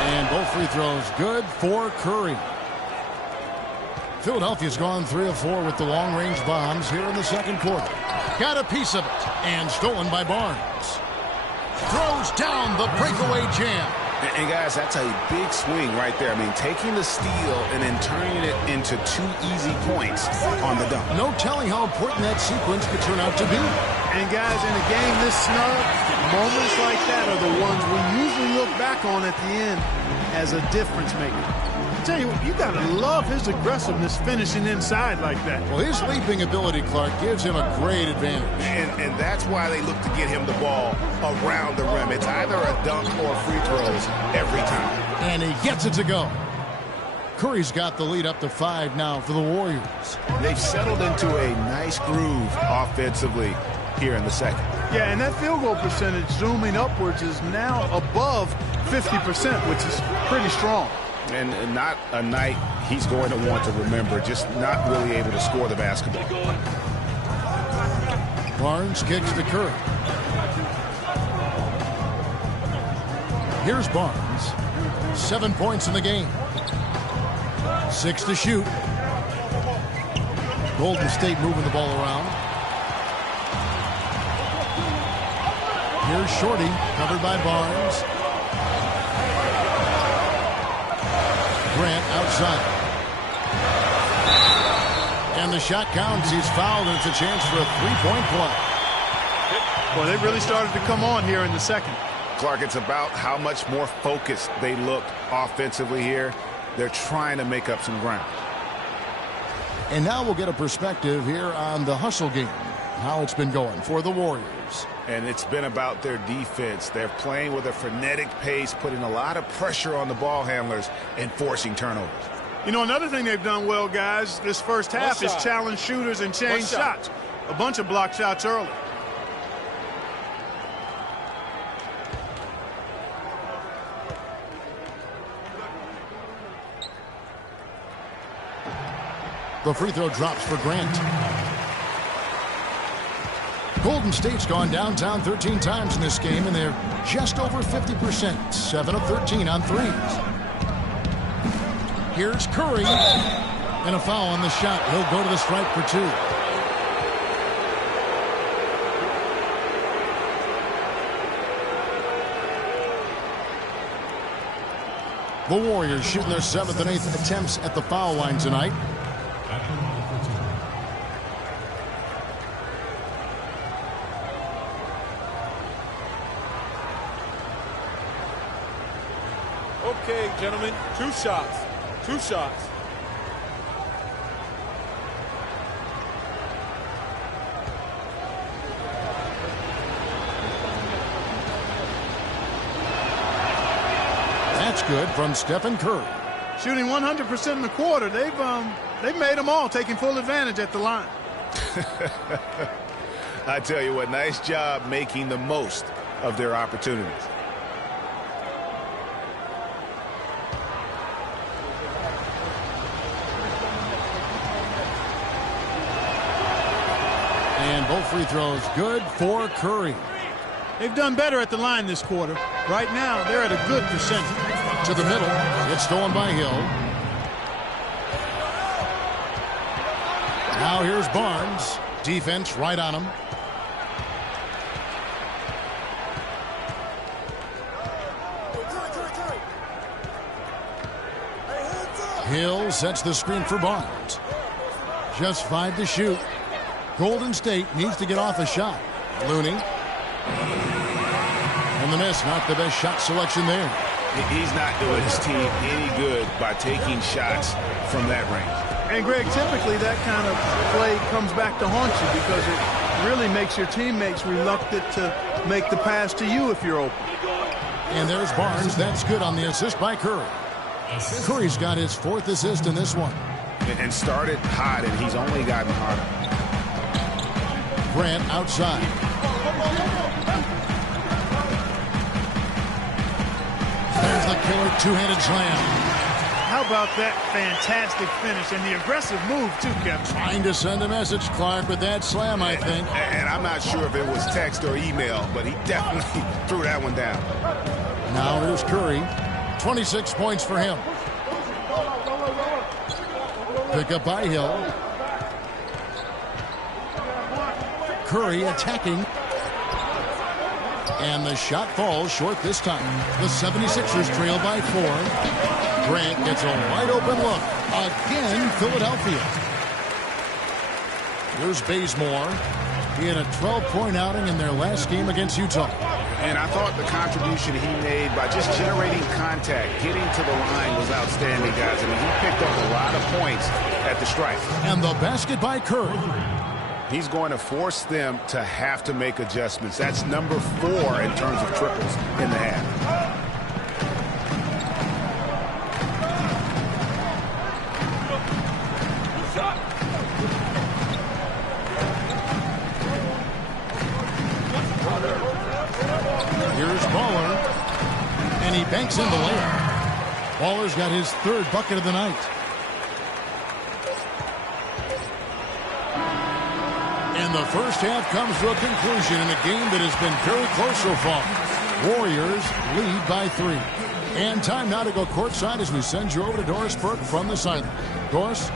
And both free throws good for Curry. Philadelphia's gone 3 of 4 with the long-range bombs here in the second quarter. Got a piece of it, and stolen by Barnes. Throws down the breakaway jam. And guys, that's a big swing right there. I mean, taking the steal and then turning it into 2 easy points on the dunk. No telling how important that sequence could turn out to be. And guys, in a game this snug, moments like that are the ones we usually look back on at the end as a difference maker. I tell you what, you got to love his aggressiveness finishing inside like that. Well, his leaping ability, Clark, gives him a great advantage. And that's why they look to get him the ball around the rim. It's either a dunk or free throws every time. And he gets it to go. Curry's got the lead up to 5 now for the Warriors. They've settled into a nice groove offensively here in the second. Yeah, and that field goal percentage zooming upwards is now above 50%, which is pretty strong. And not a night he's going to want to remember, just not really able to score the basketball. Barnes kicks to Curry. Here's Barnes. 7 points in the game. 6 to shoot. Golden State moving the ball around. Here's Shorty, covered by Barnes. Grant outside. And the shot counts. He's fouled, and it's a chance for a 3-point play. Well, they really started to come on here in the second. Clark, it's about how much more focused they look offensively here. They're trying to make up some ground. And now we'll get a perspective here on the hustle game, how it's been going for the Warriors. And it's been about their defense. They're playing with a frenetic pace, putting a lot of pressure on the ball handlers and forcing turnovers. You know, another thing they've done well, guys, this first half is challenge shooters and change shots. A bunch of block shots early. The free throw drops for Grant. Golden State's gone downtown 13 times in this game, and they're just over 50%, 7 of 13 on threes. Here's Curry, and a foul on the shot. He'll go to the stripe for 2. The Warriors shooting their 7th and 8th attempts at the foul line tonight. Okay, gentlemen, 2 shots. 2 shots. That's good from Stephen Curry. Shooting 100% in the quarter. They've made them all, taking full advantage at the line. I tell you what, nice job making the most of their opportunities. And both free throws good for Curry. They've done better at the line this quarter. Right now, they're at a good percentage. To the middle. It's stolen by Hill. Now here's Barnes. Defense right on him. Hill sets the screen for Barnes. Just 5 to shoot. Golden State needs to get off a shot. Looney. And the miss, not the best shot selection there. He's not doing his team any good by taking shots from that range. And, Greg, typically that kind of play comes back to haunt you because it really makes your teammates reluctant to make the pass to you if you're open. And there's Barnes. That's good on the assist by Curry. Curry's got his 4th assist in this one. And started hot, and he's only gotten hotter. Grant outside. There's the killer two-handed slam. How about that fantastic finish and the aggressive move, too, Kevin? Trying to send a message, Clark, with that slam, I think. And I'm not sure if it was text or email, but he definitely threw that one down. Now here's Curry. 26 points for him. Pick up by Hill. Curry attacking. And the shot falls short this time. The 76ers trail by 4. Grant gets a wide open look. Again, Philadelphia. Here's Bazemore. He had a 12-point outing in their last game against Utah. And I thought the contribution he made by just generating contact, getting to the line was outstanding, guys. I mean, he picked up a lot of points at the stripe. And the basket by Curry. He's going to force them to have to make adjustments. That's number 4 in terms of triples in the half. Here's Baller. And he banks in the layup. Baller's got his 3rd bucket of the night. And the first half comes to a conclusion in a game that has been very close so far. Warriors lead by 3. And time now to go courtside as we send you over to Doris Burke from the sideline. Doris?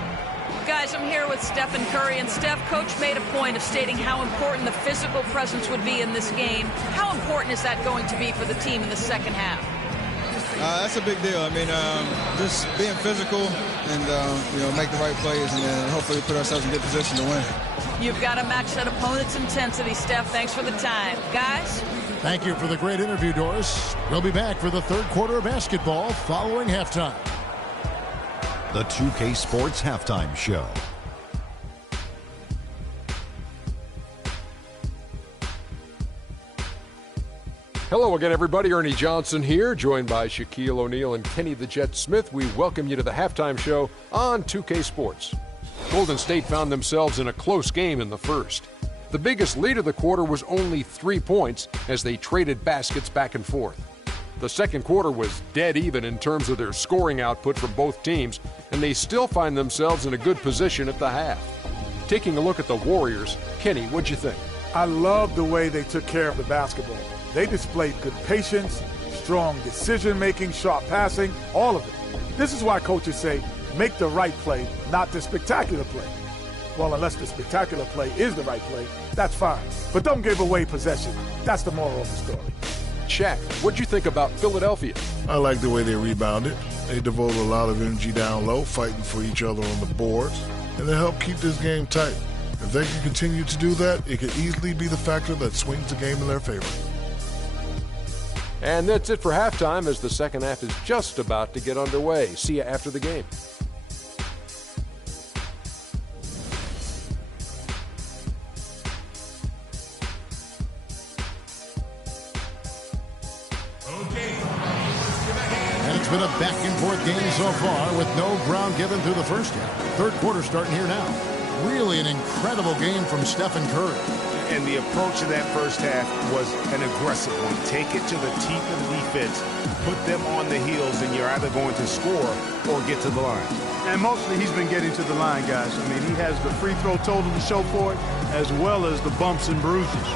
Guys, I'm here with Stephen Curry, and Steph, Coach made a point of stating how important the physical presence would be in this game. How important is that going to be for the team in the second half? That's a big deal. I mean, just being physical and, make the right plays and then hopefully put ourselves in good position to win. You've got to match that opponent's intensity, Steph. Thanks for the time. Guys? Thank you for the great interview, Doris. We'll be back for the 3rd quarter of basketball following halftime. The 2K Sports Halftime Show. Hello again, everybody. Ernie Johnson here, joined by Shaquille O'Neal and Kenny the Jet Smith. We welcome you to the halftime show on 2K Sports. Golden State found themselves in a close game in the first. The biggest lead of the quarter was only 3 points as they traded baskets back and forth. The second quarter was dead even in terms of their scoring output from both teams, and they still find themselves in a good position at the half. Taking a look at the Warriors, Kenny, what'd you think? I love the way they took care of the basketball. They displayed good patience, strong decision-making, sharp passing, all of it. This is why coaches say, make the right play, not the spectacular play. Well, unless the spectacular play is the right play, that's fine. But don't give away possession. That's the moral of the story. Shaq, what'd you think about Philadelphia? I like the way they rebounded. They devoted a lot of energy down low, fighting for each other on the boards, and they helped keep this game tight. If they can continue to do that, it could easily be the factor that swings the game in their favor. And that's it for halftime as the second half is just about to get underway. See you after the game. And it's been a back-and-forth game so far with no ground given through the first half. 3rd quarter starting here now. Really an incredible game from Stephen Curry. And the approach of that first half was an aggressive one. Take it to the teeth of the defense, put them on the heels, and you're either going to score or get to the line. And mostly he's been getting to the line, guys. I mean, he has the free throw total to show for it, as well as the bumps and bruises.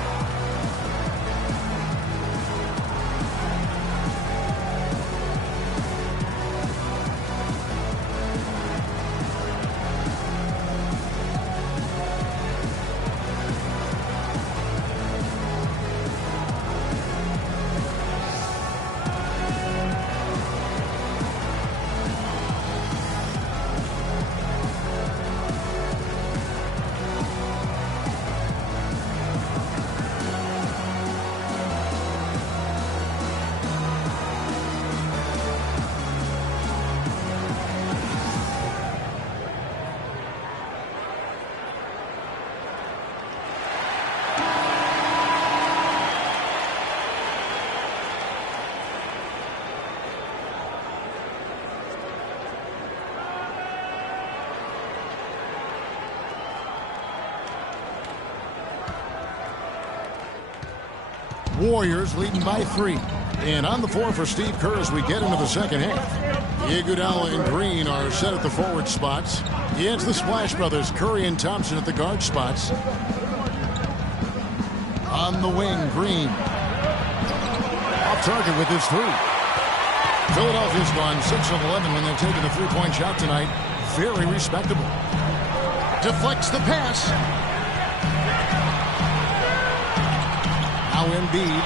Warriors leading by 3. And on the floor for Steve Kerr as we get into the second half. Iguodala and Green are set at the forward spots. He has the Splash Brothers, Curry and Thompson at the guard spots. On the wing, Green. Off target with his 3. Philadelphia's gone 6 of 11 when they've taken a three-point shot tonight. Very respectable. Deflects the pass. Now Embiid.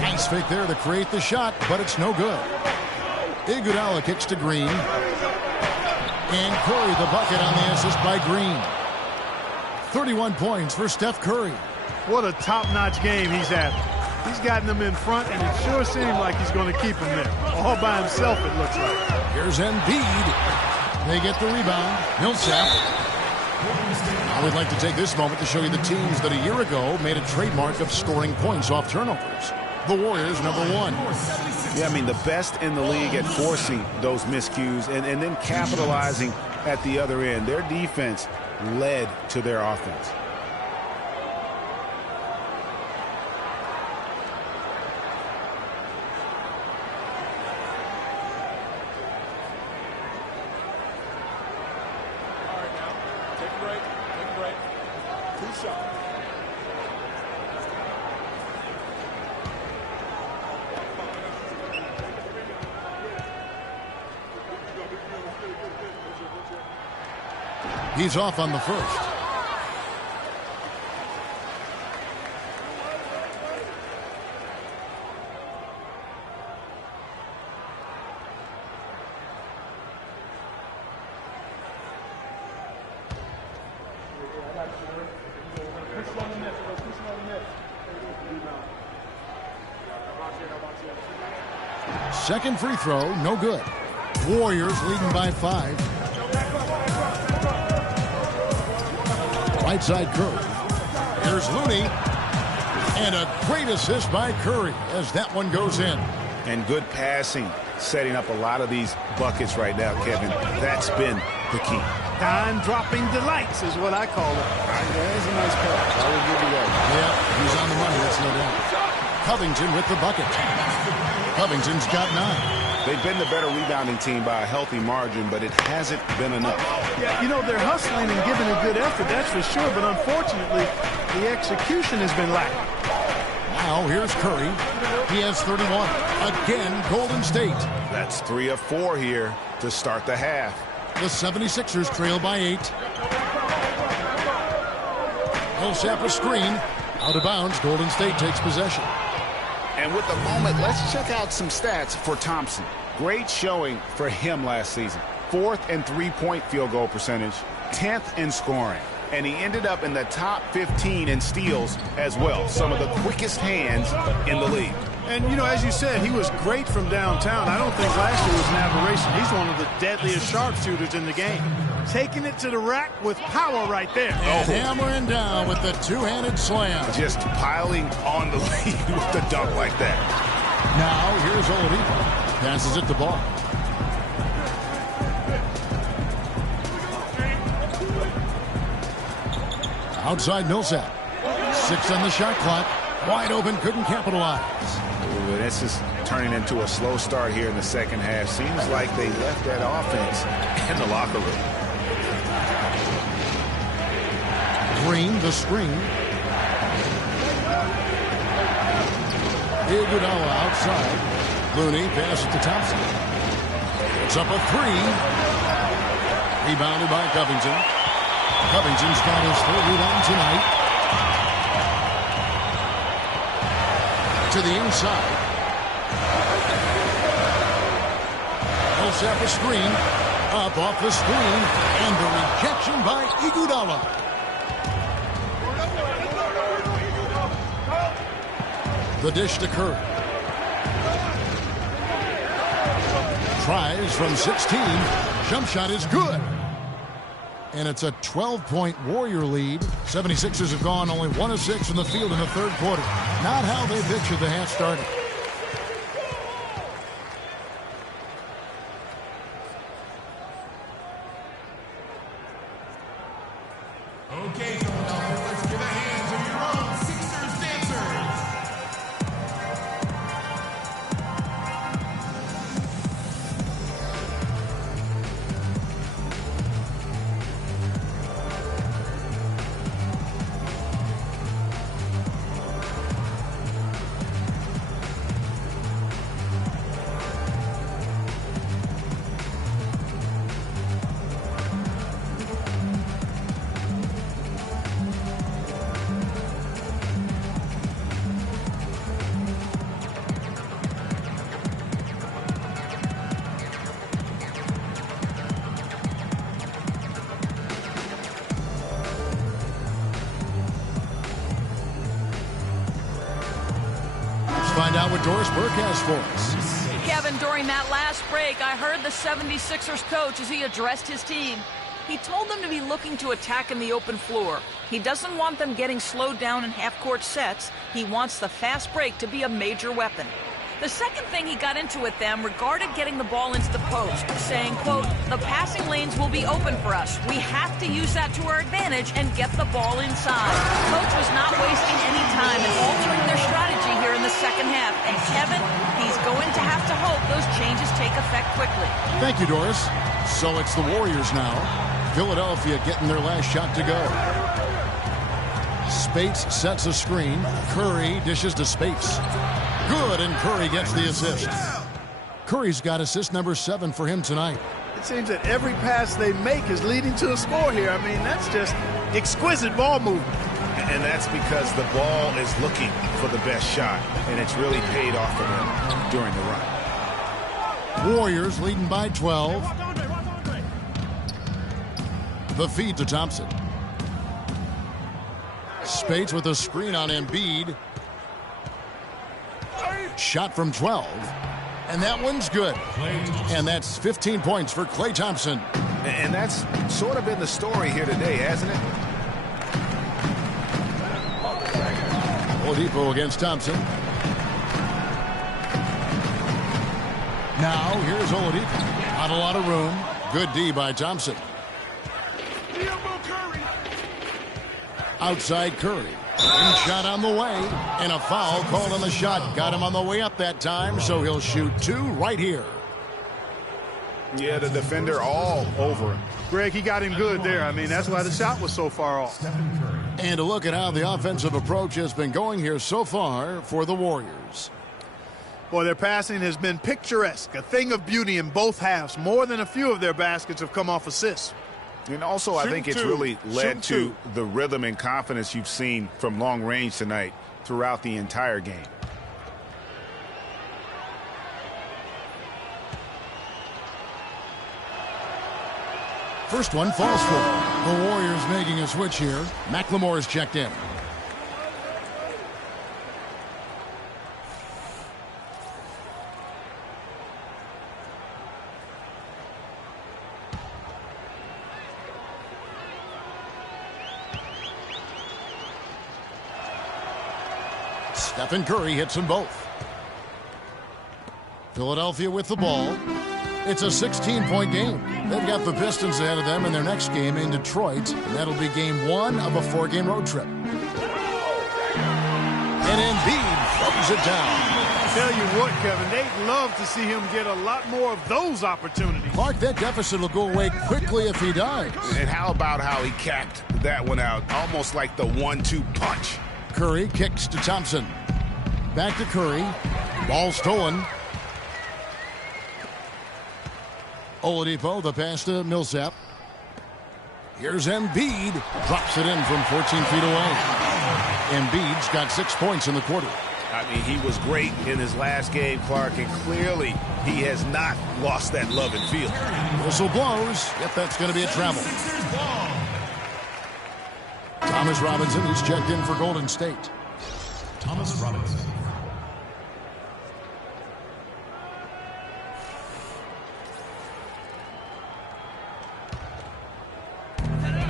Nice fake there to create the shot, but it's no good. Iguodala kicks to Green. And Curry the bucket on the assist by Green. 31 points for Steph Curry. What a top-notch game he's having. He's gotten them in front, and it sure seems like he's going to keep them there. All by himself, it looks like. Here's Embiid. They get the rebound. Millsap. I would like to take this moment to show you the teams that a year ago made a trademark of scoring points off turnovers. The Warriors, number 1. Yeah, I mean, the best in the league at forcing those miscues and then capitalizing at the other end. Their defense led to their offense. He's off on the first. Second free throw, no good. Warriors leading by 5. Right side Curry. Here's Looney. And a great assist by Curry as that one goes in. And good passing, setting up a lot of these buckets right now, Kevin. That's been the key. Dime-dropping delights is what I call it. That's a nice pass. I will give you that. Yeah, he's on the money, that's no doubt. Covington with the bucket. Covington's got 9. They've been the better rebounding team by a healthy margin, but it hasn't been enough. Yeah, you know, they're hustling and giving a good effort, that's for sure, but unfortunately, the execution has been lacking. Now, here's Curry. He has 31. Again, Golden State. That's 3 of 4 here to start the half. The 76ers trail by 8. Millsap a screen. Out of bounds, Golden State takes possession. And with the moment, let's check out some stats for Thompson. Great showing for him last season. 4th in three-point field goal percentage, 10th in scoring. And he ended up in the top 15 in steals as well. Some of the quickest hands in the league. And, you know, as you said, he was great from downtown. I don't think last year was an aberration. He's one of the deadliest sharpshooters in the game. Taking it to the rack with power right there. And hammering down with the two-handed slam. Just piling on the lead with the dunk like that. Now, here's Oladipo. Passes it to Ball. Outside Millsap. 6 on the shot clock. Wide open, couldn't capitalize. Ooh, this is turning into a slow start here in the second half. Seems like they left that offense in the locker room. Green, the screen. Iguodala outside. Looney passes to Thompson. It's up a 3. Rebounded by Covington. Covington's got his 3rd rebound tonight. To the inside. Millsap a screen. Up off the screen. And the rejection by Iguodala. The dish to Curry. Tries from 16. Jump shot is good. And it's a 12-point Warrior lead. 76ers have gone only 1 of 6 in the field in the 3rd quarter. Not how they pictured the half started. Okay, let's give a hand to your own Sixers dancers. out what Doris Burke has for us. Kevin, during that last break, I heard the 76ers coach as he addressed his team. He told them to be looking to attack in the open floor. He doesn't want them getting slowed down in half-court sets. He wants the fast break to be a major weapon. The second thing he got into with them regarded getting the ball into the post, saying, quote, the passing lanes will be open for us. We have to use that to our advantage and get the ball inside. Coach was not wasting any time in altering their strategy here in the second half. And Kevin, he's going to have to hope those changes take effect quickly. Thank you, Doris. So it's the Warriors now. Philadelphia getting their last shot to go. Spates sets a screen. Curry dishes to Spates. Good, and Curry gets the assist. Curry's got assist number 7 for him tonight. It seems that every pass they make is leading to a score here. I mean, that's just exquisite ball movement. And that's because the ball is looking for the best shot, and it's really paid off for them during the run. Warriors leading by 12. The feed to Thompson. Spates with a screen on Embiid. Shot from 12. And that one's good. And that's 15 points for Klay Thompson. And that's sort of been the story here today, hasn't it? Oladipo against Thompson. Now here's Oladipo. Not a lot of room. Good D by Thompson. Outside Curry. Shot on the way. And a foul called on the shot. Got him on the way up that time, so he'll shoot 2 right here. Yeah, the defender all over him. Greg, he got him good there. I mean, that's why the shot was so far off. And a look at how the offensive approach has been going here so far for the Warriors. Boy, their passing has been picturesque, a thing of beauty in both halves. More than a few of their baskets have come off assists. And also, I think it's really led to the rhythm and confidence you've seen from long range tonight throughout the entire game. First one falls for the Warriors making a switch here. McLemore's checked in. Stephen Curry hits them both. Philadelphia with the ball. It's a 16-point game. They've got the Pistons ahead of them in their next game in Detroit, and that'll be game 1 of a 4-game road trip. And Embiid throws it down. I tell you what, Kevin, they'd love to see him get a lot more of those opportunities. Clark, that deficit will go away quickly if he does. And how about how he capped that one out, almost like the 1-2 punch. Curry kicks to Thompson. Back to Curry. Ball stolen. Oladipo, the pass to Millsap. Here's Embiid. Drops it in from 14 feet away. Embiid's got 6 points in the quarter. I mean, he was great in his last game, Clark, and clearly he has not lost that love and feel. Whistle blows. Yep, that's going to be a travel. Thomas Robinson, he's checked in for Golden State. Thomas Robinson.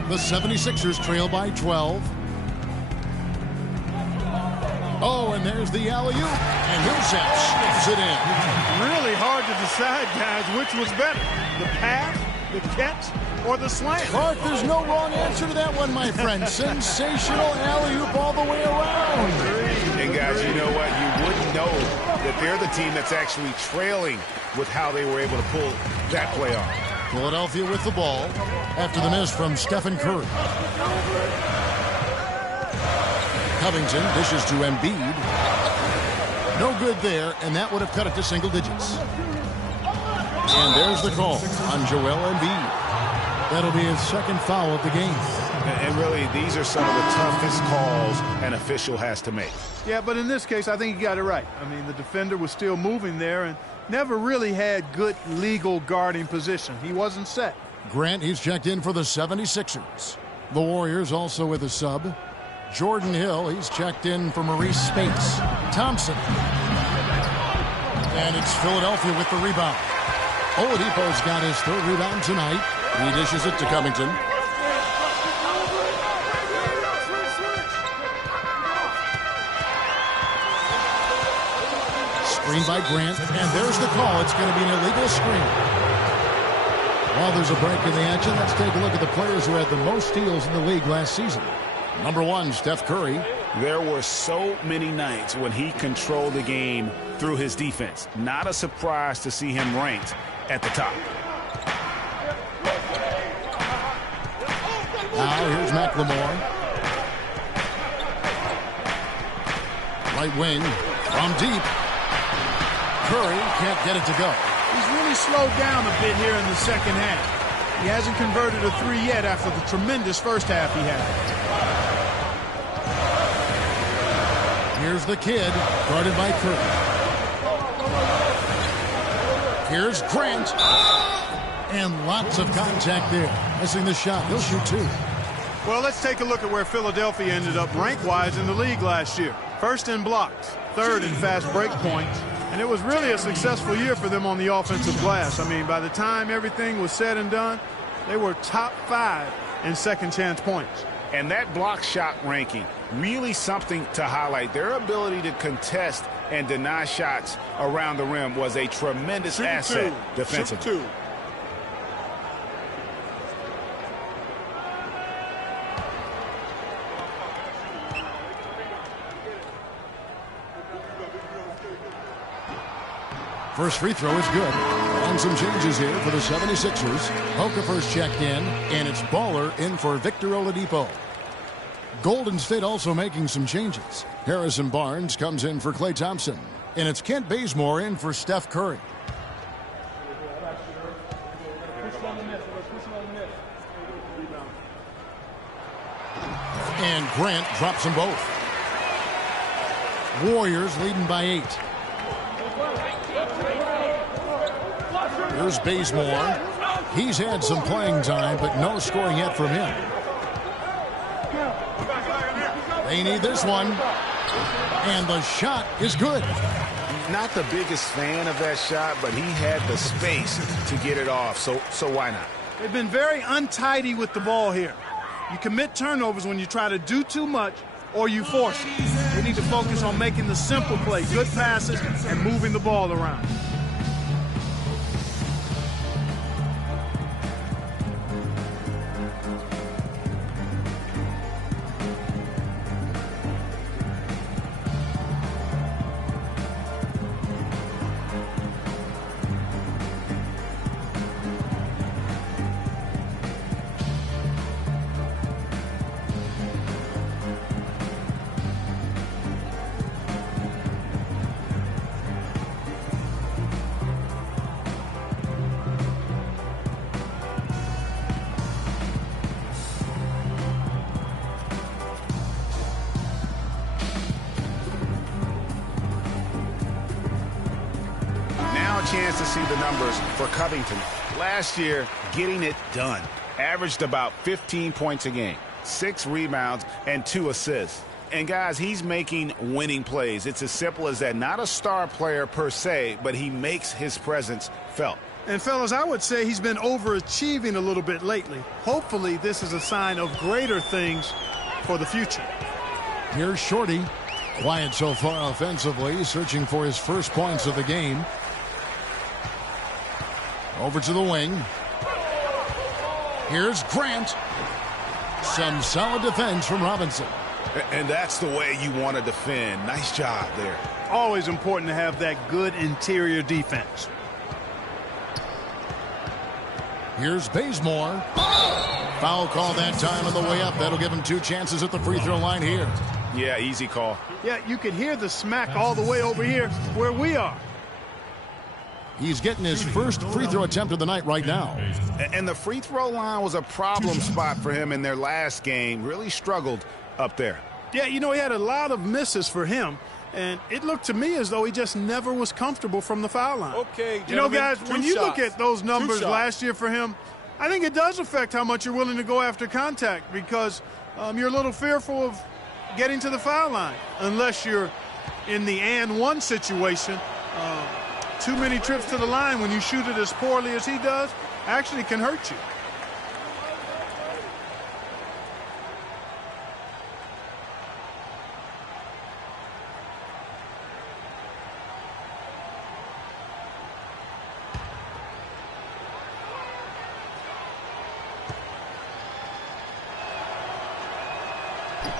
The 76ers trail by 12. Oh, and there's the alley-oop. And Millsap shoots it in. Really hard to decide, guys, which was better. The pass, the catch, or the slam. Clark, there's no wrong answer to that one, my friend. Sensational alley-oop all the way around. And, guys, you know what? You wouldn't know that they're the team that's actually trailing with how they were able to pull that play off. Philadelphia with the ball after the miss from Stephen Curry. Covington dishes to Embiid. No good there, and that would have cut it to single digits. And there's the call on Joel Embiid. That'll be his second foul of the game. And really, these are some of the toughest calls an official has to make. Yeah, but in this case, I think he got it right. I mean, the defender was still moving there and never really had good legal guarding position. He wasn't set. Grant, he's checked in for the 76ers. The Warriors also with a sub. Jordan Hill, he's checked in for Maurice Spates. Thompson. And it's Philadelphia with the rebound. Oladipo's got his third rebound tonight. He dishes it to Covington. Screen by Grant, and there's the call. It's going to be an illegal screen. While there's a break in the action, let's take a look at the players who had the most steals in the league last season. Number 1, Steph Curry. There were so many nights when he controlled the game through his defense. Not a surprise to see him ranked at the top. Now here's McLemore. Right wing from deep. Curry can't get it to go. He's really slowed down a bit here in the second half. He hasn't converted a 3 yet after the tremendous first half he had. Here's the kid, guarded by Curry. Here's Grant. And lots of contact there. Missing the shot. He'll shoot 2. Well, let's take a look at where Philadelphia ended up rank-wise in the league last year. First in blocks, third in fast break points. And it was really a successful year for them on the offensive glass. I mean, by the time everything was said and done, they were top 5 in second chance points. And that block shot ranking, really something to highlight. Their ability to contest and deny shots around the rim was a tremendous asset defensively. First free throw is good. And some changes here for the 76ers. Okafor's checked in, and it's Baller in for Victor Oladipo. Golden State also making some changes. Harrison Barnes comes in for Klay Thompson. And it's Kent Bazemore in for Steph Curry. And Grant drops them both. Warriors leading by 8. Here's Bazemore. He's had some playing time, but no scoring yet from him. They need this one. And the shot is good. Not the biggest fan of that shot, but he had the space to get it off, so why not? They've been very untidy with the ball here. You commit turnovers when you try to do too much or you force it. They need to focus on making the simple play, good passes, and moving the ball around. Chance to see the numbers for Covington. Last year, getting it done. Averaged about 15 points a game, 6 rebounds, and 2 assists. And guys, he's making winning plays. It's as simple as that. Not a star player per se, but he makes his presence felt. And fellas, I would say he's been overachieving a little bit lately. Hopefully, this is a sign of greater things for the future. Here's Shorty. Quiet so far offensively, searching for his first points of the game. Over to the wing. Here's Grant. Some solid defense from Robinson. And that's the way you want to defend. Nice job there. Always important to have that good interior defense. Here's Bazemore. Foul call that time on the way up. That'll give him 2 chances at the free throw line here. Yeah, easy call. Yeah, you could hear the smack all the way over here where we are. He's getting his first free throw attempt of the night right now. And the free throw line was a problem spot for him in their last game. Really struggled up there. Yeah, you know, he had a lot of misses for him. And it looked to me as though he just never was comfortable from the foul line. Okay, you know, guys, when you look at those numbers last year for him, I think it does affect how much you're willing to go after contact because you're a little fearful of getting to the foul line unless you're in the and one situation. too many trips to the line when you shoot it as poorly as he does actually can hurt you.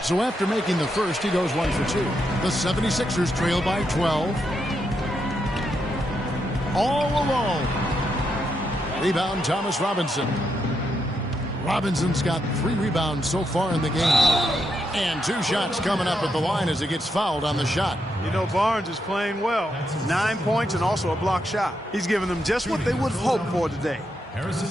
So after making the first, he goes 1 for 2. The 76ers trail by 12. All alone. Rebound, Thomas Robinson. Robinson's got 3 rebounds so far in the game. And 2 shots coming up at the line as he gets fouled on the shot. You know, Barnes is playing well. 9 points and also a block shot. He's giving them just what they would have hoped for today.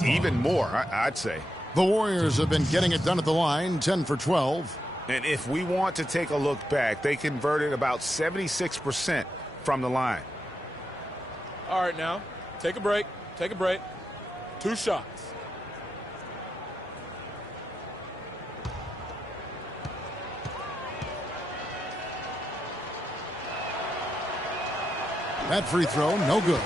Even more, I'd say. The Warriors have been getting it done at the line, 10 for 12. And if we want to take a look back, they converted about 76% from the line. All right, now, take a break. Take a break. 2 shots. That free throw, no good.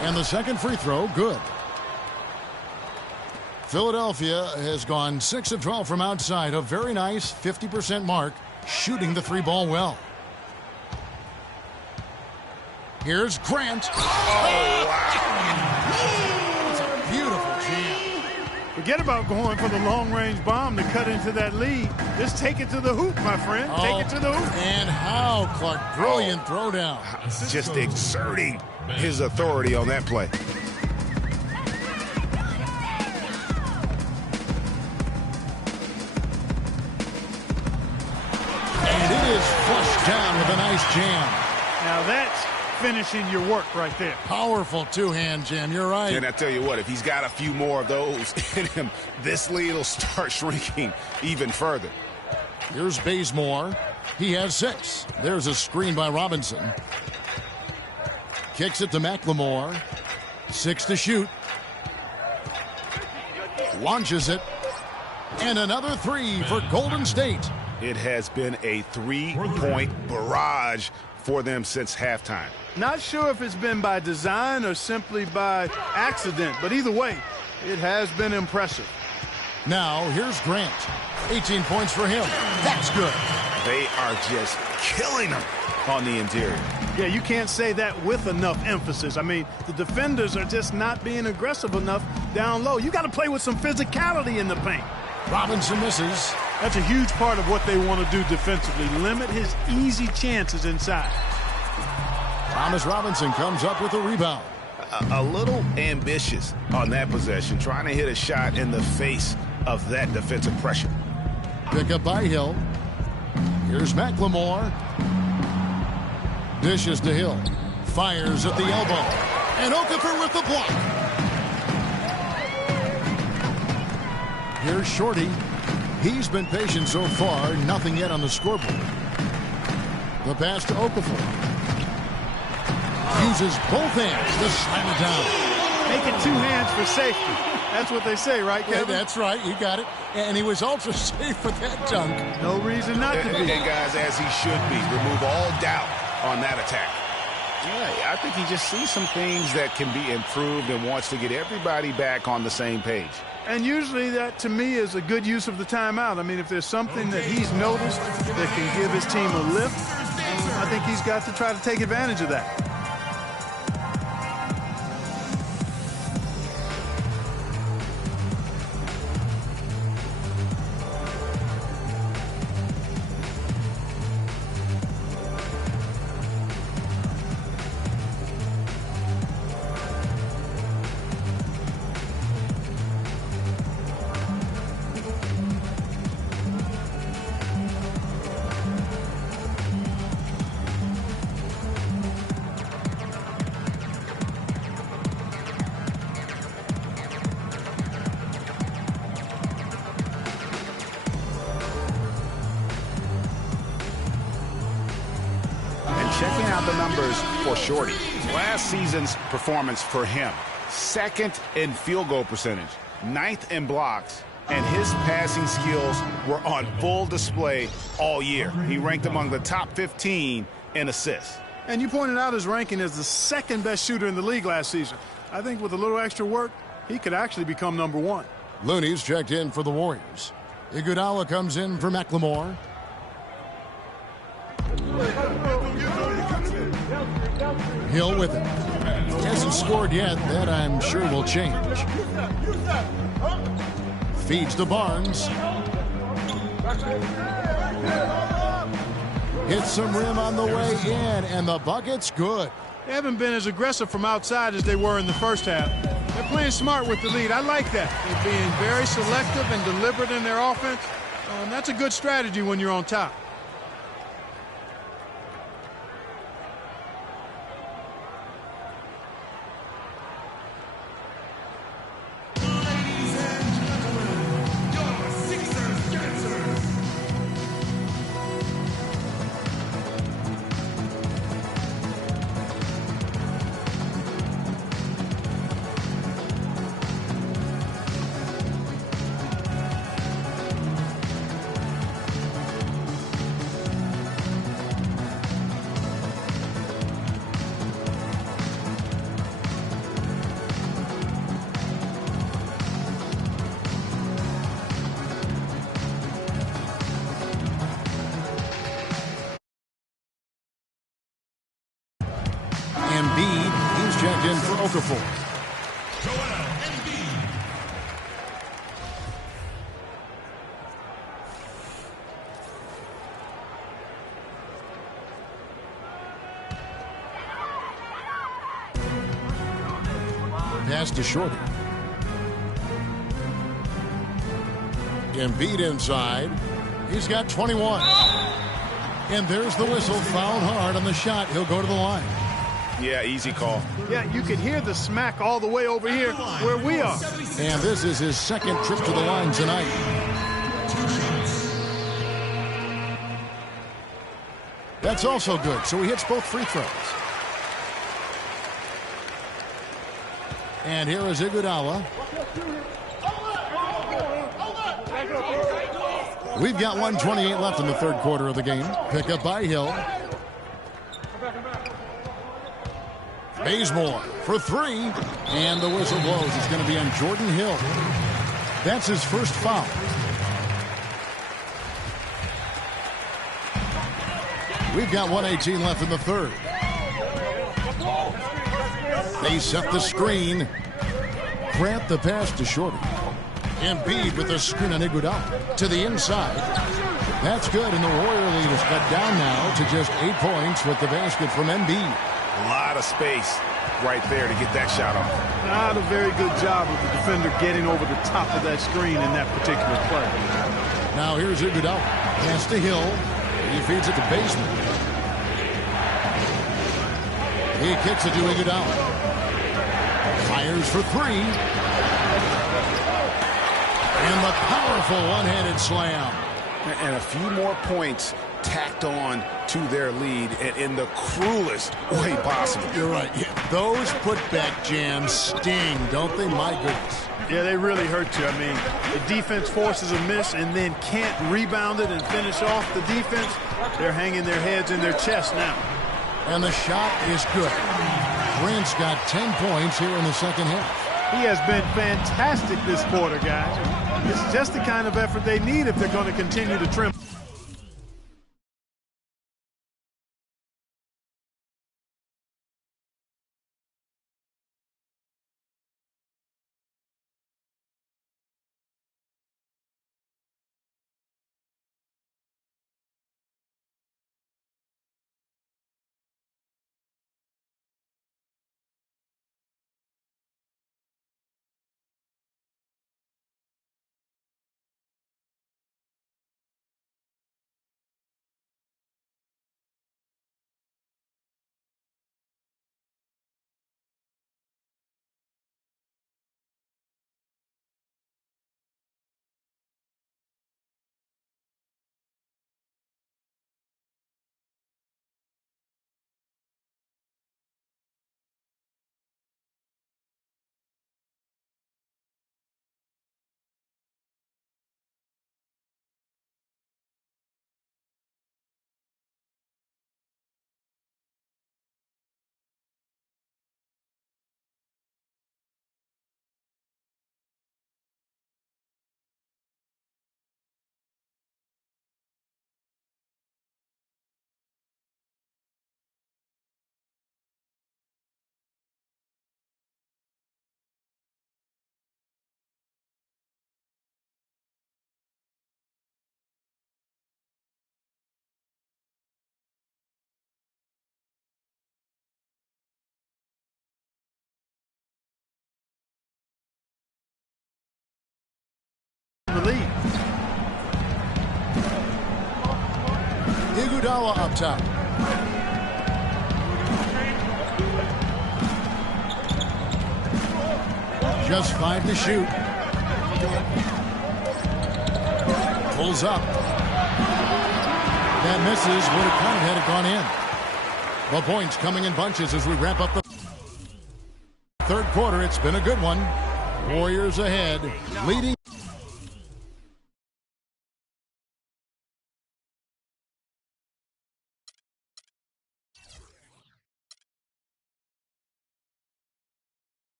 And the second free throw, good. Philadelphia has gone 6 of 12 from outside. A very nice 50% mark, shooting the 3-ball well. Here's Grant. Oh, wow. It's a beautiful jam. Forget about going for the long-range bomb to cut into that lead. Just take it to the hoop, my friend. Oh, take it to the hoop. And how, Clark. Brilliant throwdown. Just exerting his authority on that play. And it is flushed down with a nice jam. Now that's finishing your work right there. Powerful 2-hand jam, you're right. And I tell you what, if he's got a few more of those in him, this lead will start shrinking even further. Here's Bazemore. He has 6. There's a screen by Robinson. Kicks it to McLemore. 6 to shoot. Launches it. And another 3 for Golden State. It has been a 3-point barrage for them since halftime. Not sure if it's been by design or simply by accident, but either way, it has been impressive. Now, here's Grant. 18 points for him. That's good. They are just killing them on the interior. Yeah, you can't say that with enough emphasis. I mean, the defenders are just not being aggressive enough down low. You got to play with some physicality in the paint. Robinson misses. That's a huge part of what they want to do defensively. Limit his easy chances inside. Thomas Robinson comes up with a rebound. A little ambitious on that possession, trying to hit a shot in the face of that defensive pressure. Pick up by Hill. Here's McLemore. Dishes to Hill. Fires at the elbow. And Okafor with the block. Here's Shorty. He's been patient so far. Nothing yet on the scoreboard. The pass to Okafor. Uses both hands to slam it down. Make it 2 hands for safety. That's what they say, right, Kevin? Yeah, that's right. You got it. And he was also safe with that dunk. No reason not to be. And guys, as he should be, remove all doubt on that attack. Yeah, I think he just sees some things that can be improved and wants to get everybody back on the same page. And usually that, to me, is a good use of the timeout. I mean, if there's something that he's noticed that can give his team a lift, I think he's got to try to take advantage of that. Checking out the numbers for Shorty. Last season's performance for him, second in field goal percentage, ninth in blocks, and his passing skills were on full display all year. He ranked among the top 15 in assists. And you pointed out his ranking as the second best shooter in the league last season. I think with a little extra work, he could actually become number one. Looney's checked in for the Warriors. Iguodala comes in for McLemore. Hill with it. Hasn't scored yet. That I'm sure will change. Feeds to Barnes. Hits some rim on the way in, and the bucket's good. They haven't been as aggressive from outside as they were in the first half. They're playing smart with the lead. I like that. They're being very selective and deliberate in their offense. That's a good strategy when you're on top. Embiid, he's checked in for Okafor. Pass to Shorty. Embiid inside. He's got 21. And there's the whistle. Fouled hard on the shot. He'll go to the line. Yeah, easy call. Yeah, you can hear the smack all the way over here where we are. And this is his second trip to the line tonight. That's also good, so he hits both free throws. And here is Iguodala. We've got 1:28 left in the third quarter of the game. Pick up by Hill. Bazemore for three, and the whistle blows. It's going to be on Jordan Hill. That's his first foul. We've got 1:18 left in the third. They set the screen. Grant the pass to Shorty. Embiid with the screen on Iguodala to the inside. That's good, and the Warrior lead is cut down now to just 8 points with the basket from Embiid. A lot of space right there to get that shot off. Not a very good job of the defender getting over the top of that screen in that particular play. Now here's Iguodala. Pass to Hill. He feeds it to Bazemore. He kicks it to Iguodala. Fires for three. And the powerful one-handed slam. And a few more points tacked on to their lead in the cruelest way possible. You're right. Those putback jams sting, don't they? My goodness. Yeah, they really hurt you. I mean, the defense forces a miss and then can't rebound it and finish off the defense. They're hanging their heads in their chest now. And the shot is good. Grant's got 10 points here in the second half. He has been fantastic this quarter, guys. It's just the kind of effort they need if they're going to continue to trim. Iguodala up top. Just 5 to shoot. Pulls up. That misses. Would have counted had it gone in. The points coming in bunches as we wrap up the third quarter. It's been a good one. Warriors ahead, leading.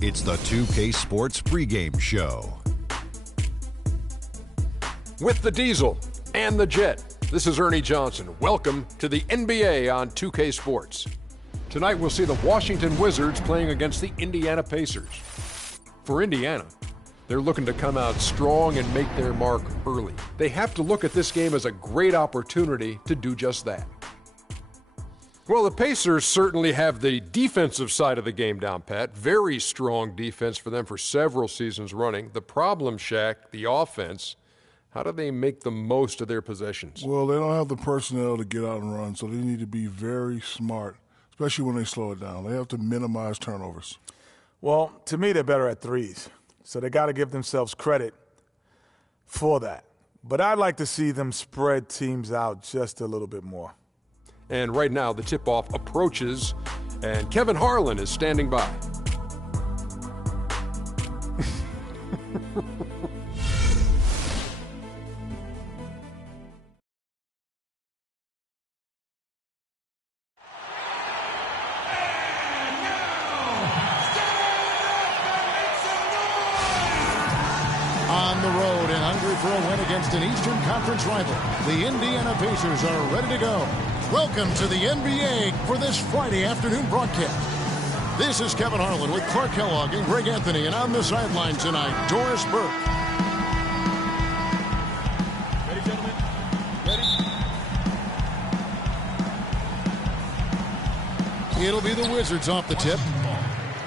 It's the 2K Sports pregame show. With the Diesel and the Jet, this is Ernie Johnson. Welcome to the NBA on 2K Sports. Tonight we'll see the Washington Wizards playing against the Indiana Pacers. For Indiana, they're looking to come out strong and make their mark early. They have to look at this game as a great opportunity to do just that. Well, the Pacers certainly have the defensive side of the game down pat. Very strong defense for them for several seasons running. The problem, Shaq, the offense, how do they make the most of their possessions? Well, they don't have the personnel to get out and run, so they need to be very smart, especially when they slow it down. They have to minimize turnovers. Well, to me, they're better at threes, so they got to give themselves credit for that. But I'd like to see them spread teams out just a little bit more. And right now, the tip-off approaches, and Kevin Harlan is standing by. On the road and hungry for a win against an Eastern Conference rival, the Indiana Pacers are ready to go. Welcome to the NBA for this Friday afternoon broadcast. This is Kevin Harlan with Clark Kellogg and Greg Anthony, and on the sidelines tonight, Doris Burke. Ready, gentlemen? Ready? It'll be the Wizards off the tip.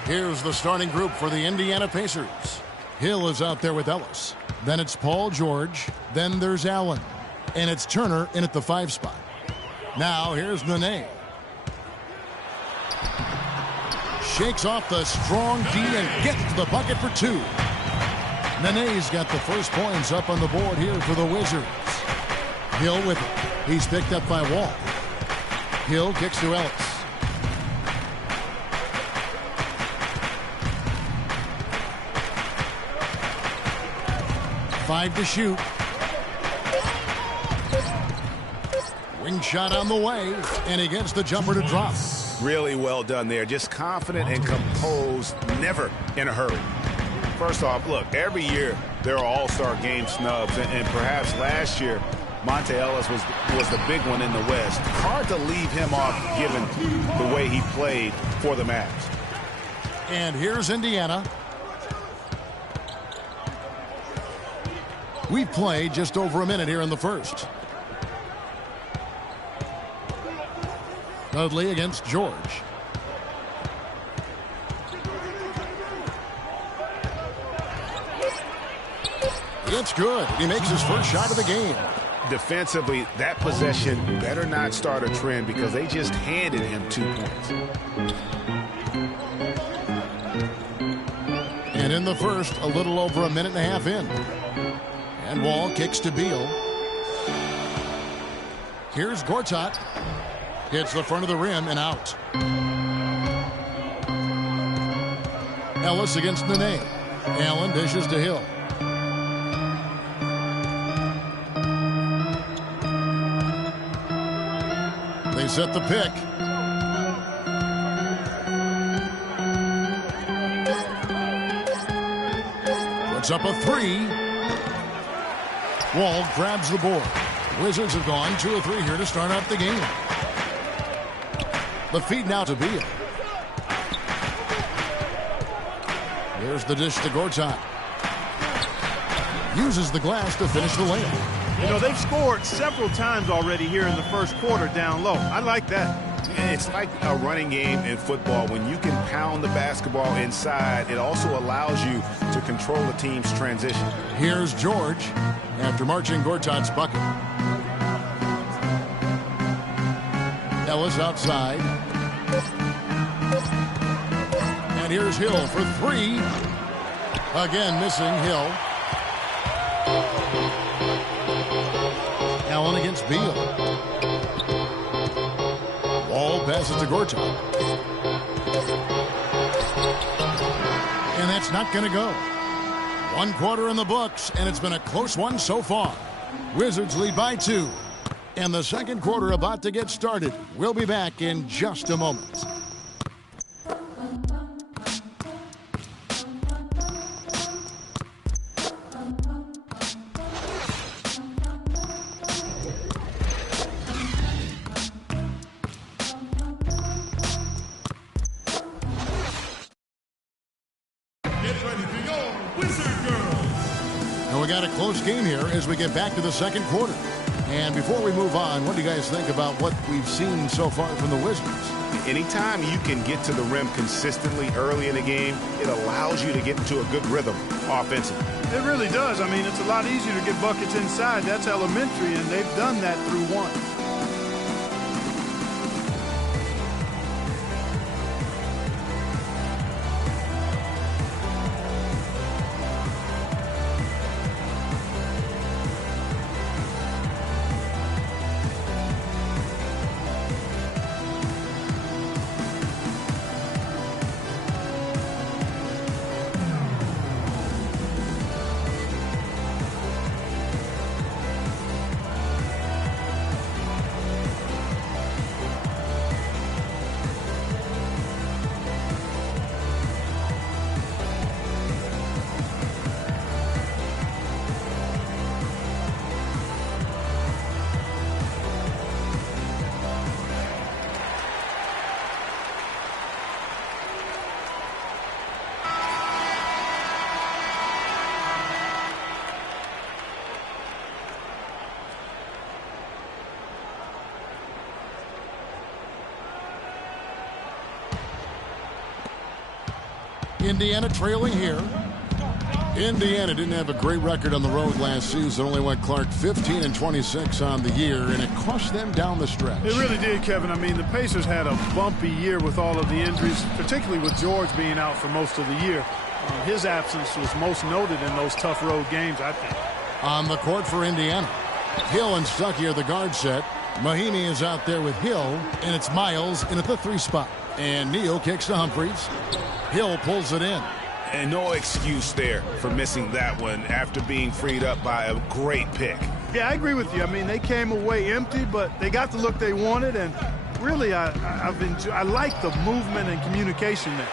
Here's the starting group for the Indiana Pacers. Hill is out there with Ellis. Then it's Paul George. Then there's Allen. And it's Turner in at the 5 spot. Now here's Nene. Shakes off the strong D and gets the bucket for 2. Nene's got the first points up on the board here for the Wizards. Hill with it. He's picked up by Wall. Hill kicks to Ellis. Five to shoot. Wing shot on the way, and he gets the jumper to drop. Really well done there. Just confident and composed, never in a hurry. First off, look, every year there are all-star game snubs, and perhaps last year Monte Ellis was the big one in the West. Hard to leave him off given the way he played for the Mavs. And here's Indiana. We've played just over a minute here in the first. Dudley against George. It's good. He makes his first shot of the game. Defensively, that possession better not start a trend because they just handed him 2 points. And in the first, a little over a minute and a half in. And Wall kicks to Beal. Here's Gortat. Hits the front of the rim and out. Ellis against Nene. Allen dishes to Hill. They set the pick. Puts up a 3. Wall grabs the board. Wizards have gone 2 of 3 here to start out the game. The feed now to Beal. There's the dish to Gortat. Uses the glass to finish the layup. You know, they've scored several times already here in the first quarter down low. I like that. It's like a running game in football. When you can pound the basketball inside, it also allows you to control the team's transition. Here's George after marching Gortat's bucket. Ellis outside. And here's Hill for 3. Again missing Hill. Allen against Beal. Wall passes to Gortat. And that's not going to go. 1 quarter in the books, and it's been a close one so far. Wizards lead by 2. And the second quarter about to get started. We'll be back in just a moment. got a close game here as we get back to the second quarter. And before we move on, what do you guys think about what we've seen so far from the Wizards? Anytime you can get to the rim consistently early in the game, it allows you to get into a good rhythm offensively. It really does. I mean, it's a lot easier to get buckets inside. That's elementary, and they've done that through one. Indiana trailing here. Indiana didn't have a great record on the road last season. Only went Clark 15-26 on the year, and it cost them down the stretch. It really did, Kevin. I mean, the Pacers had a bumpy year with all of the injuries, particularly with George being out for most of the year. His absence was most noted in those tough road games, I think. On the court for Indiana, Hill and Stuckey are the guard set. Mahinmi is out there with Hill, and it's Miles in at the 3 spot. And Neal kicks to Humphries. Hill pulls it in. And no excuse there for missing that one after being freed up by a great pick. Yeah, I agree with you. I mean, they came away empty, but they got the look they wanted, and really, I like the movement and communication there.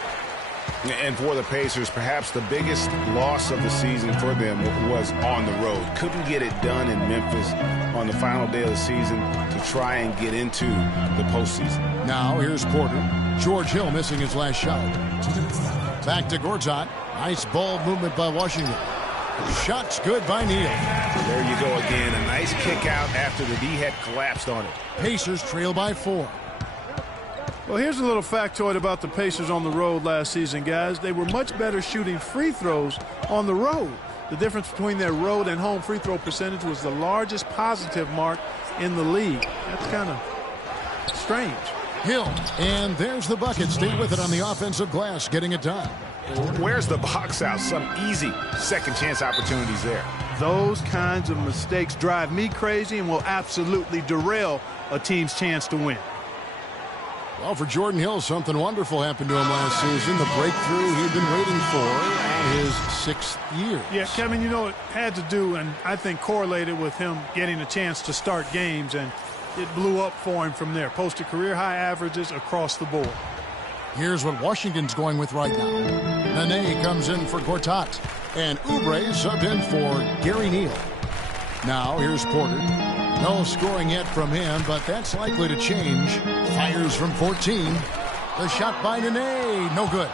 And for the Pacers, perhaps the biggest loss of the season for them was on the road. Couldn't get it done in Memphis on the final day of the season to try and get into the postseason. Now here's Porter. George Hill missing his last shot. Back to Gortat. Nice ball movement by Washington. Shot's good by Neal. There you go again. A nice kick out after the D had collapsed on it. Pacers trail by 4. Well, here's a little factoid about the Pacers on the road last season, guys. They were much better shooting free throws on the road. The difference between their road and home free throw percentage was the largest positive mark in the league. That's kind of strange. Hill, and there's the bucket. Stay with it on the offensive glass, getting it done. Where's the box out? Some easy second chance opportunities there. Those kinds of mistakes drive me crazy and will absolutely derail a team's chance to win. Well, for Jordan Hill, something wonderful happened to him last season. The breakthrough he'd been waiting for in his 6th year. Yeah, Kevin, you know, it had to do, and I think correlated with him getting a chance to start games, and it blew up for him from there. Posted career-high averages across the board. Here's what Washington's going with right now. Nene comes in for Gortat, and Oubre subbed in for Gary Neal. Now here's Porter. No scoring yet from him, but that's likely to change. Fires from 14. The shot by Nene, no good.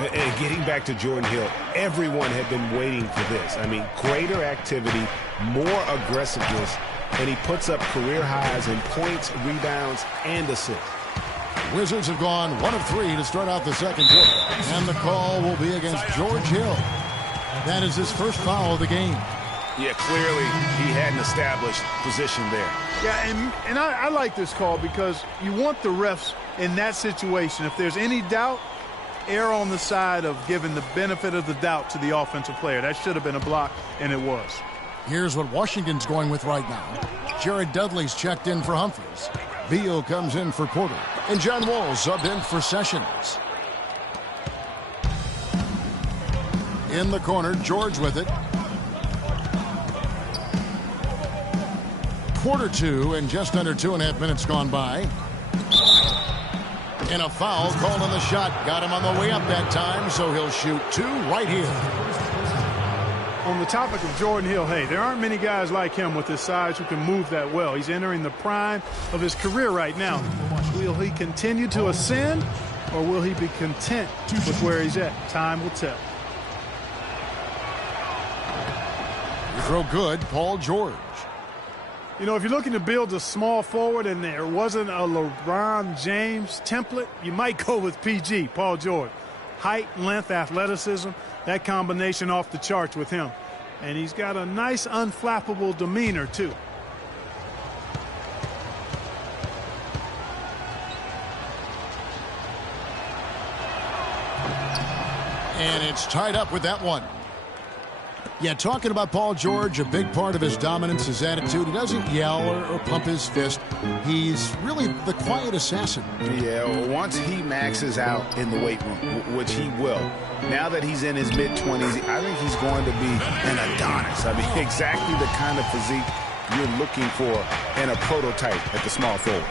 And getting back to Jordan Hill, everyone had been waiting for this. I mean, greater activity, more aggressiveness, and he puts up career highs in points, rebounds, and assists. Wizards have gone 1 of 3 to start out the second quarter. And the call will be against George Hill. That is his first foul of the game. Yeah, clearly he hadn't established position there. Yeah, and I like this call because you want the refs in that situation. If there's any doubt, err on the side of giving the benefit of the doubt to the offensive player. That should have been a block, and it was. Here's what Washington's going with right now. Jared Dudley's checked in for Humphries. Beal comes in for Porter. And John Wall subbed in for Sessions. In the corner, George with it. Quarter 2 and just under 2.5 minutes gone by. And a foul called on the shot. Got him on the way up that time, so he'll shoot 2 right here. On the topic of Jordan Hill, hey, there aren't many guys like him with his size who can move that well. He's entering the prime of his career right now. Will he continue to ascend, or will he be content with where he's at? Time will tell. throw good, Paul George. You know, if you're looking to build a small forward and there wasn't a LeBron James template, you might go with PG, Paul George. Height, length, athleticism, that combination off the charts with him. And he's got a nice unflappable demeanor, too. And it's tied up with that one. Yeah, talking about Paul George, a big part of his dominance, his attitude. He doesn't yell or pump his fist. He's really the quiet assassin. Yeah, once he maxes out in the weight room, which he will, now that he's in his mid-20s, I think he's going to be an Adonis. I mean, exactly the kind of physique you're looking for in a prototype at the small forward.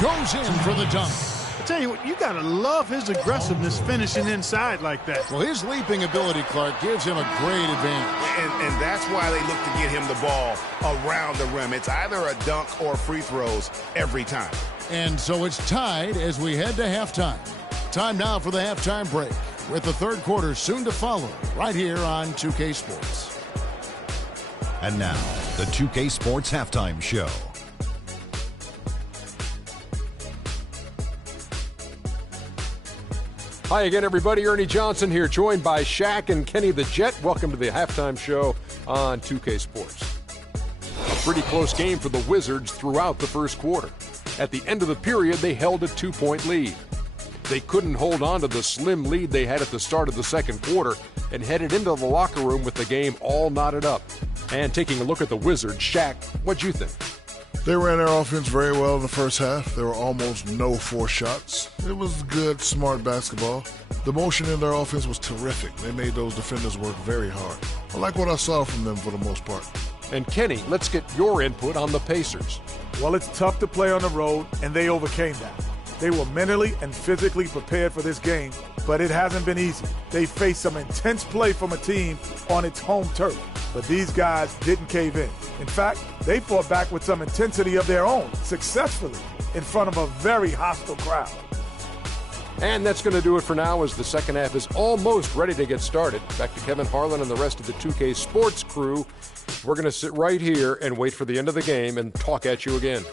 Goes in for the dunk. I tell you what, you got to love his aggressiveness finishing inside like that. Well, his leaping ability, Clark, gives him a great advantage. And that's why they look to get him the ball around the rim. It's either a dunk or free throws every time. And so it's tied as we head to halftime. Time now for the halftime break, with the third quarter soon to follow right here on 2K Sports. And now, the 2K Sports Halftime Show. Hi again, everybody. Ernie Johnson here, joined by Shaq and Kenny the Jet. Welcome to the halftime show on 2K Sports. A pretty close game for the Wizards throughout the first quarter. At the end of the period, they held a 2-point lead. They couldn't hold on to the slim lead they had at the start of the second quarter and headed into the locker room with the game all knotted up. And taking a look at the Wizards, Shaq, what'd you think? They ran their offense very well in the first half. There were almost no forced shots. It was good, smart basketball. The motion in their offense was terrific. They made those defenders work very hard. I like what I saw from them for the most part. And Kenny, let's get your input on the Pacers. Well, it's tough to play on the road, and they overcame that. They were mentally and physically prepared for this game, but it hasn't been easy. They faced some intense play from a team on its home turf, but these guys didn't cave in. In fact, they fought back with some intensity of their own, successfully, in front of a very hostile crowd. And that's going to do it for now, as the second half is almost ready to get started. Back to Kevin Harlan and the rest of the 2K Sports crew. We're going to sit right here and wait for the end of the game and talk at you again.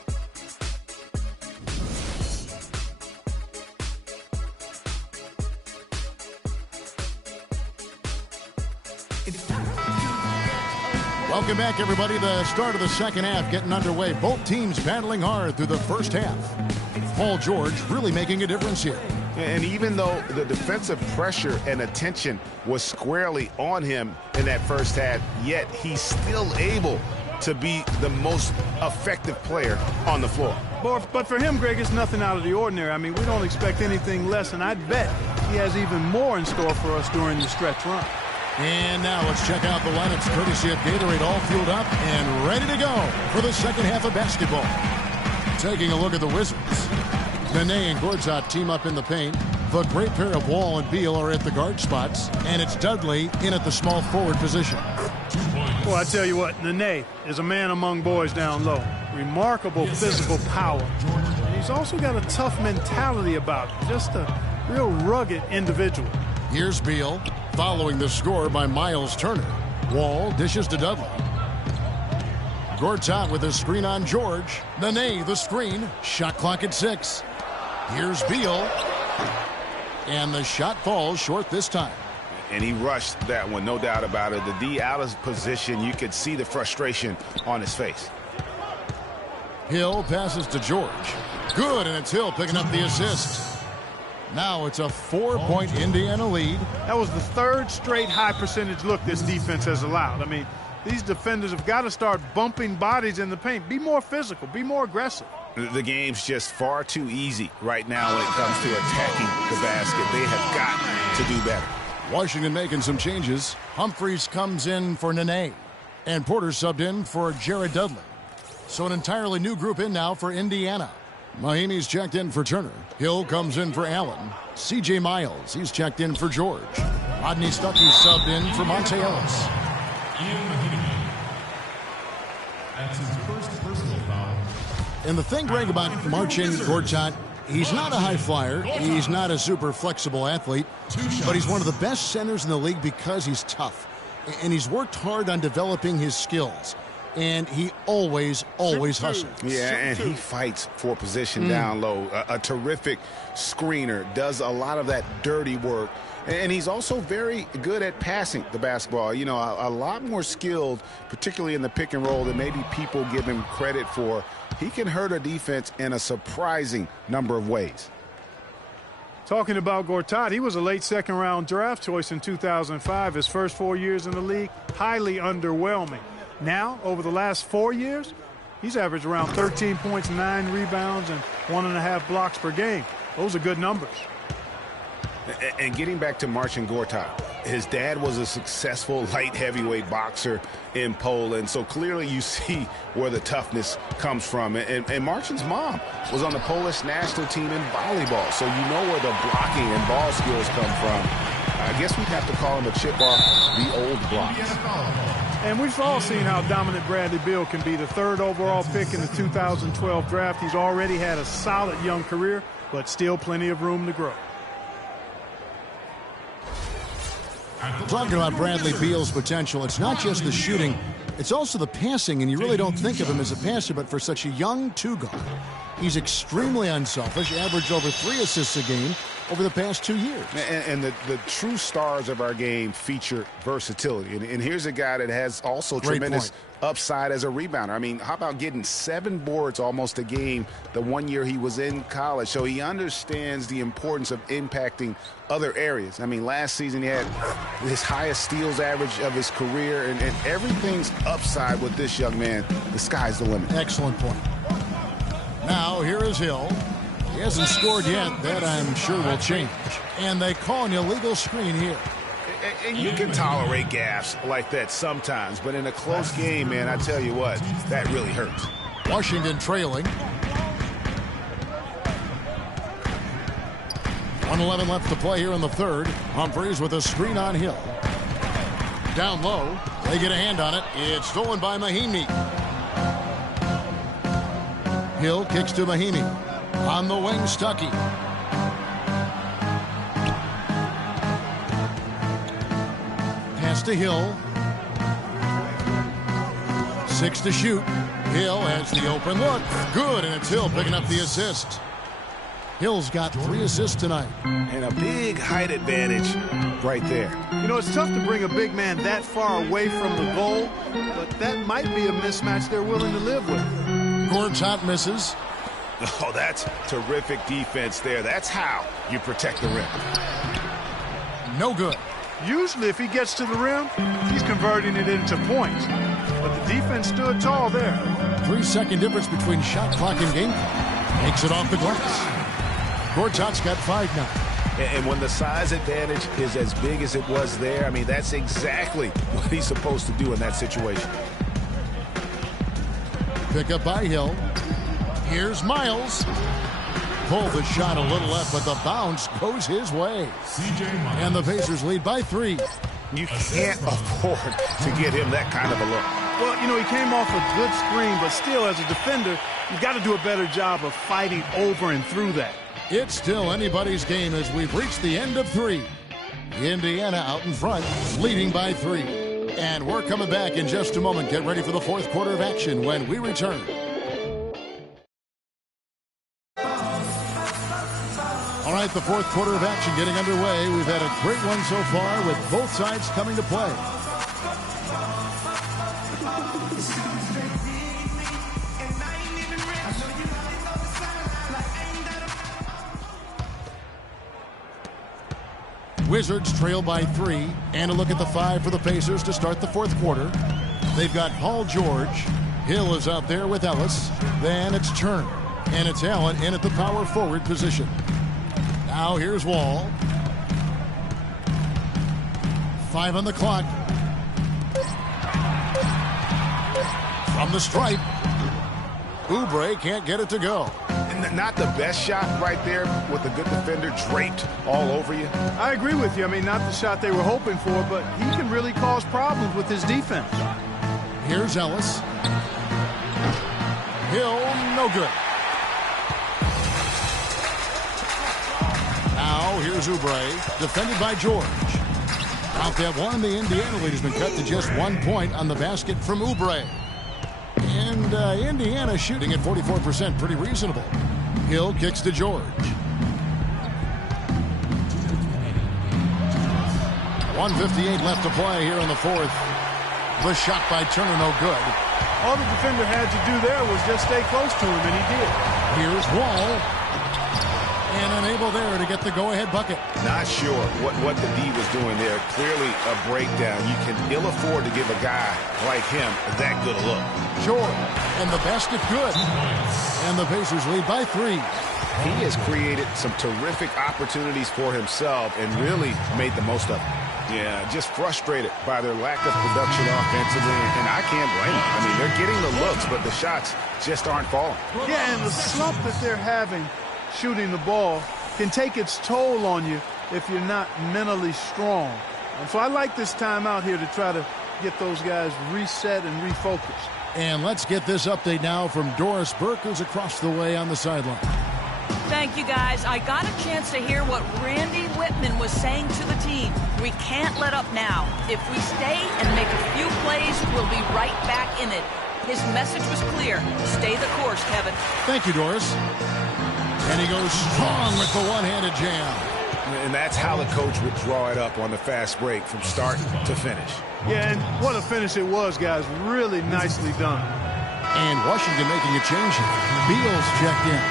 Welcome back, everybody. The start of the second half getting underway. Both teams battling hard through the first half. Paul George really making a difference here. And even though the defensive pressure and attention was squarely on him in that first half, yet he's still able to be the most effective player on the floor. But for him, Greg, it's nothing out of the ordinary. I mean, we don't expect anything less, and I'd bet he has even more in store for us during the stretch run. And now let's check out the lineups courtesy of Gatorade, all fueled up and ready to go for the second half of basketball. Taking a look at the Wizards. Nene and Gortat team up in the paint. The great pair of Wall and Beal are at the guard spots, and it's Dudley in at the small forward position. Well, I tell you what, Nene is a man among boys down low. Remarkable physical power. And he's also got a tough mentality about him, just a real rugged individual. Here's Beal, following the score by Miles Turner. Wall dishes to Dudley. Gortat with a screen on George. Nene, the screen. Shot clock at 6. Here's Beal. And the shot falls short this time. And he rushed that one, no doubt about it. The D out of position, you could see the frustration on his face. Hill passes to George. Good, and it's Hill picking up the assist. Now it's a 4-point Indiana lead. That was the third straight high percentage look this defense has allowed. I mean, these defenders have got to start bumping bodies in the paint. Be more physical. Be more aggressive. The game's just far too easy right now when it comes to attacking the basket. They have got to do better. Washington making some changes. Humphries comes in for Nene. And Porter subbed in for Jared Dudley. So an entirely new group in now for Indiana. Mahimi's checked in for Turner. Hill comes in for Allen. C.J. Miles, he's checked in for George. Rodney Stuckey subbed in for Monte Ellis. That's his first personal foul. And the thing, Greg, about Marcin Gortat, he's not a high flyer. He's not a super flexible athlete. But he's one of the best centers in the league because he's tough. And he's worked hard on developing his skills. And he always hustles. Yeah, and he fights for position down low. A terrific screener, does a lot of that dirty work. And he's also very good at passing the basketball. You know, a lot more skilled, particularly in the pick and roll, than maybe people give him credit for. He can hurt a defense in a surprising number of ways. Talking about Gortat, he was a late second-round draft choice in 2005. His first 4 years in the league, highly underwhelming. Now, over the last 4 years, he's averaged around 13 points, 9 rebounds, and 1.5 blocks per game. Those are good numbers. And getting back to Marcin Gortat, his dad was a successful light heavyweight boxer in Poland, so clearly you see where the toughness comes from. And Marcin's mom was on the Polish national team in volleyball, so you know where the blocking and ball skills come from. I guess we'd have to call him a chip off the old blocks. And we've all seen how dominant Bradley Beal can be. The 3rd overall pick in the 2012 draft. He's already had a solid young career, but still plenty of room to grow. Talking about Bradley Beal's potential, it's not just the shooting, it's also the passing, and you really don't think of him as a passer, but for such a young two-guard, he's extremely unselfish, averaged over 3 assists a game over the past 2 years. And the true stars of our game feature versatility. And here's a guy that has also tremendous upside as a rebounder. I mean, how about getting 7 boards almost a game the 1 year he was in college? So he understands the importance of impacting other areas. I mean, last season he had his highest steals average of his career, and everything's upside with this young man. The sky's the limit. Excellent point. Now, here is Hill. He hasn't scored yet. That, I'm sure, will change. And they call an illegal screen here. And you can tolerate gaffes like that sometimes, but in a close game, man, I tell you what, that really hurts. Washington trailing. 1:11 left to play here in the 3rd. Humphries with a screen on Hill. Down low. They get a hand on it. It's stolen by Mahinmi. Hill kicks to Mahinmi. On the wing, Stuckey. Pass to Hill. 6 to shoot. Hill has the open look. Good, and it's Hill picking up the assist. Hill's got 3 assists tonight. And a big height advantage right there. You know, it's tough to bring a big man that far away from the goal, but that might be a mismatch they're willing to live with. Gortat misses. Oh, that's terrific defense there. That's how you protect the rim. No good. Usually if he gets to the rim, he's converting it into points. But the defense stood tall there. 3-second difference between shot clock and game clock. Makes it off the glass. Gortat's got 5 now. And when the size advantage is as big as it was there, I mean, that's exactly what he's supposed to do in that situation. Pick up by Hill. Here's Miles. Pulled the shot a little left, but the bounce goes his way. And the Pacers lead by 3. You can't afford to get him that kind of a look. Well, you know, he came off a good screen, but still, as a defender, you've got to do a better job of fighting over and through that. It's still anybody's game as we've reached the end of 3. Indiana out in front, leading by 3. And we're coming back in just a moment. Get ready for the 4th quarter of action when we return. All right, the 4th quarter of action getting underway. We've had a great one so far with both sides coming to play. Wizards trail by 3. And a look at the 5 for the Pacers to start the 4th quarter. They've got Paul George. Hill is out there with Ellis. Then it's Turner. And it's Allen in at the power forward position. Now here's Wall. 5 on the clock. From the stripe. Oubre can't get it to go. Not the best shot right there with a good defender draped all over you. I agree with you. I mean, not the shot they were hoping for, but he can really cause problems with his defense. Here's Ellis. Hill, no good. Now here's Oubre, defended by George. Out that one, and the Indiana lead has been cut to just 1 point on the basket from Oubre. And Indiana shooting at 44%, pretty reasonable. Hill kicks to George. 1:58 left to play here in the fourth. The shot by Turner, no good. All the defender had to do there was just stay close to him, and he did. Here's Wall. And unable there to get the go-ahead bucket. Not sure what the D was doing there. Clearly a breakdown. You can ill afford to give a guy like him that good a look. Sure. And the basket good. And the Pacers lead by 3. He has created some terrific opportunities for himself and really made the most of it. Yeah, just frustrated by their lack of production offensively, and I can't blame them. I mean, they're getting the looks, but the shots just aren't falling. Yeah, and the slump that they're having shooting the ball can take its toll on you if you're not mentally strong. And so I like this time out here to try to get those guys reset and refocused. And let's get this update now from Doris Burke, who's across the way on the sideline. Thank you, guys. I got a chance to hear what Randy Whitman was saying to the team. We can't let up now. If we stay and make a few plays, we'll be right back in it. His message was clear. Stay the course, Kevin. Thank you, Doris. And he goes strong with the one-handed jam. And that's how the coach would draw it up on the fast break from start to finish. Yeah, and what a finish it was, guys. Really nicely done. And Washington making a change here. Beals checked in.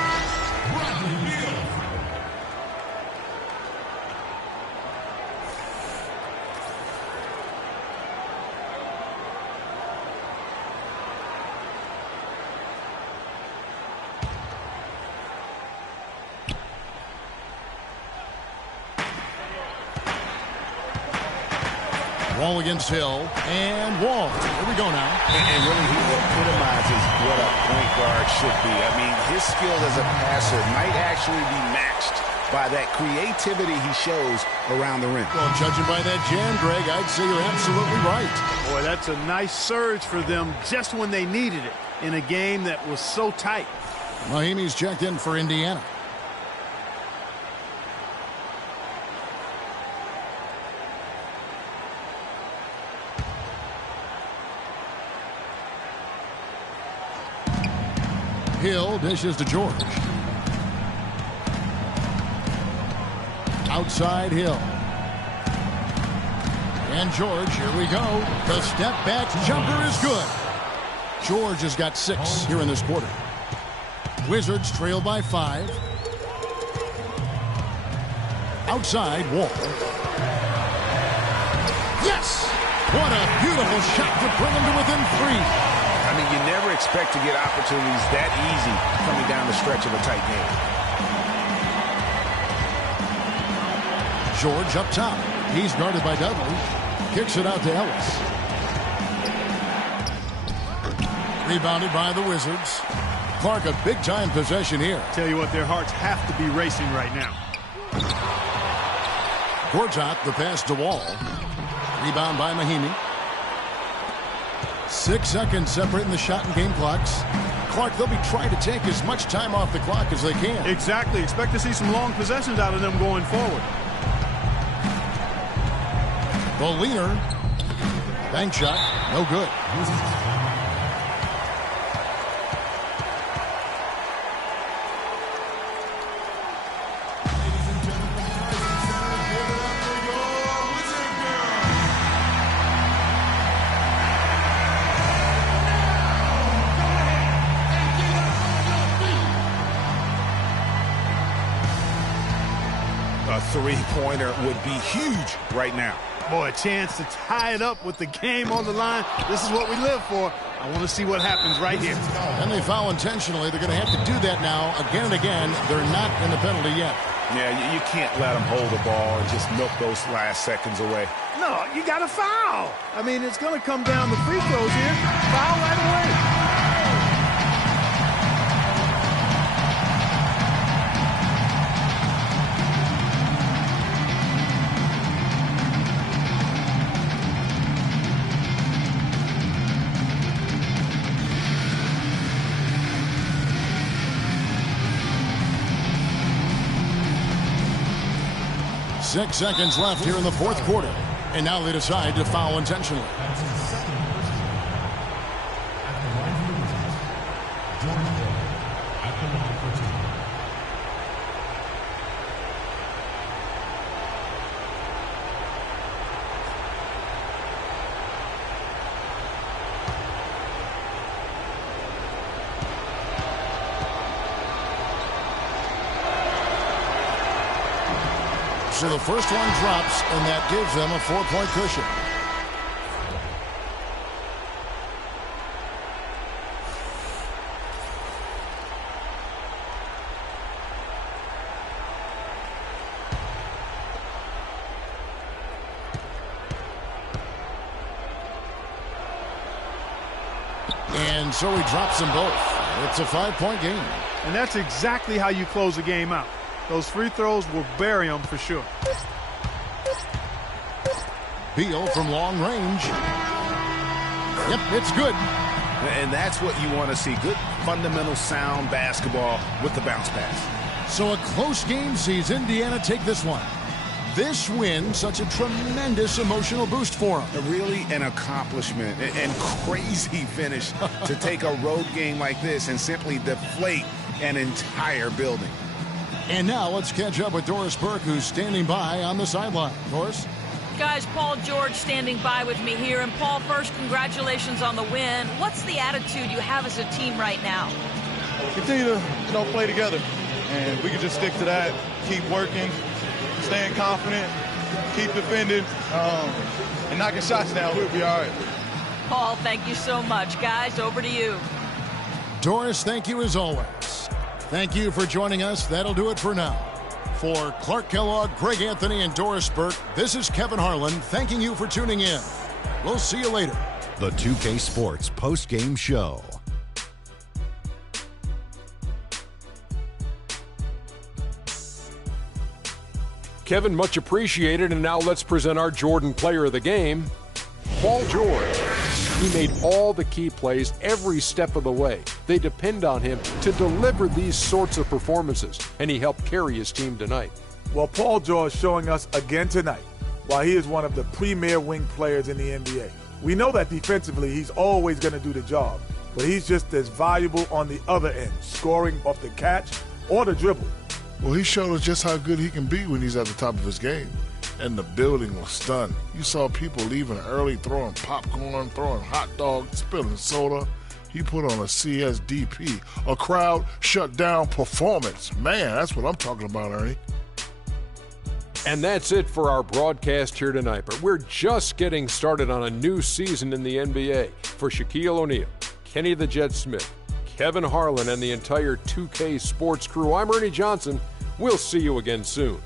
Wall against Hill, and Wall. Here we go now. And really, he epitomizes what a point guard should be. I mean, his skill as a passer might actually be matched by that creativity he shows around the rim. Well, judging by that jam, Greg, I'd say you're absolutely right. Boy, that's a nice surge for them just when they needed it in a game that was so tight. Mahimi's checked in for Indiana. Hill dishes to George. Outside Hill. And George, here we go. The step back jumper is good. George has got 6 here in this quarter. Wizards trail by 5. Outside Wall. Yes! What a beautiful shot to bring him to within 3. I mean, you never expect to get opportunities that easy coming down the stretch of a tight game. George up top. He's guarded by Dudley. Kicks it out to Ellis. Rebounded by the Wizards. Clark, a big-time possession here. Tell you what, their hearts have to be racing right now. Gortat, the pass to Wall. Rebound by Mahimi. 6 seconds separating the shot and game clocks. Clark, they'll be trying to take as much time off the clock as they can. Exactly. Expect to see some long possessions out of them going forward. The leader. Bank shot. No good. A three-pointer would be huge right now. Boy, a chance to tie it up with the game on the line. This is what we live for. I want to see what happens right here. And they foul intentionally. They're going to have to do that now again and again. They're not in the penalty yet. Yeah, you can't let them hold the ball and just milk those last seconds away. No, you got to foul. I mean, it's going to come down to free throws here. Foul right away. 6 seconds left here in the fourth quarter. And now they decide to foul intentionally. So the first one drops, and that gives them a 4-point cushion. And so he drops them both. It's a 5-point game. And that's exactly how you close a game out. Those free throws will bury them for sure. Beal from long range. Yep, it's good. And that's what you want to see. Good, fundamental, sound basketball with the bounce pass. So a close game sees Indiana take this one. This win, such a tremendous emotional boost for them. Really an accomplishment and crazy finish to take a road game like this and simply deflate an entire building. And now let's catch up with Doris Burke, who's standing by on the sideline. Doris? Guys, Paul George standing by with me here. And Paul, first, congratulations on the win. What's the attitude you have as a team right now? Continue to, play together. And we can just stick to that, keep working, staying confident, keep defending, and knocking shots down. We'll be all right. Paul, thank you so much. Guys, over to you. Doris, thank you as always. Thank you for joining us. That'll do it for now. For Clark Kellogg, Greg Anthony, and Doris Burke, this is Kevin Harlan thanking you for tuning in. We'll see you later. The 2K Sports post-game show. Kevin, much appreciated. And now let's present our Jordan Player of the Game, Paul George. He made all the key plays every step of the way. They depend on him to deliver these sorts of performances, and he helped carry his team tonight. Well, Paul George showing us again tonight why he is one of the premier wing players in the NBA. We know that defensively he's always going to do the job, but he's just as valuable on the other end, scoring off the catch or the dribble. Well, he showed us just how good he can be when he's at the top of his game. And the building was stunned. You saw people leaving early, throwing popcorn, throwing hot dogs, spilling soda. He put on a CSDP, a crowd shut down performance. Man, that's what I'm talking about, Ernie. And that's it for our broadcast here tonight. But we're just getting started on a new season in the NBA. For Shaquille O'Neal, Kenny the Jet Smith, Kevin Harlan, and the entire 2K Sports crew, I'm Ernie Johnson. We'll see you again soon.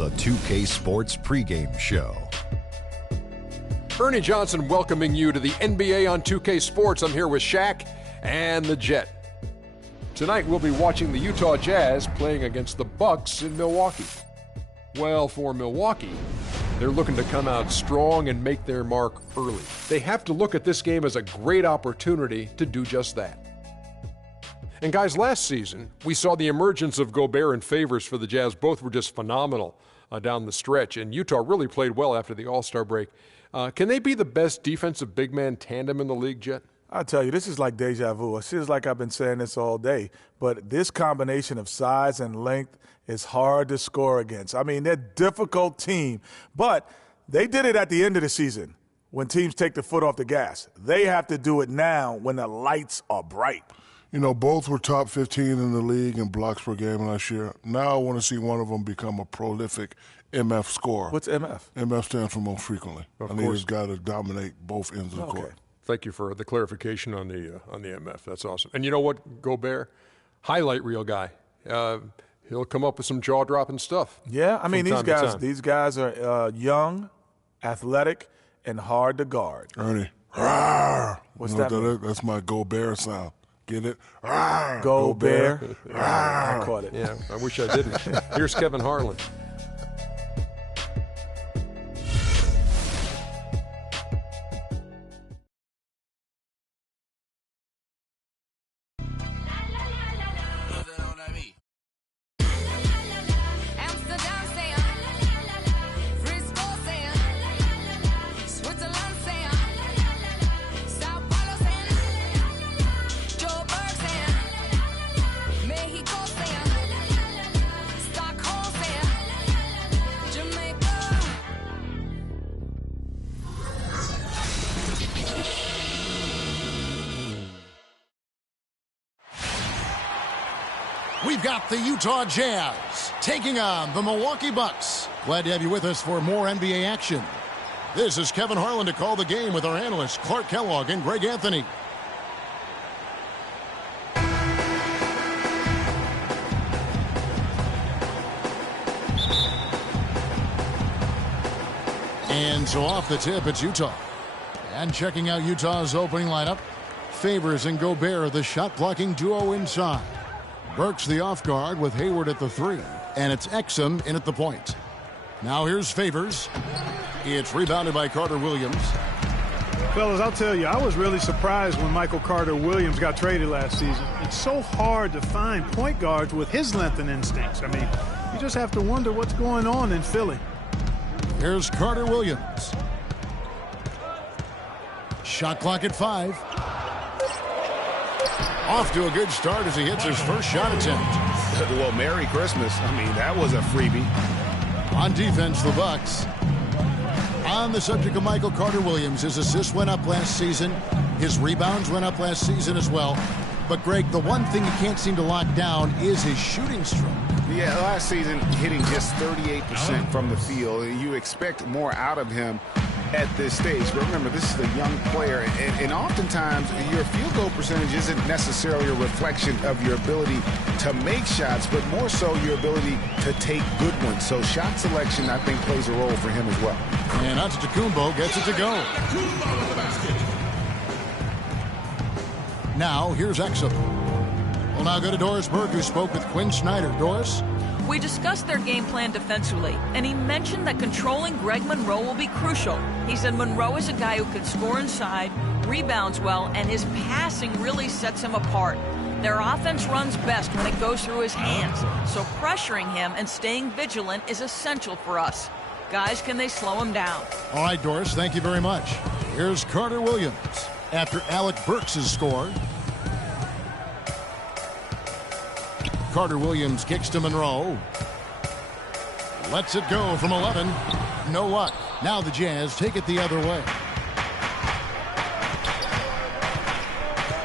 the 2K Sports pregame show. Ernie Johnson welcoming you to the NBA on 2K Sports. I'm here with Shaq and the Jet. Tonight we'll be watching the Utah Jazz playing against the Bucks in Milwaukee. Well, for Milwaukee, they're looking to come out strong and make their mark early. They have to look at this game as a great opportunity to do just that. And guys, last season, we saw the emergence of Gobert and Favors for the Jazz. Both were just phenomenal down the stretch, and Utah really played well after the All-Star break. Can they be the best defensive big man tandem in the league, Jet? I'll tell you, this is like deja vu. It seems like I've been saying this all day, but this combination of size and length is hard to score against. I mean, they're a difficult team, but they did it at the end of the season when teams take the foot off the gas. They have to do it now when the lights are bright. You know, both were top 15 in the league in blocks per game last year. Now I want to see one of them become a prolific MF scorer. What's MF? MF stands for most frequently. Of I course. need this guy to dominate both ends of the court. Thank you for the clarification on the MF. That's awesome. And you know what, Gobert, highlight reel guy. He'll come up with some jaw-dropping stuff. Yeah, I mean, these guys are young, athletic, and hard to guard. Ernie, rawr. What's that mean? That's my Gobert sound. Get it? Rawr. Gobert. I caught it. Yeah, I wish I didn't. Here's Kevin Harlan. We've got the Utah Jazz taking on the Milwaukee Bucks. Glad to have you with us for more NBA action. This is Kevin Harlan to call the game with our analysts Clark Kellogg and Greg Anthony. And so off the tip, it's Utah. And checking out Utah's opening lineup, Favors and Gobert, the shot-blocking duo inside. Burks the off guard with Hayward at the 3. And it's Exum in at the point. Now here's Favors. It's rebounded by Carter Williams. Fellas, I'll tell you, I was really surprised when Michael Carter Williams got traded last season. It's so hard to find point guards with his length and instincts. I mean, you just have to wonder what's going on in Philly. Here's Carter Williams. Shot clock at 5. Off to a good start as he hits his first shot attempt. Well, Merry Christmas. I mean, that was a freebie. On defense, the Bucks. On the subject of Michael Carter Williams, his assists went up last season. His rebounds went up last season as well. But, Greg, the one thing he can't seem to lock down is his shooting stroke. Yeah, last season hitting just 38% from the field. You expect more out of him at this stage. But remember, this is a young player, and oftentimes your field goal percentage isn't necessarily a reflection of your ability to make shots, but more so your ability to take good ones. So shot selection, I think, plays a role for him as well. And Antetokounmpo gets it to go. Now, here's Exum. We'll now go to Doris Burke, who spoke with Quinn Snyder. Doris? We discussed their game plan defensively, and he mentioned that controlling Greg Monroe will be crucial. He said Monroe is a guy who can score inside, rebounds well, and his passing really sets him apart. Their offense runs best when it goes through his hands, so pressuring him and staying vigilant is essential for us. Guys, can they slow him down? All right, Doris, thank you very much. Here's Carter Williams after Alec Burks has scored. Carter Williams kicks to Monroe. Lets it go from 11. No luck. Now the Jazz take it the other way.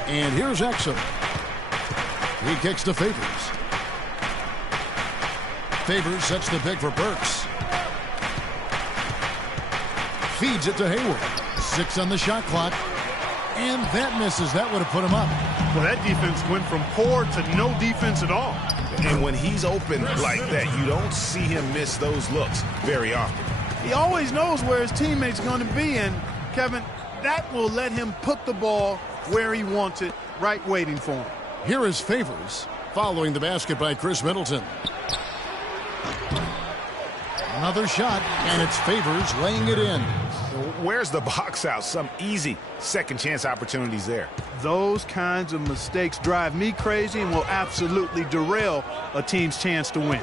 And here's Exum. He kicks to Favors. Favors sets the pick for Burks. Feeds it to Hayward. 6 on the shot clock. And that misses. That would have put him up. Well, that defense went from poor to no defense at all. And when he's open like that, you don't see him miss those looks very often. He always knows where his teammate's going to be, and, Kevin, that will let him put the ball where he wants it, right waiting for him. Here is Favors, following the basket by Chris Middleton. Another shot, and it's Favors laying it in. Where's the box out? Some easy second chance opportunities there. Those kinds of mistakes drive me crazy and will absolutely derail a team's chance to win.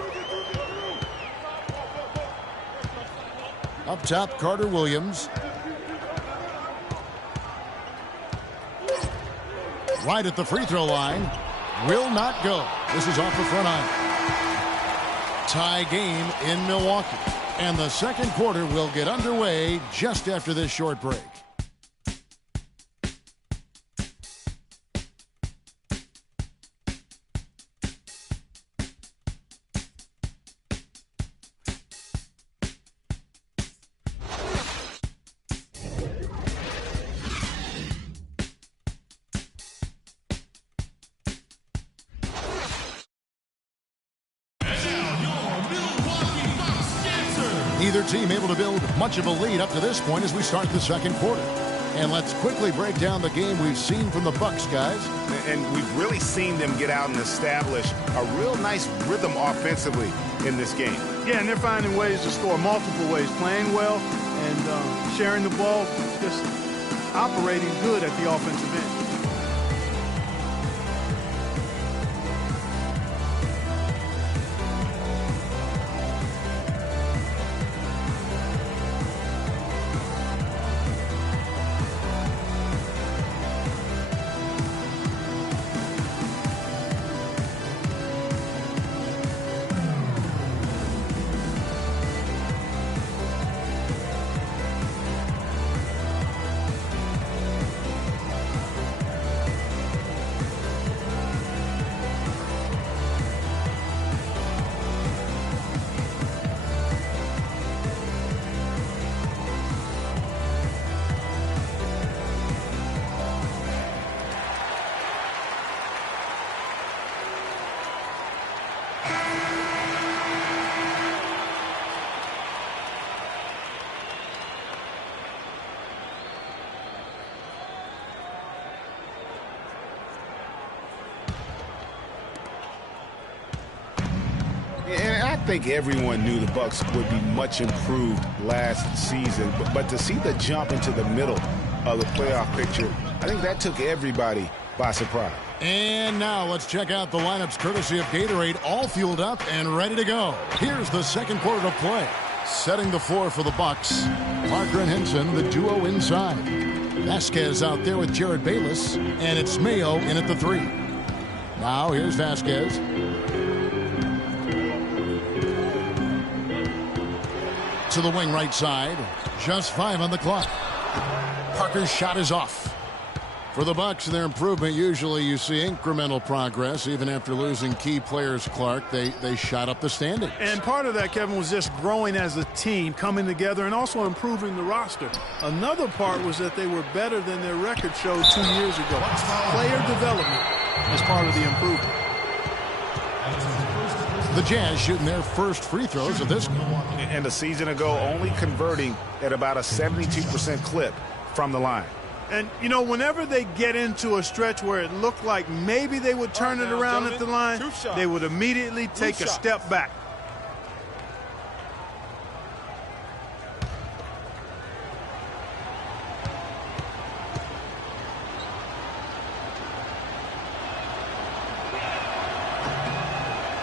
Up top, Carter Williams. Right at the free throw line. Will not go. This is off the front iron. Tie game in Milwaukee. And the second quarter will get underway just after this short break. Neither team able to build much of a lead up to this point as we start the second quarter. And let's quickly break down the game we've seen from the Bucks, guys. And we've really seen them get out and establish a real nice rhythm offensively in this game. Yeah, and they're finding ways to score multiple ways, playing well and sharing the ball, just operating good at the offensive end. I think everyone knew the Bucks would be much improved last season, but to see the jump into the middle of the playoff picture, I think that took everybody by surprise. And now let's check out the lineups courtesy of Gatorade, all fueled up and ready to go. Here's the second quarter of play. Setting the floor for the Bucks, Parker and Henson, the duo inside. Vasquez out there with Jared Bayless, and it's Mayo in at the three. Now here's Vasquez. To the wing right side. Just 5 on the clock. Parker's shot is off. For the Bucks, their improvement, usually you see incremental progress. Even after losing key players, Clark, they shot up the standings. And part of that, Kevin, was just growing as a team, coming together, and also improving the roster. Another part was that they were better than their record showed 2 years ago. Player development is part of the improvement. The Jazz shooting their first free throws of this game. And a season ago, only converting at about a 72% clip from the line. And, you know, whenever they get into a stretch where it looked like maybe they would turn it around at the line, they would immediately take a step back.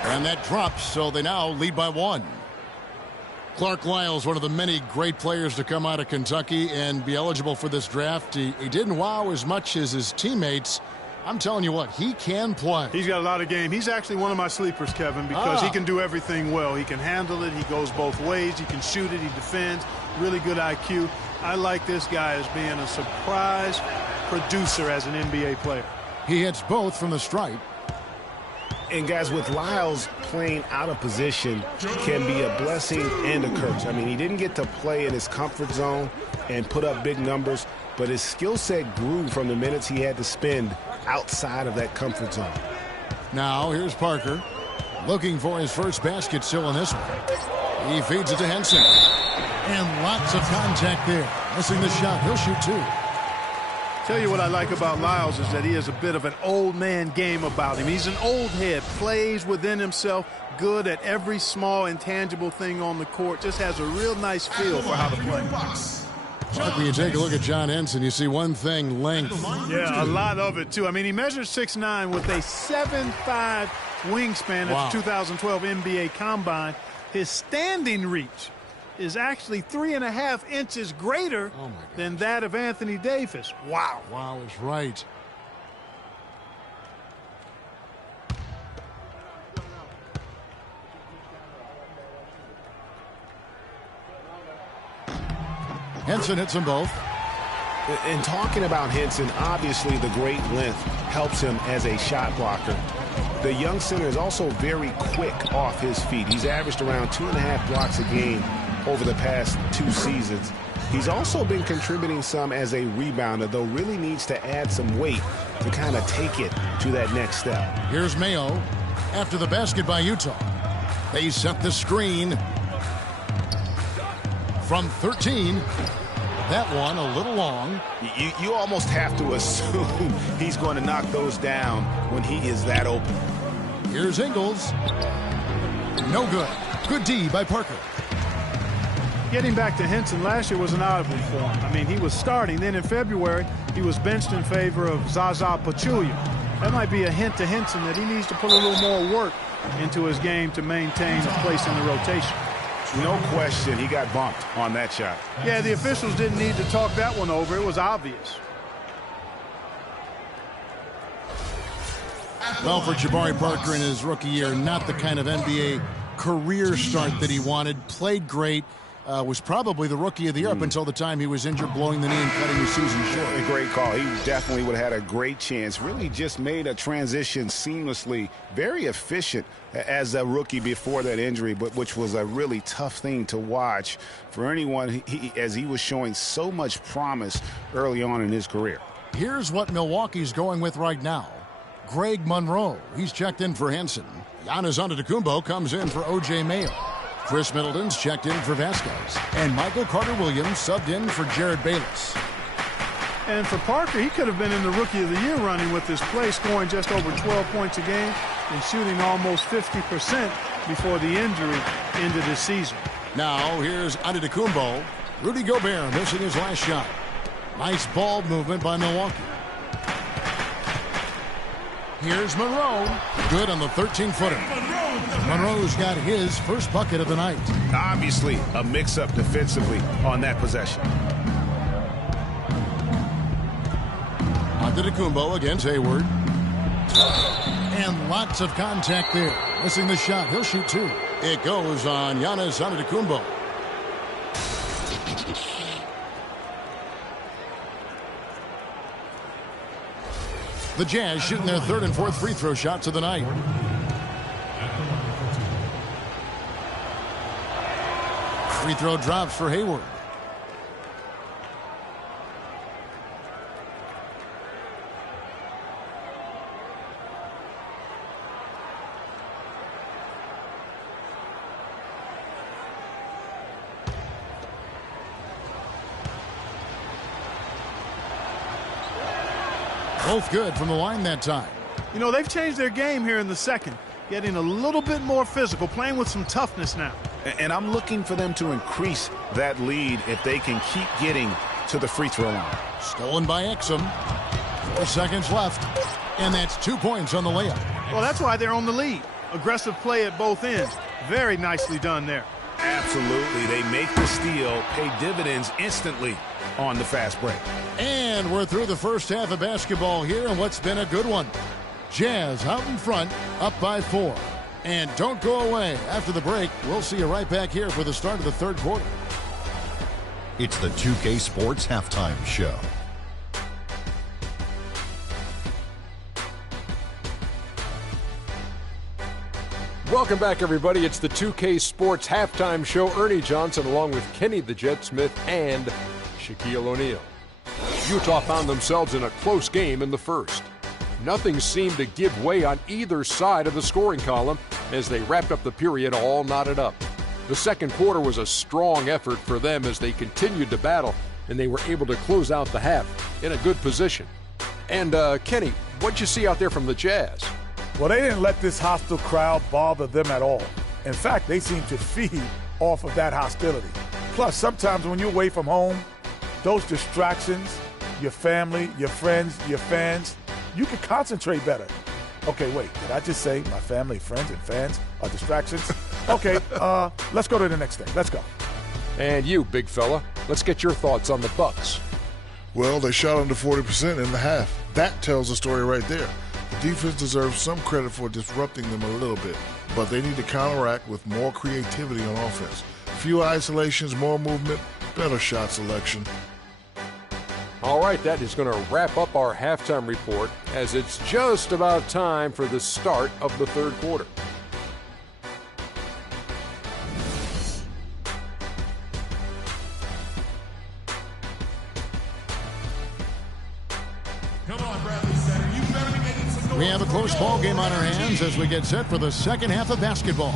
And that drops, so they now lead by 1. Clark Lyles, one of the many great players to come out of Kentucky and be eligible for this draft. He didn't wow as much as his teammates. I'm telling you what, he can play. He's got a lot of game. He's actually one of my sleepers, Kevin, because he can do everything well. He can handle it. He goes both ways. He can shoot it. He defends. Really good IQ. I like this guy as being a surprise producer as an NBA player. He hits both from the stripe. And guys, with Lyles playing out of position can be a blessing and a curse. I mean, he didn't get to play in his comfort zone and put up big numbers, but his skill set grew from the minutes he had to spend outside of that comfort zone. Now here's Parker. looking for his first basket still in this one. He feeds it to Henson. And lots of contact there. Missing the shot. He'll shoot 2. Tell you what I like about Lyles is that he has a bit of an old man game about him. He's an old head, plays within himself, good at every small intangible thing on the court, just has a real nice feel for how to play. But when you take a look at John Henson, you see one thing, length. Yeah, a lot of it, too. I mean, he measures 6'9" with a 7'5" wingspan at the 2012 NBA Combine. His standing reach is actually 3.5 inches greater than that of Anthony Davis. Wow. Wow is right. Henson hits them both. In talking about Henson, obviously the great length helps him as a shot blocker. The young center is also very quick off his feet. He's averaged around 2.5 blocks a game over the past 2 seasons. He's also been contributing some as a rebounder, though really needs to add some weight to kind of take it to that next step. Here's Mayo after the basket by Utah. They set the screen from 13. That one a little long. You almost have to assume he's going to knock those down when he is that open. Here's Ingles. No good. Good D by Parker. Getting back to Henson, last year was an odd one for him. I mean, he was starting. Then in February, he was benched in favor of Zaza Pachulia. That might be a hint to Henson that he needs to put a little more work into his game to maintain a place in the rotation. No question, he got bumped on that shot. Yeah, the officials didn't need to talk that one over. It was obvious. Well, for Jabari Parker in his rookie year, not the kind of NBA career start that he wanted. Played great. Was probably the rookie of the year up until the time he was injured, blowing the knee and cutting the season short. A great call. He definitely would have had a great chance. Really just made a transition seamlessly. Very efficient as a rookie before that injury, but which was a really tough thing to watch for anyone as he was showing so much promise early on in his career. Here's what Milwaukee's going with right now. Greg Monroe. He's checked in for Henson. Giannis Antetokounmpo comes in for O.J. Mayo. Chris Middleton's checked in for Vasquez. And Michael Carter-Williams subbed in for Jared Bayless. And for Parker, he could have been in the Rookie of the Year running with this play, scoring just over 12 points a game and shooting almost 50% before the injury ended his season. Now here's Antetokounmpo. Rudy Gobert missing his last shot. Nice ball movement by Milwaukee. Here's Monroe. Good on the 13-footer. Monroe's got his first bucket of the night. Obviously, a mix-up defensively on that possession. Antetokounmpo against Hayward. And lots of contact there. Missing the shot. He'll shoot 2. It goes on Giannis Antetokounmpo. The Jazz shooting their 3rd and 4th free throw shots of the night. Free throw drops for Hayward. Both good from the line that time. You know, they've changed their game here in the second, getting a little bit more physical, playing with some toughness now. And I'm looking for them to increase that lead if they can keep getting to the free throw line. Stolen by Exum. 4 seconds left. And that's 2 points on the layup. Well, that's why they're on the lead. Aggressive play at both ends. Very nicely done there. Absolutely. They make the steal, pay dividends instantly on the fast break. And we're through the first half of basketball here, and what's been a good one. Jazz out in front, up by 4. And don't go away. After the break, we'll see you right back here for the start of the 3rd quarter. It's the 2K Sports Halftime Show. Welcome back, everybody. It's the 2K Sports Halftime Show. Ernie Johnson along with Kenny the Jet Smith and Shaquille O'Neal. Utah found themselves in a close game in the first. Nothing seemed to give way on either side of the scoring column as they wrapped up the period all knotted up. The second quarter was a strong effort for them as they continued to battle, and they were able to close out the half in a good position. And, Kenny, what'd you see out there from the Jazz? Well, they didn't let this hostile crowd bother them at all. In fact, they seemed to feed off of that hostility. Plus, sometimes when you're away from home, those distractions, your family, your friends, your fans, you can concentrate better. Okay, wait, did I just say my family, friends, and fans are distractions? Okay, let's go to the next thing. Let's go. And you, big fella, let's get your thoughts on the Bucks. Well, they shot under 40% in the half. That tells the story right there. The defense deserves some credit for disrupting them a little bit, but they need to counteract with more creativity on offense. Few isolations, more movement, better shot selection. All right, that is going to wrap up our halftime report as it's just about time for the start of the third quarter. We have a close ball game on our hands as we get set for the second half of basketball.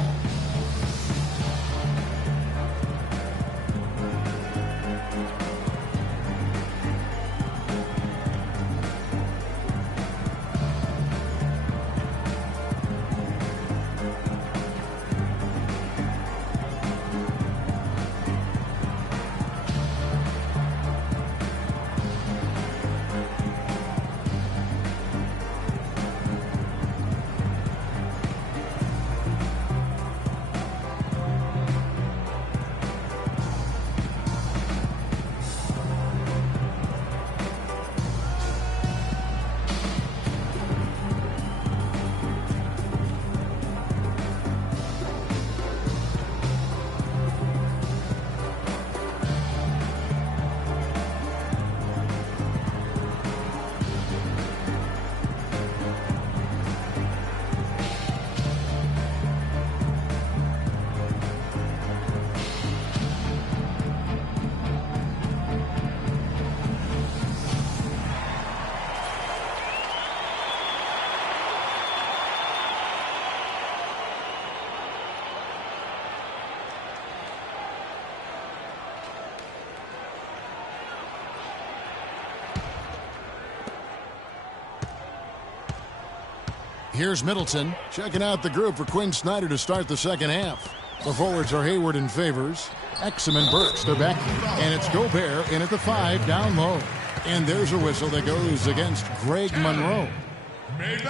Here's Middleton checking out the group for Quinn Snyder to start the second half. The forwards are Hayward and Favors. Exum and Burks, they're back. And it's Gobert in at the 5 down low. And there's a whistle that goes against Greg Monroe.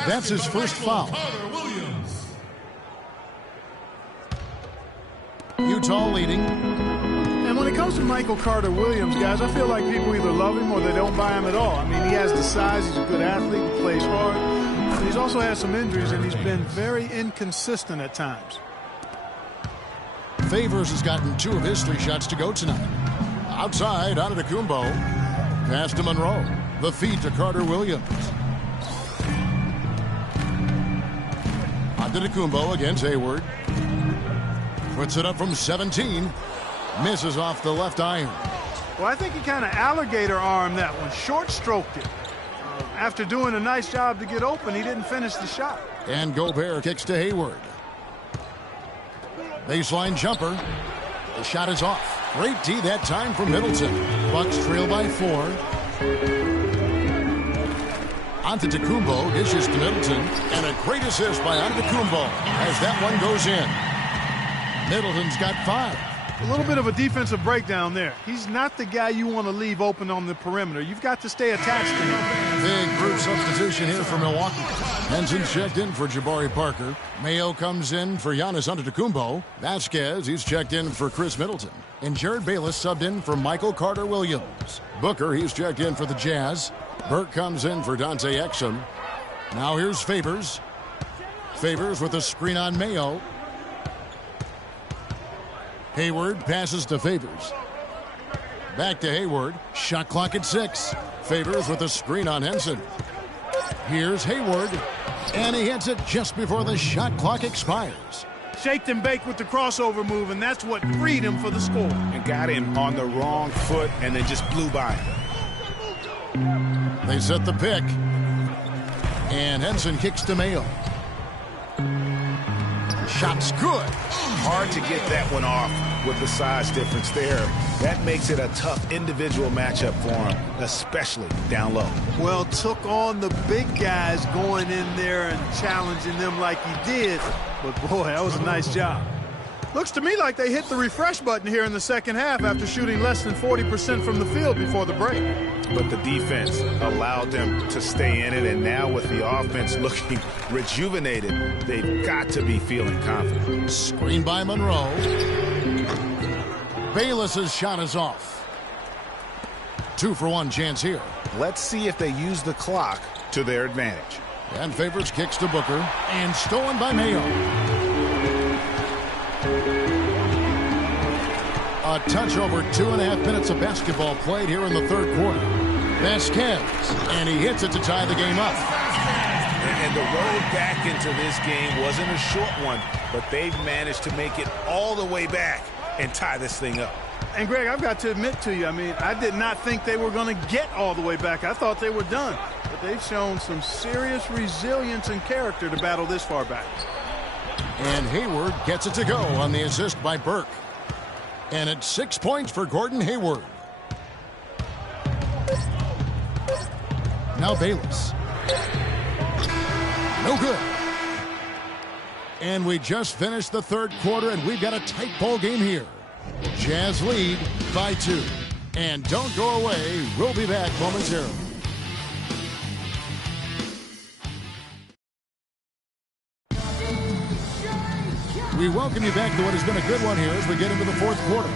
That's his first foul. Utah leading. And when it comes to Michael Carter-Williams, guys, I feel like people either love him or they don't buy him at all. I mean, he has the size, he's a good athlete, he plays hard. But he's also had some injuries, and he's been very inconsistent at times. Favors has gotten 2 of his 3 shots to go tonight. Outside, Antetokounmpo. Pass to Monroe. The feed to Carter-Williams. Antetokounmpo against Hayward. Puts it up from 17. Misses off the left iron. Well, I think he kind of alligator armed that one. Short stroked it. After doing a nice job to get open, he didn't finish the shot. And Gobert kicks to Hayward. Baseline jumper. The shot is off. Great D that time from Middleton. Bucks trail by 4. Antetokounmpo dishes to Middleton. And a great assist by Antetokounmpo as that one goes in. Middleton's got 5. A little bit of a defensive breakdown there. He's not the guy you want to leave open on the perimeter. You've got to stay attached to him. Big group substitution here for Milwaukee. Henson's checked in for Jabari Parker. Mayo comes in for Giannis Antetokounmpo. Vasquez, he's checked in for Chris Middleton. And Jared Bayless subbed in for Michael Carter-Williams. Booker, he's checked in for the Jazz. Burke comes in for Dante Exum. Now here's Favors. Favors with a screen on Mayo. Hayward passes to Favors. Back to Hayward. Shot clock at 6. Favors with a screen on Henson. Here's Hayward. And he hits it just before the shot clock expires. Shaked and baked with the crossover move, and that's what freed him for the score. And got him on the wrong foot and then just blew by him. They set the pick. And Henson kicks to Mayo. Shot's good. Hard to get that one off with the size difference there. That makes it a tough individual matchup for him, especially down low. Well, took on the big guys going in there and challenging them like he did. But, boy, that was a nice job. Looks to me like they hit the refresh button here in the second half after shooting less than 40% from the field before the break. But the defense allowed them to stay in it, and now with the offense looking rejuvenated, they've got to be feeling confident. Screen by Monroe. Bayless's shot is off. 2-for-1 chance here. Let's see if they use the clock to their advantage. And Favors kicks to Booker, and stolen by Mayo. A touch over 2.5 minutes of basketball played here in the third quarter. Vasquez, and he hits it to tie the game up. And the road back into this game wasn't a short one, but they've managed to make it all the way back and tie this thing up. And, Greg, I've got to admit to you, I did not think they were going to get all the way back. I thought they were done. But they've shown some serious resilience and character to battle this far back. And Hayward gets it to go on the assist by Burke. And it's 6 points for Gordon Hayward. Now Bayless. No good. And we just finished the third quarter, and we've got a tight ball game here. Jazz lead by 2. And don't go away. We'll be back momentarily. We welcome you back to what has been a good one here as we get into the fourth quarter.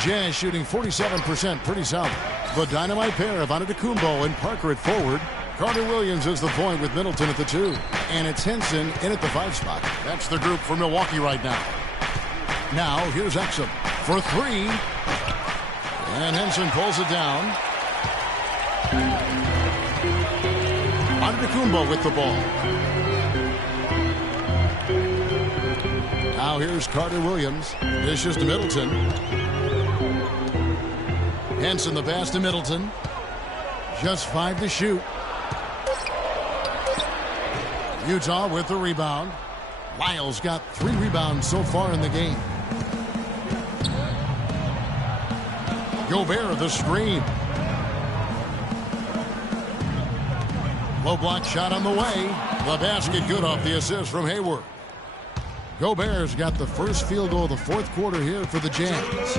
Jazz shooting 47%, pretty solid. The dynamite pair of Antetokounmpo and Parker at forward. Carter Williams is the point with Middleton at the 2. And it's Henson in at the 5 spot. That's the group for Milwaukee right now. Now, here's Exum for 3. And Henson pulls it down. Antetokounmpo with the ball. Now here's Carter Williams. Dishes to Middleton. Henson the pass to Middleton. Just 5 to shoot. Utah with the rebound. Lyles got 3 rebounds so far in the game. Gobert the screen. Low block shot on the way. The basket good off the assist from Hayward. Gobert's got the first field goal of the fourth quarter here for the Jazz.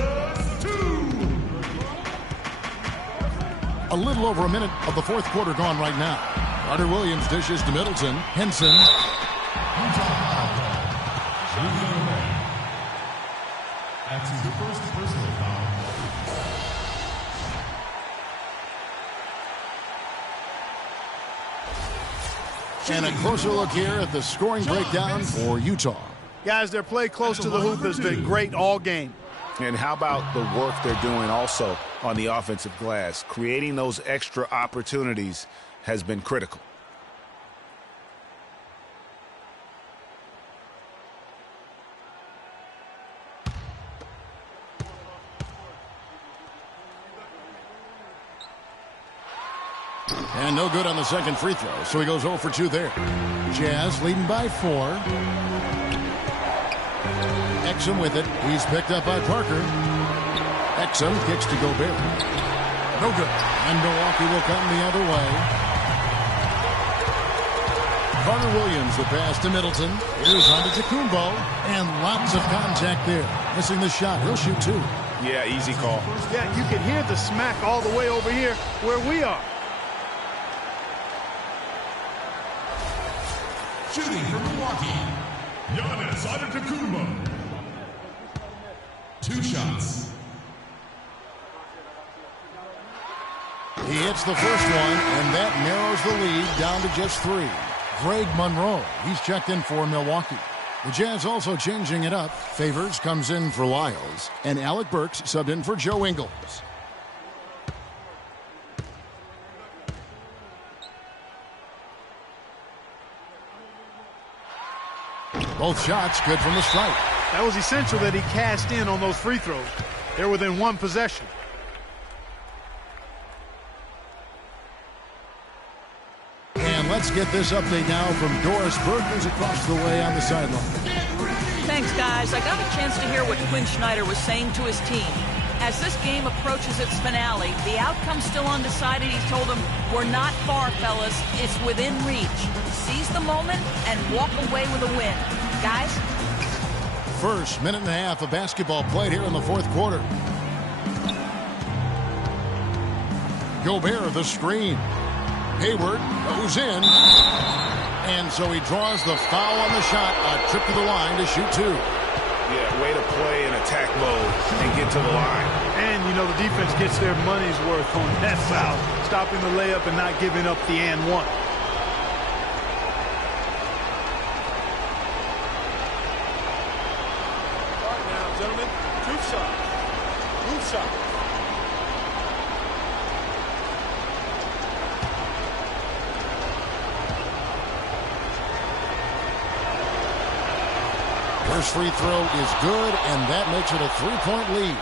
A little over a minute of the fourth quarter gone right now. Carter Williams dishes to Middleton. Henson. That's his first personal foul. And a closer look here at the scoring breakdown for Utah. Guys, their play close to the hoop has been great all game. And how about the work they're doing also on the offensive glass? Creating those extra opportunities has been critical. And no good on the second free throw, so he goes 0 for 2 there. Jazz leading by 4. Exum with it. He's picked up by Parker. Exum kicks to Gobert. No good. And Milwaukee will come the other way. Carter Williams, the pass to Middleton. Here's Antetokounmpo. And lots of contact there. Missing the shot. He'll shoot 2. Yeah, easy call. Yeah, you can hear the smack all the way over here where we are. Shooting for Milwaukee, Giannis Antetokounmpo. 2 shots. He hits the first one, and that narrows the lead down to just 3. Greg Monroe, he's checked in for Milwaukee. The Jazz also changing it up. Favors comes in for Lyles, and Alec Burks subbed in for Joe Ingles. Both shots good from the stripe. That was essential that he cashed in on those free throws. They're within one possession. And let's get this update now from Doris Burke, who's across the way on the sideline. Thanks, guys. I got a chance to hear what Quinn Snyder was saying to his team. As this game approaches its finale, the outcome's still undecided. He told them, we're not far, fellas. It's within reach. Seize the moment and walk away with a win. Guys? First minute and a half of basketball played here in the fourth quarter. Gobert, the screen. Hayward goes in. And so he draws the foul on the shot. A trip to the line to shoot two. Yeah, way to play in attack mode and get to the line. And, you know, the defense gets their money's worth on that foul. Stopping the layup and not giving up the and one. All right now, gentlemen, two shots. Two shots. First free throw is good, and that makes it a three-point lead.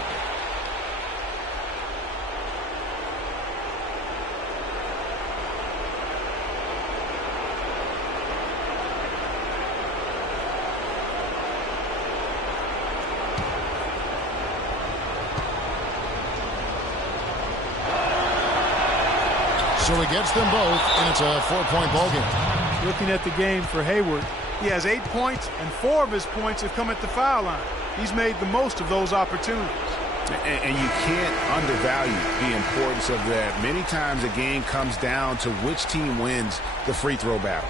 So he gets them both, and it's a four-point ball game. Looking at the game for Hayward, he has 8 points, and 4 of his points have come at the foul line. He's made the most of those opportunities. And you can't undervalue the importance of that. Many times a game comes down to which team wins the free throw battle.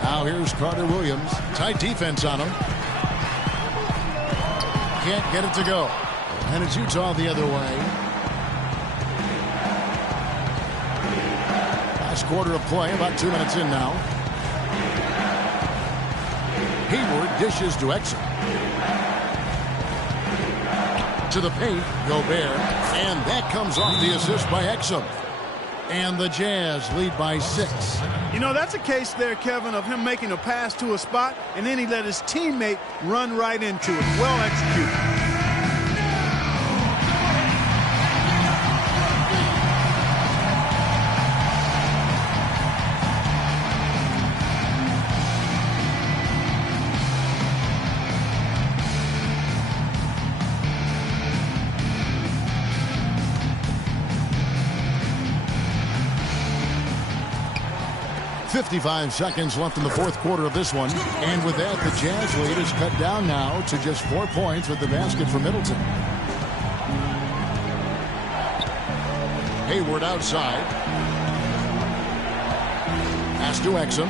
Now here's Carter Williams. Tight defense on him. Can't get it to go. And it's Utah the other way. Last quarter of play, about 2 minutes in now. Hayward dishes to Exum. To the paint, Gobert. And that comes off the assist by Exum. And the Jazz lead by 6. You know, that's a case there, Kevin, of him making a pass to a spot, and then he let his teammate run right into it. Well executed. .55 seconds left in the fourth quarter of this one. And with that, the Jazz lead is cut down now to just 4 points with the basket for Middleton. Hayward outside. Pass to Exum.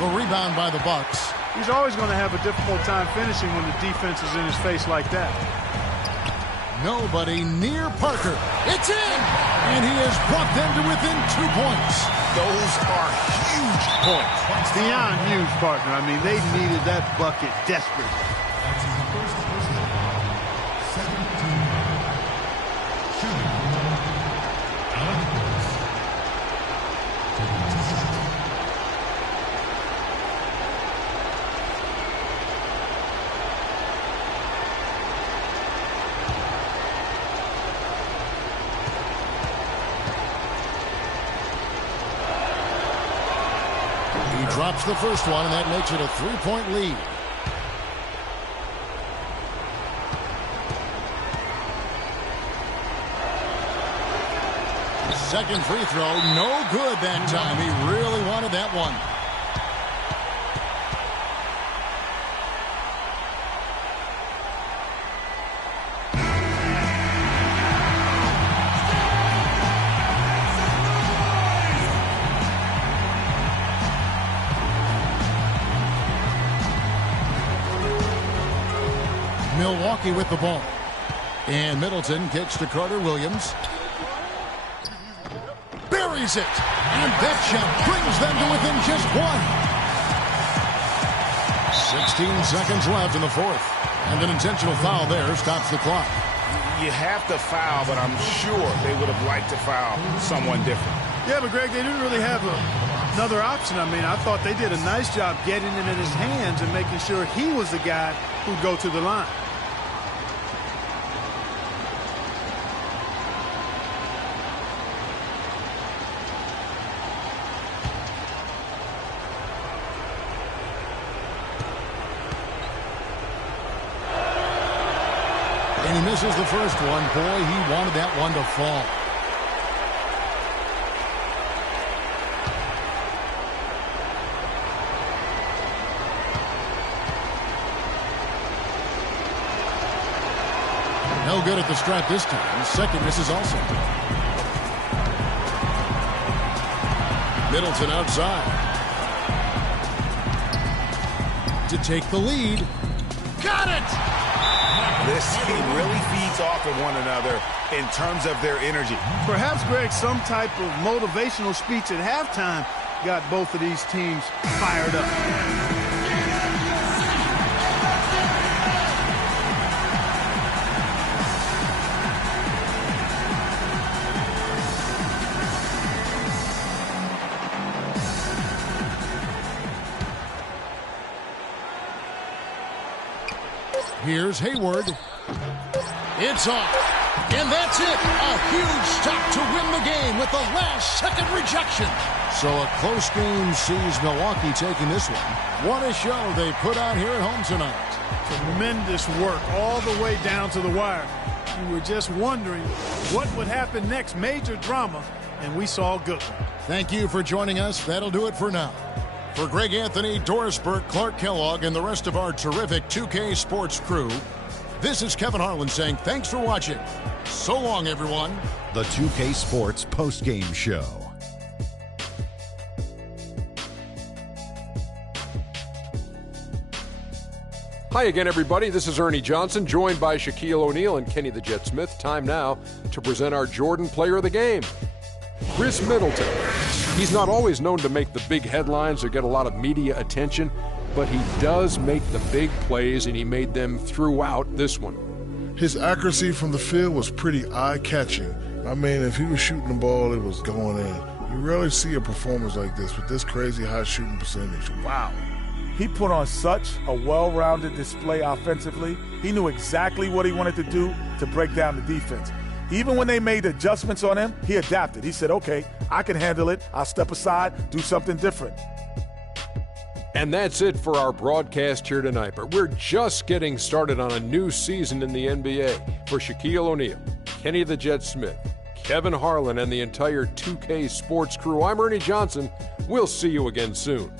The rebound by the Bucks. He's always going to have a difficult time finishing when the defense is in his face like that. Nobody near Parker. It's in! And he has brought them to within 2 points. Those are huge points. It's beyond huge, partner. I mean, they needed that bucket desperately. Drops the first one, and that makes it a 3-point lead. Second free throw, no good that time. He really wanted that one. Milwaukee with the ball. And Middleton kicks to Carter Williams. Buries it. And that shot brings them to within just one. 16 seconds left in the fourth. And an intentional foul there stops the clock. You have to foul, but I'm sure they would have liked to foul someone different. Yeah, but Greg, they didn't really have another option. I mean, I thought they did a nice job getting it in his hands and making sure he was the guy who'd go to the line. And he misses the first one. Boy, he wanted that one to fall. No good at the stripe this time. Second misses also. Middleton outside. To take the lead. Got it! This team really feeds off of one another in terms of their energy. Perhaps, Greg, some type of motivational speech at halftime got both of these teams fired up. Here's Hayward. It's off. And that's it. A huge stop to win the game with the last-second rejection. So a close game sees Milwaukee taking this one. What a show they put on here at home tonight. Tremendous work all the way down to the wire. You were just wondering what would happen next. Major drama, and we saw a good one. Thank you for joining us. That'll do it for now. For Greg Anthony, Doris Burke, Clark Kellogg, and the rest of our terrific 2K Sports crew, this is Kevin Harlan saying thanks for watching. So long, everyone. The 2K Sports postgame show. Hi again, everybody. This is Ernie Johnson, joined by Shaquille O'Neal and Kenny the Jet Smith. Time now to present our Jordan Player of the Game, Chris Middleton. He's not always known to make the big headlines or get a lot of media attention, but he does make the big plays, and he made them throughout this one. His accuracy from the field was pretty eye-catching. I mean, if he was shooting the ball, it was going in. You rarely see a performance like this with this crazy high shooting percentage. Wow. He put on such a well-rounded display offensively. He knew exactly what he wanted to do to break down the defense. Even when they made adjustments on him, he adapted. He said, okay, I can handle it. I'll step aside, do something different. And that's it for our broadcast here tonight. But we're just getting started on a new season in the NBA. For Shaquille O'Neal, Kenny the Jet Smith, Kevin Harlan, and the entire 2K Sports crew, I'm Ernie Johnson. We'll see you again soon.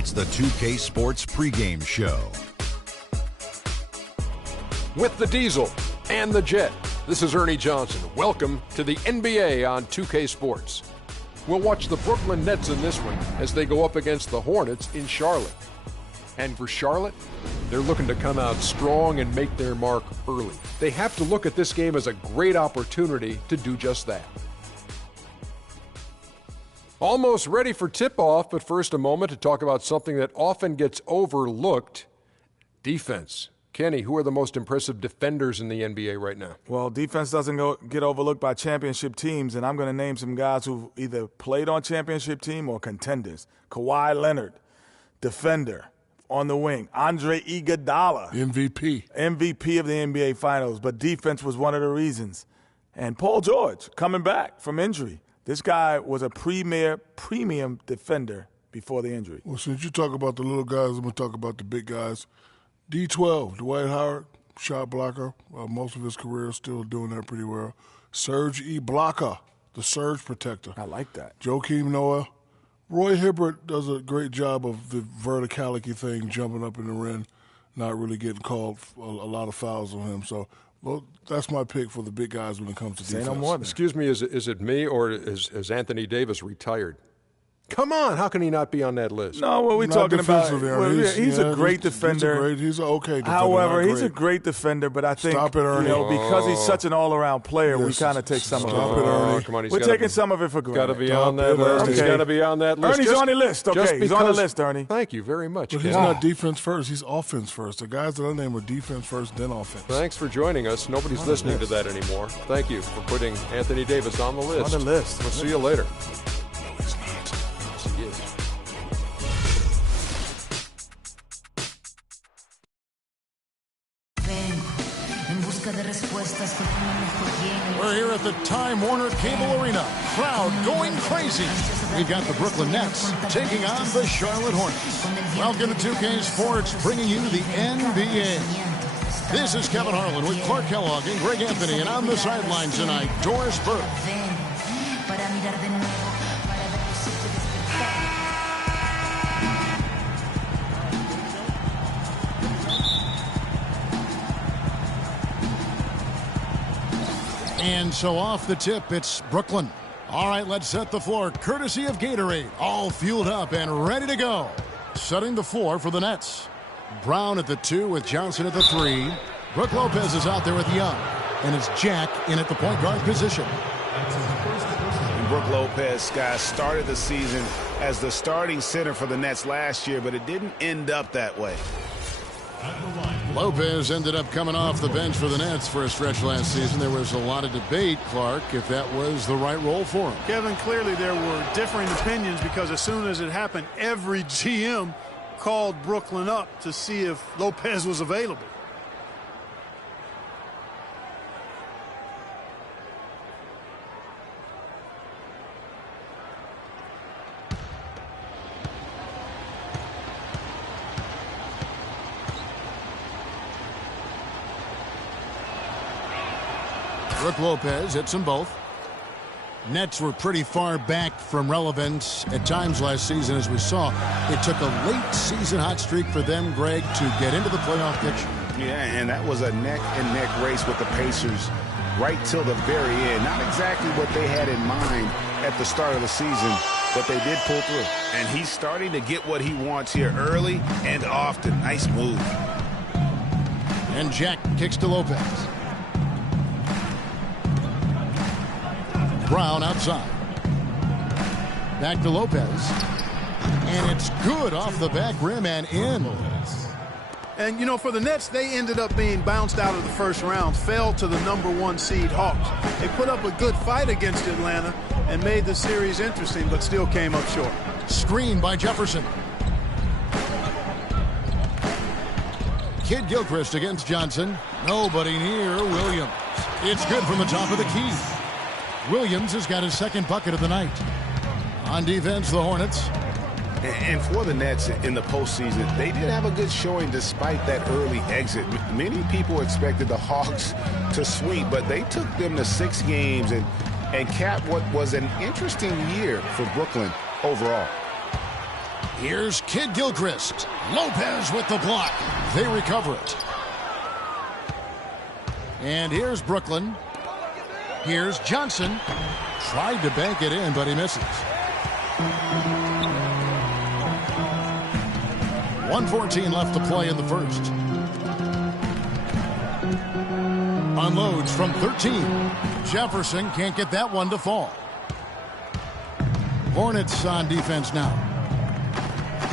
It's the 2K Sports pregame show. With the Diesel and the Jet, this is Ernie Johnson. Welcome to the NBA on 2K Sports. We'll watch the Brooklyn Nets in this one as they go up against the Hornets in Charlotte. And for Charlotte, they're looking to come out strong and make their mark early. They have to look at this game as a great opportunity to do just that. Almost ready for tip-off, but first a moment to talk about something that often gets overlooked, defense. Kenny, who are the most impressive defenders in the NBA right now? Well, defense doesn't get overlooked by championship teams, and I'm going to name some guys who've either played on championship team or contenders. Kawhi Leonard, defender on the wing. Andre Iguodala, MVP of the NBA Finals, but defense was one of the reasons. And Paul George, coming back from injury. This guy was a premium defender before the injury. Well, since you talk about the little guys, I'm going to talk about the big guys. D12, Dwight Howard, shot blocker. Most of his career still doing that pretty well. Serge Ibaka, the surge protector. I like that. Joakim Noah. Roy Hibbert does a great job of the verticality thing, jumping up in the rim, not really getting called a lot of fouls on him. So well, that's my pick for the big guys when it comes to defense. No more. Excuse me, is it me or is Anthony Davis retired? Come on, how can he not be on that list? No, what we're talking about, he's a great defender. He's an okay defender. However, he's a great defender, but I think because he's such an all-around player, we kind of take some of it. Stop it, Ernie. Come on, we're taking some of it for granted. Got to be on that list. He's got to be on that list. Ernie's on the list. Okay, he's on the list, Ernie. Thank you very much. But he's not defense first. He's offense first. The guys that I name are defense first, then offense. Thanks for joining us. Nobody's listening to that anymore. Thank you for putting Anthony Davis on the list. On the list. We'll see you later. We're here at the Time Warner Cable Arena. Crowd going crazy. We've got the Brooklyn Nets taking on the Charlotte Hornets. Welcome to 2K Sports, bringing you the NBA. This is Kevin Harlan with Clark Kellogg and Greg Anthony, and on the sidelines tonight, Doris Burke. And so off the tip, it's Brooklyn. All right, let's set the floor, courtesy of Gatorade. All fueled up and ready to go. Setting the floor for the Nets. Brown at the 2 with Johnson at the 3. Brook Lopez is out there with Young. And it's Jack in at the point guard position. And Brook Lopez, guys, started the season as the starting center for the Nets last year, but it didn't end up that way. Lopez ended up coming off the bench for the Nets for a stretch last season. There was a lot of debate, Clark, if that was the right role for him. Kevin, clearly there were differing opinions because as soon as it happened, every GM called Brooklyn up to see if Lopez was available. Brook Lopez hits them both. Nets were pretty far back from relevance at times last season, as we saw. It took a late season hot streak for them, Greg, to get into the playoff picture. Yeah, and that was a neck-and-neck race with the Pacers right till the very end. Not exactly what they had in mind at the start of the season, but they did pull through. And he's starting to get what he wants here early and often. Nice move. And Jack kicks to Lopez. Brown outside. Back to Lopez. And it's good off the back rim and in. And, you know, for the Nets, they ended up being bounced out of the first round, fell to the #1 seed Hawks. They put up a good fight against Atlanta and made the series interesting, but still came up short. Screen by Jefferson. Kid Gilchrist against Johnson. Nobody near Williams. It's good from the top of the key. Williams has got his second bucket of the night. On defense, the Hornets. And for the Nets in the postseason, they did have a good showing despite that early exit. Many people expected the Hawks to sweep, but they took them to 6 games and capped what was an interesting year for Brooklyn overall. Here's Kid Gilchrist. Lopez with the block. They recover it. And here's Brooklyn. Here's Johnson. Tried to bank it in, but he misses. 1:14 left to play in the first. Unloads from 13. Jefferson can't get that one to fall. Hornets on defense now.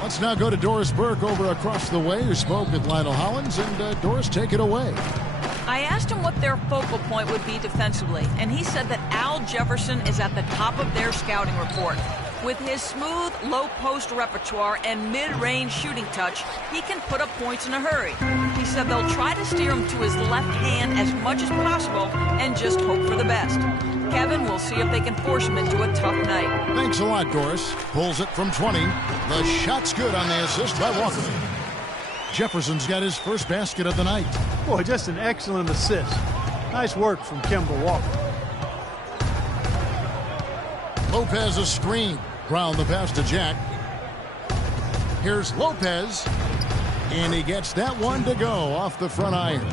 Let's now go to Doris Burke over across the way, who spoke with Lionel Hollins. And Doris, take it away. I asked him what their focal point would be defensively, and he said that Al Jefferson is at the top of their scouting report. With his smooth, low-post repertoire and mid-range shooting touch, he can put up points in a hurry. He said they'll try to steer him to his left hand as much as possible and just hope for the best. Kevin, we'll see if they can force him into a tough night. Thanks a lot, Doris. Pulls it from 20. The shot's good on the assist by Walker. Jefferson's got his first basket of the night. Boy, just an excellent assist. Nice work from Kemba Walker. Lopez a screen. Ground the pass to Jack. Here's Lopez. And he gets that one to go off the front iron.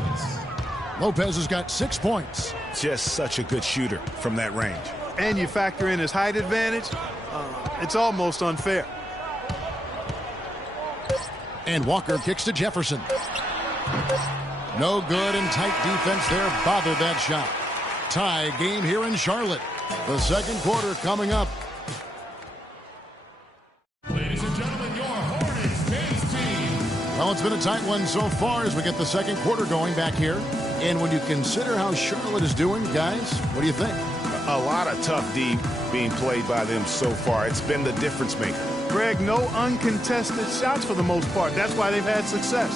Lopez has got 6 points. Just such a good shooter from that range. And you factor in his height advantage, it's almost unfair. And Walker kicks to Jefferson. No good, and tight defense there bothered that shot. Tie game here in Charlotte. The second quarter coming up. Ladies and gentlemen, your Hornets team. Well, it's been a tight one so far as we get the second quarter going back here. And when you consider how Charlotte is doing, guys, what do you think? A lot of tough D being played by them so far. It's been the difference maker. Greg, no uncontested shots for the most part. That's why they've had success.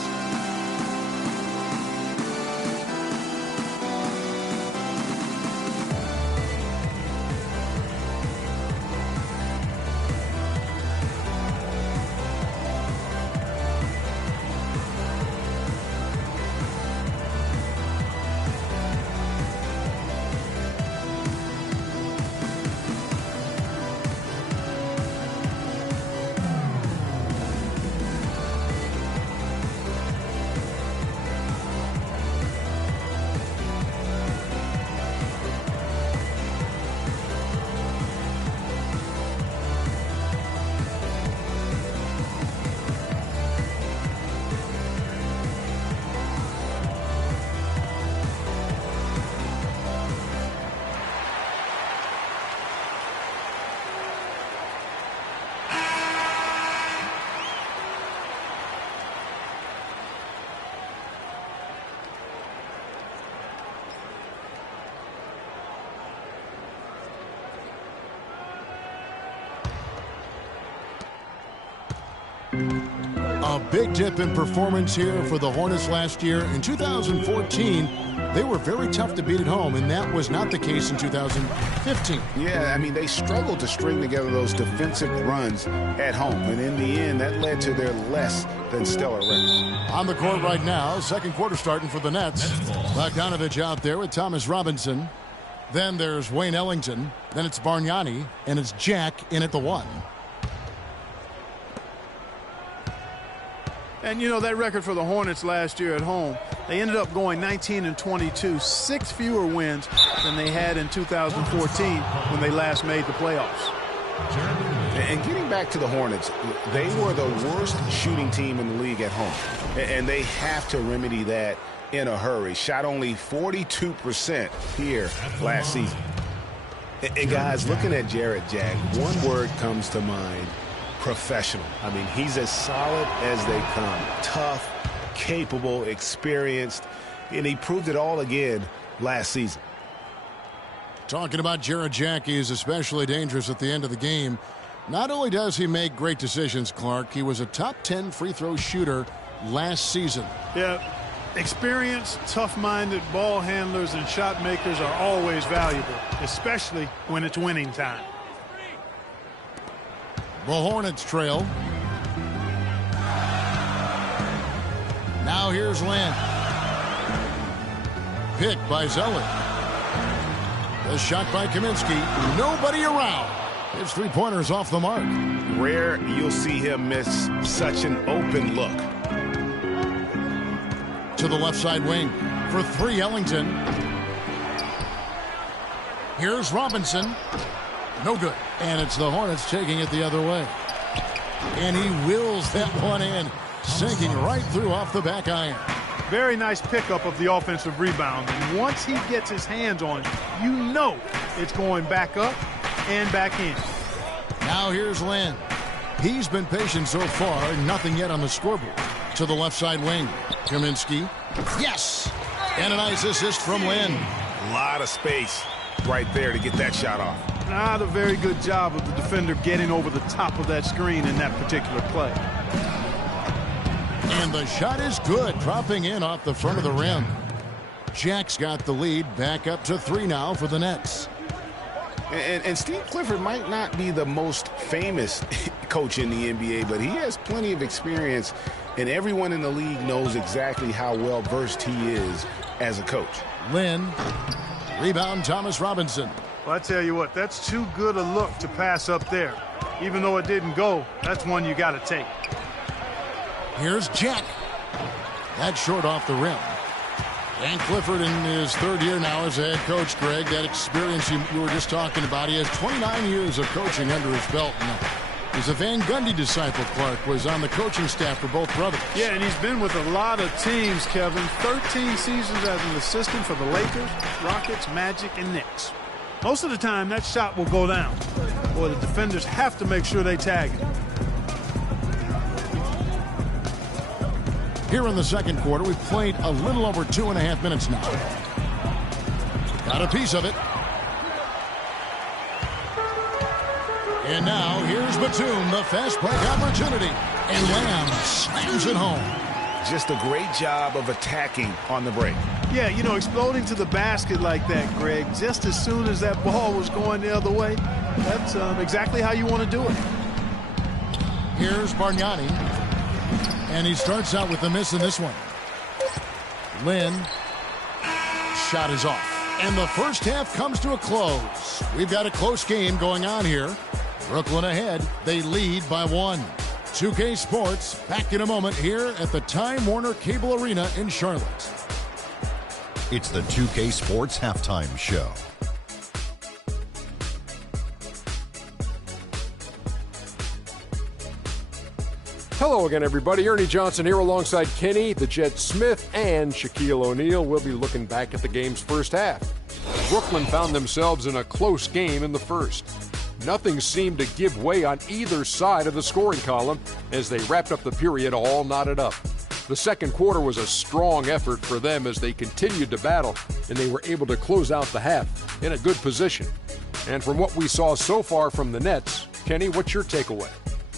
A big dip in performance here for the Hornets last year. In 2014, they were very tough to beat at home, and that was not the case in 2015. Yeah, I mean, they struggled to string together those defensive runs at home, and in the end, that led to their less than stellar record. On the court right now, second quarter starting for the Nets. Bogdanovich out there with Thomas Robinson. Then there's Wayne Ellington. Then it's Bargnani, and it's Jack in at the 1. And, you know, that record for the Hornets last year at home, they ended up going 19-22, 6 fewer wins than they had in 2014 when they last made the playoffs. And getting back to the Hornets, they were the worst shooting team in the league at home. And they have to remedy that in a hurry. Shot only 42% here last season. And guys, looking at Jarrett Jack, one word comes to mind: professional. I mean, he's as solid as they come. Tough, capable, experienced, and he proved it all again last season. Talking about Jarrett Jack, he is especially dangerous at the end of the game. Not only does he make great decisions, Clark, he was a top 10 free throw shooter last season. Yeah, experienced, tough-minded ball handlers and shot makers are always valuable, especially when it's winning time. The Hornets trail. Now here's Lamb. Picked by Zeller. The shot by Kaminsky. Nobody around. His three-pointer's off the mark. Rare you'll see him miss such an open look. To the left side wing for three, Ellington. Here's Robinson. No good. And it's the Hornets taking it the other way. And he wills that one in, sinking right through off the back iron. Very nice pickup of the offensive rebound. And once he gets his hands on it, you know it's going back up and back in. Now here's Lynn. He's been patient so far, nothing yet on the scoreboard. To the left side wing, Kaminsky. Yes! And a nice assist from Lynn. A lot of space right there to get that shot off. Not a very good job of the defender getting over the top of that screen in that particular play. And the shot is good, dropping in off the front of the rim. Jack's got the lead, back up to 3 now for the Nets. And Steve Clifford might not be the most famous coach in the NBA, but he has plenty of experience, and everyone in the league knows exactly how well versed he is as a coach. Lynn, rebound Thomas Robinson. Well, I tell you what, that's too good a look to pass up there. Even though it didn't go, that's one you got to take. Here's Jack. That's short off the rim. And Clifford in his third year now as a head coach, Greg. That experience you were just talking about. He has 29 years of coaching under his belt. He's a Van Gundy disciple. Clark was on the coaching staff for both brothers. Yeah, and he's been with a lot of teams, Kevin. 13 seasons as an assistant for the Lakers, Rockets, Magic, and Knicks. Most of the time, that shot will go down. Boy, the defenders have to make sure they tag it. Here in the second quarter, we've played a little over 2.5 minutes now. Got a piece of it. And now, here's Batum, the fast break opportunity. And Lamb slams it home. Just a great job of attacking on the break. Yeah, you know, exploding to the basket like that, Greg, just as soon as that ball was going the other way, that's exactly how you want to do it. Here's Bargnani. And he starts out with a miss in this one. Lynn. Shot is off. And the first half comes to a close. We've got a close game going on here. Brooklyn ahead. They lead by 1. 2K Sports back in a moment here at the Time Warner Cable Arena in Charlotte. It's the 2K Sports Halftime Show. Hello again, everybody. Ernie Johnson here alongside Kenny, the Jet Smith, and Shaquille O'Neal. We'll be looking back at the game's first half. Brooklyn found themselves in a close game in the first. Nothing seemed to give way on either side of the scoring column as they wrapped up the period all knotted up. The second quarter was a strong effort for them as they continued to battle, and they were able to close out the half in a good position. And from what we saw so far from the Nets, Kenny, what's your takeaway?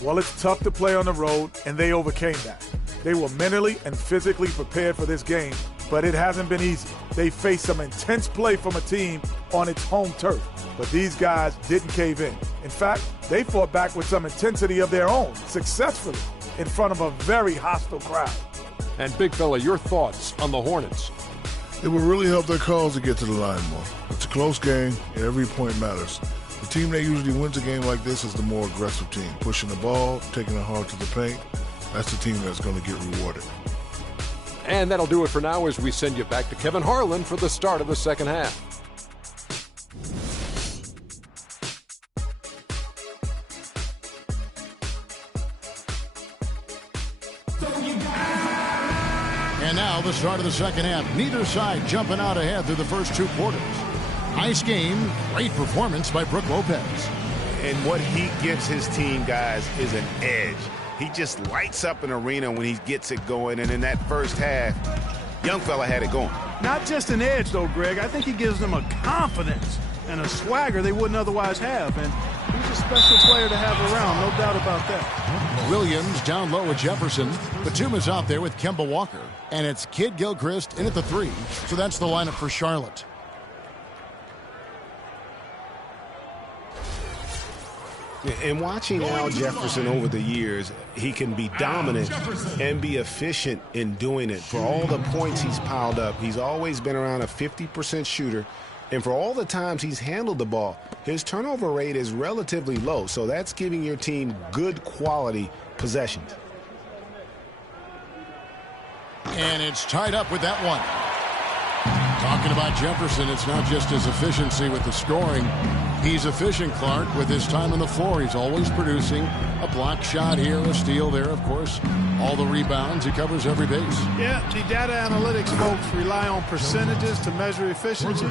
Well, it's tough to play on the road, and they overcame that. They were mentally and physically prepared for this game, but it hasn't been easy. They faced some intense play from a team on its home turf, but these guys didn't cave in. In fact, they fought back with some intensity of their own, successfully, in front of a very hostile crowd. And Big Fella, your thoughts on the Hornets? It will really help their cause to get to the line more. It's a close game, and every point matters. The team that usually wins a game like this is the more aggressive team, pushing the ball, taking it hard to the paint. That's the team that's going to get rewarded. And that'll do it for now as we send you back to Kevin Harlan for the start of the second half. And now the start of the second half. Neither side jumping out ahead through the first 2 quarters. Nice game, great performance by Brook Lopez. And what he gives his team, guys, is an edge. He just lights up an arena when he gets it going. And in that first half, young fella had it going. Not just an edge, though, Greg. I think he gives them a confidence and a swagger they wouldn't otherwise have. And he's a special player to have around, no doubt about that. Williams down low with Jefferson. Batum is out there with Kemba Walker. And it's Kid Gilchrist in at the 3. So that's the lineup for Charlotte. And watching Al Jefferson over the years, he can be dominant and be efficient in doing it. For all the points he's piled up, he's always been around a 50% shooter And for all the times he's handled the ball, his turnover rate is relatively low, so that's giving your team good quality possessions. And it's tied up with that one. Talking about Jefferson, it's not just his efficiency with the scoring. He's efficient, Clark, with his time on the floor. He's always producing a block shot here, a steal there, of course. All the rebounds, he covers every base. Yeah, the data analytics folks rely on percentages to measure efficiency.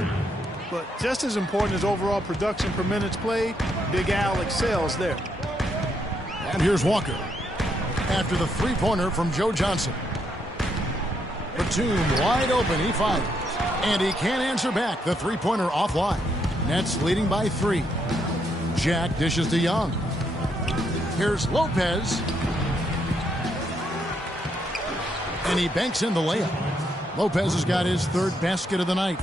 But just as important as overall production per minutes played, Big Al excels there. And here's Walker after the three-pointer from Joe Johnson. Batum wide open, he fires. And he can't answer back. The three-pointer offline. Nets leading by 3. Jack dishes to Young. Here's Lopez. And he banks in the layup. Lopez has got his 3rd basket of the night.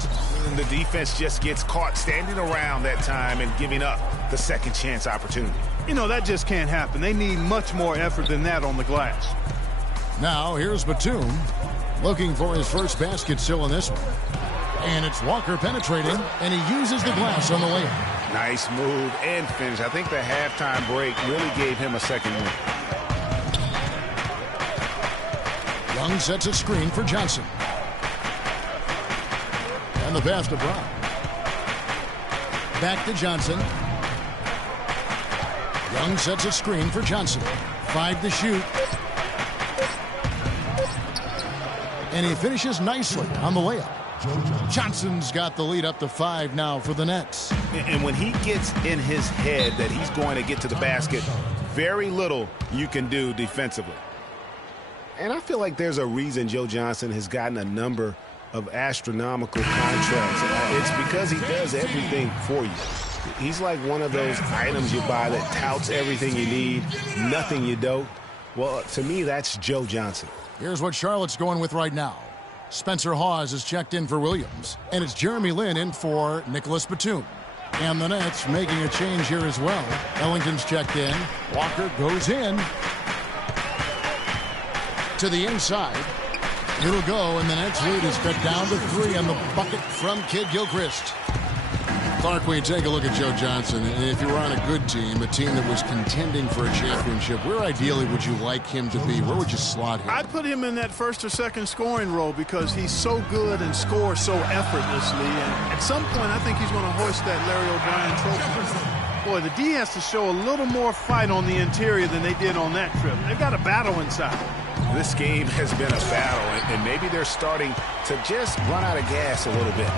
And the defense just gets caught standing around that time and giving up the second chance opportunity. You know, that just can't happen. They need much more effort than that on the glass. Now here's Batum looking for his first basket still in this one. And it's Walker penetrating, and he uses the glass on the layup. Nice move and finish. I think the halftime break really gave him a second win. Young sets a screen for Johnson. And the pass to Brown. Back to Johnson. Young sets a screen for Johnson. 5 to shoot. And he finishes nicely on the layup. Johnson's got the lead up to 5 now for the Nets. And when he gets in his head that he's going to get to the basket, very little you can do defensively. And I feel like there's a reason Joe Johnson has gotten a number of astronomical contracts. It's because he does everything for you. He's like one of those items you buy that touts everything you need, nothing you don't. Well, to me, that's Joe Johnson. Here's what Charlotte's going with right now. Spencer Hawes is checked in for Williams, and it's Jeremy Lin in for Nicholas Batum. And the Nets making a change here as well. Ellington's checked in. Walker goes in to the inside. It'll go, and the Nets lead is cut down to 3 on the bucket from Kid Gilchrist. Clark, when you take a look at Joe Johnson, and if you were on a good team, a team that was contending for a championship, where ideally would you like him to be? Where would you slot him? I'd put him in that first or second scoring role because he's so good and scores so effortlessly. And at some point, I think he's going to hoist that Larry O'Brien trophy. Boy, the D has to show a little more fight on the interior than they did on that trip. They've got a battle inside. This game has been a battle, and maybe they're starting to just run out of gas a little bit.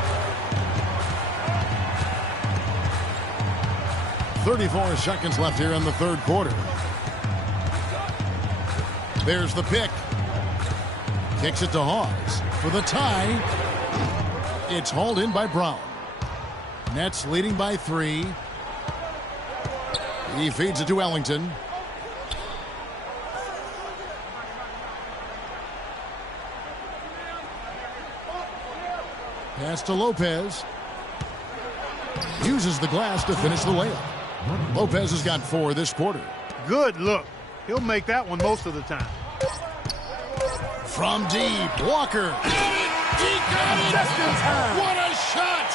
34 seconds left here in the third quarter. There's the pick. Kicks it to Hawes for the tie. It's hauled in by Brown. Nets leading by 3. He feeds it to Ellington. Pass to Lopez. Uses the glass to finish the layup. Lopez has got 4 this quarter. Good look. He'll make that one most of the time. From deep, Walker. He got it just in time. What a shot!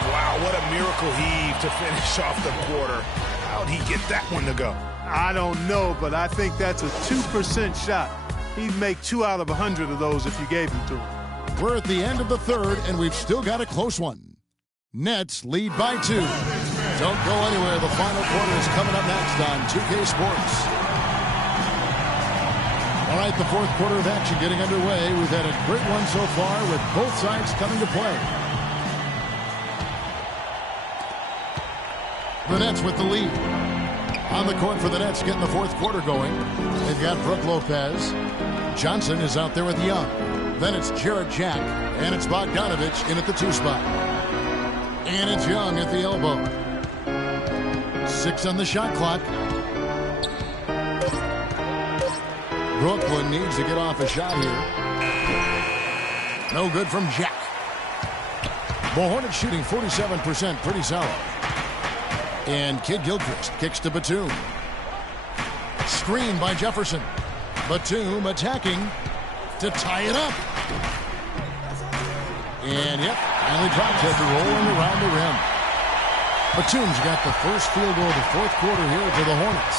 Wow, what a miracle heave to finish off the quarter. How'd he get that one to go? I don't know, but I think that's a 2% shot. He'd make 2 out of 100 of those if you gave him to him. We're at the end of the third, and we've still got a close one. Nets lead by 2. Don't go anywhere. The final quarter is coming up next on 2K Sports. All right, the fourth quarter of action getting underway. We've had a great one so far with both sides coming to play. The Nets with the lead. On the court for the Nets getting the fourth quarter going. They've got Brook Lopez. Johnson is out there with Young. Then it's Jarrett Jack. And it's Bogdanovich in at the 2 spot. And it's Young at the elbow. 6 on the shot clock. Brooklyn needs to get off a shot here. No good from Jack. The Hornets shooting 47%, pretty solid. And Kid Gilchrist kicks to Batum. Screen by Jefferson. Batum attacking to tie it up. And, yep, finally dropped it, rolling around the rim. Batum's got the first field goal of the fourth quarter here for the Hornets.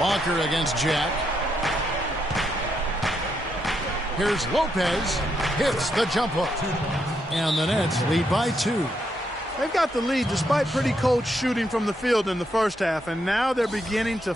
Walker against Jack. Here's Lopez. Hits the jump hook. And the Nets lead by 2. They've got the lead despite pretty cold shooting from the field in the first half, and now they're beginning to